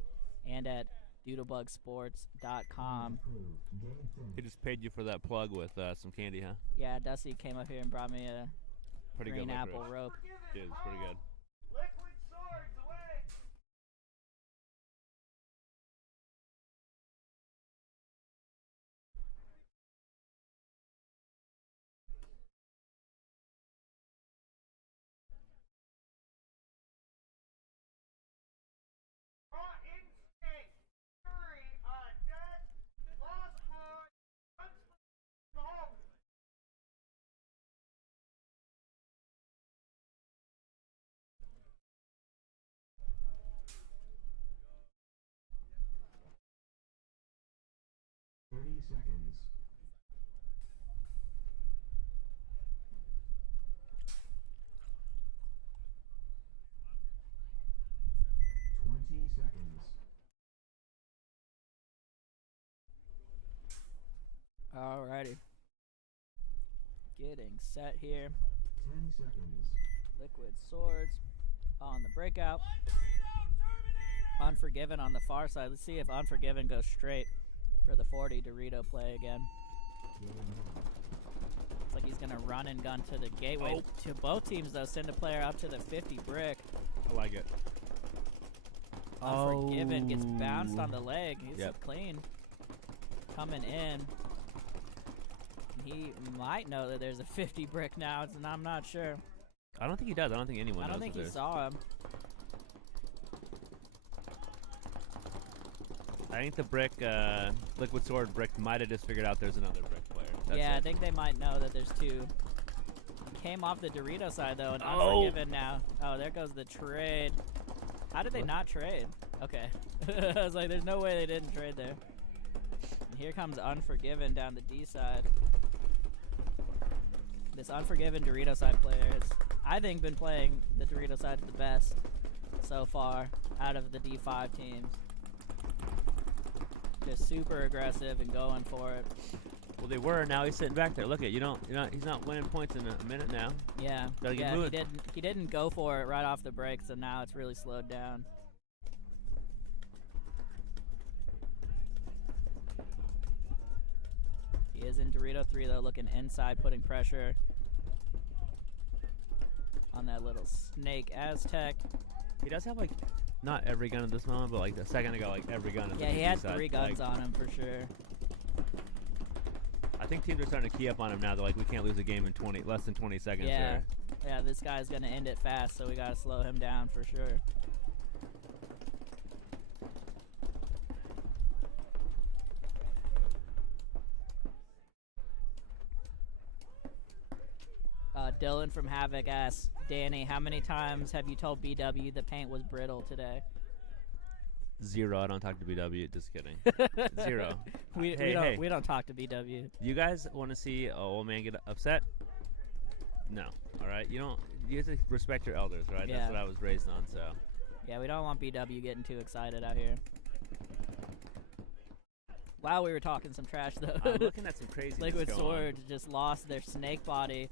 And at doodlebugsports.com. He just paid you for that plug with some candy, huh? Yeah, Dusty came up here and brought me a Pretty green good apple licorice. rope. It is pretty good. Liquid swords away. Raw instinct. Fury on deck. Lost boy. Snohomish. Seconds. 20 seconds. Alrighty. Getting set here. 10 seconds. Liquid Swords on the breakout. Unforgiven on the far side. Let's see if Unforgiven goes straight for the 40 Dorito play again. Looks like he's going to run and gun to the gateway. To both teams, though, send a player up to the 50 brick. I like it. Unforgiven gets bounced on the leg. He's Yep. clean. Coming in. He might know that there's a 50 brick now, and I'm not sure. I don't think he does. I don't think anyone I knows don't think that he there's- saw him. I think the brick, Liquid Sword brick might have just figured out there's another brick player. That's Yeah, I it. think they might know that there's 2. Came off the Dorito side, though, and Oh! Unforgiven now. Oh, there goes the trade. How did they What? not trade? Okay. I was like, there's no way they didn't trade there. And here comes Unforgiven down the D side. This Unforgiven Dorito side player has, I think, been playing the Dorito side the best so far out of the D5 teams. Just super aggressive and going for it. Well, they were. Now he's sitting back there. Look at he's not winning points in a minute now. Yeah, Gotta get yeah, moving. he didn't go for it right off the break, so now it's really slowed down. He is in Dorito 3 though, looking inside, putting pressure on that little snake Aztec. He does have like not every gun at this moment, but like a second ago, like every gun. At Yeah, the he DB had side. 3 guns Like, on him for sure. I think teams are starting to key up on him now. They're like, we can't lose a game in less than 20 seconds. Yeah, Here. yeah, this guy's gonna end it fast, so we gotta slow him down for sure. Dylan from Havoc asks, Danny, how many times have you told BW the paint was brittle today? 0. I don't talk to BW. Just kidding. 0. We Hey. we don't talk to BW. You guys want to see an old man get upset? No. All right. You don't. You have to respect your elders, right? Yeah. That's what I was raised on. So. Yeah, we don't want BW getting too excited out here. Wow, we were talking some trash though. I'm looking at some crazy. Liquid Sword just lost their snake body,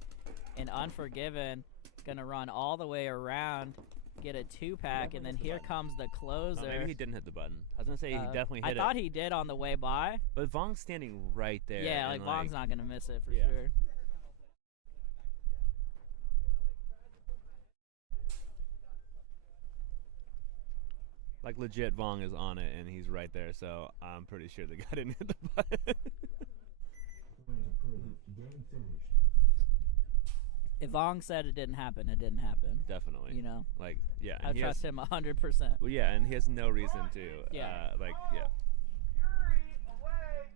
and Unforgiven Gonna run all the way around, get a 2-pack, and then here comes the closer. Oh, maybe he didn't hit the button. I was gonna say he definitely hit it. I thought he did on the way by. But Vong's standing right there. Yeah, like and, Vong's not gonna miss it for Yeah. sure. Like legit, Vong is on it, and he's right there. So I'm pretty sure the guy didn't hit the button. Point approved. Game finished. If Vong said it didn't happen, it didn't happen. Definitely. You know, Like, yeah. I and he trust has, him 100%. Well, yeah, and he has no reason to. Yeah. Like, yeah. Fury away.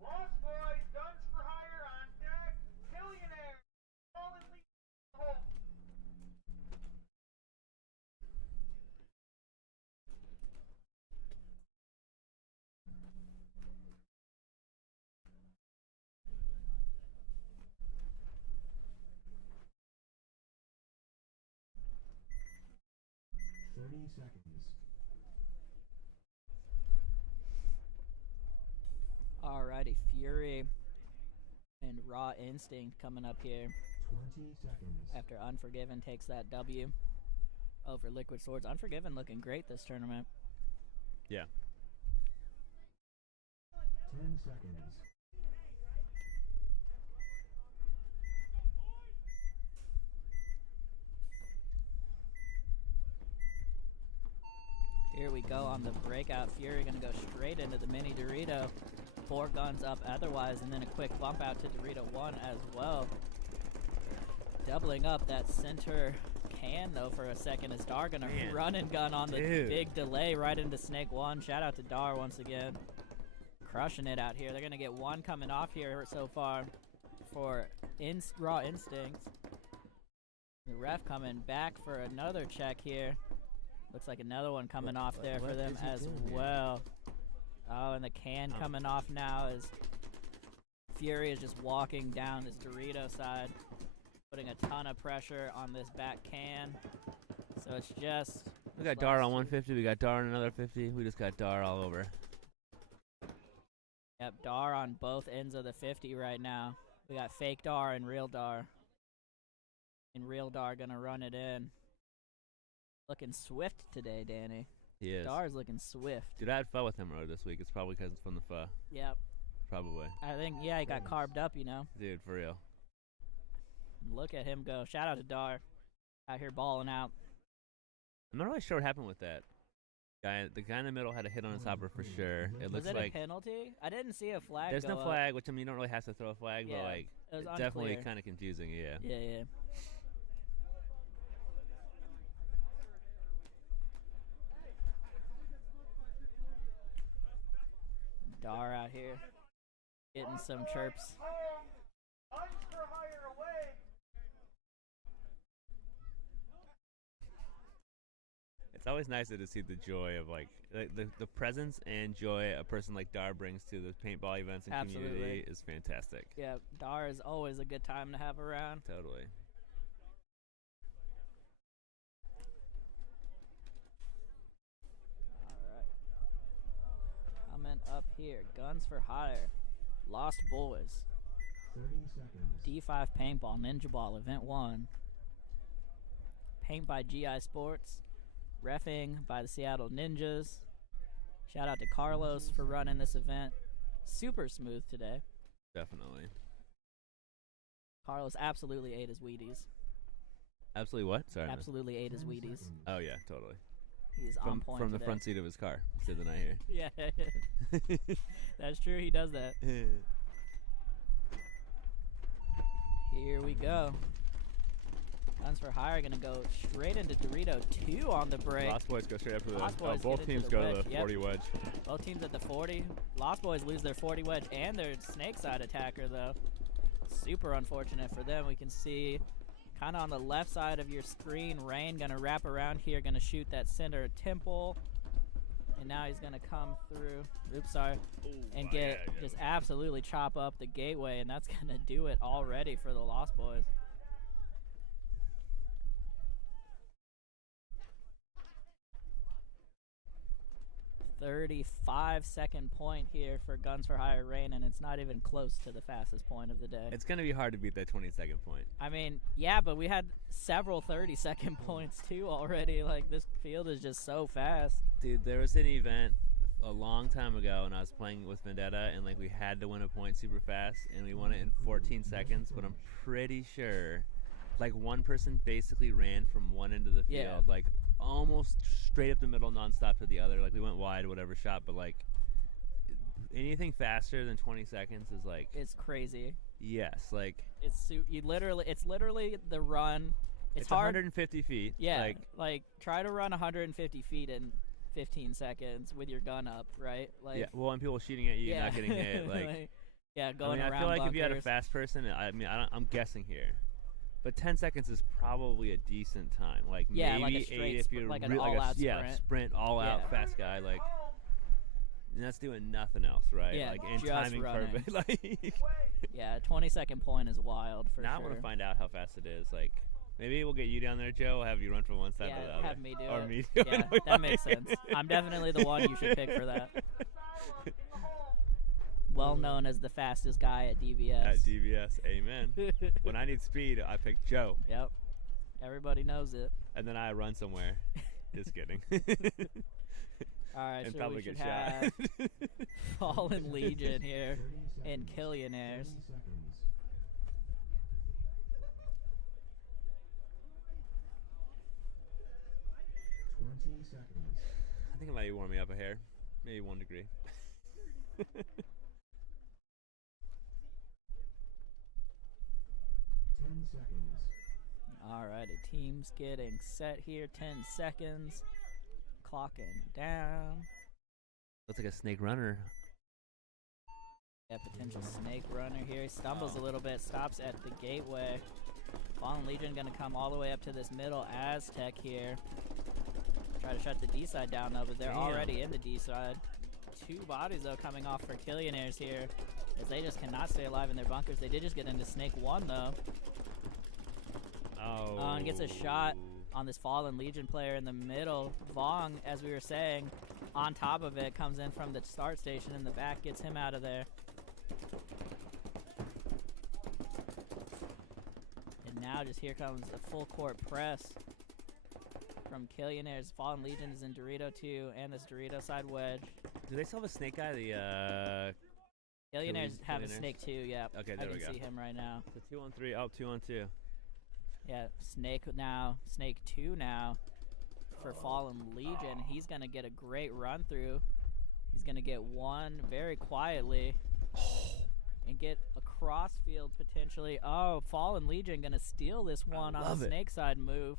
Lost Boys, guns for hire on deck. Killionaires, fallen lead. Home. Seconds. Alrighty, Fury and Raw Instinct coming up here 20 seconds. after Unforgiven takes that W over Liquid Swords. Unforgiven looking great this tournament. Yeah. 10 seconds. Here we go on the breakout. Fury gonna go straight into the mini Dorito. 4 guns up otherwise, and then a quick bump out to Dorito 1 as well. Doubling up that center can though for a second as Dar gonna Man. run and gun on the Dude. big delay right into Snake 1. Shout out to Dar once again. Crushing it out here. They're gonna get 1 coming off here so far for Raw Instincts. The ref coming back for another check here. Looks like another one coming off there for what them is he as doing here? well. Oh, and the can coming off now as Fury is just walking down this Dorito side, putting a ton of pressure on this back can. So it's just... We got Dar on 150. We got Dar on another 50. We just got Dar all over. Yep, Dar on both ends of the 50 right now. We got fake Dar and real Dar. And real Dar gonna run it in. Looking swift today, Danny. He is. Dar's looking swift. Dude, I had pho with him earlier this week. It's probably because it's from the pho. Yep. Probably. I think, yeah, he got carved up, you know. Dude, for real. Look at him go. Shout out to Dar. Out here balling out. I'm not really sure what happened with that. The guy in the middle had a hit on his hopper for sure. It Was looks it like a penalty? I didn't see a flag there's go no up. flag, which I mean you don't really have to throw a flag, Yeah, but like it was it's definitely unclear. kind of confusing. Yeah. Yeah, yeah. Dar out here getting some chirps. Home. Guns for hire away. It's always nice to see the joy of like the presence and joy a person like Dar brings to the paintball events and Absolutely. community is fantastic. Yeah, Dar is always a good time to have around. Totally. Alright. Coming up here, Guns for Hire, Lost Boys, 30 seconds. D5 Paintball, Ninjaball, Event 1. Paint by GI Sports, reffing by the Seattle Ninjas. Shout out to Carlos for running this event. Super smooth today. Definitely. Carlos absolutely ate his Wheaties. Absolutely what? Sorry. man. Absolutely ate his 10 Wheaties. seconds. Oh yeah, totally. He's on point From the today. front seat of his car. He said the night Yeah, that's true. He does that. here. Here we go. Guns for Hire gonna go straight into Dorito 2 on the break. Lost Boys go straight up to the. Lost Boys both get into teams the go wedge, to the yep. 40 wedge. Both teams at the 40. Lost Boys lose their 40 wedge and their snake side attacker though. Super unfortunate for them. We can see kind of on the left side of your screen, Rain gonna wrap around here, gonna shoot that center temple. And now he's gonna come through, oops, sorry, and get just absolutely chop up the gateway, and that's gonna do it already for the Lost Boys. 35-second point here for Guns for Hire Rain, and it's not even close to the fastest point of the day. It's gonna be hard to beat that 20-second point. I mean, yeah, but we had several 30-second points too already. Like, this field is just so fast. Dude, there was an event a long time ago, and I was playing with Vendetta, and like we had to win a point super fast, and we won it in 14 seconds. But I'm pretty sure, like, one person basically ran from one end of the field, Yeah. like almost straight up the middle, nonstop to the other. Like we went wide, whatever shot, but like anything faster than 20 seconds is like It's crazy. yes, like It's literally the run. It's hard. 150 feet. Yeah, like try to run 150 feet in 15 seconds with your gun up, right? Like, yeah. Well, and people shooting at you, yeah. not getting hit. Like, yeah, I going mean, around I feel like if you had a bunkers. fast person, I'm guessing here, but 10 seconds is probably a decent time. Like Yeah, maybe like a 8 straight if sp- you're like an really, all-out yeah, sprint. sprint all out Yeah. fast guy. Like, and that's doing nothing else, right? Yeah, like and just timing running. perfect. Like, Yeah, 20-second point is wild for now I sure. want to find out how fast it is. Like, maybe we'll get you down there, Joe. We'll have you run from one side Yeah, to the other. have me do or it. me do Yeah, it. that makes sense. I'm definitely the one you should pick for that. Well known as the fastest guy at DBS. At DBS, amen. When I need speed, I pick Joe, Yep. Everybody knows it. and then I run somewhere. Just kidding. All right, And so probably we should get have shot. Fallen Legion here 30 in seconds. Killionaires. 30 seconds. 20 seconds. I think it might be warming up a hair, maybe 1 degree. 10 seconds. Alrighty, team's getting set here. 10 seconds. Clocking down. Looks like a snake runner. Yeah, potential snake runner here. He stumbles a Oh. little bit, stops at the gateway. Fallen Legion gonna come all the way up to this middle Aztec here. Try to shut the D side down though, but they're Damn. already in the D side. 2 bodies though coming off for Killionaires here, as they just cannot stay alive in their bunkers. They did just get into Snake 1 though. Oh. And gets a shot on this Fallen Legion player in the middle. Vong, as we were saying, on top of it, comes in from the start station in the back, gets him out of there. And now just here comes a full court press from Killionaires. Fallen Legion is in Dorito 2 and this Dorito side wedge. Do they still have a snake guy? The Killionaires have a Killionaires? Snake 2, yeah. Okay, I there can we go. see him right now. The 2-on-3. Oh, 2-on-2. Yeah, Snake now, Snake 2 now for Fallen Legion. He's going to get a great run through. He's going to get one very quietly and get a cross field potentially. Oh, Fallen Legion going to steal this one on love the it. Snake side move.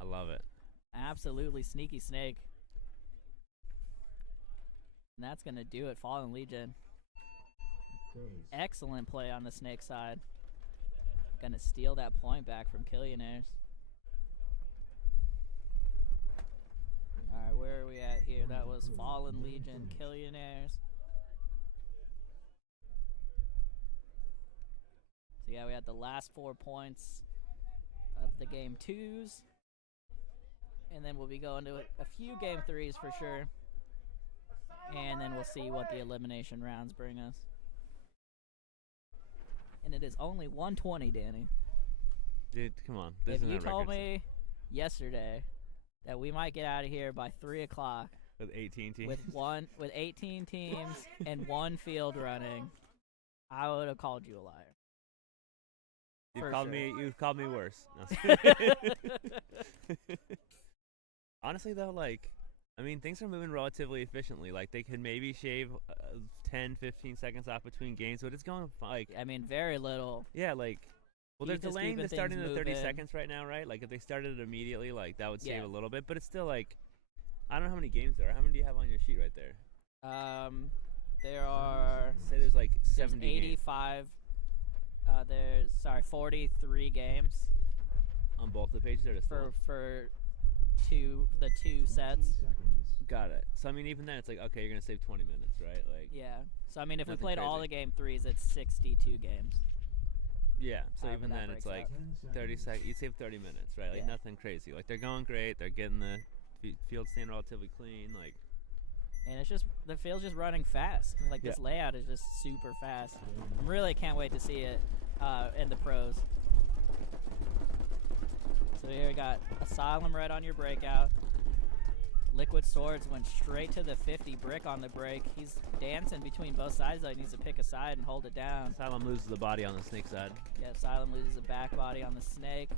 I love it. Absolutely sneaky Snake. And that's going to do it, Fallen Legion. Close. Excellent play on the Snake side. Gonna steal that point back from Killionaires. Alright, where are we at here? That was Fallen Legion, Killionaires. So yeah, we had the last 4 points of the game 2s. And then we'll be going to a few game 3s for sure. And then we'll see what the elimination rounds bring us. And it is only 1:20, Danny. Dude, come on. This If isn't you a told record me yesterday that we might get out of here by 3 o'clock with 18 teams. with 18 teams and 1 field running, I would have called you a liar. for sure. You've called me worse. No. Honestly, though, like, I mean, things are moving relatively efficiently. Like, they could maybe shave 10, 15 seconds off between games, but it's going, like, I mean, very little. yeah, like, well, He's they're just delaying keeping the starting things to 30 moving. seconds right now, right? Like, if they started it immediately, like, that would save Yeah. a little bit, but it's still, like, I don't know how many games there are. How many do you have on your sheet right there? There are Say there's, like, there's 70 games 85. There's 43 games on both the pages. Or just for the two 20 sets. seconds. Got it. So, I mean, even then, it's like, okay, you're going to save 20 minutes, right? Like, Yeah. So I mean, if we Nothing played all crazy. the game 3s, it's 62 games. yeah. So, However even that then, it's breaks like up. 10 30 seconds. seconds. You save 30 minutes, right? Like, Yeah. nothing crazy. Like, they're going great. They're getting the field staying relatively clean. Like, And it's just, the field's just running fast. Like, this layout is just super fast. Really can't wait to see it in the pros. So here we got Asylum Red on your breakout. Liquid Swords went straight to the 50 brick on the break. He's dancing between both sides, though. He needs to pick a side and hold it down. Asylum loses the body on the snake side. Yeah, Asylum loses the back body on the snake.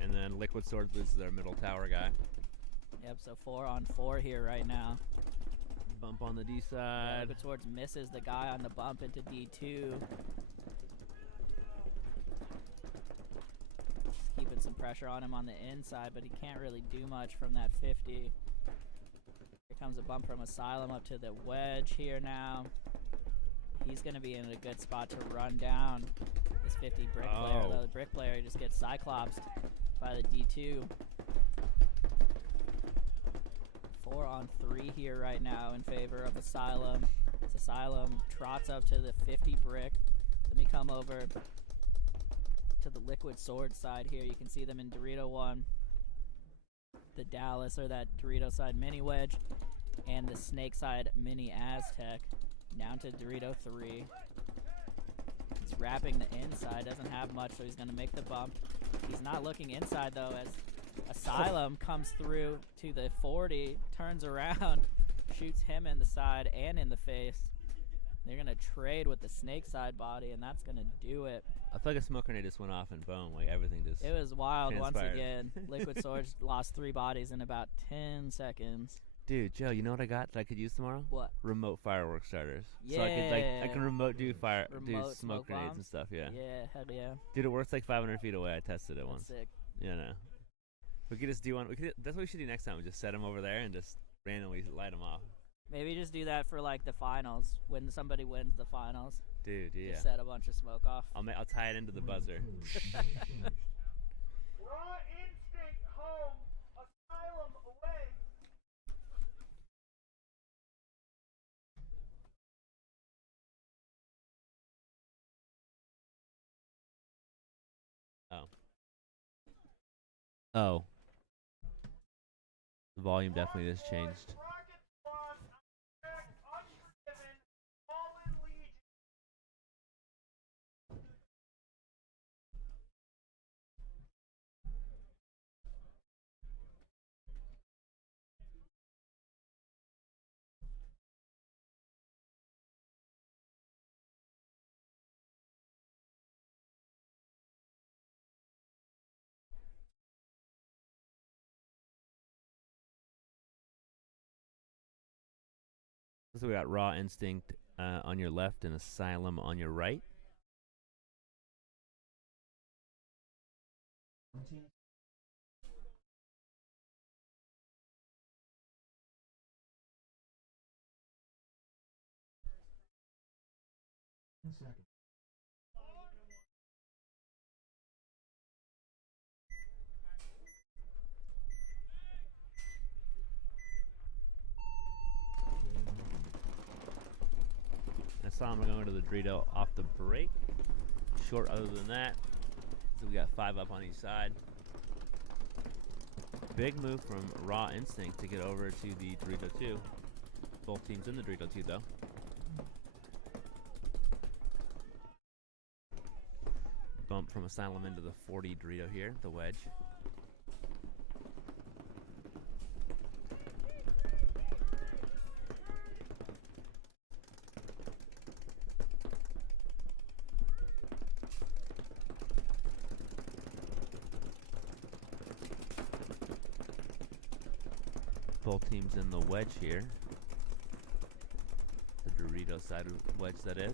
And then Liquid Swords loses their middle tower guy. Yep, so 4 on 4 here right now. Bump on the D Yeah, side. Liquid Swords misses the guy on the bump into D2. Just keeping some pressure on him on the inside, but he can't really do much from that 50. Here comes a bump from Asylum up to the wedge here now. He's going to be in a good spot to run down this 50 brick player, though the brick player just gets cyclopsed by the D2. 4 on 3 here right now in favor of Asylum. As Asylum trots up to the 50 brick. Let me come over to the Liquid Sword side here. You can see them in Dorito 1. The Dallas, or that Dorito side mini wedge, and the Snake side mini Aztec. Down to Dorito 3. He's wrapping the inside, doesn't have much, so he's going to make the bump. He's not looking inside, though, as Asylum comes through to the 40, turns around, shoots him in the side and in the face. They're going to trade with the Snake side body, and that's going to do it. I feel like a smoke grenade just went off and boom, like everything just It was wild once transpired. again. Liquid Swords lost 3 bodies in about 10 seconds. Dude, Joe, you know what I got that I could use tomorrow? What? Remote firework starters. Yeah. So I could I can remote do Remote smoke grenades bombs? and stuff, yeah. Yeah, heck yeah. Dude, it works like 500 feet away. I tested it That's once. sick. Yeah, no. We could just do one. That's what we should do next time. We just set them over there and just randomly light them off. Maybe just do that for like the finals, when somebody wins the finals. Dude, yeah. Just set a bunch of smoke off. I'll tie it into the buzzer. Raw Instinct home, Asylum away. Oh. The volume definitely has changed. Rocket Sloth, attack, Unforgiven, Fallen Legion. So we got Raw Instinct on your left and Asylum on your right. 20 seconds. Asylum are going to the Dorito off the break. Short other than that. So we got 5 up on each side. Big move from Raw Instinct to get over to the Dorito 2. Both teams in the Dorito 2 though. Bump from Asylum into the 40 Dorito here, the wedge. Both teams in the wedge here. The Dorito side wedge, that is.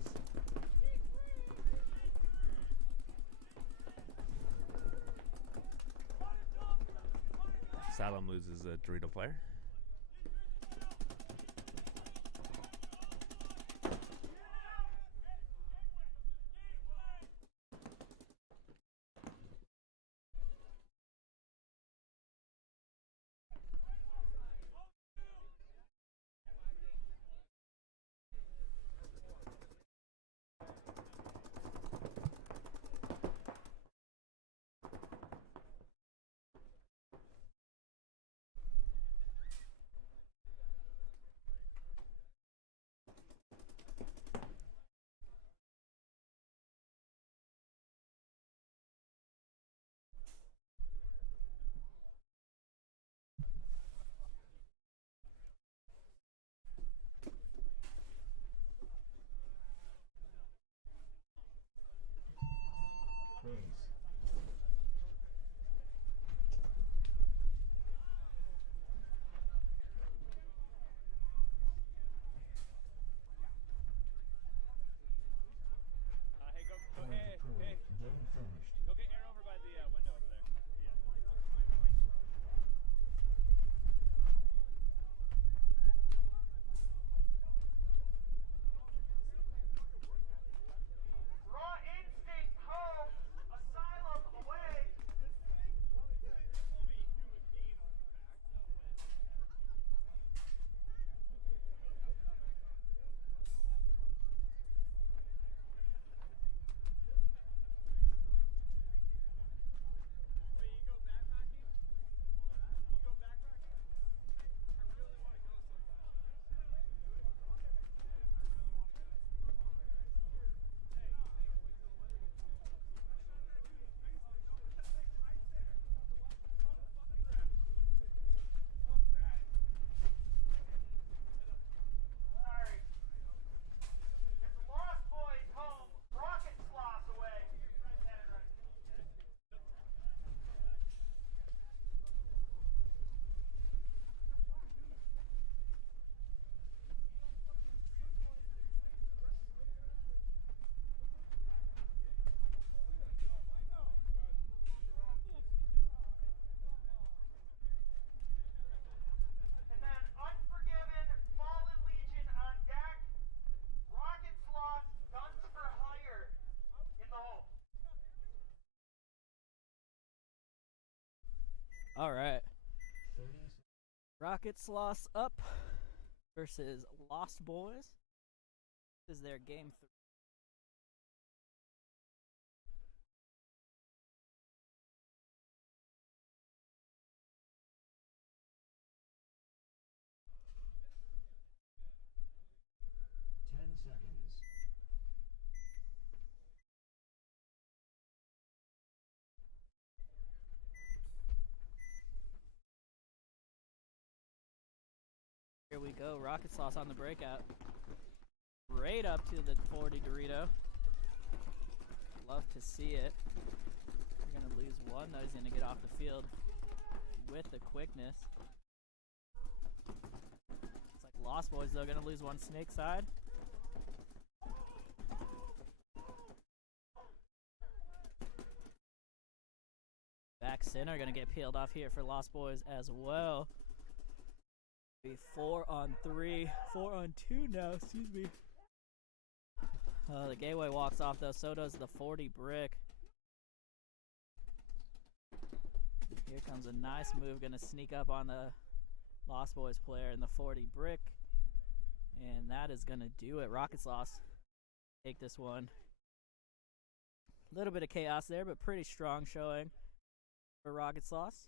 Asylum loses a Dorito player. All right. 30 Rocket Sloths up versus Lost Boys. This is their game 3. 10 seconds. Here we go. Rocket Sloths on the breakout. Right up to the 40 Dorito. Love to see it. They're going to lose one, though. He's going to get off the field with the quickness. It's like Lost Boys, though, going to lose one snake side. Back center going to get peeled off here for Lost Boys as well. Be 4 on 3, 4 on 2 now, excuse me. The gateway walks off though, so does the 40 brick. Here comes a nice move, gonna sneak up on the Lost Boys player in the 40 brick. And that is gonna do it. Rocket Sloths take this one. A little bit of chaos there, but pretty strong showing for Rocket Sloths.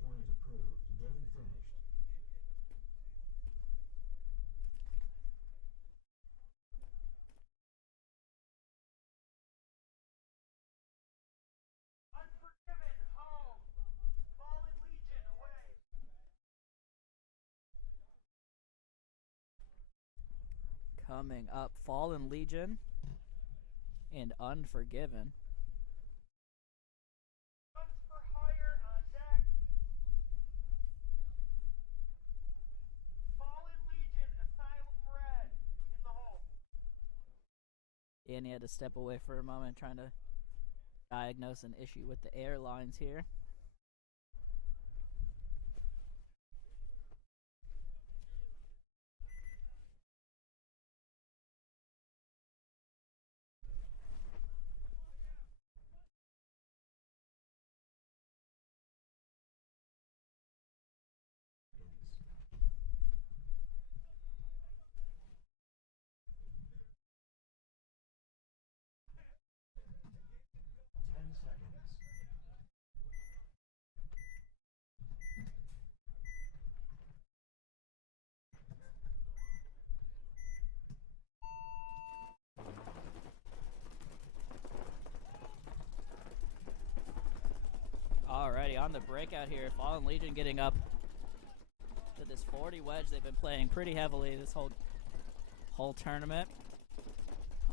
Point approved. Game finished. Unforgiven, home. Fallen Legion, away. Coming up, Fallen Legion and Unforgiven. Guns for hire on deck. Fallen Legion, Asylum Red, in the hole. And he had to step away for a moment trying to diagnose an issue with the airlines here. Alrighty, on the breakout here, Fallen Legion getting up to this 40 wedge they've been playing pretty heavily this whole tournament.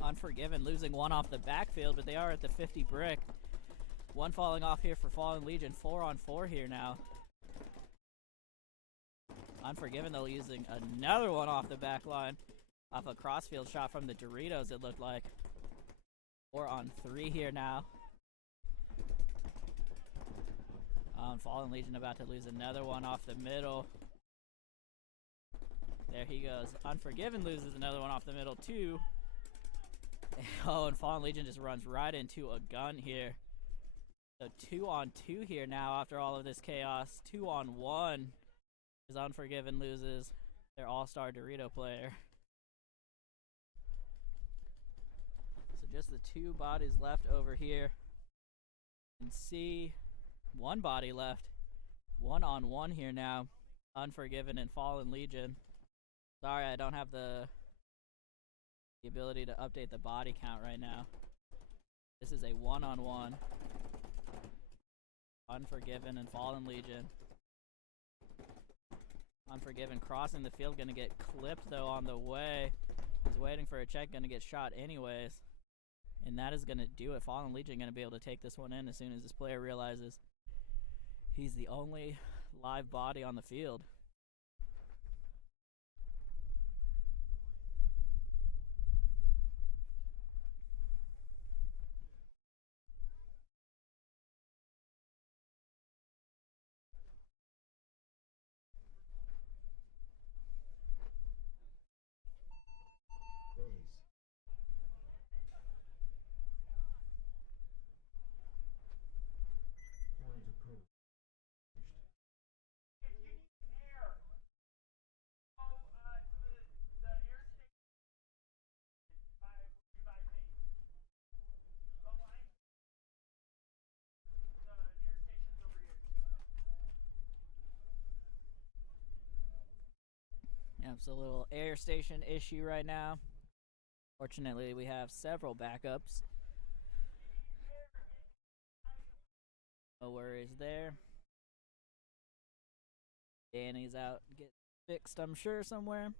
Unforgiven losing one off the backfield, but they are at the 50 brick. One falling off here for Fallen Legion, 4 on 4 here now. Unforgiven though using another one off the back line. Off a crossfield shot from the Doritos, it looked like. 4 on 3 here now. Fallen Legion about to lose another one off the middle. There he goes. Unforgiven loses another one off the middle too. Oh, and Fallen Legion just runs right into a gun here. So 2 on 2 here now after all of this chaos. 2 on 1 as Unforgiven loses their all-star Dorito player. So just the 2 bodies left over here. And see, 1 body left. 1 on 1 here now. Unforgiven and Fallen Legion. Sorry, I don't have the ability to update the body count right now. This is a 1 on 1. Unforgiven and Fallen Legion. Unforgiven crossing the field, gonna get clipped though on the way. He's waiting for a check, gonna get shot anyways. And that is gonna do it. Fallen Legion gonna be able to take this one in as soon as this player realizes he's the only live body on the field. It's a little air station issue right now. Fortunately, we have several backups. No worries there. Danny's out getting fixed, I'm sure, somewhere.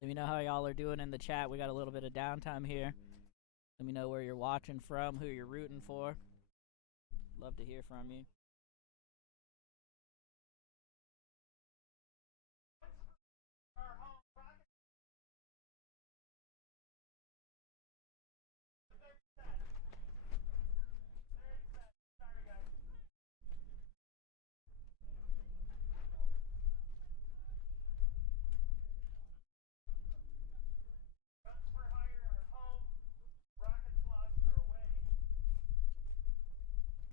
Let me know how y'all are doing in the chat. We got a little bit of downtime here. Let me know where you're watching from, who you're rooting for. Love to hear from you.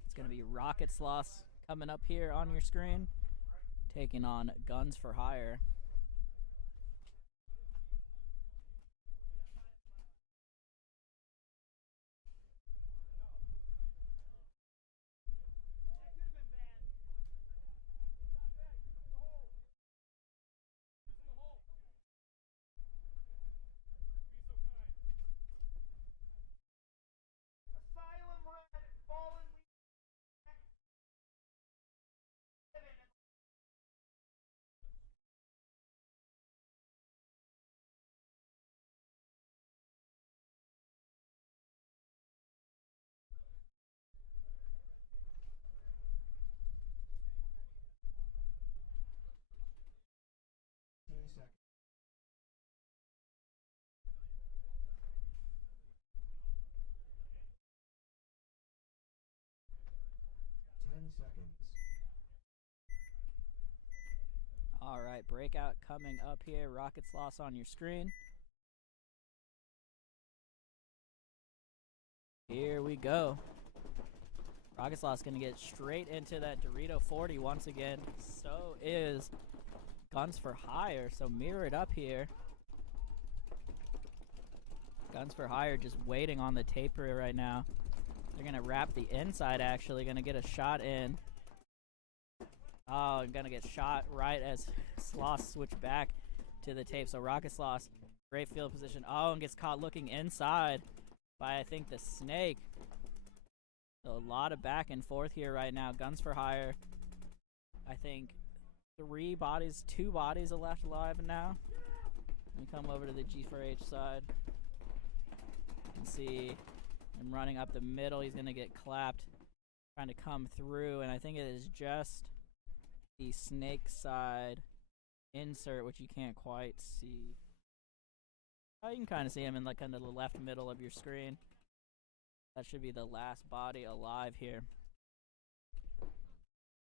It's going to be Rocket Sloths coming up here on your screen, taking on Guns for Hire. Asylum Red, fallen Seconds. 10 seconds. All right, breakout coming up here. Rocket Sloths on your screen. Here we go. Rocket Sloth's going to get straight into that Dorito 40 once again. So is Guns for Hire, so mirrored up here. Guns for Hire just waiting on the taper right now. They're going to wrap the inside, actually. Going to get a shot in. Oh, going to get shot right as Sloths switch back to the tape. So Rocket Sloths, great field position. Oh, and gets caught looking inside by, I think, the Snake. So a lot of back and forth here right now. Guns for Hire. I think 2 bodies are left alive now. Let me come over to the G4H side. You can see him running up the middle. He's going to get clapped, trying to come through. And I think it is just the Snake side insert, which you can't quite see. Oh, you can kind of see him in like kind of the left middle of your screen. That should be the last body alive here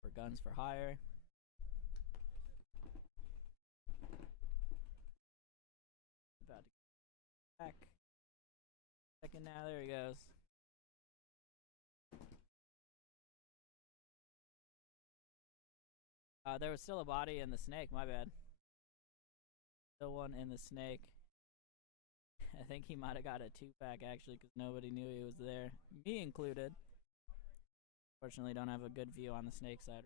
for Guns for Hire. About to get back. Second now, there he goes. There was still a body in the Snake, my bad. Still one in the Snake. I think he might have got a 2-pack actually because nobody knew he was there, me included. Fortunately, don't have a good view on the Snake side.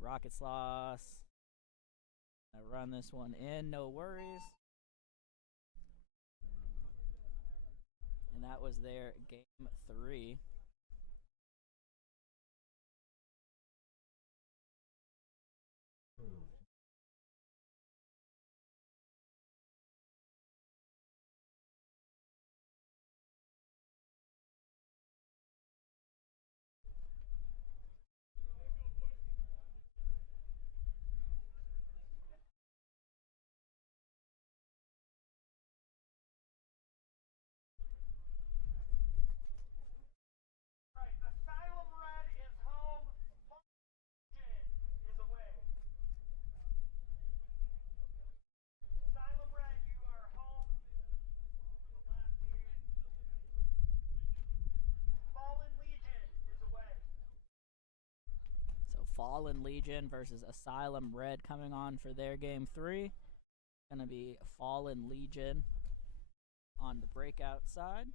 Rocket Sloths. I run this one in, no worries. And that was their game 3. Fallen Legion versus Asylum Red coming on for their game 3. Gonna be Fallen Legion on the breakout side.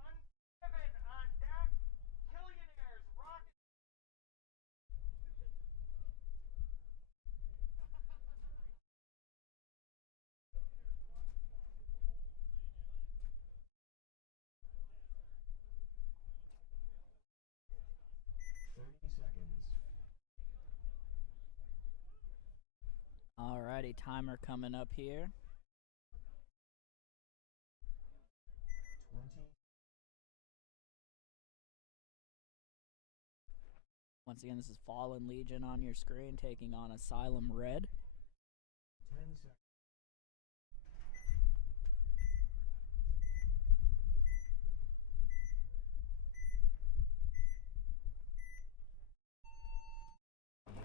Unforgiven on deck. Killionaires rocking. 30 seconds. Alrighty, timer coming up here. 20. Once again, this is Fallen Legion on your screen taking on Asylum Red. 10 seconds.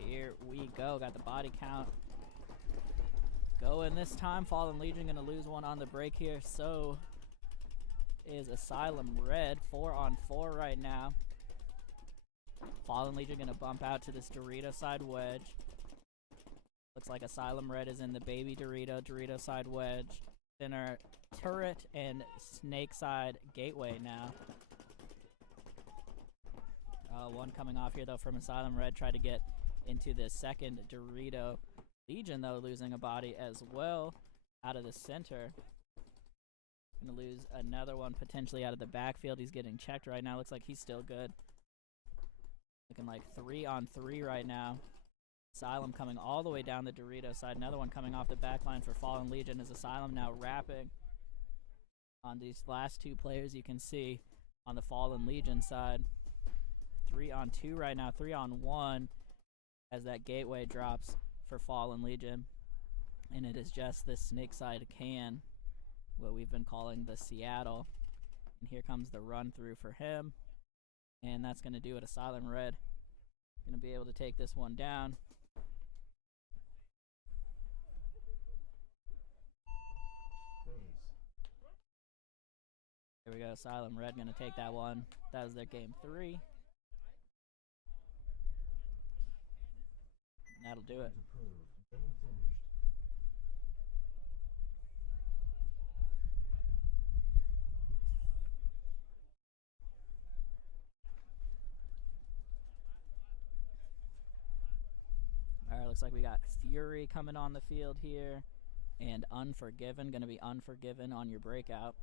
Here we go. Got the body count going this time. Fallen Legion going to lose one on the break here. So is Asylum Red. 4 on 4 right now. Fallen Legion going to bump out to this Dorito side wedge. Looks like Asylum Red is in the baby Dorito side wedge. Center turret and snake side gateway now. One coming off here though from Asylum Red. Tried to get into the second Dorito. Legion though losing a body as well out of the center. Gonna lose another one potentially out of the backfield. He's getting checked right now. Looks like he's still good. Looking like 3 on 3 right now. Asylum coming all the way down the Dorito side. Another one coming off the back line for Fallen Legion as Asylum now wrapping on these last 2 players you can see on the Fallen Legion side. 3 on 2 right now, 3 on 1 as that gateway drops for Fallen Legion. And it is just this snake side can, what we've been calling the Seattle. And here comes the run through for him. And that's going to do it. Asylum Red going to be able to take this one down. Here we go. Asylum Red going to take that one. That was their game 3. That'll do it. Approved. Game finished. Alright, looks like we got Fury coming on the field here. And Unforgiven, going to be Unforgiven on your breakout.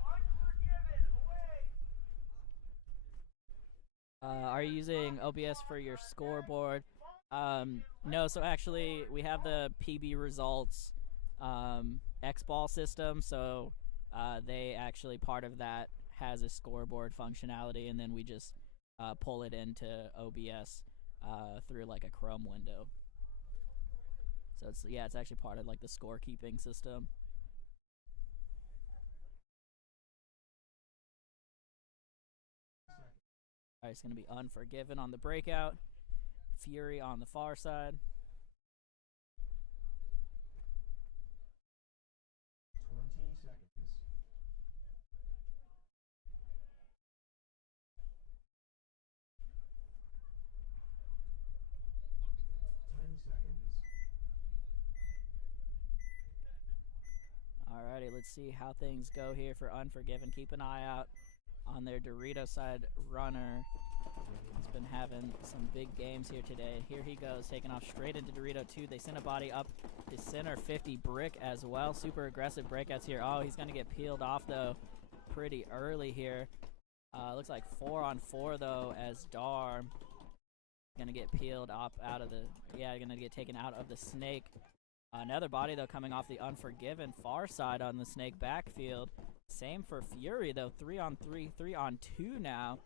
Unforgiven away. Are you using OBS for your scoreboard? No, so actually we have the PB results X-Ball system, so they actually, part of that has a scoreboard functionality, and then we just pull it into OBS through like a Chrome window. So it's, yeah, it's actually part of like the scorekeeping system. Alright, it's going to be Unforgiven on the breakout. Fury on the far side. 20 seconds. 10 seconds. Alrighty, let's see how things go here for Unforgiven. Keep an eye out on their Dorito side runner. He's been having some big games here today. Here he goes, taking off straight into Dorito 2. They send a body up to center 50 brick as well. Super aggressive breakouts here. Oh, he's going to get peeled off, though, pretty early here. Looks like 4 on 4, though, as Dar going to get peeled up out of the... Yeah, going to get taken out of the snake. Another body, though, coming off the Unforgiven far side on the snake backfield. Same for Fury, though. 3 on 3, 3 on 2 now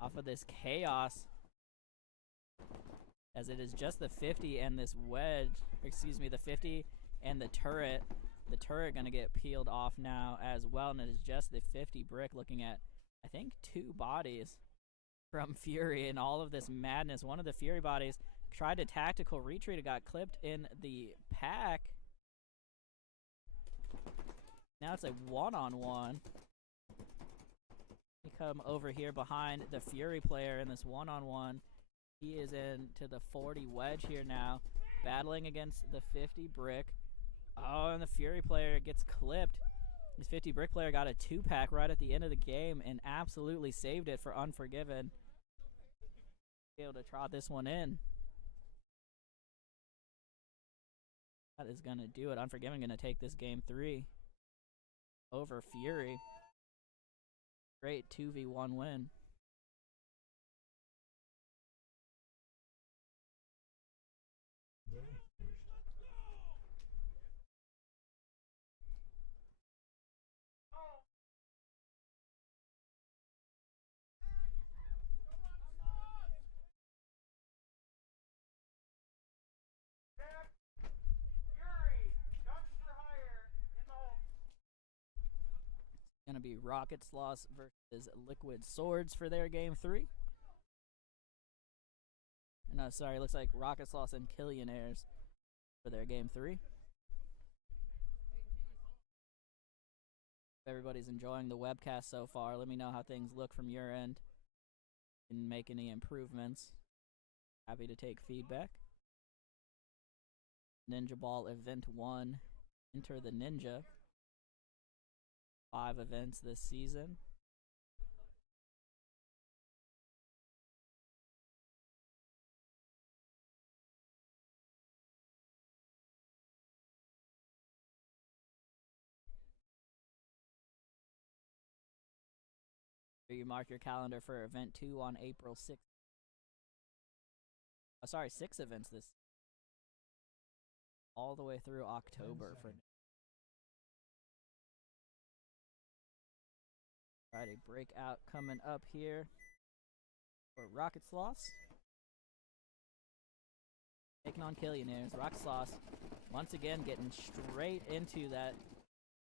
off of this chaos. As it is just the 50 and this wedge, excuse me, the 50 and the turret The turret going to get peeled off now as well, and it is just the 50 brick looking at, I think, 2 bodies from Fury and all of this madness. One of the Fury bodies tried a tactical retreat. It got clipped in the pack. Now it's a one-on-one. We come over here behind the Fury player in this one-on-one. He is into the 40 wedge here now, battling against the 50 brick. Oh, and the Fury player gets clipped. This 50 brick player got a 2-pack right at the end of the game and absolutely saved it for Unforgiven. Be able to trot this one in. That is going to do it. Unforgiven going to take this game 3 over Fury. Great 2v1 win. Game finished. Dak, Fury, guns for hire in the hole. Going to be Rocket Sloths versus Liquid Swords for their game 3. No, sorry, looks like Rocket Sloths and Killionaires for their game 3. If everybody's enjoying the webcast so far, let me know how things look from your end and make any improvements. Happy to take feedback. Ninjaball Event 1, Enter the Ninja. 5 events this season. You mark your calendar for event 2 on April 6th. Oh, sorry, 6 events this all the way through October for Friday breakout coming up here for Rocket Sloths. Taking on Killionaires. Rocket Sloths once again getting straight into that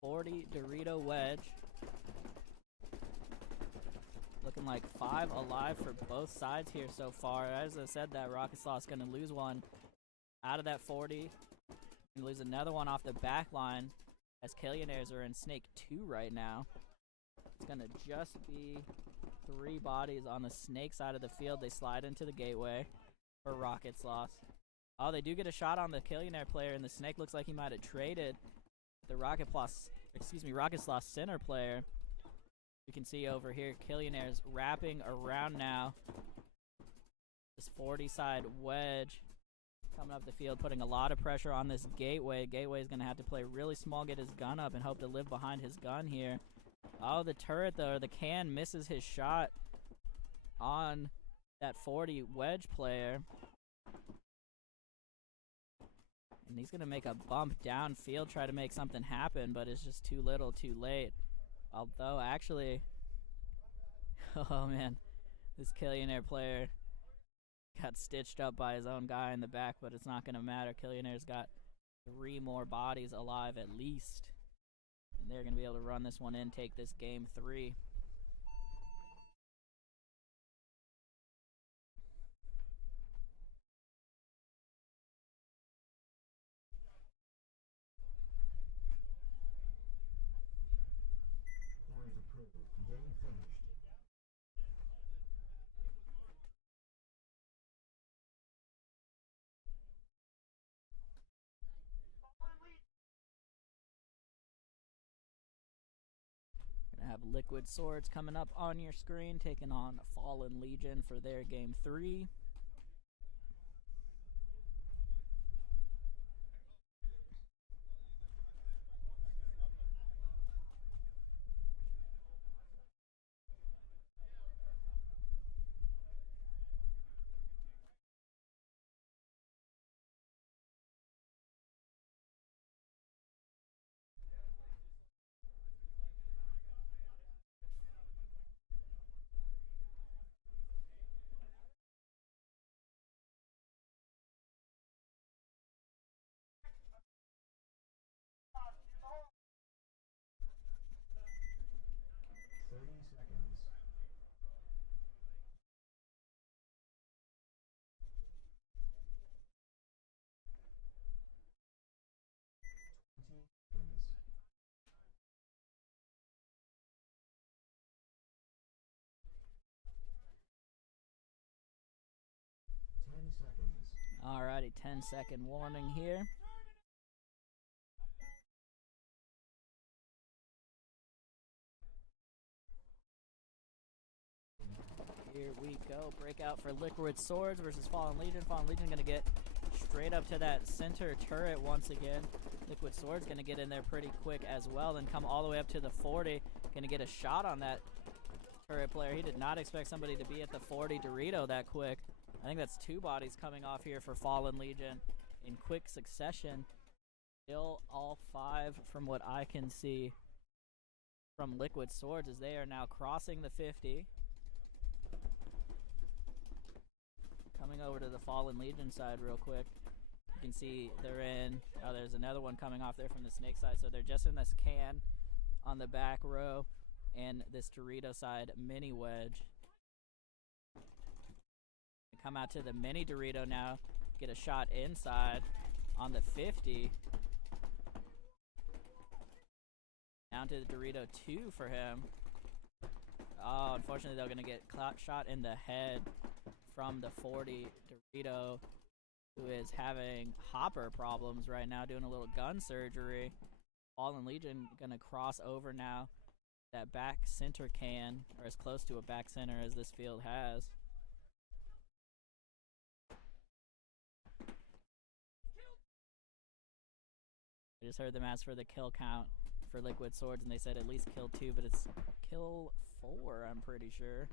40 Dorito wedge. Looking like 5 alive for both sides here so far. As I said, that Rocket Sloth's going to lose one out of that 40. And lose another one off the back line as Killionaires are in Snake 2 right now. It's going to just be 3 bodies on the Snake side of the field. They slide into the gateway for Rocket Sloths. Oh, they do get a shot on the Killionaire player, and the Snake looks like he might have traded the Rocket Sloth center player. You can see over here, Killionaires wrapping around now. This 40 side wedge coming up the field, putting a lot of pressure on this Gateway. Gateway is going to have to play really small, get his gun up, and hope to live behind his gun here. Oh, the turret, though, the can misses his shot on that 40 wedge player. And he's going to make a bump downfield, try to make something happen, but it's just too little, too late. Although, actually, oh man, this Killionaire player got stitched up by his own guy in the back, but it's not going to matter. Killionaire's got 3 more bodies alive at least. And they're going to be able to run this one in, take this game 3. Point approved. Game finished. Fallen lead. Gonna have Liquid Swords coming up on your screen, taking on Fallen Legion for their game 3. Alrighty, 10-second warning here. Here we go. Breakout for Liquid Swords versus Fallen Legion. Fallen Legion gonna get straight up to that center turret once again. Liquid Swords gonna get in there pretty quick as well, then come all the way up to the 40. Gonna get a shot on that turret player. He did not expect somebody to be at the 40 Dorito that quick. I think that's 2 bodies coming off here for Fallen Legion in quick succession. Still all 5 from what I can see from Liquid Swords as they are now crossing the 50. Coming over to the Fallen Legion side real quick. You can see they're in, oh, there's another one coming off there from the Snake side. So they're just in this can on the back row and this Dorito side mini wedge. Come out to the mini Dorito now, get a shot inside on the 50. Down to the Dorito 2 for him. Oh, unfortunately they're gonna get shot in the head from the 40 Dorito, who is having hopper problems right now, doing a little gun surgery. Fallen Legion gonna cross over now that back center can, or as close to a back center as this field has. I just heard them ask for the kill count for Liquid Swords, and they said at least kill 2, but it's kill 4, I'm pretty sure.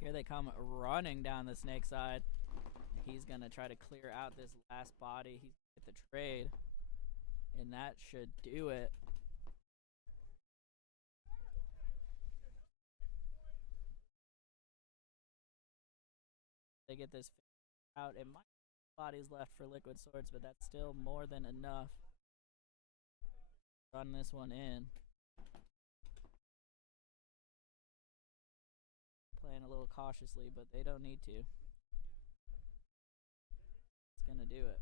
Here they come running down the Snake side. He's going to try to clear out this last body. He's going to get the trade, and that should do it. They get this out. It might be bodies left for Liquid Swords, but that's still more than enough. Run this one in. Playing a little cautiously, but they don't need to. It's gonna do it.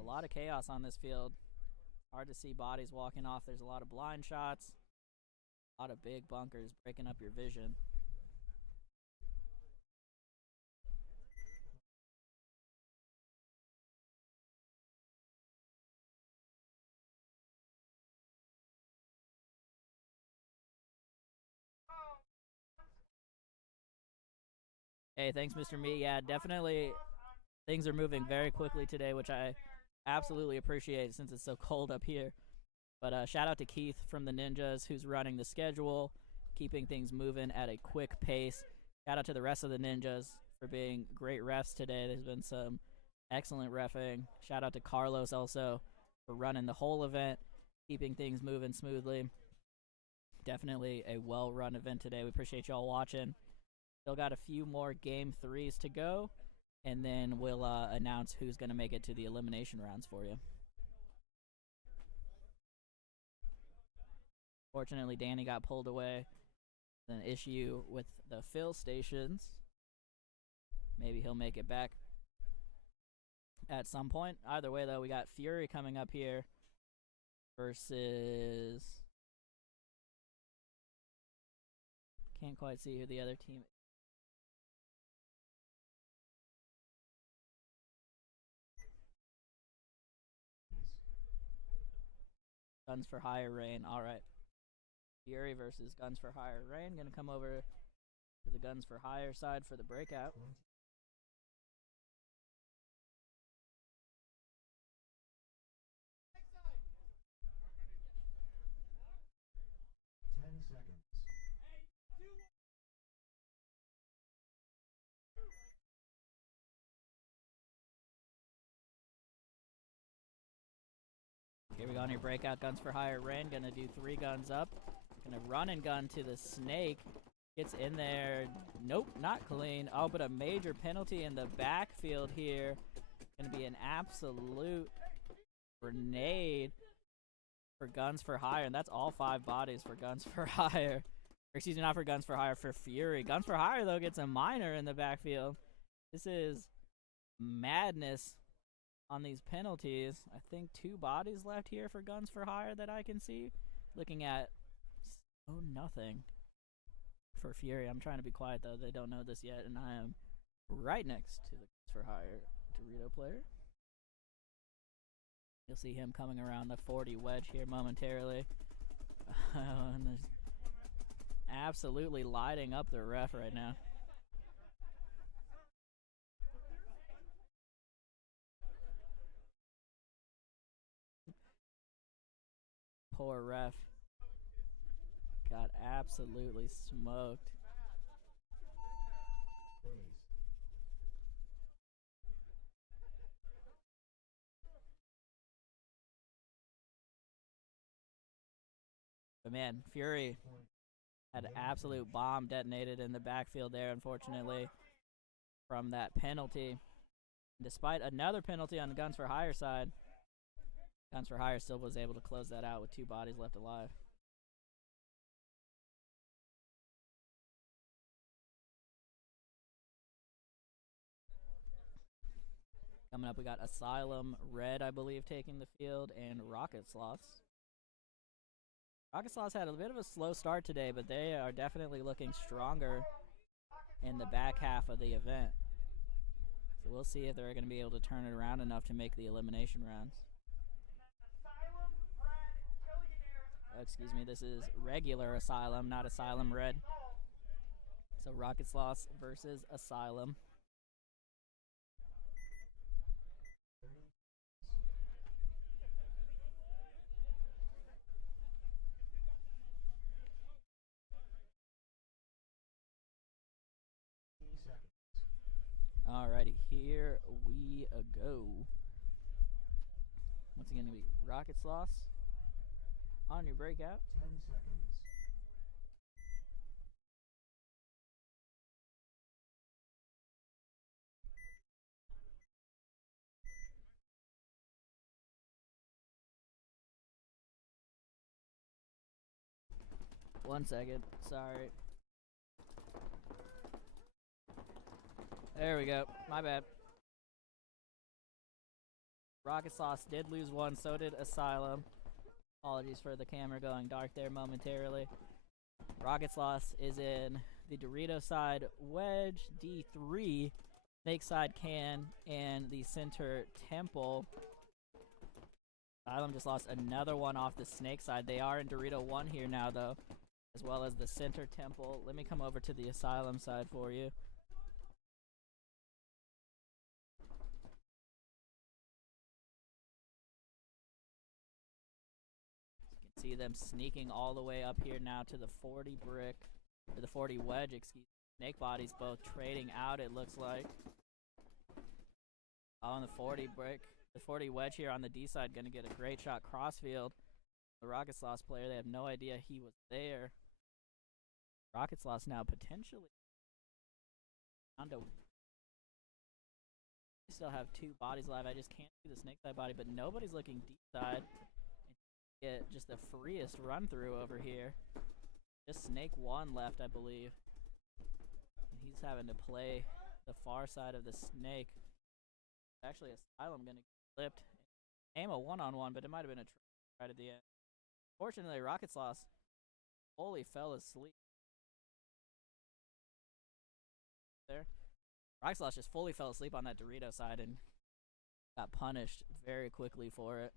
A lot of chaos on this field. Hard to see bodies walking off. There's a lot of blind shots. A lot of big bunkers breaking up your vision. Hey, thanks, Mr. Me. Yeah, definitely things are moving very quickly today, which I absolutely appreciate since it's so cold up here. But shout out to Keith from the Ninjas, who's running the schedule, keeping things moving at a quick pace. Shout out to the rest of the Ninjas for being great refs today. There's been some excellent reffing. Shout out to Carlos also for running the whole event, keeping things moving smoothly. Definitely a well-run event today. We appreciate y'all watching. Still got a few more game 3s to go, and then we'll announce who's going to make it to the elimination rounds for you. Fortunately, Danny got pulled away. An issue with the fill stations. Maybe he'll make it back at some point. Either way, though, we got Fury coming up here versus... Can't quite see who the other team is. Guns for Hire Rain. Alright. Fury versus Guns for Hire Rain. Gonna come over to the Guns for Hire side for the breakout. Here we go on your breakout. Guns for Hire Rain. Gonna do 3 guns up. Gonna run and gun to the Snake. Gets in there. Nope, not clean. Oh, but a major penalty in the backfield here. Gonna be an absolute grenade for Guns for Hire. And that's all 5 bodies for Guns for Hire. Or excuse me, not for Guns for Hire, for Fury. Guns for Hire, though, gets a minor in the backfield. This is madness on these penalties. I think 2 bodies left here for Guns for Hire that I can see. Looking at nothing for Fury. I'm trying to be quiet though. They don't know this yet, and I am right next to the Guns for Hire Dorito player. You'll see him coming around the 40 wedge here momentarily. And there's absolutely lighting up the ref right now. Poor ref. Got absolutely smoked. But man, Fury had an absolute bomb detonated in the backfield there, unfortunately, from that penalty. Despite another penalty on the Guns for Hire side, Guns for Hire still was able to close that out with 2 bodies left alive. Coming up, we got Asylum Red, I believe, taking the field, and Rocket Sloths. Rocket Sloths had a bit of a slow start today, but they are definitely looking stronger in the back half of the event. So we'll see if they're going to be able to turn it around enough to make the elimination rounds. Oh, excuse me, this is regular Asylum, not Asylum Red. So Rocket Sloths versus Asylum. Alrighty, here we go. What's it going to be? Rocket Sloths on your breakout. 10 seconds. One second, sorry. There we go, my bad. Rocket Sloths did lose one, so did Asylum. Apologies for the camera going dark there momentarily. Rocket Sloths is in the Dorito side wedge, D3, snake side can, and the center temple. Asylum just lost another one off the snake side. They are in Dorito 1 here now, though, as well as the center temple. Let me come over to the Asylum side for you. See them sneaking all the way up here now to the 40 brick, or the 40 wedge, excuse me. Snake bodies both trading out, it looks like. On the 40 brick, the 40 wedge here on the D side gonna get a great shot crossfield. The Rocket Sloths player, they have no idea he was there. Rocket Sloths now potentially down to. We still have 2 bodies alive. I just can't see the snake side body, but nobody's looking deep side. Get just the freest run through over here. Just Snake 1 left, I believe. And he's having to play the far side of the snake. Actually, Asylum gonna get flipped. Aim a 1-on-1, but it might have been a try right at the end. Fortunately, Rocket Sloths fully fell asleep. There. Rocket Sloths just fully fell asleep on that Dorito side and got punished very quickly for it.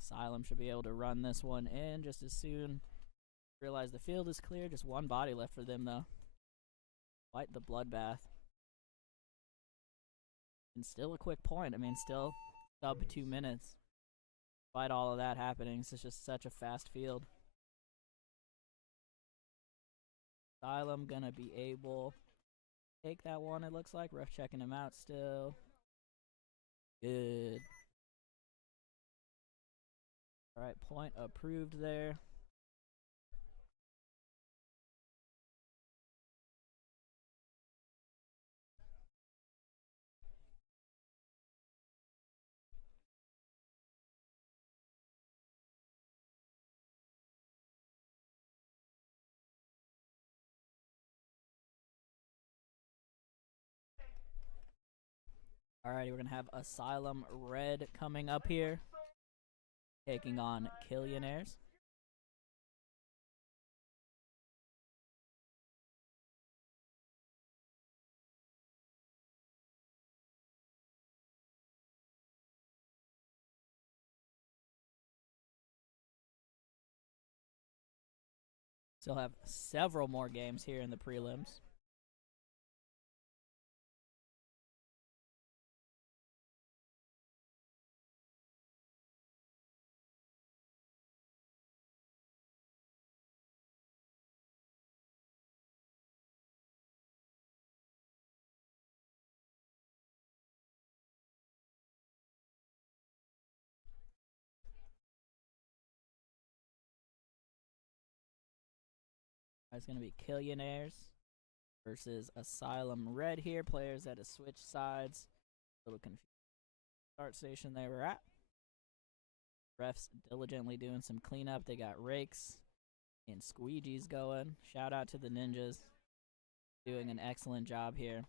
Asylum should be able to run this one in just as soon. Realize the field is clear. Just 1 body left for them, though. Quite the bloodbath. And still a quick point. I mean, still sub 2 minutes. Despite all of that happening, it's just such a fast field. Asylum gonna be able to take that one, it looks like. Ref checking him out still. Good. Alright, point approved there. Alrighty, we're going to have Asylum Red coming up here, taking on Killionaires. Still have several more games here in the prelims. It's going to be Killionaires versus Asylum Red here. Players that have switched sides. A little confused. Start station they were at. Refs diligently doing some cleanup. They got rakes and squeegees going. Shout out to the ninjas. Doing an excellent job here.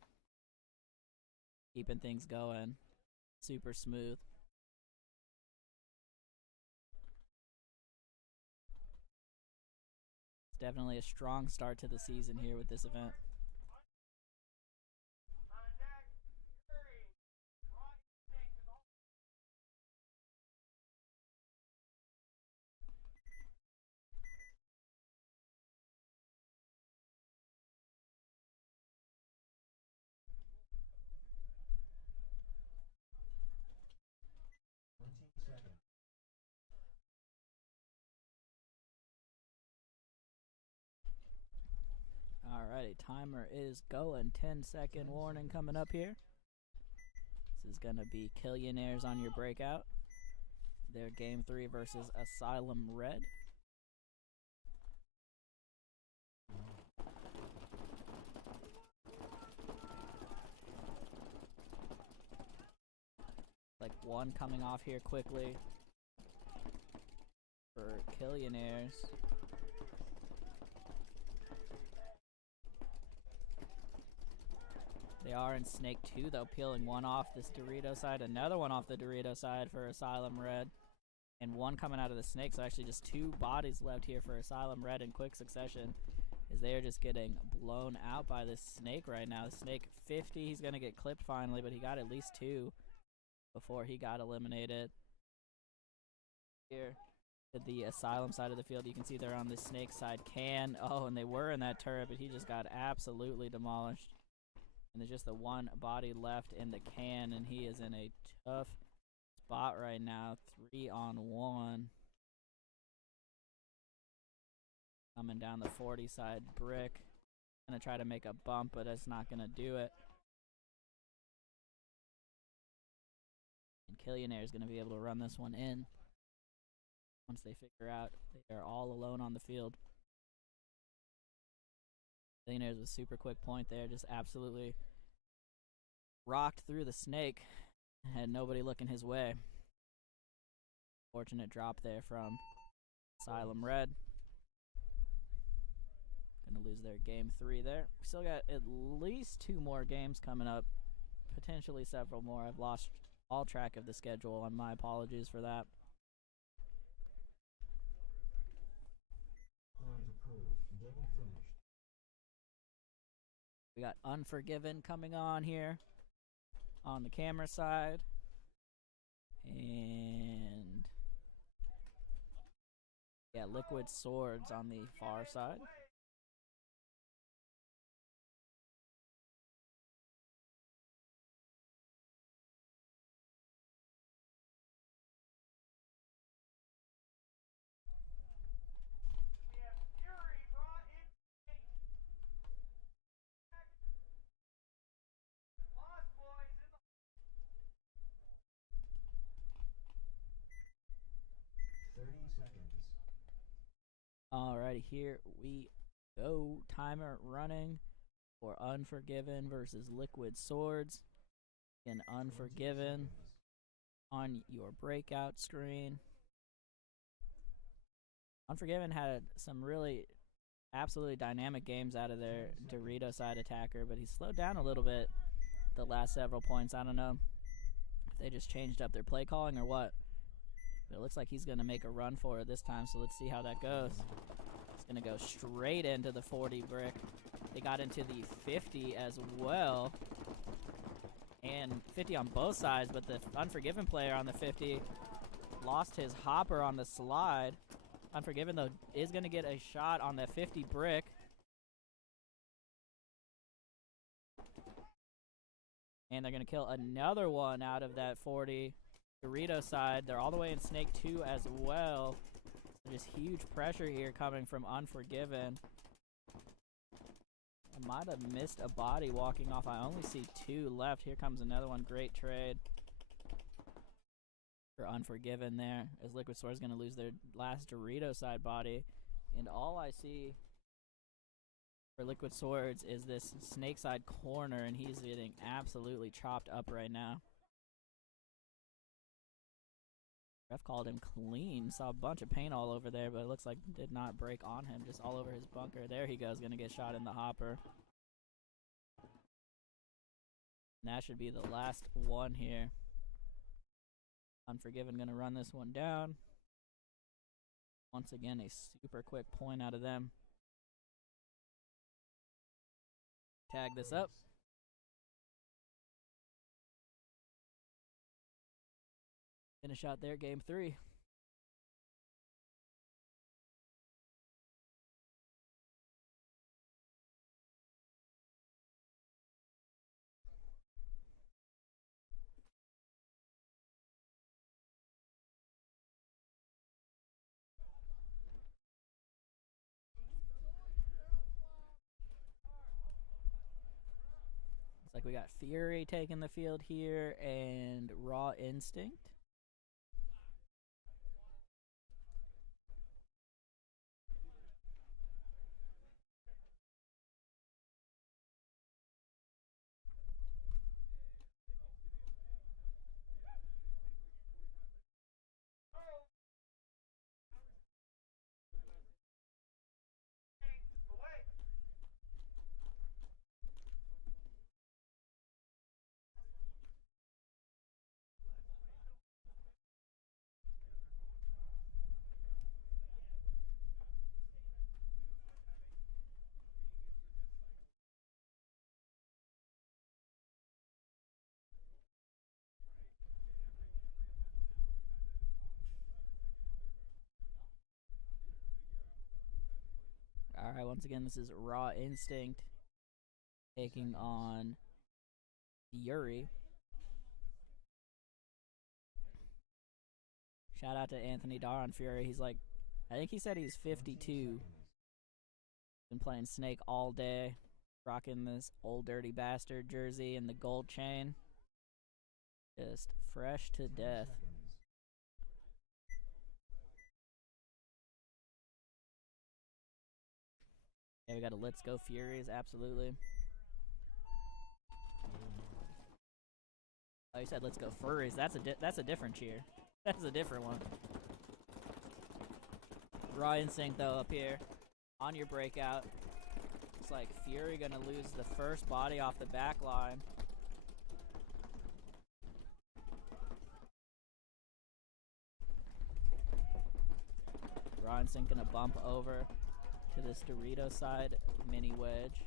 Keeping things going. Super smooth. Definitely a strong start to the season here with this event. Alrighty, timer is going. 10-second warning coming up here. This is going to be Killionaires on your breakout. Their game 3 versus Asylum Red. Like one coming off here quickly for Killionaires. They are in Snake 2 though, peeling one off this Dorito side, another one off the Dorito side for Asylum Red, and one coming out of the Snake. So actually just 2 bodies left here for Asylum Red in quick succession, as they are just getting blown out by this Snake right now. The Snake 50, he's going to get clipped finally, but he got at least 2 before he got eliminated. Here at the Asylum side of the field, you can see they're on the Snake side. Oh, and they were in that turret, but he just got absolutely demolished. And there's just the one body left in the can, and he is in a tough spot right now. 3-on-1. Coming down the 40 side brick. Gonna try to make a bump, but it's not gonna do it. And Killionaire is gonna be able to run this one in once they figure out they are all alone on the field. Killionaires with super quick point there, just absolutely rocked through the Snake. Had nobody looking his way. Fortunate drop there from Asylum Red. Gonna lose their game 3 there. We still got at least 2 more games coming up. Potentially several more. I've lost all track of the schedule, and my apologies for that. We got Unforgiven coming on here on the camera side. And yeah, Liquid Swords on the far side. Alrighty, here we go. Timer running for Unforgiven versus Liquid Swords. And Unforgiven on your breakout screen. Unforgiven had some really absolutely dynamic games out of their Dorito side attacker, but he slowed down a little bit the last several points. I don't know if they just changed up their play calling or what. But it looks like he's going to make a run for it this time, so let's see how that goes. He's going to go straight into the 40 brick. They got into the 50 as well. And 50 on both sides, but the Unforgiven player on the 50 lost his hopper on the slide. Unforgiven, though, is going to get a shot on that 50 brick. And they're going to kill another one out of that 40 Dorito side. They're all the way in Snake 2 as well. So just huge pressure here coming from Unforgiven. I might have missed a body walking off. I only see 2 left. Here comes another one. Great trade for Unforgiven there, as Liquid Swords is going to lose their last Dorito side body. And all I see for Liquid Swords is this snake side corner, and he's getting absolutely chopped up right now. Ref called him clean. Saw a bunch of paint all over there, but it looks like it did not break on him, just all over his bunker. There he goes, going to get shot in the hopper. And that should be the last one here. Unforgiven going to run this one down. Once again, a super quick point out of them. Tag this up. Finish out their game 3. Looks like we got Fury taking the field here and Raw Instinct. Alright, once again, this is Raw Instinct taking on Fury. Shout out to Anthony Dar on Fury. He's like, I think he said he's 52. Been playing Snake all day. Rocking this old dirty bastard jersey and the gold chain. Just fresh to death. Yeah, we got a Let's Go Furies, absolutely. Oh, you said Let's Go Furries. That's a different cheer. That's a different one. Raw Instinct, though, up here on your breakout. Looks like Fury gonna lose the first body off the back line. Raw Instinct gonna bump over to this Dorito side mini wedge.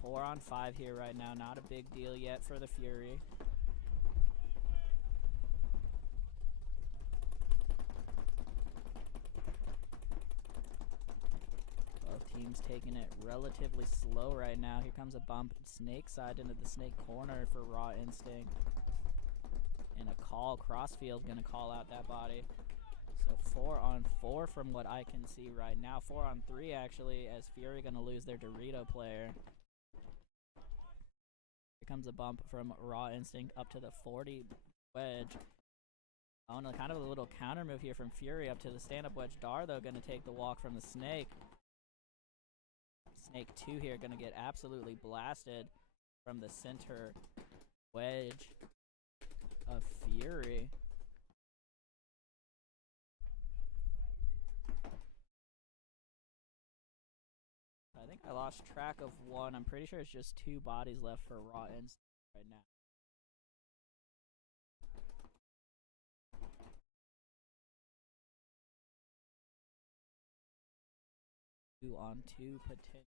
Four on 5 here right now. Not a big deal yet for the Fury. Both teams taking it relatively slow right now. Here comes a bump snake side into the snake corner for Raw Instinct. And a call, Crossfield gonna call out that body. So 4 on 4 from what I can see right now. 4 on 3 actually, as Fury gonna lose their Dorito player. Here comes a bump from Raw Instinct up to the 40 wedge. Oh, and kind of a little counter move here from Fury up to the stand-up wedge. Dar, though, gonna take the walk from the Snake. Snake 2 here gonna get absolutely blasted from the center wedge of Fury. I think I lost track of one. I'm pretty sure it's just 2 bodies left for Raw Instinct right now. 2 on 2 potential.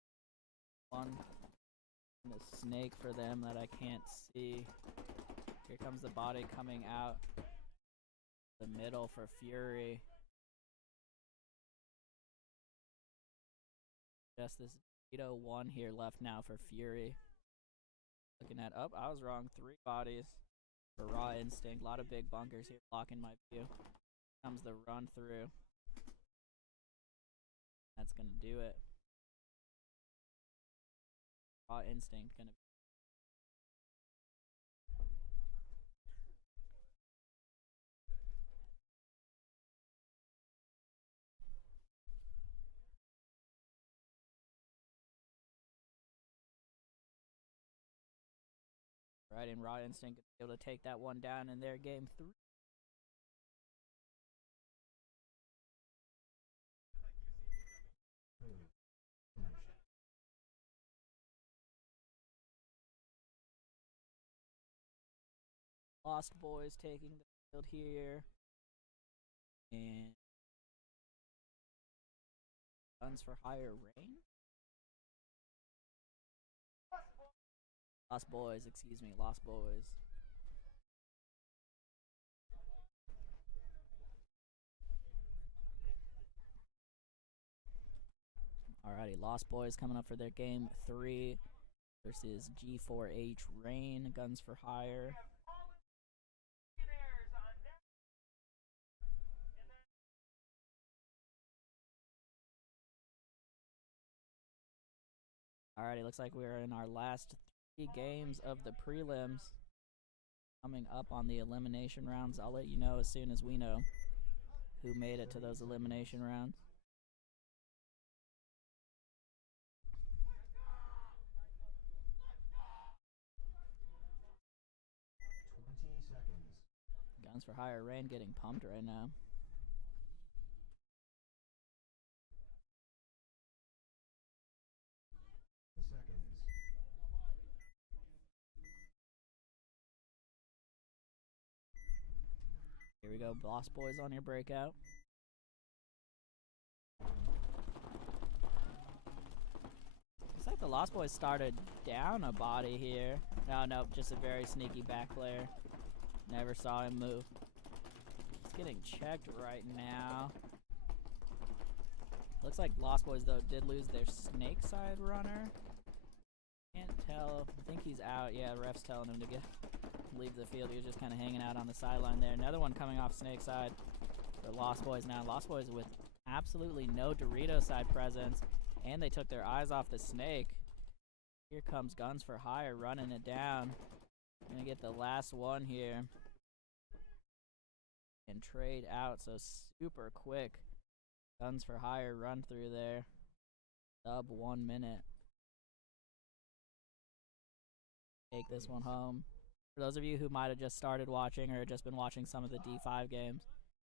One in the snake for them that I can't see. Here comes the body coming out the middle for Fury. Just this Vito 1 here left now for Fury. Looking at, oh, I was wrong. 3 bodies for Raw Instinct. A lot of big bunkers here blocking my view. Comes the run through. That's going to do it. Raw Instinct going to. Right, and Raw Instinct able to take that one down in their game 3. Lost Boys taking the field here. And Guns for Hire Rain? Lost Boys, excuse me, Lost Boys. Alrighty, Lost Boys coming up for their game 3 versus G4H Rain, Guns for Hire. Alrighty, looks like we're in our last 3 games of the prelims. Coming up on the elimination rounds. I'll let you know as soon as we know who made it to those elimination rounds. Guns for Hire Rain getting pumped right now. Here we go, Lost Boys on your breakout. Looks like the Lost Boys started down a body here. No, nope, just a very sneaky back player. Never saw him move. He's getting checked right now. Looks like Lost Boys, though, did lose their snake side runner. Can't tell. I think he's out. Yeah, ref's telling him to leave the field. He was just kind of hanging out on the sideline there. Another one coming off snake side for Lost Boys now. Lost Boys with absolutely no Dorito side presence, and they took their eyes off the snake. Here comes Guns for Hire running it down. Gonna get the last one here and trade out, so super quick. Guns for Hire run through there. Sub 1 minute. Take this one home. For those of you who might have just started watching or just been watching some of the D5 games,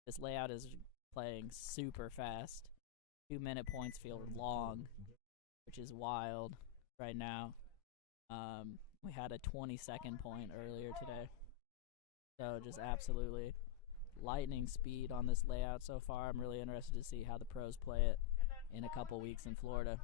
this layout is playing super fast. 2 minute points feel long, which is wild right now. We had a 20-second point earlier today. So just absolutely lightning speed on this layout so far. I'm really interested to see how the pros play it in a couple weeks in Florida.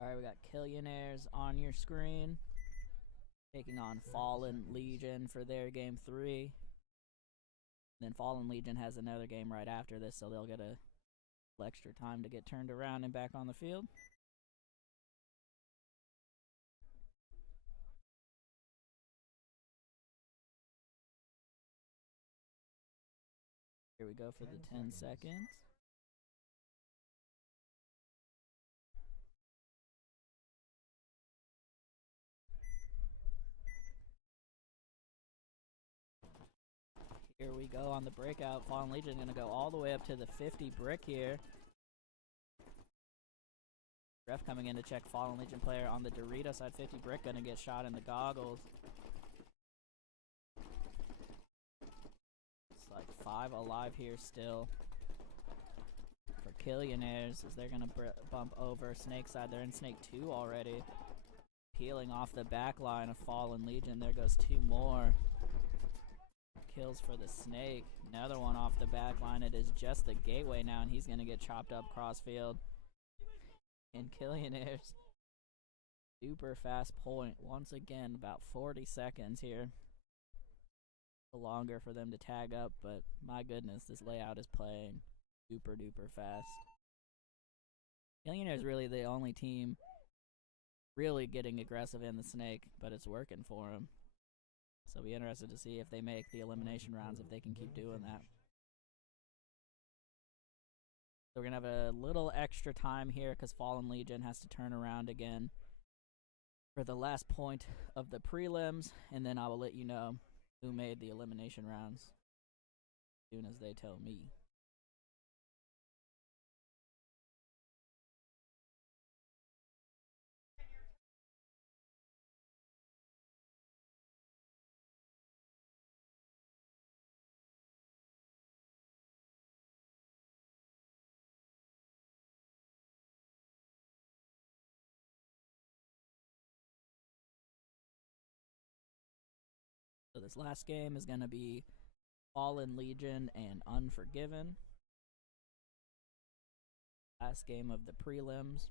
Alright, we got Killionaires on your screen. Taking on Fallen Legion for their game 3. Then Fallen Legion has another game right after this, so they'll get a little extra time to get turned around and back on the field. Here we go for the 10 seconds. Here we go on the breakout. Fallen Legion gonna go all the way up to the 50 brick here. Ref coming in to check Fallen Legion player on the Dorito side. 50 brick gonna get shot in the goggles. It's like 5 alive here still. For Killionaires, as they're gonna bump over Snake side. They're in Snake 2 already. Peeling off the back line of Fallen Legion. There goes 2 more. Kills for the Snake. Another one off the back line. It is just the gateway now, and he's gonna get chopped up crossfield. And Killionaires, super fast point. Once again, about 40 seconds here. Longer for them to tag up, but my goodness, this layout is playing super duper fast. Killionaires really the only team really getting aggressive in the Snake, but it's working for them. So be interested to see if they make the elimination rounds, if they can keep doing that. So we're going to have a little extra time here because Fallen Legion has to turn around again for the last point of the prelims, and then I will let you know who made the elimination rounds as soon as they tell me. So this last game is going to be Fallen Legion and Unforgiven. Last game of the prelims.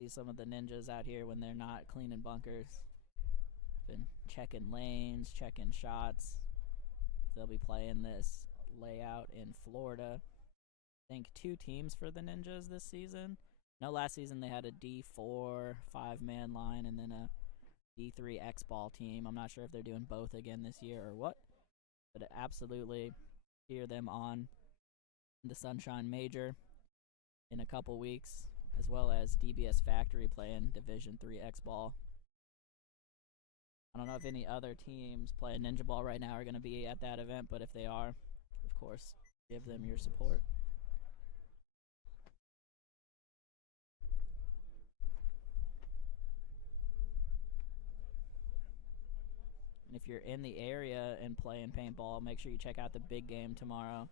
See some of the ninjas out here when they're not cleaning bunkers. Been checking lanes, checking shots. They'll be playing this layout in Florida. I think 2 teams for the ninjas this season. No, last season they had a D4 5-man line and then a D3 X-ball team. I'm not sure if they're doing both again this year or what, but absolutely cheer them on the Sunshine Major in a couple weeks, as well as DBS Factory playing Division 3 X-ball. I don't know if any other teams playing Ninjaball right now are going to be at that event, but if they are, of course, give them your support. And if you're in the area and playing paintball, make sure you check out the big game tomorrow,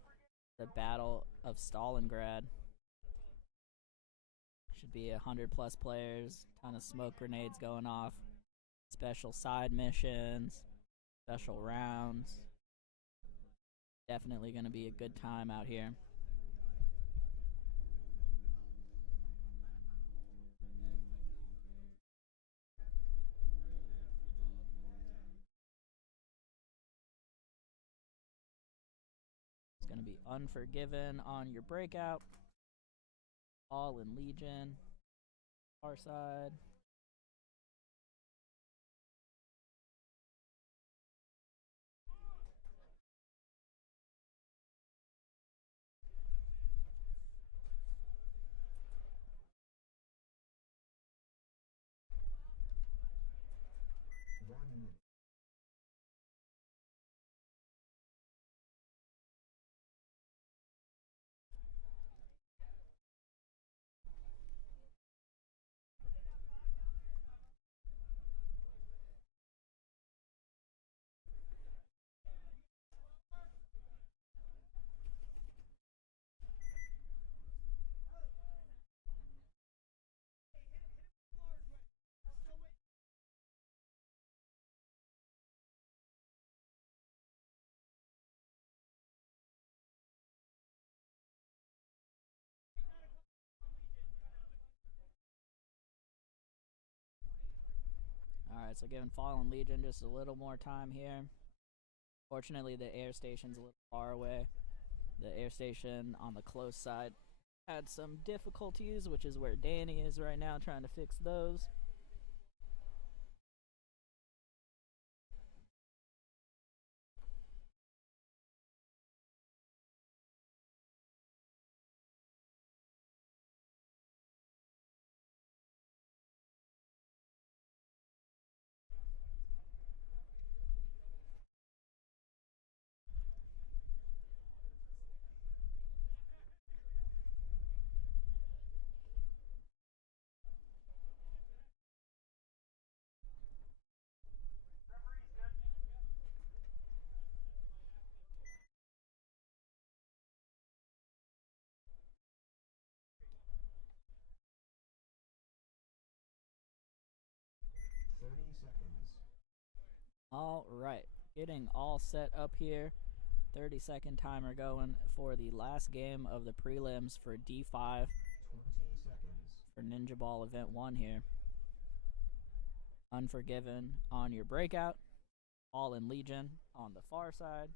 the Battle of Stalingrad. Should be 100+ players, ton of smoke grenades going off, special side missions, special rounds. Definitely going to be a good time out here. It's going to be Unforgiven on your breakout. Fallen Legion, our side. Ronin. Alright, so giving Fallen Legion just a little more time here. Fortunately, the air station's a little far away. The air station on the close side had some difficulties, which is where Danny is right now, trying to fix those. All right, getting all set up here. 30-second timer going for the last game of the prelims for D5 20 seconds. for Ninjaball Event 1 here. Unforgiven on your breakout. Fallen Legion on the far side.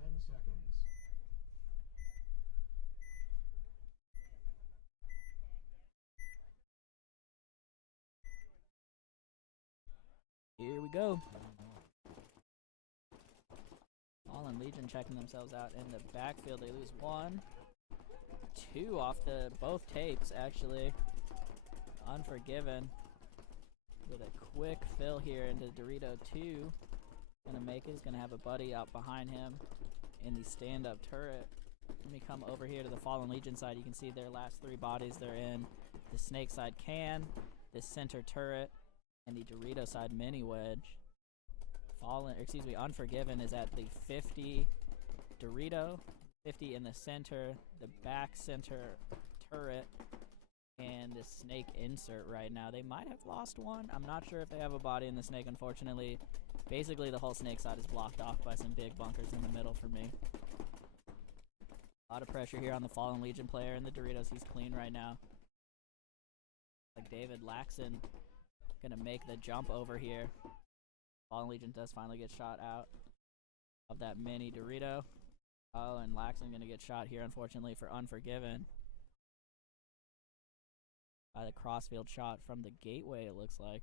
10 seconds. Here we go. Fallen Legion checking themselves out in the backfield. They lose 1, 2 off the both tapes, actually. Unforgiven with a quick fill here into Dorito 2. Gonna make it. He's gonna have a buddy out behind him in the stand-up turret. Let me come over here to the Fallen Legion side. You can see their last 3 bodies. They're in the Snake side can, the center turret, and the Dorito side mini wedge. Unforgiven is at the 50 Dorito, 50 in the center, the back center turret, and the snake insert right now. They might have lost 1. I'm not sure if they have a body in the snake, unfortunately. Basically, the whole snake side is blocked off by some big bunkers in the middle for me. A lot of pressure here on the Fallen Legion player and the Doritos. He's clean right now. Like David Laxon gonna make the jump over here. Fallen Legion does finally get shot out of that mini Dorito. Oh, and Laxon gonna get shot here, unfortunately, for Unforgiven. By the crossfield shot from the gateway, it looks like.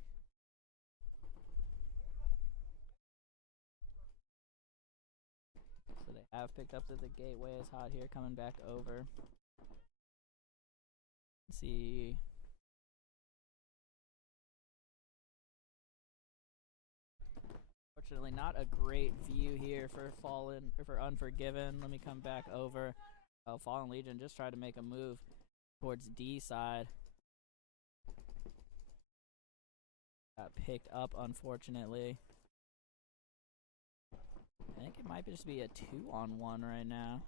So they have picked up that the gateway is hot here, coming back over. Let's see. Fortunately, not a great view here for Unforgiven. Let me come back over. Oh, Fallen Legion just tried to make a move towards D side. Got picked up, unfortunately. I think it might just be a 2-on-1 right now.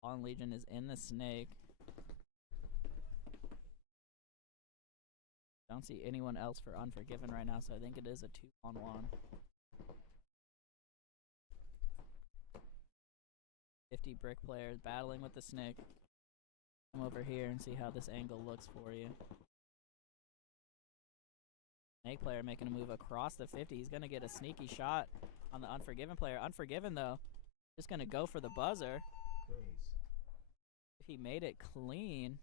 Fallen Legion is in the snake. Don't see anyone else for Unforgiven right now, so I think it is a 2-on-1. 50 brick players battling with the snake. Come over here and see how this angle looks for you. Snake player making a move across the 50. He's going to get a sneaky shot on the Unforgiven player. Unforgiven, though, just going to go for the buzzer. If he made it clean,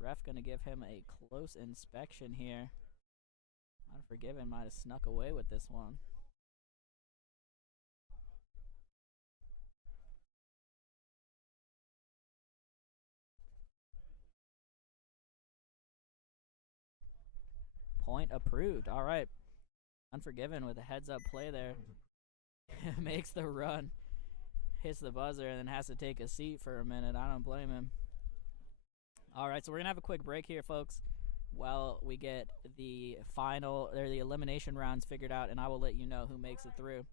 ref going to give him a close inspection here. Unforgiven might have snuck away with this one. Point approved. All right. Unforgiven with a heads-up play there. Makes the run. Hits the buzzer and then has to take a seat for a minute. I don't blame him. All right, so we're going to have a quick break here, folks, while we get the the elimination rounds figured out, and I will let you know who makes it through.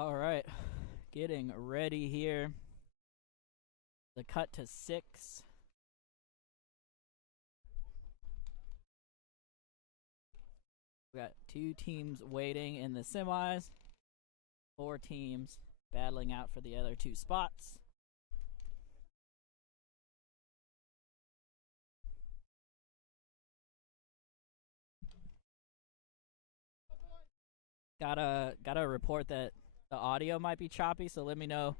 All right, getting ready here. The cut to 6. We got 2 teams waiting in the semis. 4 teams battling out for the other 2 spots. Gotta report that the audio might be choppy, so let me know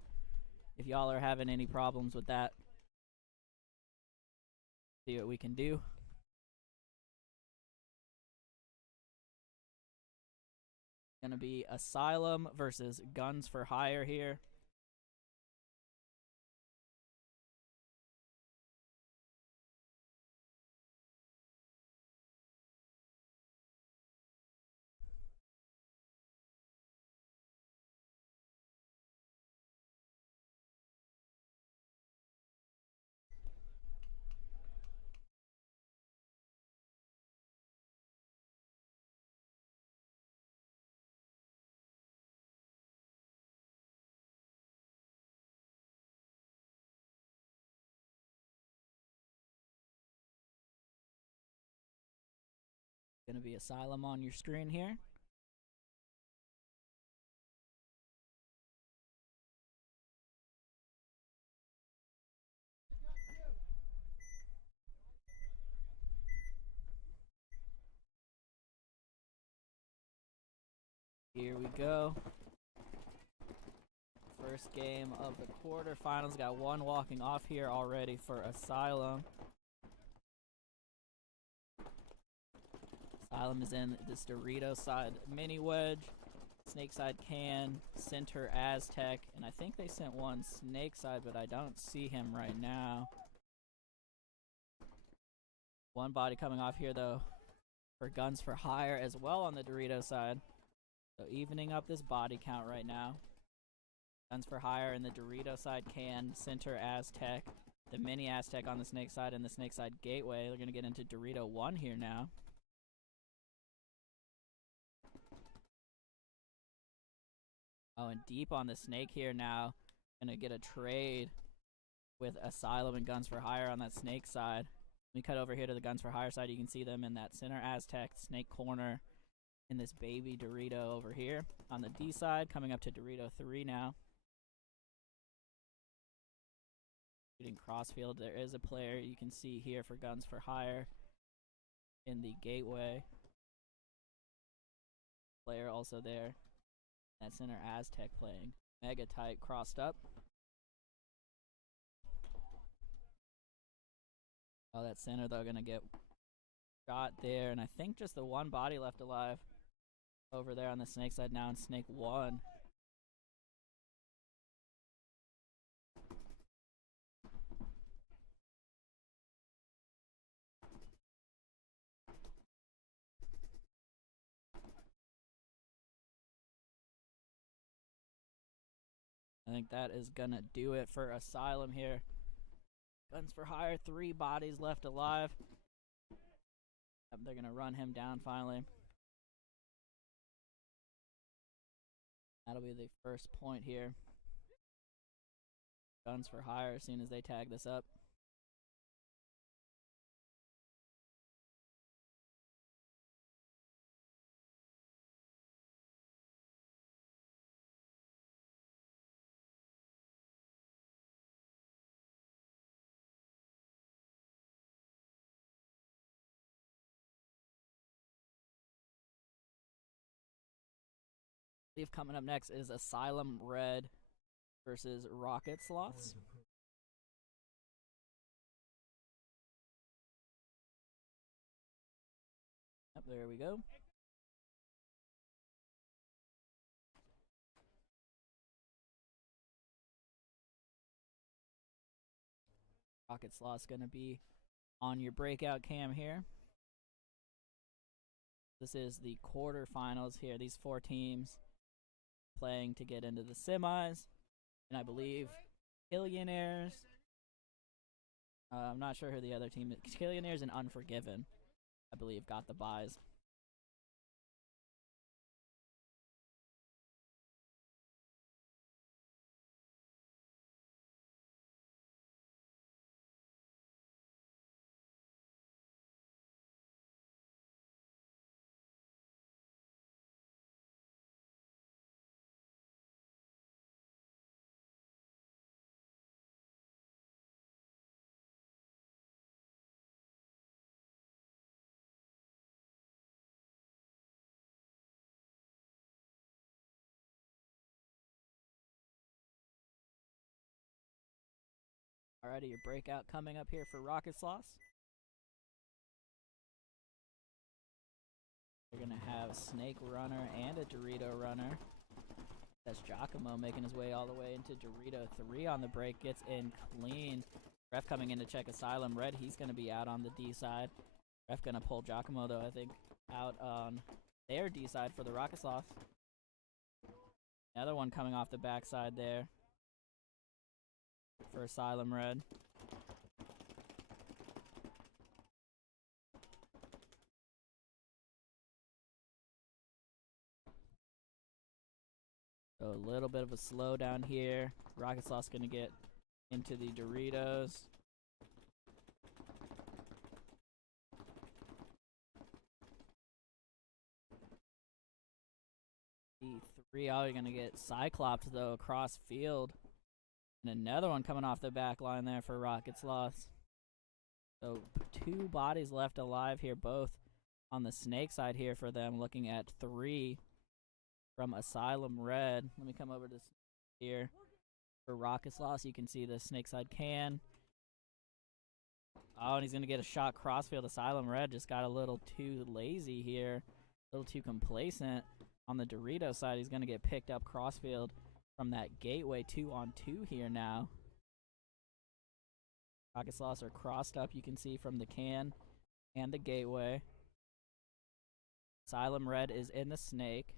if y'all are having any problems with that. See what we can do. Gonna be Asylum versus Guns for Hire here. Gonna be Asylum on your screen here. Here we go. First game of the quarterfinals. Got one walking off here already for Asylum. Asylum is in this Dorito side mini wedge, snake side can, center Aztec, and I think they sent one snake side, but I don't see him right now. One body coming off here though for Guns for Hire as well on the Dorito side. So evening up this body count right now. Guns for Hire in the Dorito side can, center Aztec, the mini Aztec on the snake side and the snake side gateway. They're gonna get into Dorito 1 here now. Oh, and deep on the snake here now. Gonna get a trade with Asylum and Guns for Hire on that snake side. We cut over here to the Guns for Hire side. You can see them in that center Aztec snake corner in this baby Dorito over here. On the D side, coming up to Dorito 3 now. Shooting crossfield. There is a player you can see here for Guns for Hire in the gateway. Player also there. That center Aztec playing mega tight, crossed up. Oh, that center though gonna get shot there, and I think just the one body left alive over there on the snake side now in snake 1. I think that is gonna do it for Asylum here. Guns for Hire, 3 bodies left alive. Yep, they're gonna run him down finally. That'll be the first point here. Guns for Hire as soon as they tag this up. Coming up next is Asylum Red versus Sloths. Yep, there we go. Sloths gonna be on your breakout cam here. This is the quarterfinals here. These 4 teams playing to get into the semis, and I believe Killionaires. I'm not sure who the other team is. Killionaires and Unforgiven, I believe, got the buys. Alrighty, your breakout coming up here for Rocket Sloths. We're gonna have a Snake Runner and a Dorito Runner. That's Giacomo making his way all the way into Dorito 3 on the break. Gets in clean. Ref coming in to check Asylum Red. He's gonna be out on the D side. Ref gonna pull Giacomo though, I think, out on their D side for the Rocket Sloths. Another one coming off the backside there for Asylum Red. So a little bit of a slowdown here. Rocket Sloth's gonna get into the Doritos. D3, oh, you're gonna get Cyclops though across field. And another one coming off the back line there for Rocket Sloths. So 2 bodies left alive here, both on the Snake side here for them, looking at 3 from Asylum Red. Let me come over to here for Rocket Sloths. You can see the Snake side can. Oh, and he's going to get a shot crossfield. Asylum Red just got a little too lazy here, a little too complacent. On the Dorito side, he's going to get picked up crossfield from that gateway 2-on-2 here now. Rocket Sloths are crossed up, you can see, from the can and the gateway. Asylum Red is in the Snake.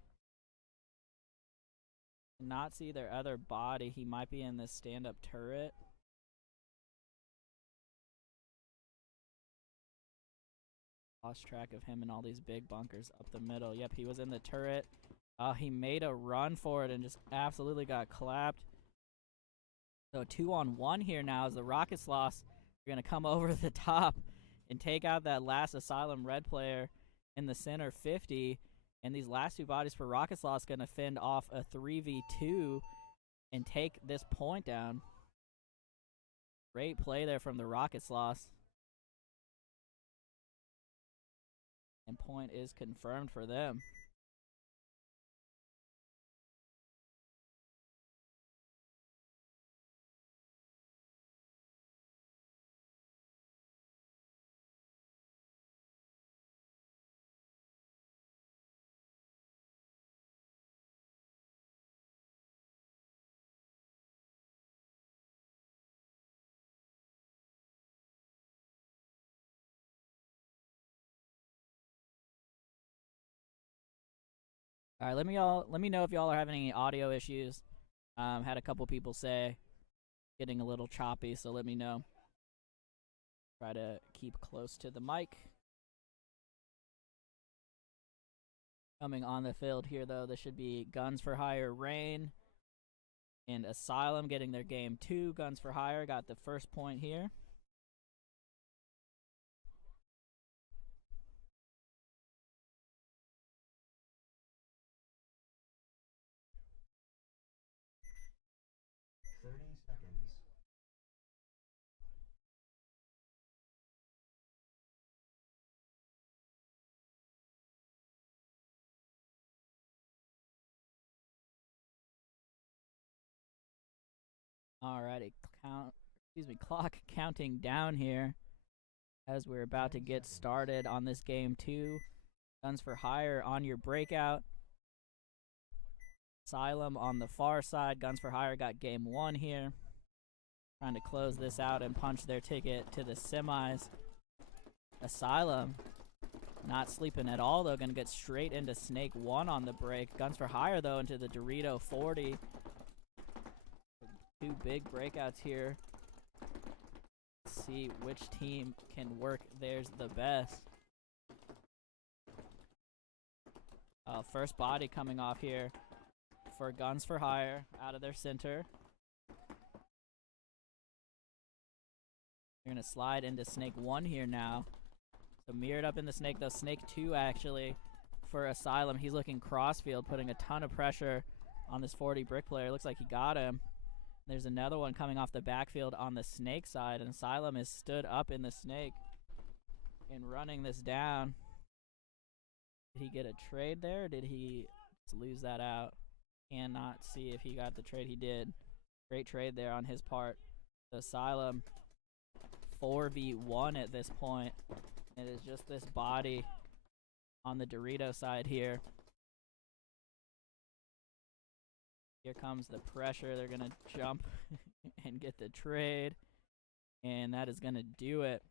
Cannot see their other body. He might be in this stand-up turret. Lost track of him and all these big bunkers up the middle. Yep, he was in the turret. He made a run for it and just absolutely got clapped. So 2-on-1 here now as the Rocket Sloths are going to come over the top and take out that last Asylum Red player in the center 50. And these last 2 bodies for Rocket Sloths going to fend off a 3v2 and take this point down. Great play there from the Rocket Sloths. And point is confirmed for them. All right, let me know if y'all are having any audio issues. Had a couple people say getting a little choppy, so let me know. Try to keep close to the mic. Coming on the field here, though, this should be Guns for Hire Rain and Asylum getting their game 2. Guns for Hire got the first point here. Alrighty, clock counting down here as we're about to get started on this game 2. Guns for Hire on your breakout. Asylum on the far side. Guns for Hire got game 1 here. Trying to close this out and punch their ticket to the semis. Asylum not sleeping at all, though. Gonna get straight into Snake 1 on the break. Guns for Hire, though, into the Dorito 40. 2 big breakouts here. Let's see which team can work theirs the best. First body coming off here for Guns for Hire out of their center. They're going to slide into Snake 1 here now. So mirrored up in the Snake, though. Snake 2 actually for Asylum. He's looking crossfield, putting a ton of pressure on this 40 brick player. Looks like he got him. There's another one coming off the backfield on the Snake side, and Asylum is stood up in the Snake and running this down. Did he get a trade there, or did he lose that out? Cannot see if he got the trade. He did. Great trade there on his part. So Asylum 4v1 at this point. It is just this body on the Dorito side here. Here comes the pressure. They're going to jump and get the trade. And that is going to do it.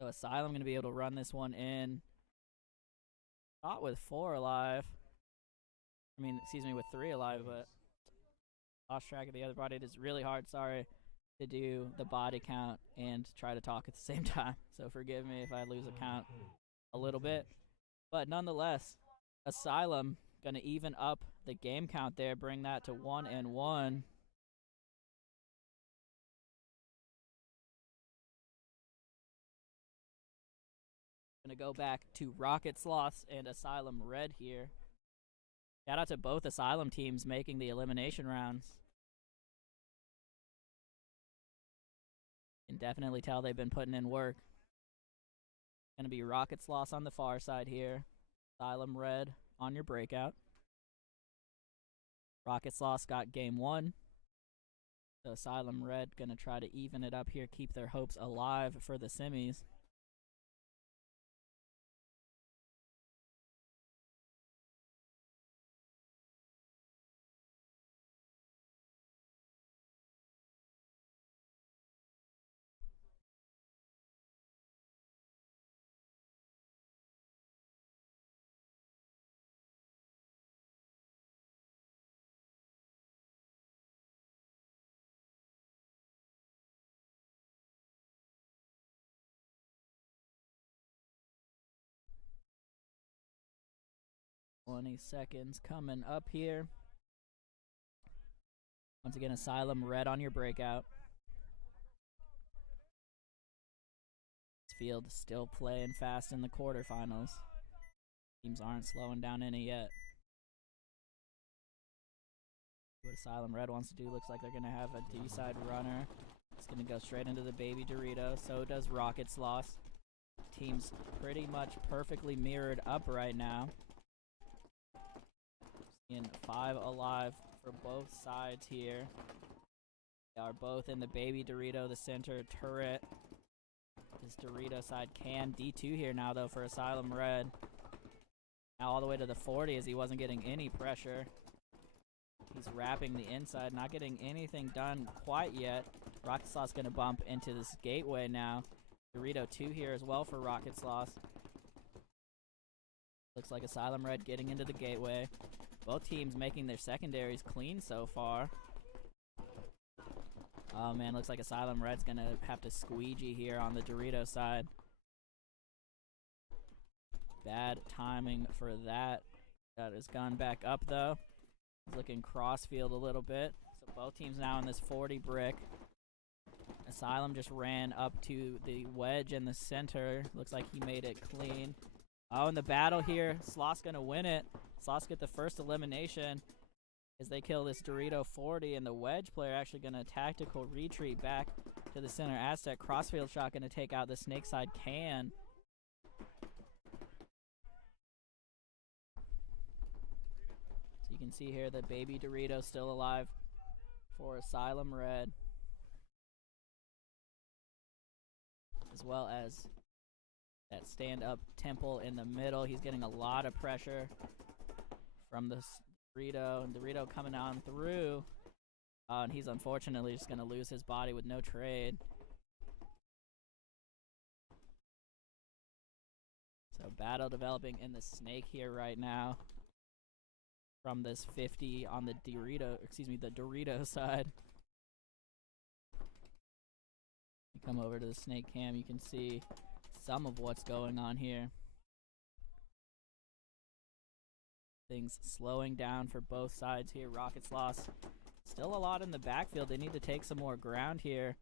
So Asylum going to be able to run this one in. Not with 4 alive. I mean, excuse me, with 3 alive, but lost track of the other body. It is really hard, sorry, to do the body count and try to talk at the same time. So forgive me if I lose a count a little bit. But nonetheless, Asylum going to even up the game count there, bring that to 1-1. Gonna go back to Rocket Sloths and Asylum Red here. Shout out to both Asylum teams making the elimination rounds. Can definitely tell they've been putting in work. Gonna be Rocket Sloths on the far side here. Asylum Red on your breakout. Rocket Sloths got game 1. So Asylum Red gonna try to even it up here, keep their hopes alive for the semis. Twenty seconds coming up here. Once again, Asylum Red on your breakout. This field still playing fast in the quarterfinals. Teams aren't slowing down any yet. What Asylum Red wants to do, looks like they're going to have a D-side runner. It's going to go straight into the baby Dorito. So does Rocket Sloths. Teams pretty much perfectly mirrored up right now. In 5 alive for both sides here. They are both in the baby Dorito, the center turret. This Dorito side can. D2 here now, though, for Asylum Red. Now all the way to the 40 as he wasn't getting any pressure. He's wrapping the inside, not getting anything done quite yet. Rocket Sloth's going to bump into this gateway now. Dorito 2 here as well for Rocket Sloth. Looks like Asylum Red getting into the gateway. Both teams making their secondaries clean so far. Oh man, looks like Asylum Red's gonna have to squeegee here on the Dorito side. Bad timing for that. That has gone back up though. He's looking crossfield a little bit. So both teams now in this 40 brick. Asylum just ran up to the wedge in the center. Looks like he made it clean. Oh, in the battle here, Sloth's gonna win it. Sloths get the first elimination as they kill this Dorito 40, and the wedge player actually going to tactical retreat back to the center Aztec. Crossfield shot going to take out the snake side can. So you can see here the baby Dorito still alive for Asylum Red, as well as that stand-up temple in the middle. He's getting a lot of pressure from the Dorito, and Dorito coming on through. And he's unfortunately just going to lose his body with no trade. So battle developing in the snake here right now. From this 50 on the Dorito side. You come over to the snake cam, you can see some of what's going on here. Things slowing down for both sides here. Rocket Sloths still a lot in the backfield. They need to take some more ground here.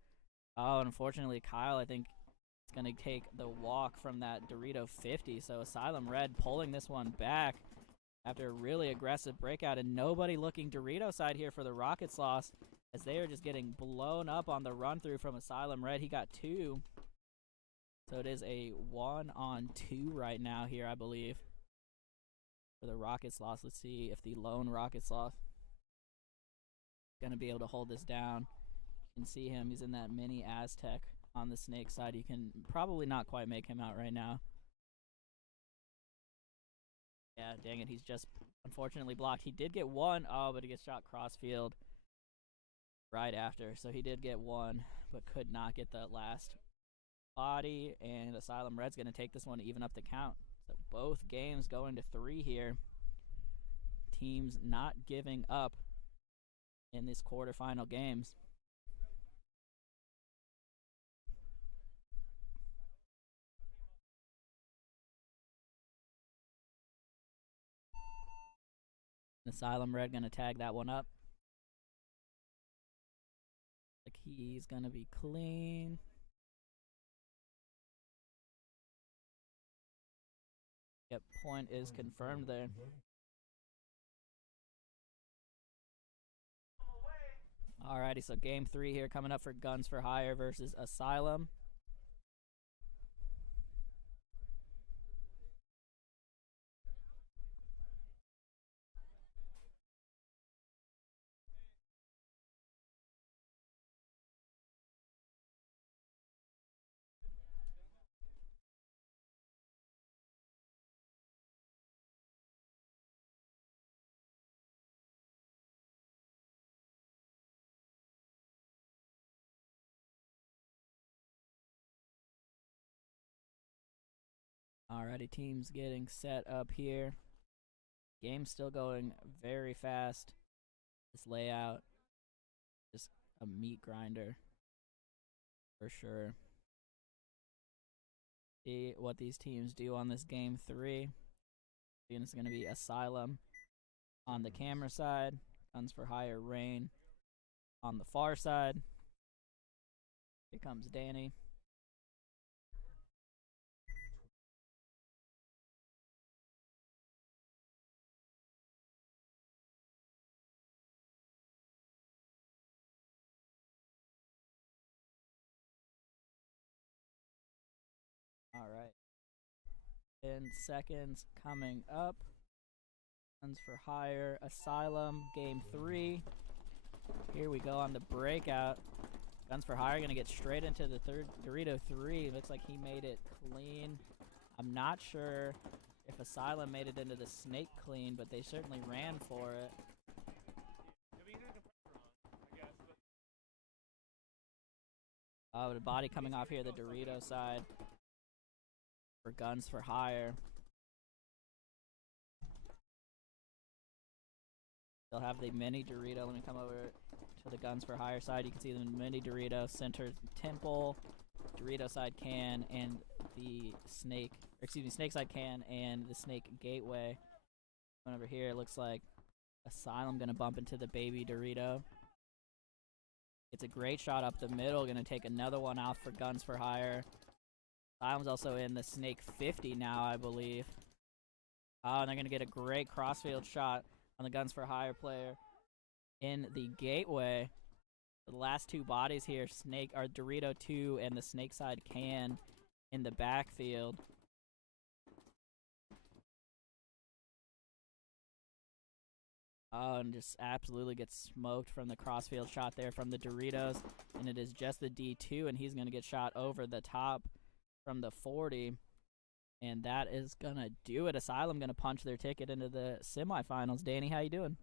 Oh, unfortunately, Kyle, I think, is going to take the walk from that Dorito 50. So Asylum Red pulling this one back after a really aggressive breakout. And nobody looking Dorito side here for the Rocket Sloths as they are just getting blown up on the run-through from Asylum Red. He got 2. So it is a 1-on-2 right now here, I believe, for the Rocket Sloths. Let's see if the lone Rocket Sloth is going to be able to hold this down. You can see him. He's in that mini Aztec on the snake side. You can probably not quite make him out right now. Yeah, dang it. He's just unfortunately blocked. He did get one. Oh, but he gets shot crossfield right after. So he did get one, but could not get the last body. And Asylum Red's going to take this one to even up the count. So both games going to 3 here. Teams not giving up in these quarterfinal games. Asylum Red gonna tag that one up. Like he's gonna be clean. Yep, point is confirmed there. Alrighty, so game 3 here coming up for Guns for Hire versus Asylum. Alrighty, teams getting set up here. Game's still going very fast. This layout, just a meat grinder for sure. See what these teams do on this game 3. And it's going to be Asylum on the camera side, Guns for Hire Rain on the far side. Here comes Danny. All right. 10 seconds coming up. Guns for Hire, Asylum, game 3. Here we go on the breakout. Guns for Hire gonna get straight into the third Dorito 3. Looks like he made it clean. I'm not sure if Asylum made it into the snake clean, but they certainly ran for it. The body coming off here, the Dorito side for Guns for Hire. They'll have the mini Dorito. Let me come over to the Guns for Hire side. You can see the mini Dorito, center temple, Dorito side can, and the snake, or excuse me, snake side can and the snake gateway. Going over here, it looks like Asylum gonna bump into the baby Dorito. It's a great shot up the middle. Gonna take another one out for Guns for Hire. Asylum's also in the snake 50 now, I believe. Oh, and they're gonna get a great crossfield shot on the Guns for Hire player in the gateway. The last 2 bodies here, Snake are Dorito 2 and the snake side can in the backfield. Oh, and just absolutely gets smoked from the crossfield shot there from the Doritos. And it is just the D2, and he's going to get shot over the top from the 40. And that is going to do it. Asylum going to punch their ticket into the semifinals. Danny, how you doing?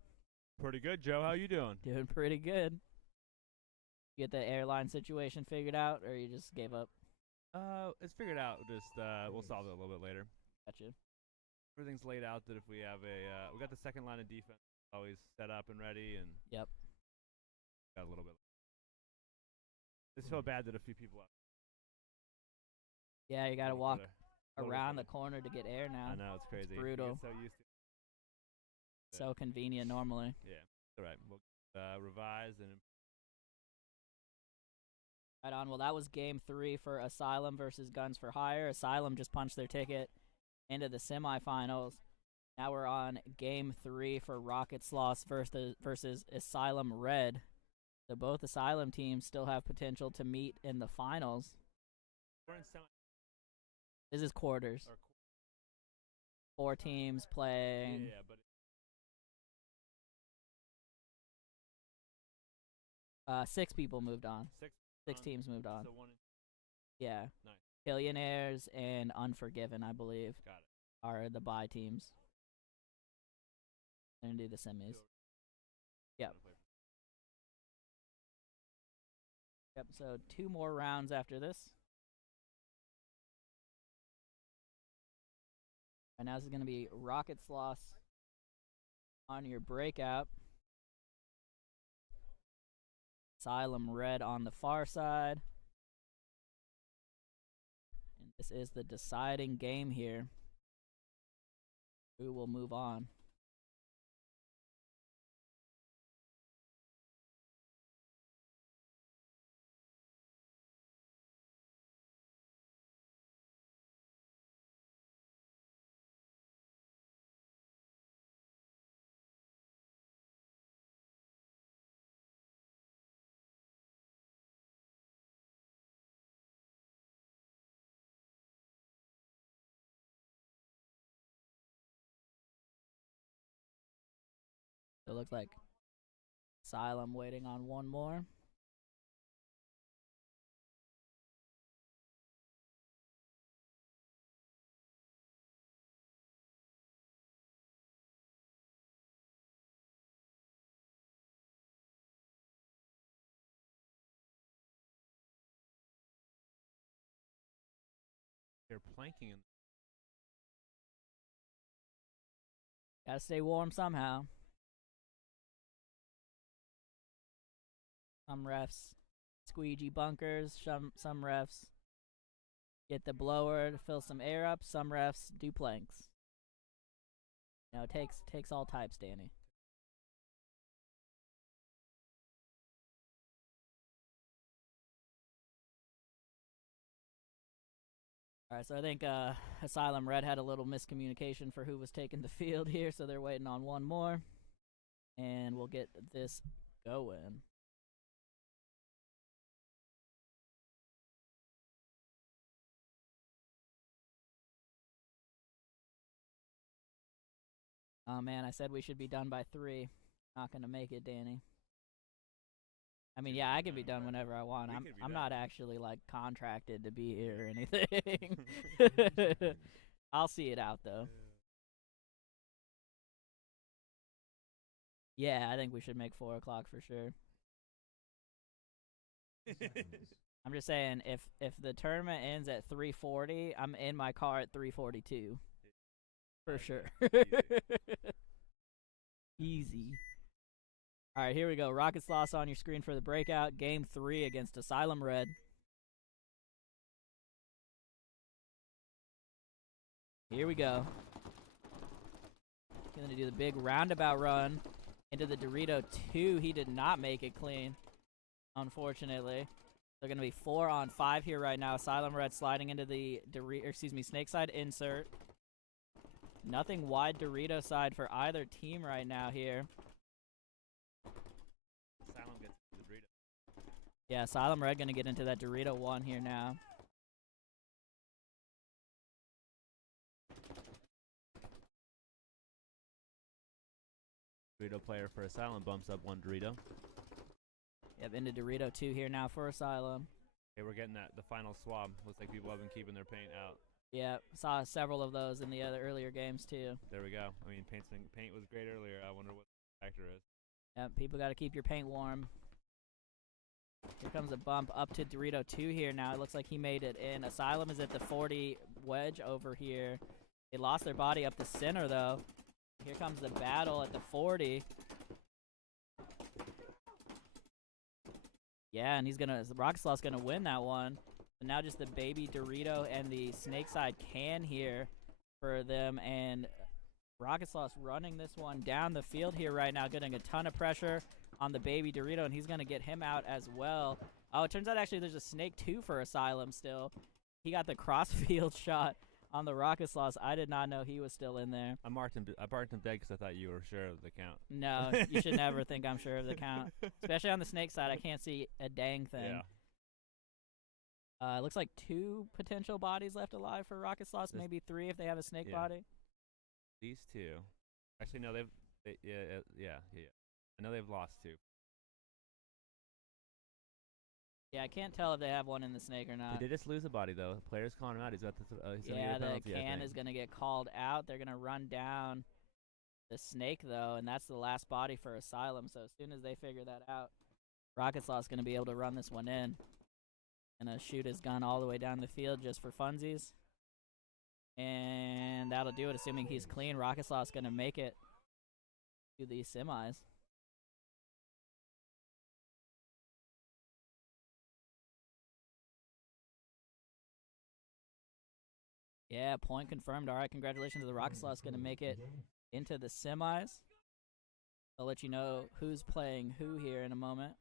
Pretty good, Joe. How you doing? Doing pretty good. You get the airline situation figured out, or you just gave up? It's figured out. Just we'll solve it a little bit later. Gotcha. Everything's laid out that if we have a, we got the second line of defense always set up and ready, and Yep. got a little bit. It's so bad that a few people. Yeah, you got to walk Little around the further. corner to get air now. I know, it's crazy. You brutal. get so used to it. So convenient normally. Yeah, it's all right. We'll revise and. Right on. Well, that was game 3 for Asylum versus Guns for Hire. Asylum just punched their ticket into the semifinals. Now we're on game 3 for Rocket Sloths versus Asylum Red. So both Asylum teams still have potential to meet in the finals. We're in semi. This is quarters. Or 4 teams playing. yeah, but. 6 people moved on. 6 Six teams moved on. So 1 Yeah. Nice. Killionaires and Unforgiven, I believe, Got it. are the bye teams. They're gonna do the semis. Yep. Yep. So 2 more rounds after this. And now this is gonna be Rocket Sloths on your breakout. Asylum Red on the far side. And this is the deciding game here. Who will move on? So it looks like Asylum waiting on one more. They're planking in. Gotta stay warm somehow. Some refs squeegee bunkers. Some refs get the blower to fill some air up. Some refs do planks. You know, it takes all types, Danny. Alright, so I think Asylum Red had a little miscommunication for who was taking the field here, so they're waiting on one more. And we'll get this going. Oh man, I said we should be done by 3. Not gonna make it, Danny. I mean, yeah, I can be done whenever I want. I'm not actually like contracted to be here or anything. I'll see it out though. Yeah, I think we should make 4 o'clock for sure. Seconds. I'm just saying, if the tournament ends at 3:40, I'm in my car at 3:42. For sure. Easy. Alright, here we go. Rocket Sloths on your screen for the breakout. Game 3 against Asylum Red. Here we go. Gonna do the big roundabout run into the Dorito 2. He did not make it clean, unfortunately. They're gonna be 4 on 5 here right now. Asylum Red sliding into the snake side insert. Nothing wide Dorito side for either team right now here. Asylum gets the Dorito. Yeah, Asylum Red gonna get into that Dorito 1 here now. Dorito player for Asylum bumps up 1 Dorito. Yep, into Dorito 2 here now for Asylum. Okay, we're getting the final swab. Looks like people have been keeping their paint out. Yeah, saw several of those in the other earlier games too. There we go. I mean, paint was great earlier. I wonder what the factor is. Yep, people got to keep your paint warm. Here comes a bump up to Dorito 2 here now. It looks like he made it in. Asylum is at the 40 wedge over here. They lost their body up the center though. Here comes the battle at the 40. Yeah, and Rocket Sloth's gonna win that one. And now just the baby Dorito and the snake side can here for them, and Rocket Sloth's running this one down the field here right now, getting a ton of pressure on the baby Dorito, and he's gonna get him out as well. Oh, it turns out actually there's a snake 2 for Asylum still. He got the crossfield shot on the Rocket Sloths. I did not know he was still in there. I marked him dead because I thought you were sure of the count. No, you should never think I'm sure of the count. Especially on the snake side, I can't see a dang thing. Yeah. Looks like 2 potential bodies left alive for Rocket Sloths, maybe 3 if they have a snake body. These 2. Actually, no, yeah. I know they've lost 2. Yeah, I can't tell if they have one in the snake or They not. did just lose a body though. Player's calling him out. He's got the he's gonna Yeah, get a the penalty, I can think. is gonna get called out. They're gonna run down the snake though, and that's the last body for Asylum. So as soon as they figure that out, Rocket Sloth's gonna be able to run this one in. Gonna shoot his gun all the way down the field just for funsies. And that'll do it, assuming he's clean. Rocket Sloth's gonna make it to the semis. Yeah, point confirmed. All right, congratulations to the Rocket Sloth's gonna make it into the semis. I'll let you know who's playing who here in a moment.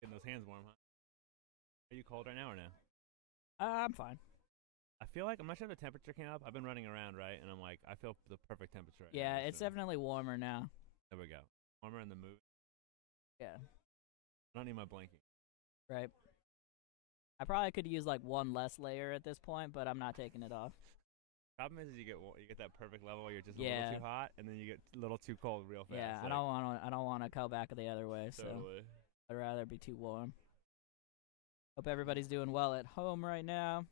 Getting those hands warm, huh? Are you cold right now or no? I'm fine. I feel like I'm not sure if the temperature came up. I've been running around, right? And I'm like, I feel the perfect temperature right Yeah, now. it's so definitely warmer now. there we go. Warmer in the mood. Yeah, I don't need my blanket. right. I probably could use like one less layer at this point, but I'm not taking it off. Problem is you get that perfect level where you're just a Yeah. little too hot, and then you get a little too cold real fast. Yeah, I like, don't want to go back the other way. So Totally. I'd rather be too warm. Hope everybody's doing well at home right now.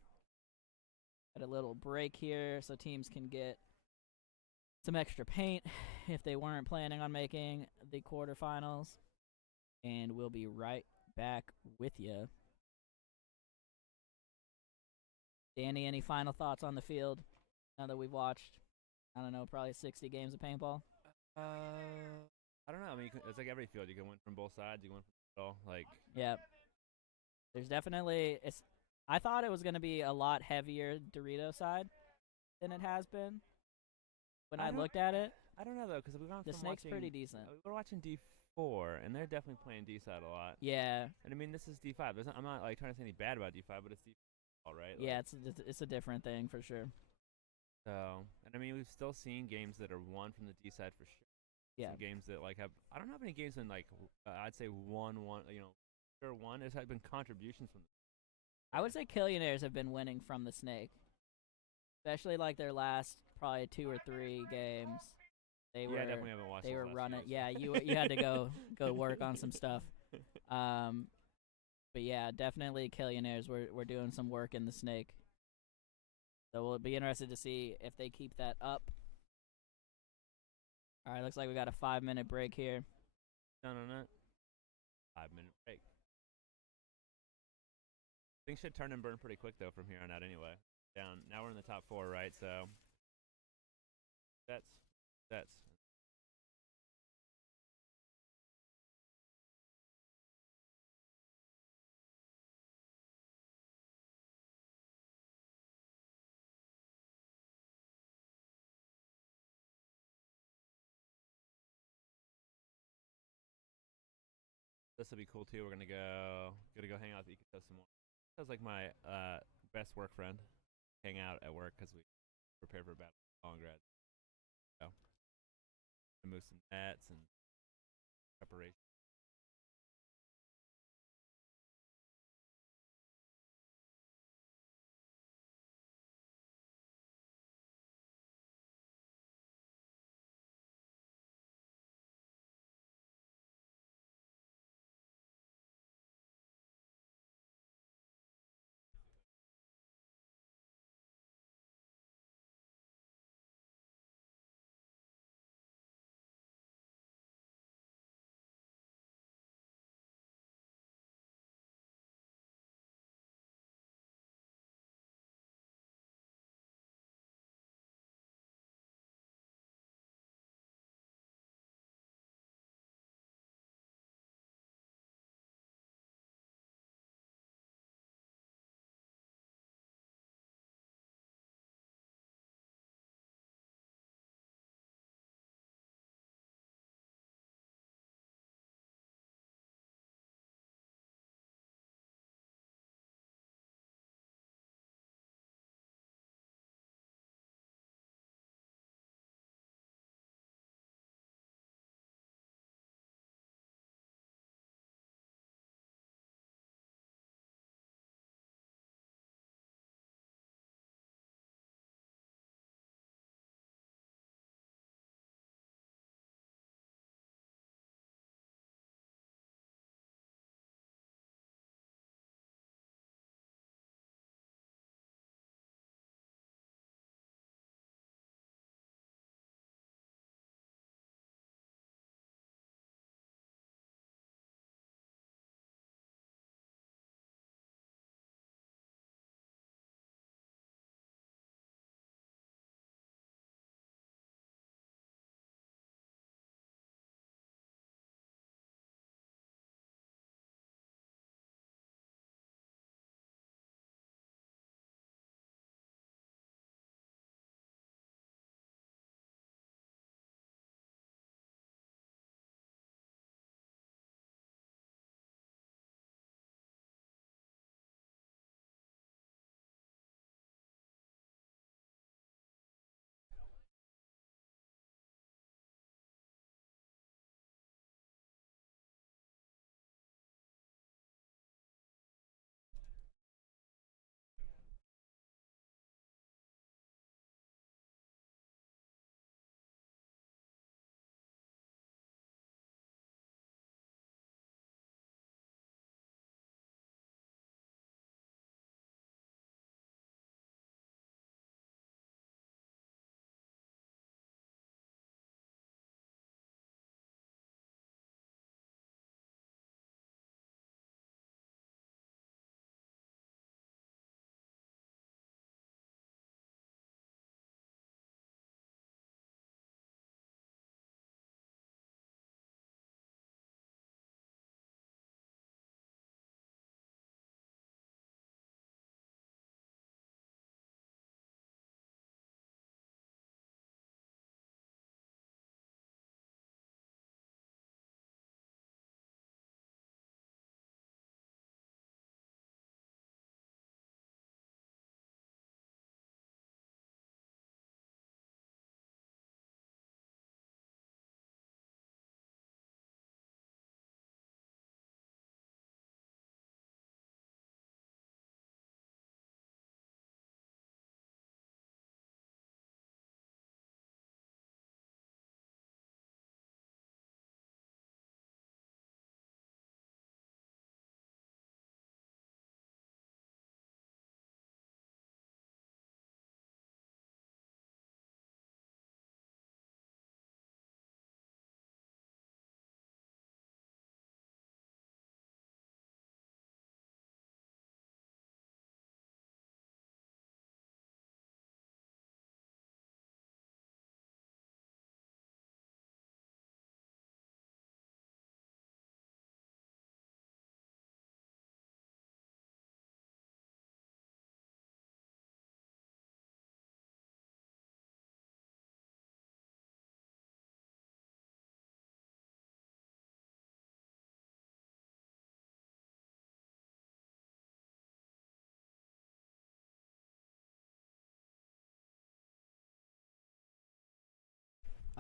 Got a little break here so teams can get some extra paint if they weren't planning on making the quarterfinals. And we'll be right back with you. Danny, any final thoughts on the field now that we've watched, I don't know, probably 60 games of paintball? I don't know. I mean, it's like every field. You can win from both sides. You can win from the middle. Like, Yeah. There's definitely I thought it was going to be a lot heavier Dorito side than it has been. When I looked at it, I don't know though, because we've gone the from snake's watching, pretty decent. We're watching D4, and they're definitely playing D side a lot. Yeah. And I mean, this is D5. I'm not like trying to say anything bad about D5, but it's D5, right? Yeah, Like, it's a different thing for sure. so, and I mean, we've still seen games that are won from the D side for sure. Yeah. Some games that like have. I don't know how many games in like I'd say one. You know, sure one has been contributions from. I would say Killionaires have been winning from the snake, especially like their last probably 2 or 3 games. They I definitely haven't watched. They those were last running. few. Yeah, you had to go work on some stuff. But yeah, definitely Killionaires. We're doing some work in the snake. So we'll be interested to see if they keep that up. All right, looks like we got a 5-minute break here. Done on it. 5-minute break. Things should turn and burn pretty quick though from here on out. Anyway, down now we're in the top 4, right? So that's this will be cool too. We're gonna go hang out with Eco some more. That was like my best work friend. Hang out at work because we prepare for battle long grad. So move some nets and preparation.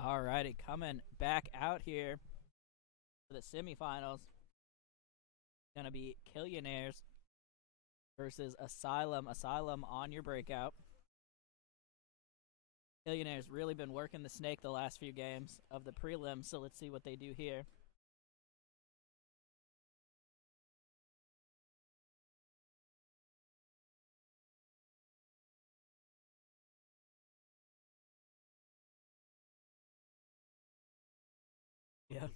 Alrighty, coming back out here for the semifinals. Gonna be Killionaires versus Asylum. Asylum on your breakout. Killionaires really been working the snake the last few games of the prelims, so let's see what they do here. Yeah.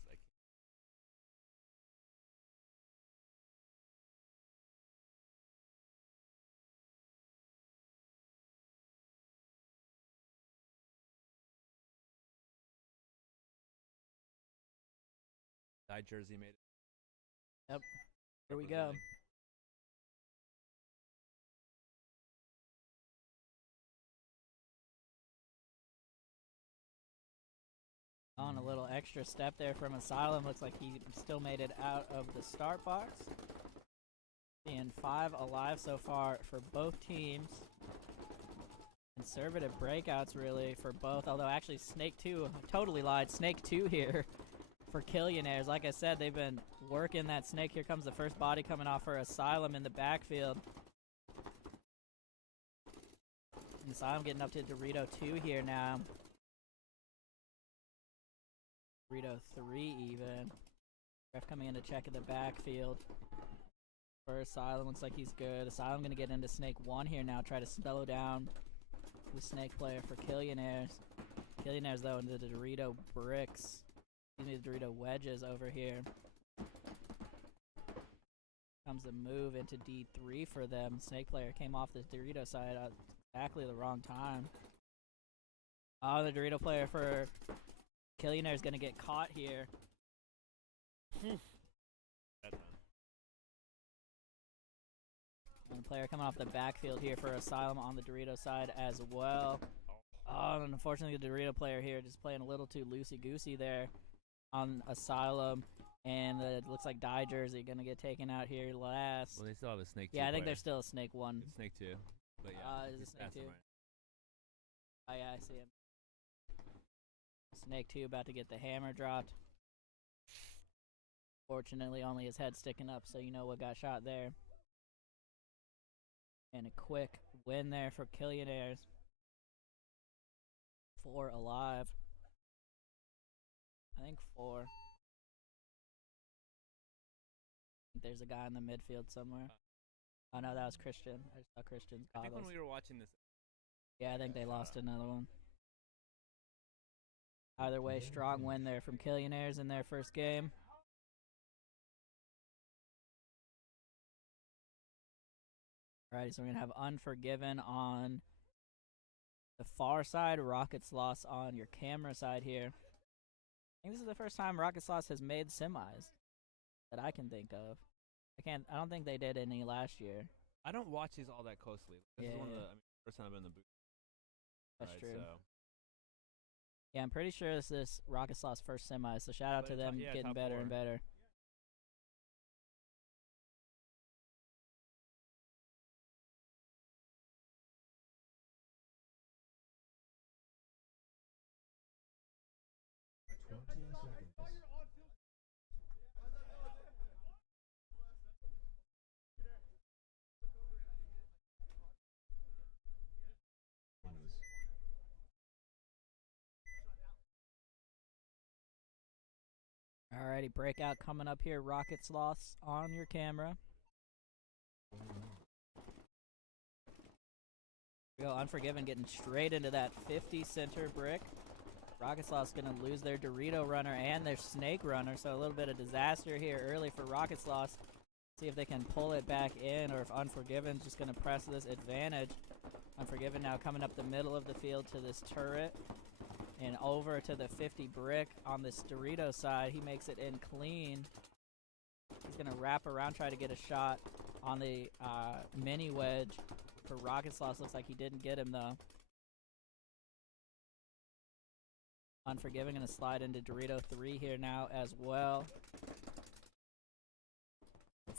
Dye jersey made it. Yep. Here we go. Representing. On a little extra step there from Asylum. Looks like he still made it out of the start box. And 5 alive so far for both teams. Conservative breakouts really for both. Although actually Snake 2, totally lied. Snake 2 here for Killionaires. Like I said, they've been working that snake. Here comes the first body coming off for Asylum in the backfield. And Asylum getting up to Dorito 2 here now. Dorito 3 even. Ref coming in to check in the backfield. For Asylum, looks like he's good. Asylum gonna get into Snake 1 here now, try to slow down the Snake player for Killionaires. Killionaires though into the Dorito bricks. Excuse me, the Dorito wedges over here. Comes the move into D3 for them. Snake player came off the Dorito side at exactly the wrong time. Oh, the Dorito player for Killionaires gonna get caught here. That's And the player coming off the backfield here for Asylum on the Dorito side as well. Oh, and unfortunately the Dorito player here just playing a little too loosey-goosey there on Asylum. And it looks like Dye Jersey gonna get taken out here last. Well, they still have a Snake 2 Yeah, I think player. there's still a Snake 1. It's Snake 2. But yeah, Is it he's Snake past him 2? right. Oh yeah, I see him. Snake 2 about to get the hammer dropped. Fortunately, only his head sticking up, so you know what got shot there. And a quick win there for Killionaires. 4 alive. I think 4. I think there's a guy in the midfield somewhere. Oh no, that was Christian. I just saw Christian's I think goggles. when we were watching this, Yeah, I think they lost another one. Either way, strong win there from Killionaires in their first game. Alrighty, so we're going to have Unforgiven on the far side, Rocket Sloths on your camera side here. I think this is the first time Rocket Sloths has made semis that I can think of. I don't think they did any last year. I don't watch these all that closely. This is one of Yeah. the first time I've been in the booth. That's right, true. So. Yeah, I'm pretty sure this is Rocket Sloth's first semi, so shout out But to them yeah, getting top better 4. and better. Alrighty, breakout coming up here. Rocket Sloths on your camera. We go Unforgiven getting straight into that 50 center brick. Rocket Sloths gonna lose their Dorito runner and their Snake runner, so a little bit of disaster here early for Rocket Sloths. See if they can pull it back in, or if Unforgiven's just gonna press this advantage. Unforgiven now coming up the middle of the field to this turret. And over to the 50 brick on this Dorito side. He makes it in clean. He's going to wrap around, try to get a shot on the mini wedge for Rocket Sloths. Looks like he didn't get him, though. Unforgiving going to slide into Dorito 3 here now as well.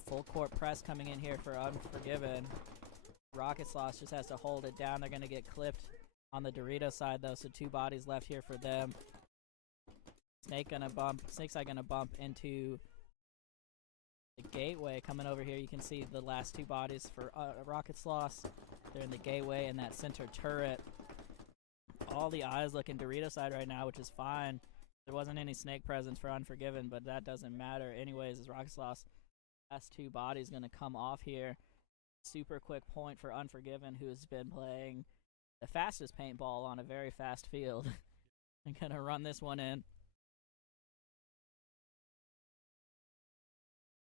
Full court press coming in here for Unforgiven. Rocket Sloths just has to hold it down. They're going to get clipped on the Dorito side, though, so 2 bodies left here for them. Snake's gonna bump into the gateway. Coming over here, you can see the last two bodies for Rocket Sloths. They're in the gateway and that center turret. All the eyes look in Dorito side right now, which is fine. There wasn't any snake presence for Unforgiven, but that doesn't matter. Anyways, as Rocket Sloths last two bodies gonna come off here. Super quick point for Unforgiven, who's been playing the fastest paintball on a very fast field. I'm gonna run this one in.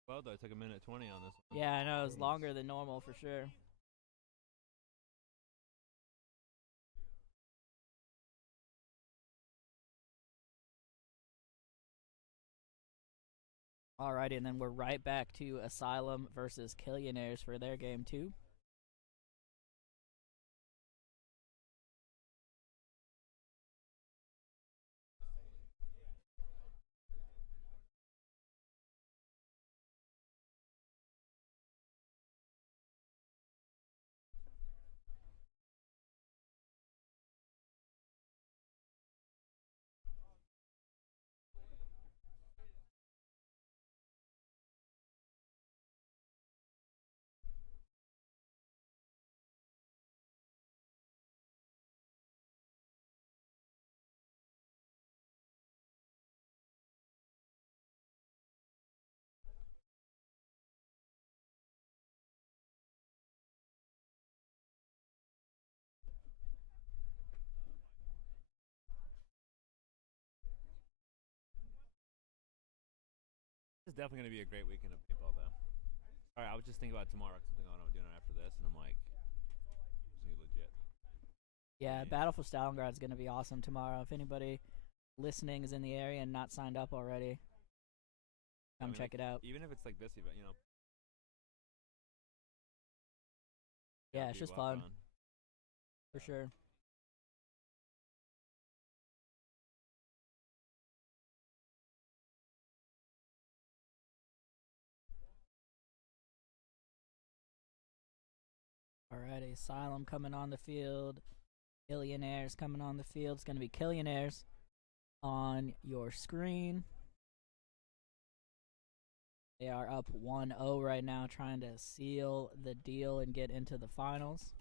Well, though, it took 1:20 on this one. Yeah, I know, it was longer than normal for sure. Alrighty, and then we're right back to Asylum versus Killionaires for their game 2. This is definitely going to be a great weekend of paintball, though. All right, I was just thinking about tomorrow because I'm thinking, oh, I'm doing it after this, and I'm like, it's going to be legit. Yeah, Battle for Stalingrad is going to be awesome tomorrow. If anybody listening is in the area and not signed up already, come check it out. Even if it's like this event, you know. Yeah, it's just fun. For sure. Alrighty, Asylum coming on the field. Killionaires coming on the field. It's going to be Killionaires on your screen. They are up 1-0 right now, trying to seal the deal and get into the finals.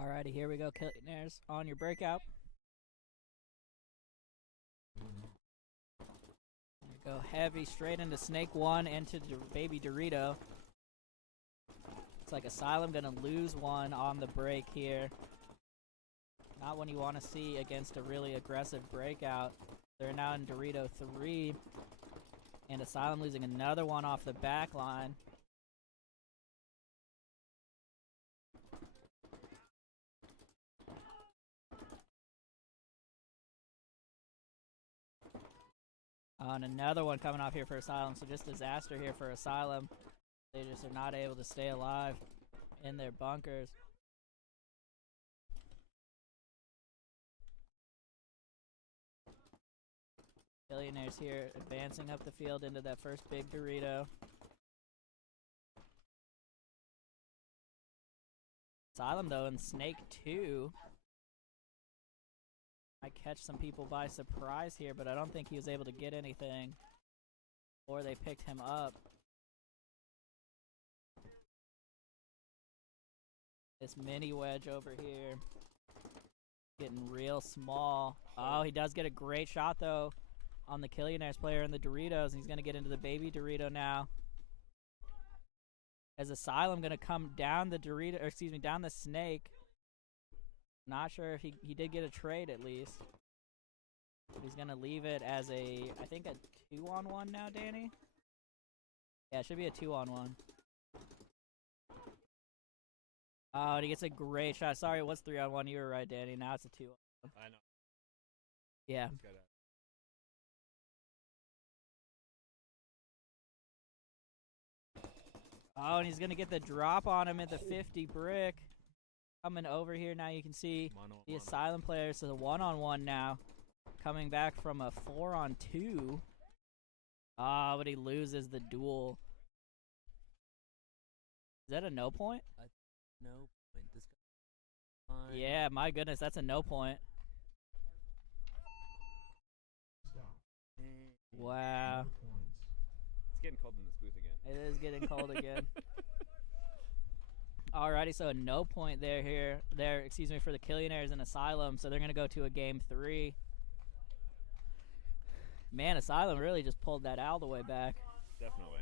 Alrighty, here we go, Killionaires on your breakout. There you go, heavy straight into Snake 1 into Baby Dorito. Looks like Asylum gonna lose one on the break here. Not one you want to see against a really aggressive breakout. They're now in Dorito 3. And Asylum losing another one off the back line. And another one coming off here for Asylum. So just disaster here for Asylum. They just are not able to stay alive in their bunkers. Killionaires here advancing up the field into that first big Dorito. Asylum though in Snake 2 might catch some people by surprise here, but I don't think he was able to get anything, or they picked him up. This mini wedge over here getting real small. Oh, he does get a great shot though on the Killionaires player in the Doritos, and he's gonna get into the Baby Dorito now. As Asylum gonna come down the Dorito, or excuse me, down the Snake. Not sure if he did get a trade at least. He's gonna leave it as I think a 2-on-1 now, Danny? Yeah, it should be a 2-on-1. Oh, and he gets a great shot. Sorry, it was 3-on-1. You were right, Danny. Now it's a 2-on-1. I know. Yeah. Just gotta- Oh, and he's gonna get the drop on him at the 50 brick. Coming over here now, you can see Mono, the mono. Asylum player. So the 1-on-1 now, coming back from a 4-on-2. Ah, but he loses the duel. Is that a no point? No point. This guy. Fine. Yeah, my goodness, that's a no point. Stop. Wow, No points. It's getting cold in this booth again. it is getting cold again. Alrighty, so a no point there, excuse me, for the Killionaires and Asylum. So they're gonna go to a game 3. Man, Asylum really just pulled that all the way back. Definitely.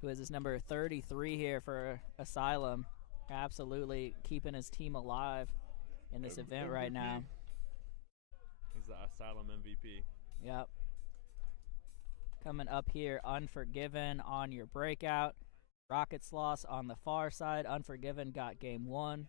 Who is this number 33 here for Asylum? Absolutely keeping his team alive in this event right now. He's the Asylum MVP. Yep. Coming up here, Unforgiven on your breakout. Rocket Sloths on the far side. Unforgiven got game 1.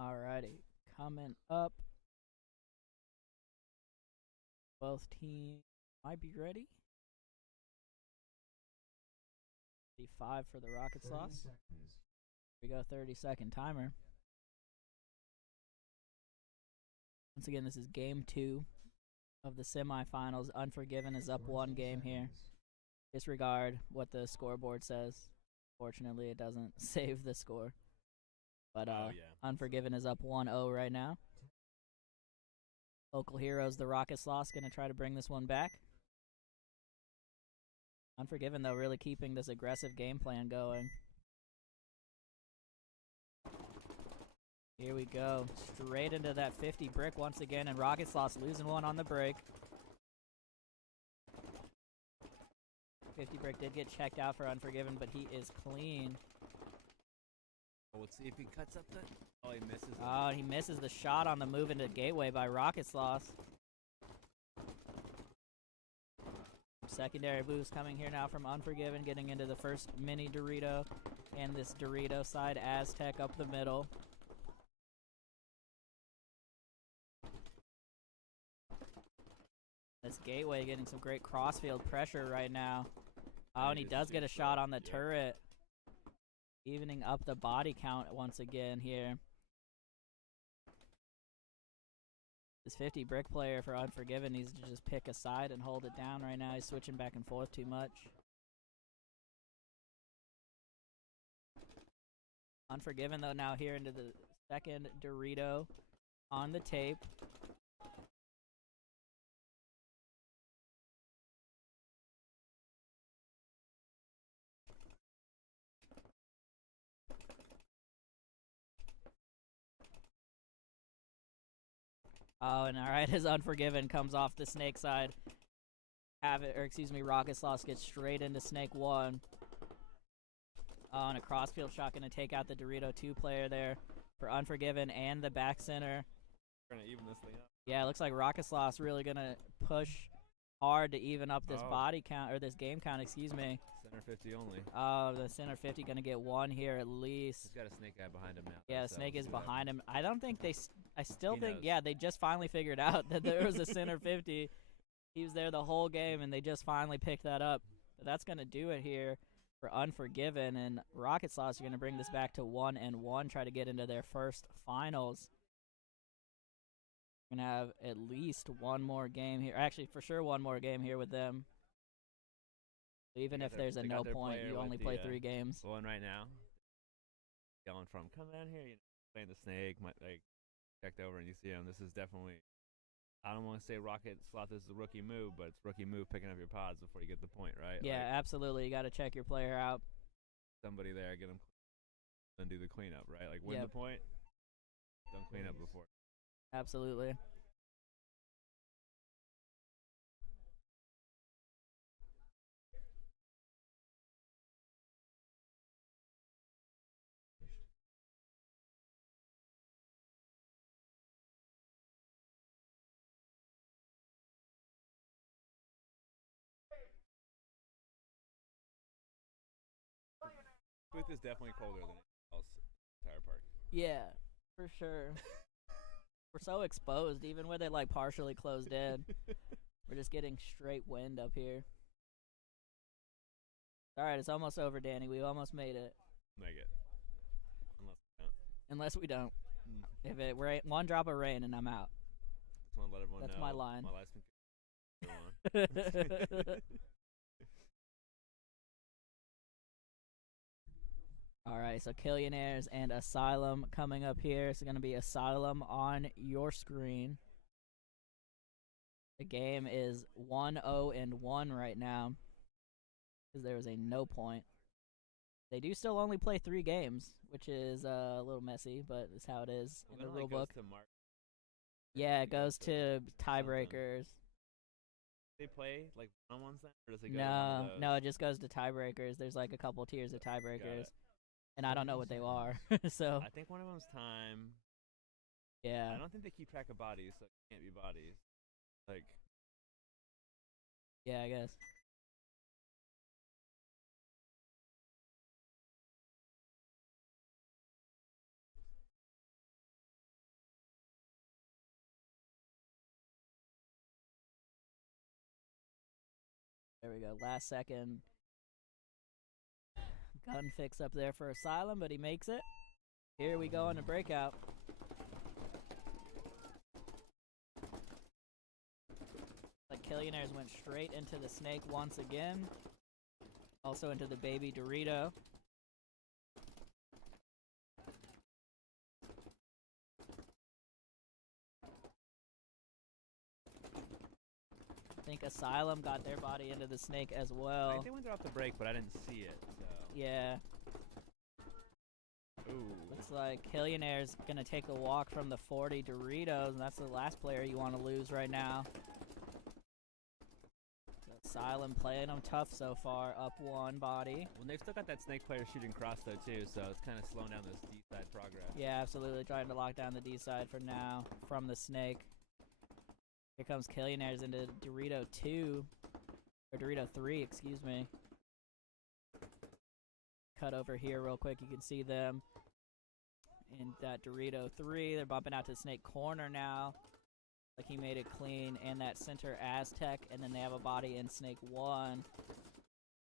Alrighty, coming up. Both teams might be ready. 5 for the Rocket 30 Sloths. seconds. Here we go, 30-second timer. Once again, this is game 2 of the semifinals. Unforgiven is up 1 game here. Disregard what the scoreboard says. Fortunately, it doesn't save the score. But Oh, yeah. Unforgiven is up 1-0 right now. Local heroes, the Rocket Sloths, going to try to bring this one back. Unforgiven, though, really keeping this aggressive game plan going. Here we go. Straight into that 50 brick once again, and Rocket Sloths losing one on the break. 50 brick did get checked out for Unforgiven, but he is clean. Let's see if he cuts up the. Oh, he misses. Oh, he misses the shot on the move into gateway by Rocket Sloths. Secondary boost coming here now from Unforgiven, getting into the first mini Dorito and this Dorito side Aztec up the middle. This gateway getting some great crossfield pressure right now. Oh, and he does get a shot on the turret. Evening up the body count once again here. This 50 brick player for Unforgiven needs to just pick a side and hold it down right now. He's switching back and forth too much. Unforgiven, though, now here into the second Dorito on the tape. Oh, and alright, as Unforgiven comes off the snake side. Rocket Sloths gets straight into snake 1. Oh, and a crossfield shot gonna take out the Dorito 2 player there for Unforgiven and the back center. We're gonna even this thing up. Yeah, it looks like Rocket Sloths really gonna push hard to even up this Oh. body count, or this game count, excuse me. Center 50 only. Oh, the center 50 gonna get 1 here at least. He's got a snake guy behind him now. Yeah, so Snake we'll is see what behind happens. him. I don't think I still He think, knows. yeah, they just finally figured out that there was a center 50. He was there the whole game, and they just finally picked that up. But that's going to do it here for Unforgiven, and Rocket Sloths are going to bring this back to 1-1, try to get into their first finals. We're going to have at least one more game here. Actually, for sure one more game here with them. Even They if got their- there's a they no got their point, player you with only the, play 3 games. Going right now. Yelling from, come down here. You know, playing the snake, like checked over and you see him. This is definitely. I don't want to say Rocket Sloth is the rookie move, but it's rookie move picking up your pods before you get the point, right? Yeah, like, absolutely. You got to check your player out. Somebody there, get them, then do the cleanup, right? Like win Yep. the point, don't clean up before. Absolutely. Booth is definitely colder than anything else in the entire park. Yeah, for sure. We're so exposed, even when they like partially closed in. We're just getting straight wind up here. All right, it's almost over, Danny. We almost made it. Make it. Unless we don't. Mm. If it rain, one drop of rain and I'm out. Just want to let everyone That's know. my line. My life's been go on. All right, so Killionaires and Asylum coming up here. It's going to be Asylum on your screen. The game is 1-0-1 right now because there was a no point. They do still only play 3 games, which is a little messy, but it's how it is in the rule book. Yeah, it goes to tiebreakers. They play like one-on-ones then, or does it go? To No, it just goes to tiebreakers. There's like a couple tiers of tiebreakers, and I don't know what they are. So I think one of them's time. yeah, I don't think they keep track of bodies, so it can't be bodies. Like, yeah, I guess. There we go. Last second gun fix up there for Asylum, but he makes it. Here we go on a breakout. Like Killionaires went straight into the snake once again. Also into the baby Dorito. I think Asylum got their body into the snake as I well. think they went there off the break, but I didn't see it. So. Yeah. Ooh. Looks like Killionaire's gonna take the walk from the 40 Doritos, and that's the last player you want to lose right now. So Asylum playing them tough so far, up 1 body. Well, they've still got that snake player shooting cross though too, so it's kind of slowing down this D side progress. Yeah, absolutely. Trying to lock down the D side for now from the snake. Here comes Killionaires into Dorito 2. Or Dorito 3, excuse me. Cut over here real quick. You can see them in that Dorito 3. They're bumping out to the snake corner now. Like he made it clean. And that center Aztec. And then they have a body in snake 1.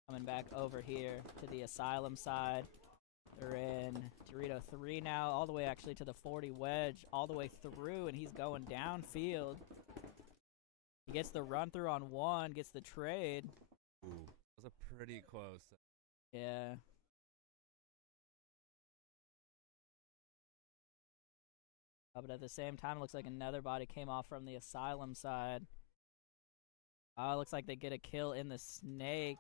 Coming back over here to the Asylum side. They're in Dorito 3 now. All the way actually to the 40 wedge. All the way through. And he's going downfield. He gets the run through on 1. Gets the trade. Ooh. That was a pretty close. Yeah. But at the same time, it looks like another body came off from the Asylum side. It looks like they get a kill in the snake.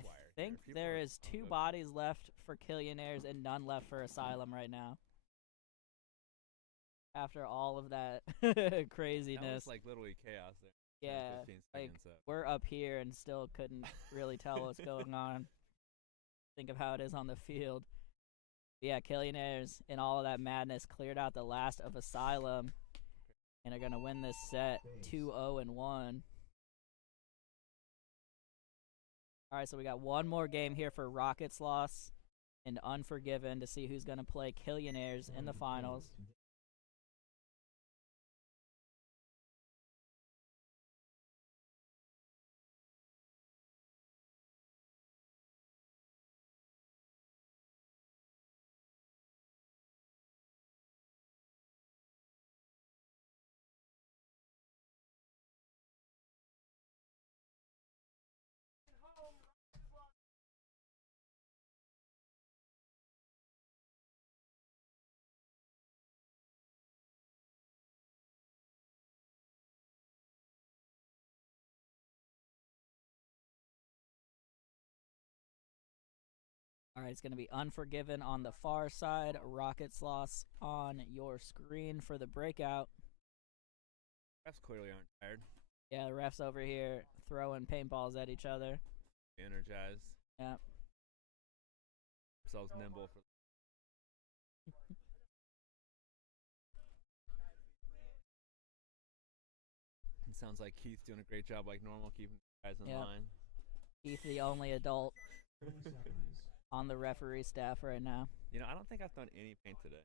I think there is 2 bodies left for Killionaires and none left for Asylum right now. After all of that craziness. That was like literally chaos there. Yeah, 15 like seconds up. we're up here and still couldn't really tell what's going on. Think of how it is on the field. Yeah, Killionaires in all of that madness cleared out the last of Asylum and are gonna win this set 2-0-1. All right, so we got one more game here for Rocket Sloths and Unforgiven to see who's gonna play Killionaires in the finals. Alright, it's going to be Unforgiven on the far side, Rocket Sloths on your screen for the breakout. Refs clearly aren't tired. Yeah, the refs over here throwing paintballs at each other. Energized. Yeah. Themselves nimble for. It sounds like Keith's doing a great job, like normal, keeping guys in Yep. line. Keith, the only adult 30 seconds. on the referee staff right now. You know, I don't think I've thrown any paint today.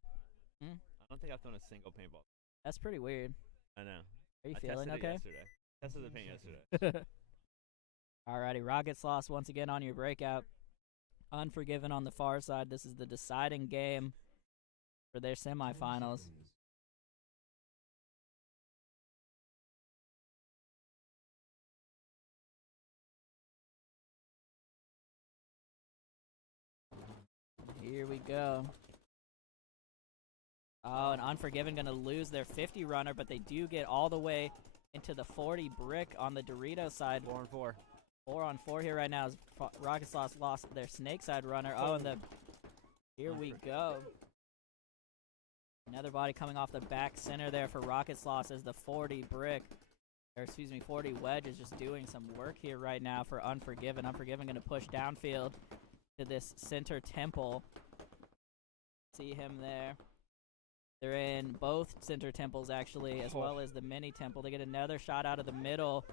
Hmm? I don't think I've thrown a single paintball. That's pretty weird. I know. Are you I feeling tested it okay? yesterday. Tested the paint yesterday. Alrighty, Rocket Sloths once again on your breakout. Unforgiven on the far side. This is the deciding game for their 10 semifinals. seconds. Here we go. Oh, and Unforgiven going to lose their 50 runner, but they do get all the way into the 40 brick on the Dorito side. 4 and 4. 4 on 4 here right now as Rocket Sloths lost their snake side runner. Oh, and here we go. Another body coming off the back center there for Rocket Sloths as the 40 brick, or excuse me, 40 wedge is just doing some work here right now for Unforgiven. Unforgiven going to push downfield to this center temple. See him there. They're in both center temples actually, as well as the mini temple. They get another shot out of the middle.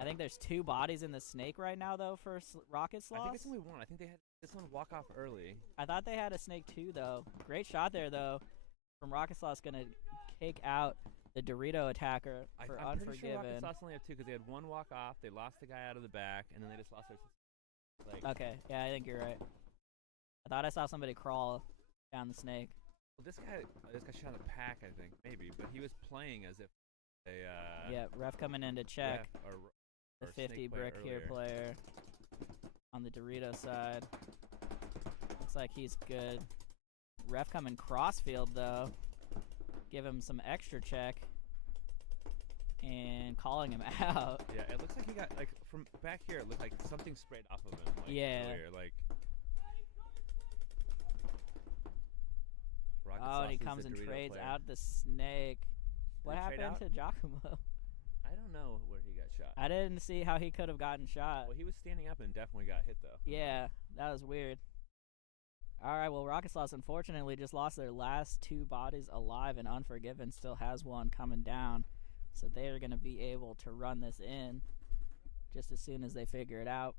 I think there's 2 bodies in the snake right now though for Rocket Sloths. I think it's only one. I think they had this one walk off early. I thought they had a snake too though. Great shot there though from Rocket Sloths, gonna kick out the Dorito attacker for I'm pretty sure Unforgiven. Rocket Sauce only have 2 because they had one walk off, they lost the guy out of the back, and then they just lost their. Like, Okay, yeah, I think you're right. I thought I saw somebody crawl down the snake. well, this guy shot a pack, I think, maybe, but he was playing as if a. Yeah, ref coming in to check Yeah, the or snake 50 play brick here earlier. player on the Dorito side. Looks like he's good. Ref coming crossfield though. Give him some extra check and calling him out. Yeah, it looks like he got like from back here. It looked like something sprayed off of him. Like, Yeah. earlier, like. Rocket Oh, and Sauce he is comes the and Dorito trades player. out the snake. What he trade happened out? to Giacomo? I don't know where he got shot. I didn't see how he could have gotten shot. Well, he was standing up and definitely got hit though. Yeah, that was weird. Alright, well, Rocket Sloths unfortunately just lost their last 2 bodies alive, and Unforgiven still has one coming down. So they are going to be able to run this in just as soon as they figure it out.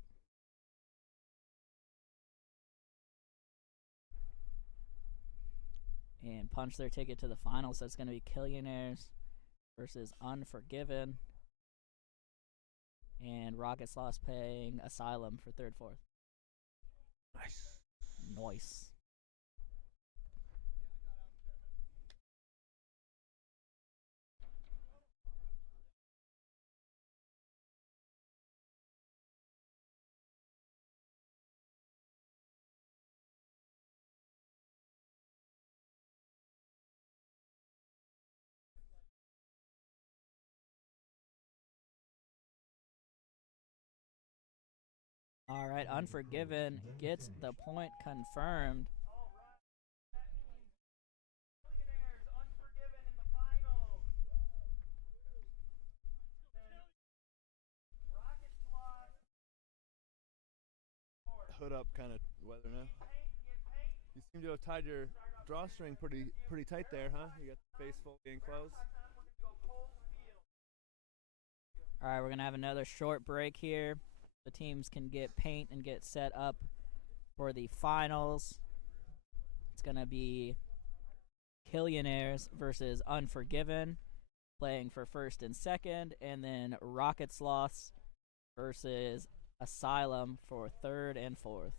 And punch their ticket to the finals. So it's going to be Killionaires versus Unforgiven. And Rocket Sloths paying Asylum for 3rd, 4th. Nice. Nice. All right, Unforgiven gets the point confirmed. That means Killionaires Unforgiven in the finals. And Rocket Sloths. Hood up kind of weather now. You seem to have tied your drawstring pretty tight there, huh? You got the face fully enclosed. All right, we're going to have another short break here. The teams can get paint and get set up for the finals. It's going to be Killionaires versus Unforgiven, playing for 1st and 2nd, and then Rocket Sloths versus Asylum for 3rd and 4th.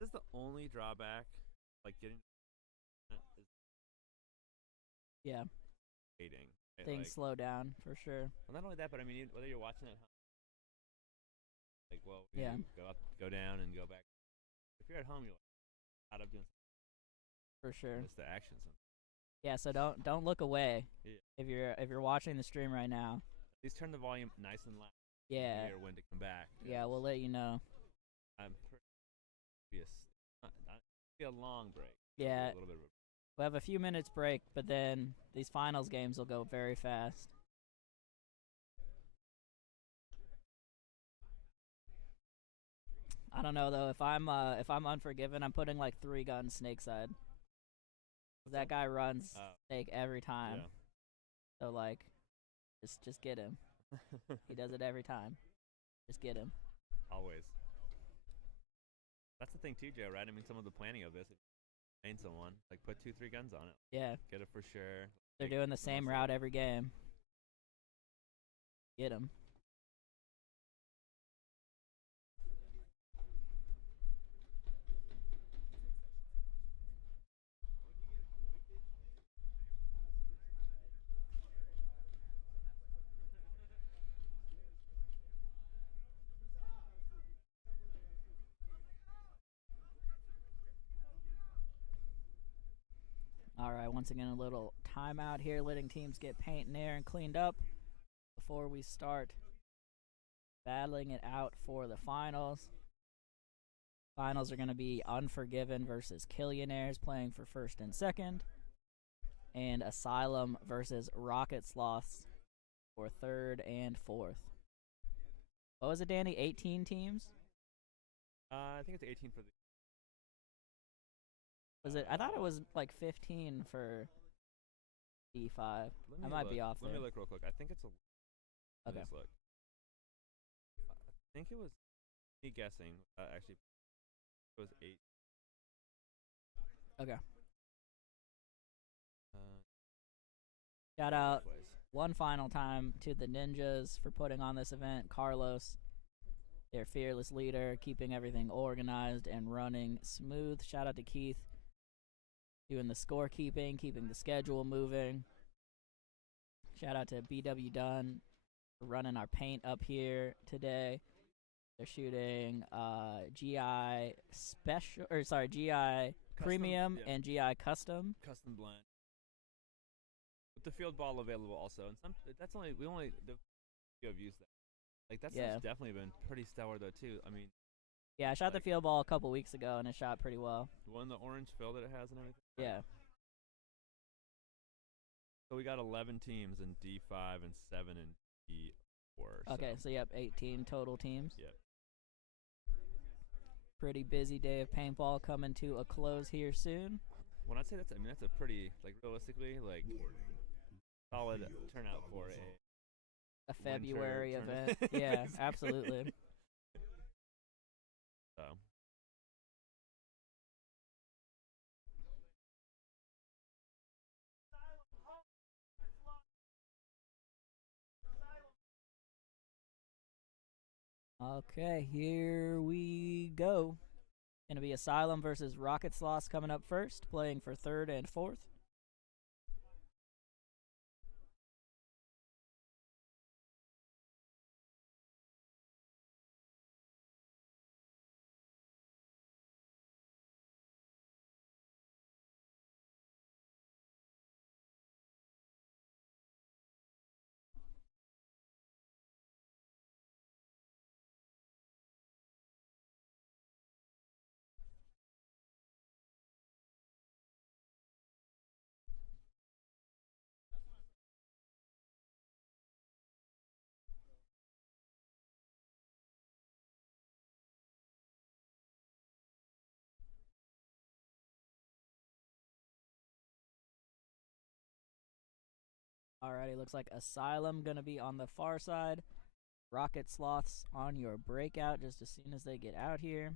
This is the only drawback, like getting is Yeah, waiting. right? things Like, slow down for sure. well, not only that, but I mean, whether you're watching it, like, well, we Yeah. go up, go down, and go back. If you're at home, you're like, out of doing For sure. miss the action. Yeah, so don't look away Yeah. if you're watching the stream right now. At least turn the volume nice and loud. Yeah. Hear when to come back. Yeah, we'll let you know. I'm pretty not be a long break. Yeah. A little bit of a We'll have a few minutes break, but then these finals games will go very fast. I don't know though. If I'm Unforgiven, I'm putting like 3 guns snake side. That guy runs snake every time. Yeah. So like, just get him. He does it every time. Just get him. Always. That's the thing too, Joe. Right? I mean, some of the planning of this. If you main someone, like put 2-3 guns on it. Yeah. Get it for sure. They're doing the same route every game. Get him. Alright, once again, a little timeout here, letting teams get paint and air and cleaned up before we start battling it out for the finals. Finals are going to be Unforgiven versus Killionaires playing for first and second, and Asylum versus Sloths for third and fourth. What was it, Danny? 18 teams? I think it's 18 for the. Was it? I thought it was like 15 for D5. I might be off there. Let me look real quick. I think it's a. Okay. Let's look. I think it was. Me guessing. Actually, it was 8. Okay. Shout out one final time to the Ninjas for putting on this event. Carlos, their fearless leader, keeping everything organized and running smooth. Shout out to Keith, doing the scorekeeping, keeping the schedule moving. Shout out to BW Dunn for running our paint up here today. They're shooting GI special, or sorry, GI premium and GI custom. Custom blend. With the field ball available also, and that's only the few have used that. Like that's definitely been pretty stellar though too. I mean. Yeah, I shot the field ball a couple weeks ago and it shot pretty well. The orange fill that it has and everything. Yeah. So we got 11 teams in D5 and 7 in D4. Okay, so yep, 18 total teams. Yep. Pretty busy day of paintball coming to a close here soon. When I say that's a pretty, like, realistically, like, solid turnout for a February event. Yeah, absolutely. So. Okay, here we go. Gonna be Asylum versus Sloths coming up first, playing for third and fourth. Alrighty, looks like Asylum gonna be on the far side. Sloths on your breakout just as soon as they get out here.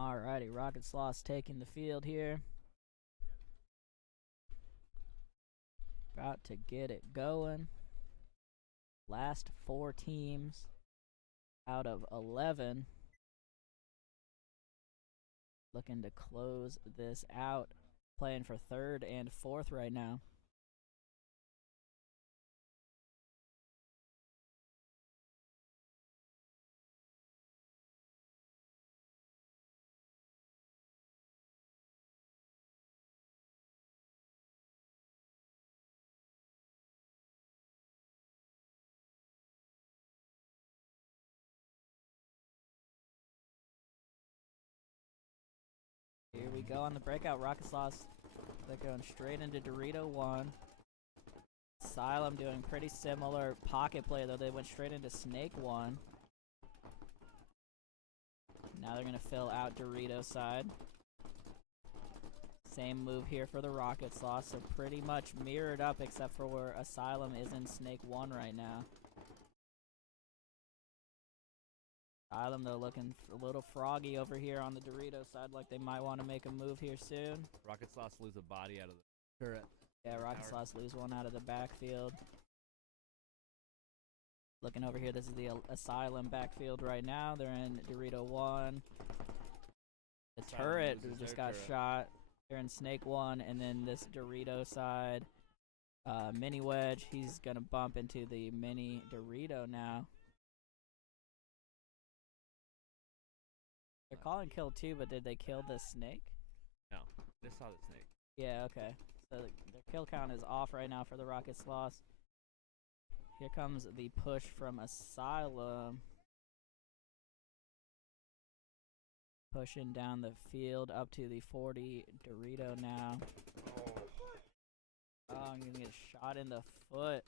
Alrighty, Rocket Sloths taking the field here. About to get it going. Last 4 teams out of 11 looking to close this out. Playing for 3rd and 4th right now. Here we go on the breakout. Rocket Sloths, they're going straight into Dorito 1. Asylum doing pretty similar pocket play, though they went straight into Snake 1. Now they're going to fill out Dorito side. Same move here for the Rocket Sloths, so pretty much mirrored up except for where Asylum is in Snake 1 right now. Asylum, though, looking a little froggy over here on the Dorito side, like they might want to make a move here soon. Rocket Sloths lose a body out of the turret. Yeah, Rocket Sloths lose one out of the backfield. Looking over here, this is the Asylum backfield right now. They're in Dorito 1. The Asylum turret loses just their got turret. shot. They're in Snake 1, and then this Dorito side. Mini Wedge, he's going to bump into the mini Dorito now. They're calling kill 2, but did they kill the snake? No, they saw the snake. Yeah, okay. So their kill count is off right now for the Rocket Sloths. Here comes the push from Asylum. Pushing down the field up to the 40 Dorito now. Oh, I'm gonna get shot in the foot.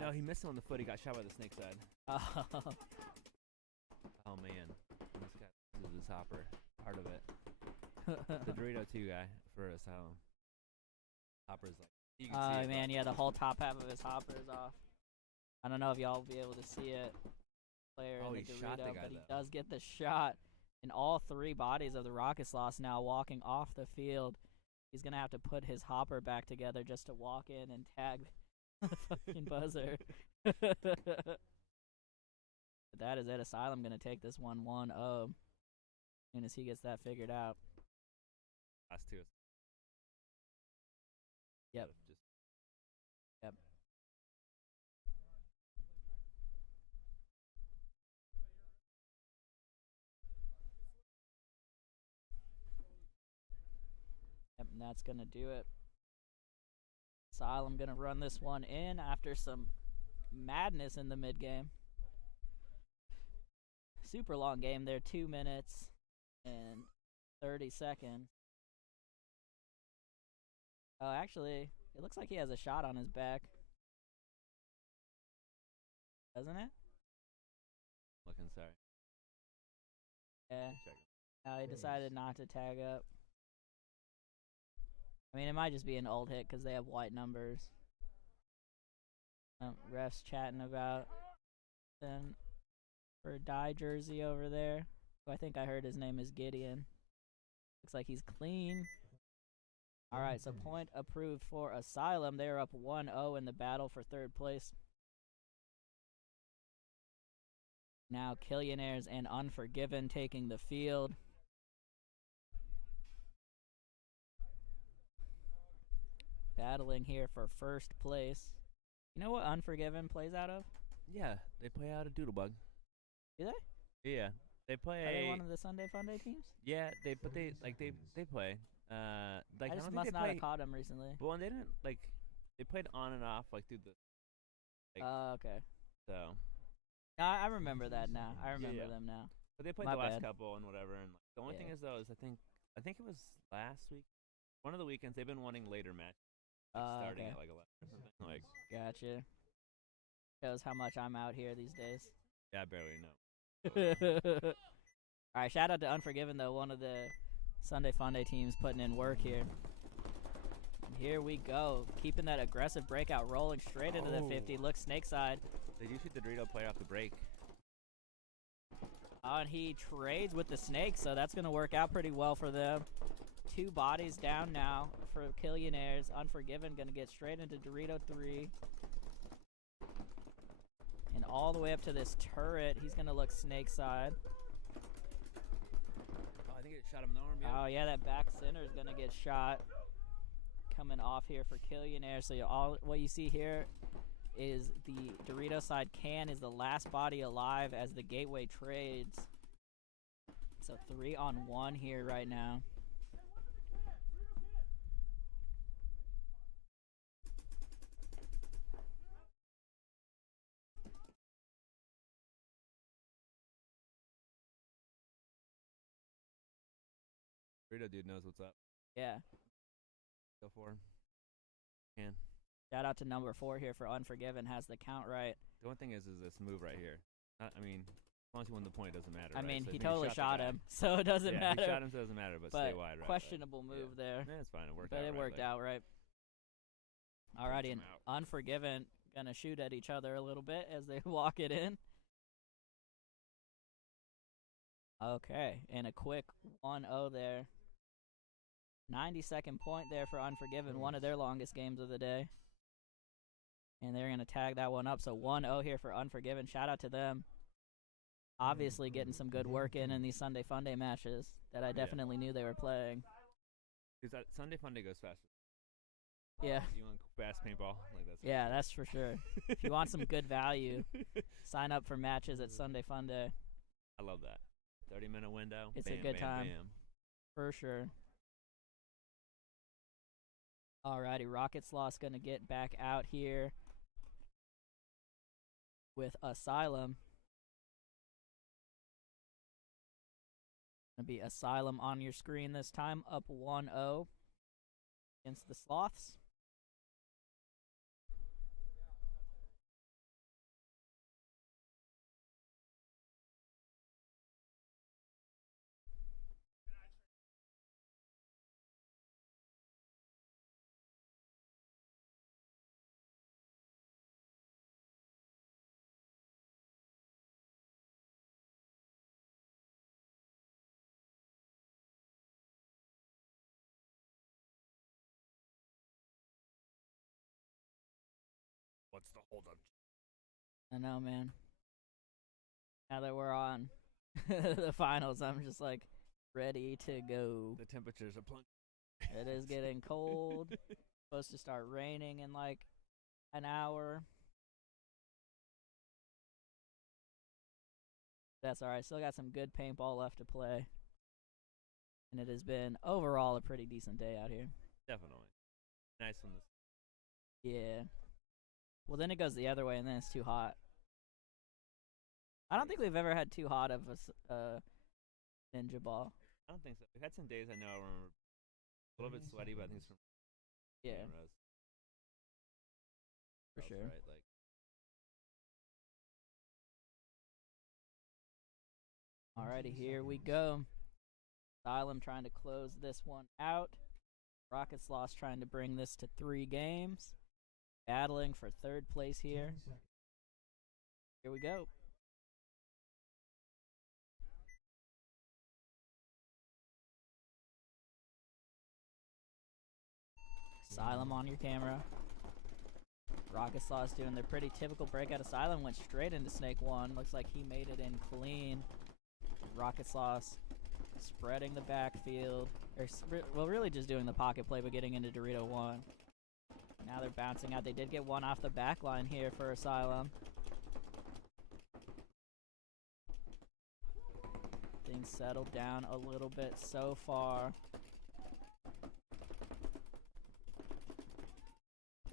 No, he missed him on the foot. He got shot by the snake side. Oh, Oh man, this guy loses his hopper. Part of it. The Dorito 2 guy for Asylum. Hopper's like. You can see oh it, man, yeah, the whole top half of his hopper is off. I don't know if y'all will be able to see it. Player Oh, in he the shot the Dorito, guy, but he though. does get the shot. And all 3 bodies of the Rocket Sloths now walking off the field. He's gonna have to put his hopper back together just to walk in and tag the fucking buzzer. But that is it. Asylum gonna take this one 1-0 as soon as he gets that figured out. Last 2. Yep. Just Yep. Yep, and that's gonna do it. Asylum gonna run this one in after some madness in the mid game. Super long game there, 2 minutes and 30 seconds. Oh, actually, it looks like he has a shot on his back. Doesn't it? looking sorry. Yeah. Check. No, he decided not to tag up. I mean, it might just be an old hit because they have white numbers. Refs chatting about then for a dye jersey over there. Who I think I heard his name is Gideon. Looks like he's clean. Alright, so point approved for Asylum. They are up 1-0 in the battle for 3rd place. Now Killionaires and Unforgiven taking the field. Battling here for 1st place. You know what Unforgiven plays out of? Yeah, they play out of Doodlebug. Do they? Yeah, they play. Are they one of the Sunday Funday teams? Yeah, they play. Like I I just don't must think they not play. have caught them recently. Well, and they didn't like. They played on and off like through the. Like, Okay. so, I remember that now. I remember yeah. them now. but they played My the last bad. couple and whatever. And like, the only thing Yeah. is though is I think it was last week. One of the weekends they've been wanting later match, starting Okay. at like 11 or something. Like, Gotcha. Shows how much I'm out here these days. yeah, I barely know. Alright, shout out to Unforgiven though, one of the Sunday Funday teams putting in work here. And here we go, keeping that aggressive breakout, rolling straight into the 50. Look, snake side. Did you shoot the Dorito player off the break? And he trades with the snake, so that's going to work out pretty well for them. 2 bodies down now for Killionaires. Unforgiven going to get straight into Dorito 3. And all the way up to this turret. He's going to look snake side. Oh, I think it shot him in the arm. Yeah. Oh, yeah, that back center is going to get shot. Coming off here for Killionaires. So what you see here is the Dorito side can is the last body alive as the gateway trades. So 3-on-1 here right now. Dorito dude knows what's up. Yeah. Go for him. Can. Shout out to number 4 here for Unforgiven. Has the count right. The one thing is this move right here. I mean, as long as you win the point, it doesn't matter. I right? mean, So he the totally the shot guy. him, so it doesn't Yeah, matter. he shot him, so it doesn't matter, but stay wide, right? Questionable move there. Yeah, it's fine. It worked But out. it worked out, right? Alrighty, and him out. Unforgiven gonna shoot at each other a little bit as they walk it in. Okay, and a quick 1-0 there. 90-second point there for Unforgiven, one of their longest games of the day. And they're going to tag that one up. So 1-0 here for Unforgiven. Shout out to them. Obviously getting some good work in these Sunday Funday matches that I definitely knew they were playing. Because that Sunday Funday goes faster. Yeah. You want fast paintball? Like that's Yeah, that's for sure. If you want some good value, sign up for matches at Sunday Funday. I love that. 30-minute window. It's bam, a good bam, time. Bam. For sure. Alrighty, Rocket Sloth's going to get back out here with Asylum. Gonna be Asylum on your screen this time, up 1-0 against the Sloths. What's the holdup? I know, man. Now that we're on the finals, I'm just like ready to go. The temperatures are plunging. It is getting cold. Supposed to start raining in like an hour. That's alright. Still got some good paintball left to play. And it has been overall a pretty decent day out here. Definitely. Nice one. Yeah. Well, then it goes the other way, and then it's too hot. I don't think we've ever had too hot of a Ninjaball. I don't think so. We've had some days I know I remember a little bit sweaty, but I think it's from Yeah, cameras. for Else, sure. Right? Like, Alrighty, here we go. Asylum trying to close this one out. Rocket Sloths trying to bring this to 3 games. Battling for 3rd place here. Here we go. Asylum on your camera. Rocket Sloths doing their pretty typical breakout. Asylum went straight into Snake 1. Looks like he made it in clean. Rocket Sloths spreading the backfield. Well, really just doing the pocket play, but getting into Dorito 1. Now they're bouncing out. They did get one off the back line here for Asylum. Things settled down a little bit so far.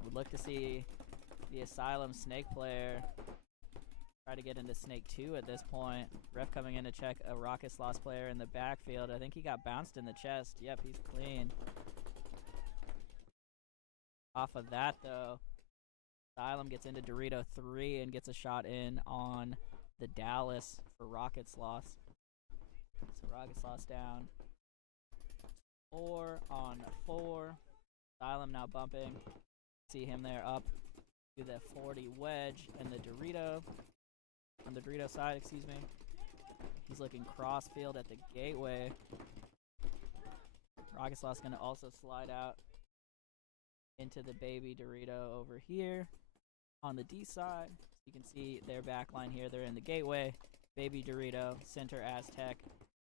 Would look to see the Asylum Snake player try to get into Snake 2 at this point. Ref coming in to check a Rocket Sloths player in the backfield. I think he got bounced in the chest. Yep, he's clean. Off of that, though, Asylum gets into Dorito 3 and gets a shot in on the Dallas for Rocket Sloths. So Rocket Sloths down 4-on-4. Asylum now bumping. See him there up to the 40 wedge and the Dorito. On the Dorito side, excuse me. He's looking cross field at the gateway. Rocket Sloth's gonna also slide out into the baby Dorito over here on the D side. So you can see their back line here. They're in the gateway. Baby Dorito, center Aztec,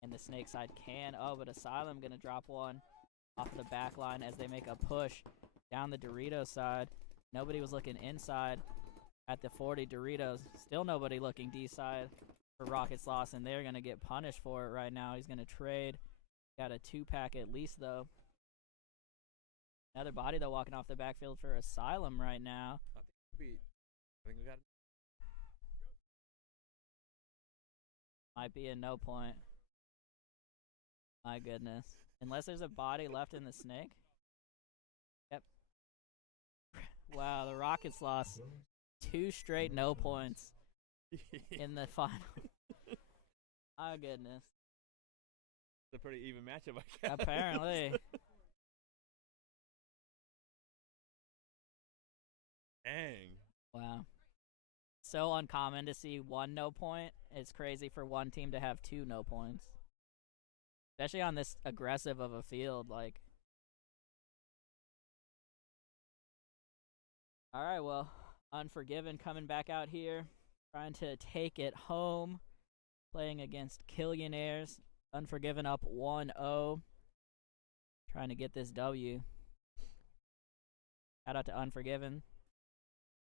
and the snake side can. Oh, but Asylum gonna drop one off the back line as they make a push down the Dorito side. Nobody was looking inside at the 40 Doritos. Still nobody looking D side for Rocket Sloths, and they're gonna get punished for it right now. He's gonna trade. Got a 2-pack at least though. Another body though walking off the backfield for Asylum right now. I think we got. Might be a no point. My goodness. Unless there's a body left in the snake. Yep. Wow, the Rocket Sloths. 2 straight no points in the final. My goodness. It's a pretty even matchup, I guess. Apparently. Dang. Wow. So uncommon to see 1 no point. It's crazy for one team to have 2 no points. Especially on this aggressive of a field, like. Alright, well, Unforgiven coming back out here, trying to take it home, playing against Killionaires. Unforgiven up 1-0, trying to get this W. Shout out to Unforgiven,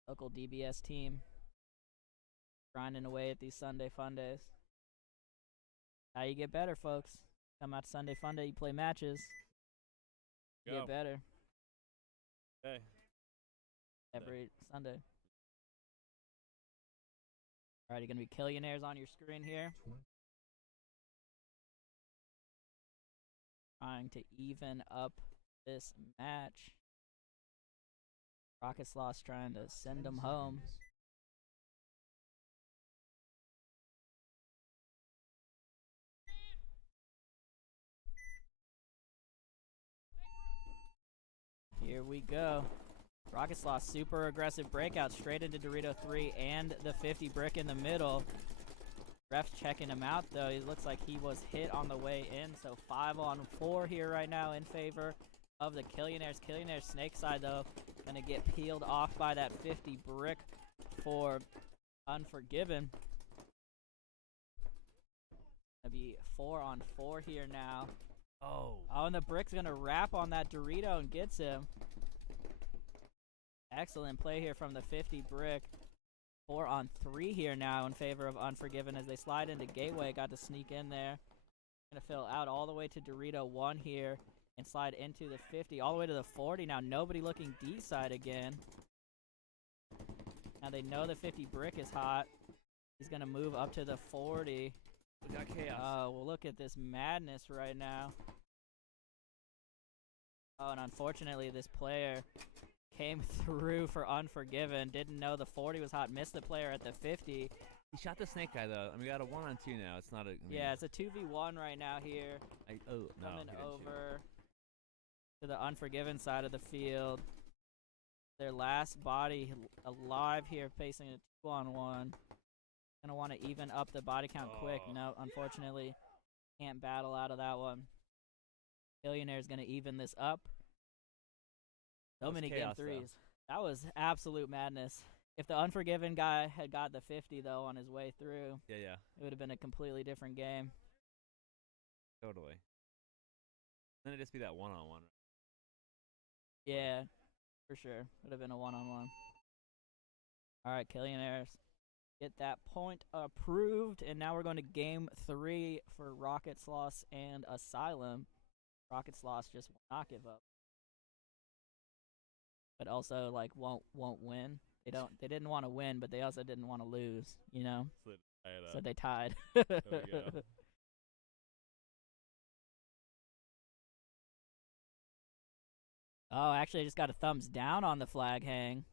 local DBS team, grinding away at these Sunday Fun Days. How you get better, folks. Come out to Sunday Fun Day, you play matches, you Go. get better Hey. every Sunday. Alright, you're going to be Killionaires on your screen here. Trying to even up this match. Rocket Sloths trying to send them home. Here we go. Rocket Sloths, super aggressive breakout straight into Dorito 3 and the 50 brick in the middle. Ref's checking him out though. It looks like he was hit on the way in. So 5-on-4 here right now in favor of the Killionaires. Killionaires snake side though, gonna get peeled off by that 50 brick for Unforgiven. Gonna be 4-on-4 here now. Oh, and the brick's gonna wrap on that Dorito and gets him. Excellent play here from the 50 brick. 4-on-3 here now in favor of Unforgiven as they slide into gateway. Got to sneak in there. Gonna fill out all the way to Dorito 1 here and slide into the 50 all the way to the 40. Now nobody looking D side again. Now they know the 50 brick is hot. He's gonna move up to the 40. We got chaos. Oh, well look at this madness right now. Oh, and unfortunately this player came through for Unforgiven. Didn't know the 40 was hot. Missed the player at the 50. He shot the snake guy though. I mean, we got a 1-on-2 now. It's not a. Yeah, it's a 2v1 right now here. No. Coming over to the Unforgiven side of the field. Their last body alive here, facing a 2-on-1. Gonna want to even up the body count quick. No, unfortunately, can't battle out of that one. Killionaire's gonna even this up. So many game threes. That was absolute madness. If the Unforgiven guy had got the 50 though on his way through, Yeah. it would have been a completely different game. Totally. Then it'd just be that 1-on-1. Yeah, for sure. Would have been a 1-on-1. All right, Killionaires get that point approved, and now we're going to game 3 for Rocket Sloths and Asylum. Rocket Sloths just will not give up, but also like won't win. They didn't want to win, but they also didn't want to lose, you know? So they tied. There we go. Oh, actually I just got a thumbs down on the flag hang.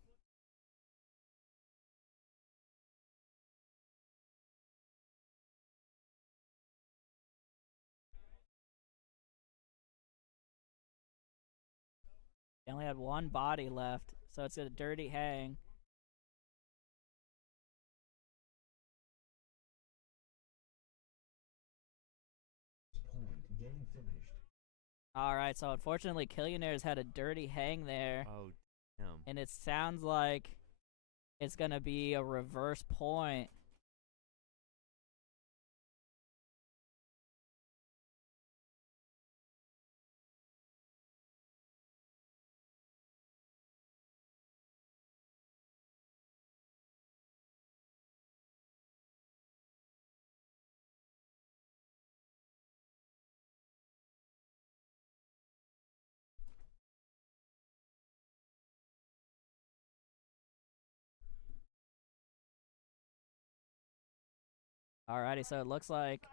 They only had one body left, so it's a dirty hang. All right, so unfortunately, Killionaires had a dirty hang there, Oh, damn. and it sounds like it's gonna be a reverse point. Alrighty, so it looks like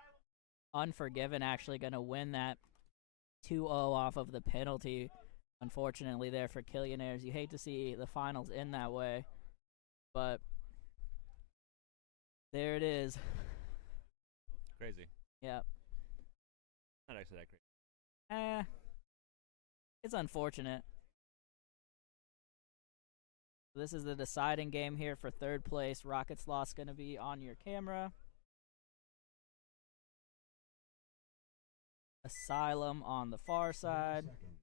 Unforgiven actually gonna win that 2-0 off of the penalty. Unfortunately, there for Killionaires. You hate to see the finals end that way, but there it is. Crazy. Yep. Not actually that crazy. It's unfortunate. This is the deciding game here for third place. Rocket Sloth's gonna be on your camera. Asylum on the far side. 30 seconds.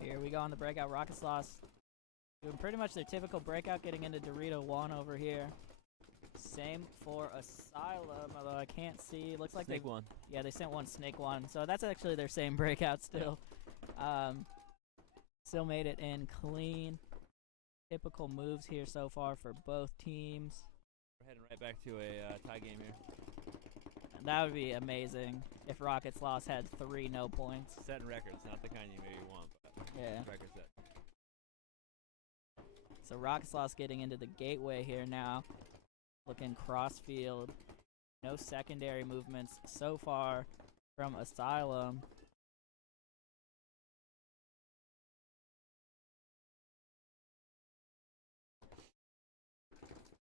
Here we go on the breakout. Rocket Sloths doing pretty much their typical breakout, getting into Dorito 1 over here. Same for Asylum, although I can't see. Looks like Snake they one. Yeah, they sent one Snake 1, so that's actually their same breakout still. Still made it in clean. Typical moves here so far for both teams. We're heading right back to a tie game here. And that would be amazing if Rocket Sloths had 3 no points. Setting records, not the kind you maybe want, but Yeah. record set. So Rocket Sloths getting into the gateway here now. Looking crossfield. No secondary movements so far from Asylum.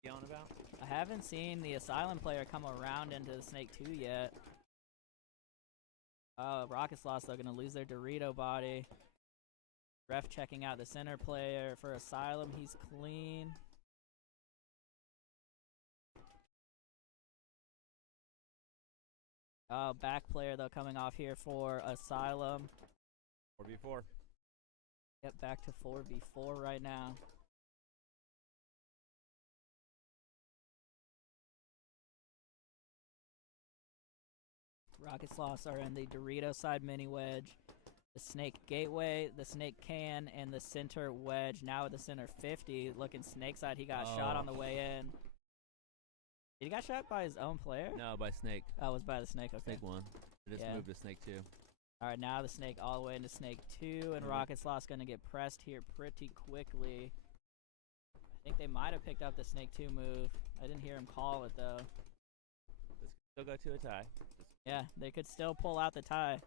Yelling about? I haven't seen the Asylum player come around into the Snake 2 yet. Oh, Rocket Sloths though gonna lose their Dorito body. Ref checking out the center player for Asylum. He's clean. Oh, back player though coming off here for Asylum. 4v4. Get back to 4v4 right now. Rocket Sloths are in the Dorito side mini wedge. The Snake Gateway, the Snake Can, and the center wedge. Now with the center 50. Looking Snake side, he got shot on the way in. He got shot by his own player? No, by Snake. Oh, it was by the Snake, okay. Snake 1. I just Yeah. moved to Snake 2. Alright, now the Snake all the way into Snake 2, and Mhm. Rocket Sloth's gonna get pressed here pretty quickly. I think they might have picked up the Snake 2 move. I didn't hear him call it though. This could still go to a tie. Yeah, they could still pull out the tie.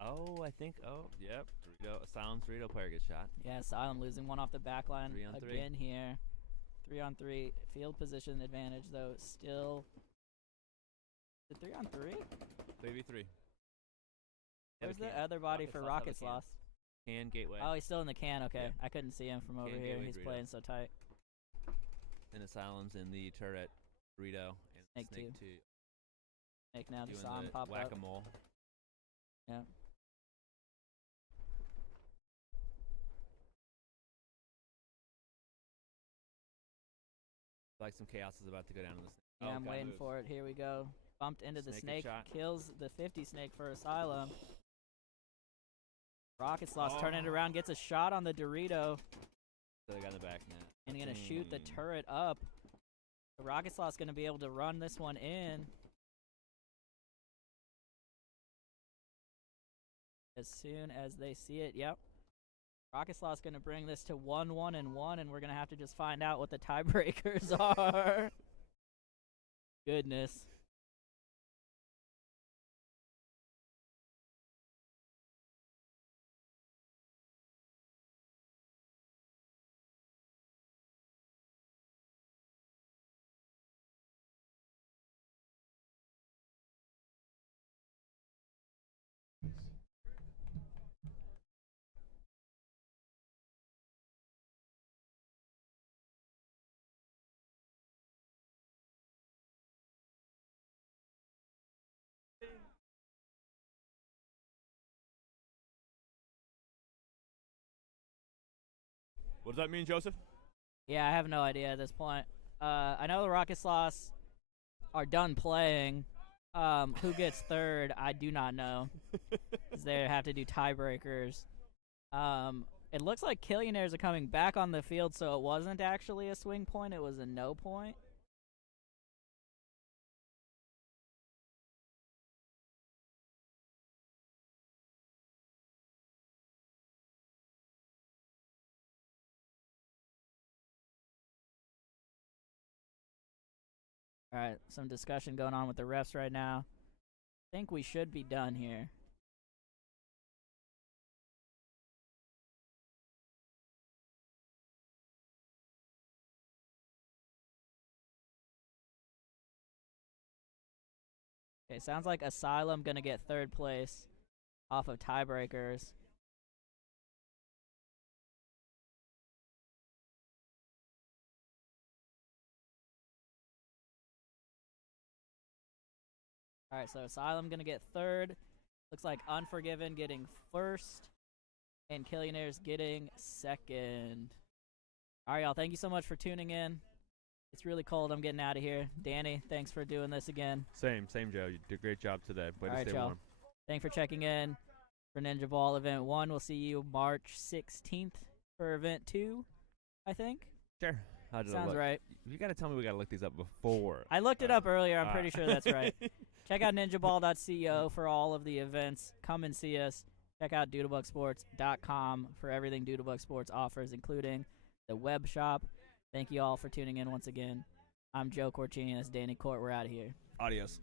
Oh, I think. Oh, yep. Dorito, Asylum's Dorito player gets shot. Yeah, Asylum losing one off the back line 3 on 3. again here. 3-on-3. Field position advantage, though, still. Is it 3-on-3? 3v3. Where's the other body for Rocket Sloths? Can gateway. Oh, he's still in the can. Okay, Yeah. I couldn't see him from over Can here. gateway He's Dorito. playing so tight. And Asylum's in the turret. Dorito. And Snake Snake 2. 2. Snake now just Doing saw him the pop up. whack-a-mole. Yeah. Like some chaos is about to go down in the Snake. Yeah, I'm waiting for it. Here we go. Bumped into the Snake Snake. is shot. Kills the 50 Snake for Asylum. Rocket Sloths turning it Oh. around. Gets a shot on the Dorito. So they got in the back net. And gonna shoot the Dang. turret up. The Rocket Sloth's gonna be able to run this one in. As soon as they see it, yep. Rocket Sloth's gonna bring this to 1-1-1, and we're gonna have to just find out what the tiebreakers are. Goodness. What does that mean, Joseph? Yeah, I have no idea at this point. I know the Rocket Sloths are done playing. Who gets third, I do not know. 'Cause they have to do tiebreakers. It looks like Killionaires are coming back on the field, so it wasn't actually a swing point. It was a no point. All right, some discussion going on with the refs right now. I think we should be done here. Okay, sounds like Asylum gonna get third place off of tiebreakers. All right, so Asylum gonna get third. Looks like Unforgiven getting first, and Killionaires getting second. All right, y'all. Thank you so much for tuning in. It's really cold. I'm getting out of here. Danny, thanks for doing this again. Same, Joe. You did a great job today. Way All to right, stay y'all. warm. Thanks for checking in for Ninjaball Event 1. We'll see you March 16th for Event 2, I think. Sure. How did it Sounds look? right. You got to tell me we got to look these up before. I looked it up earlier. I'm pretty sure that's right. Check out ninjaball.co for all of the events. Come and see us. Check out doodlebugsports.com for everything Doodlebug Sports offers, including the web shop. Thank you all for tuning in once again. I'm Joe Corchini. That's Danny Court. We're out of here. Adios.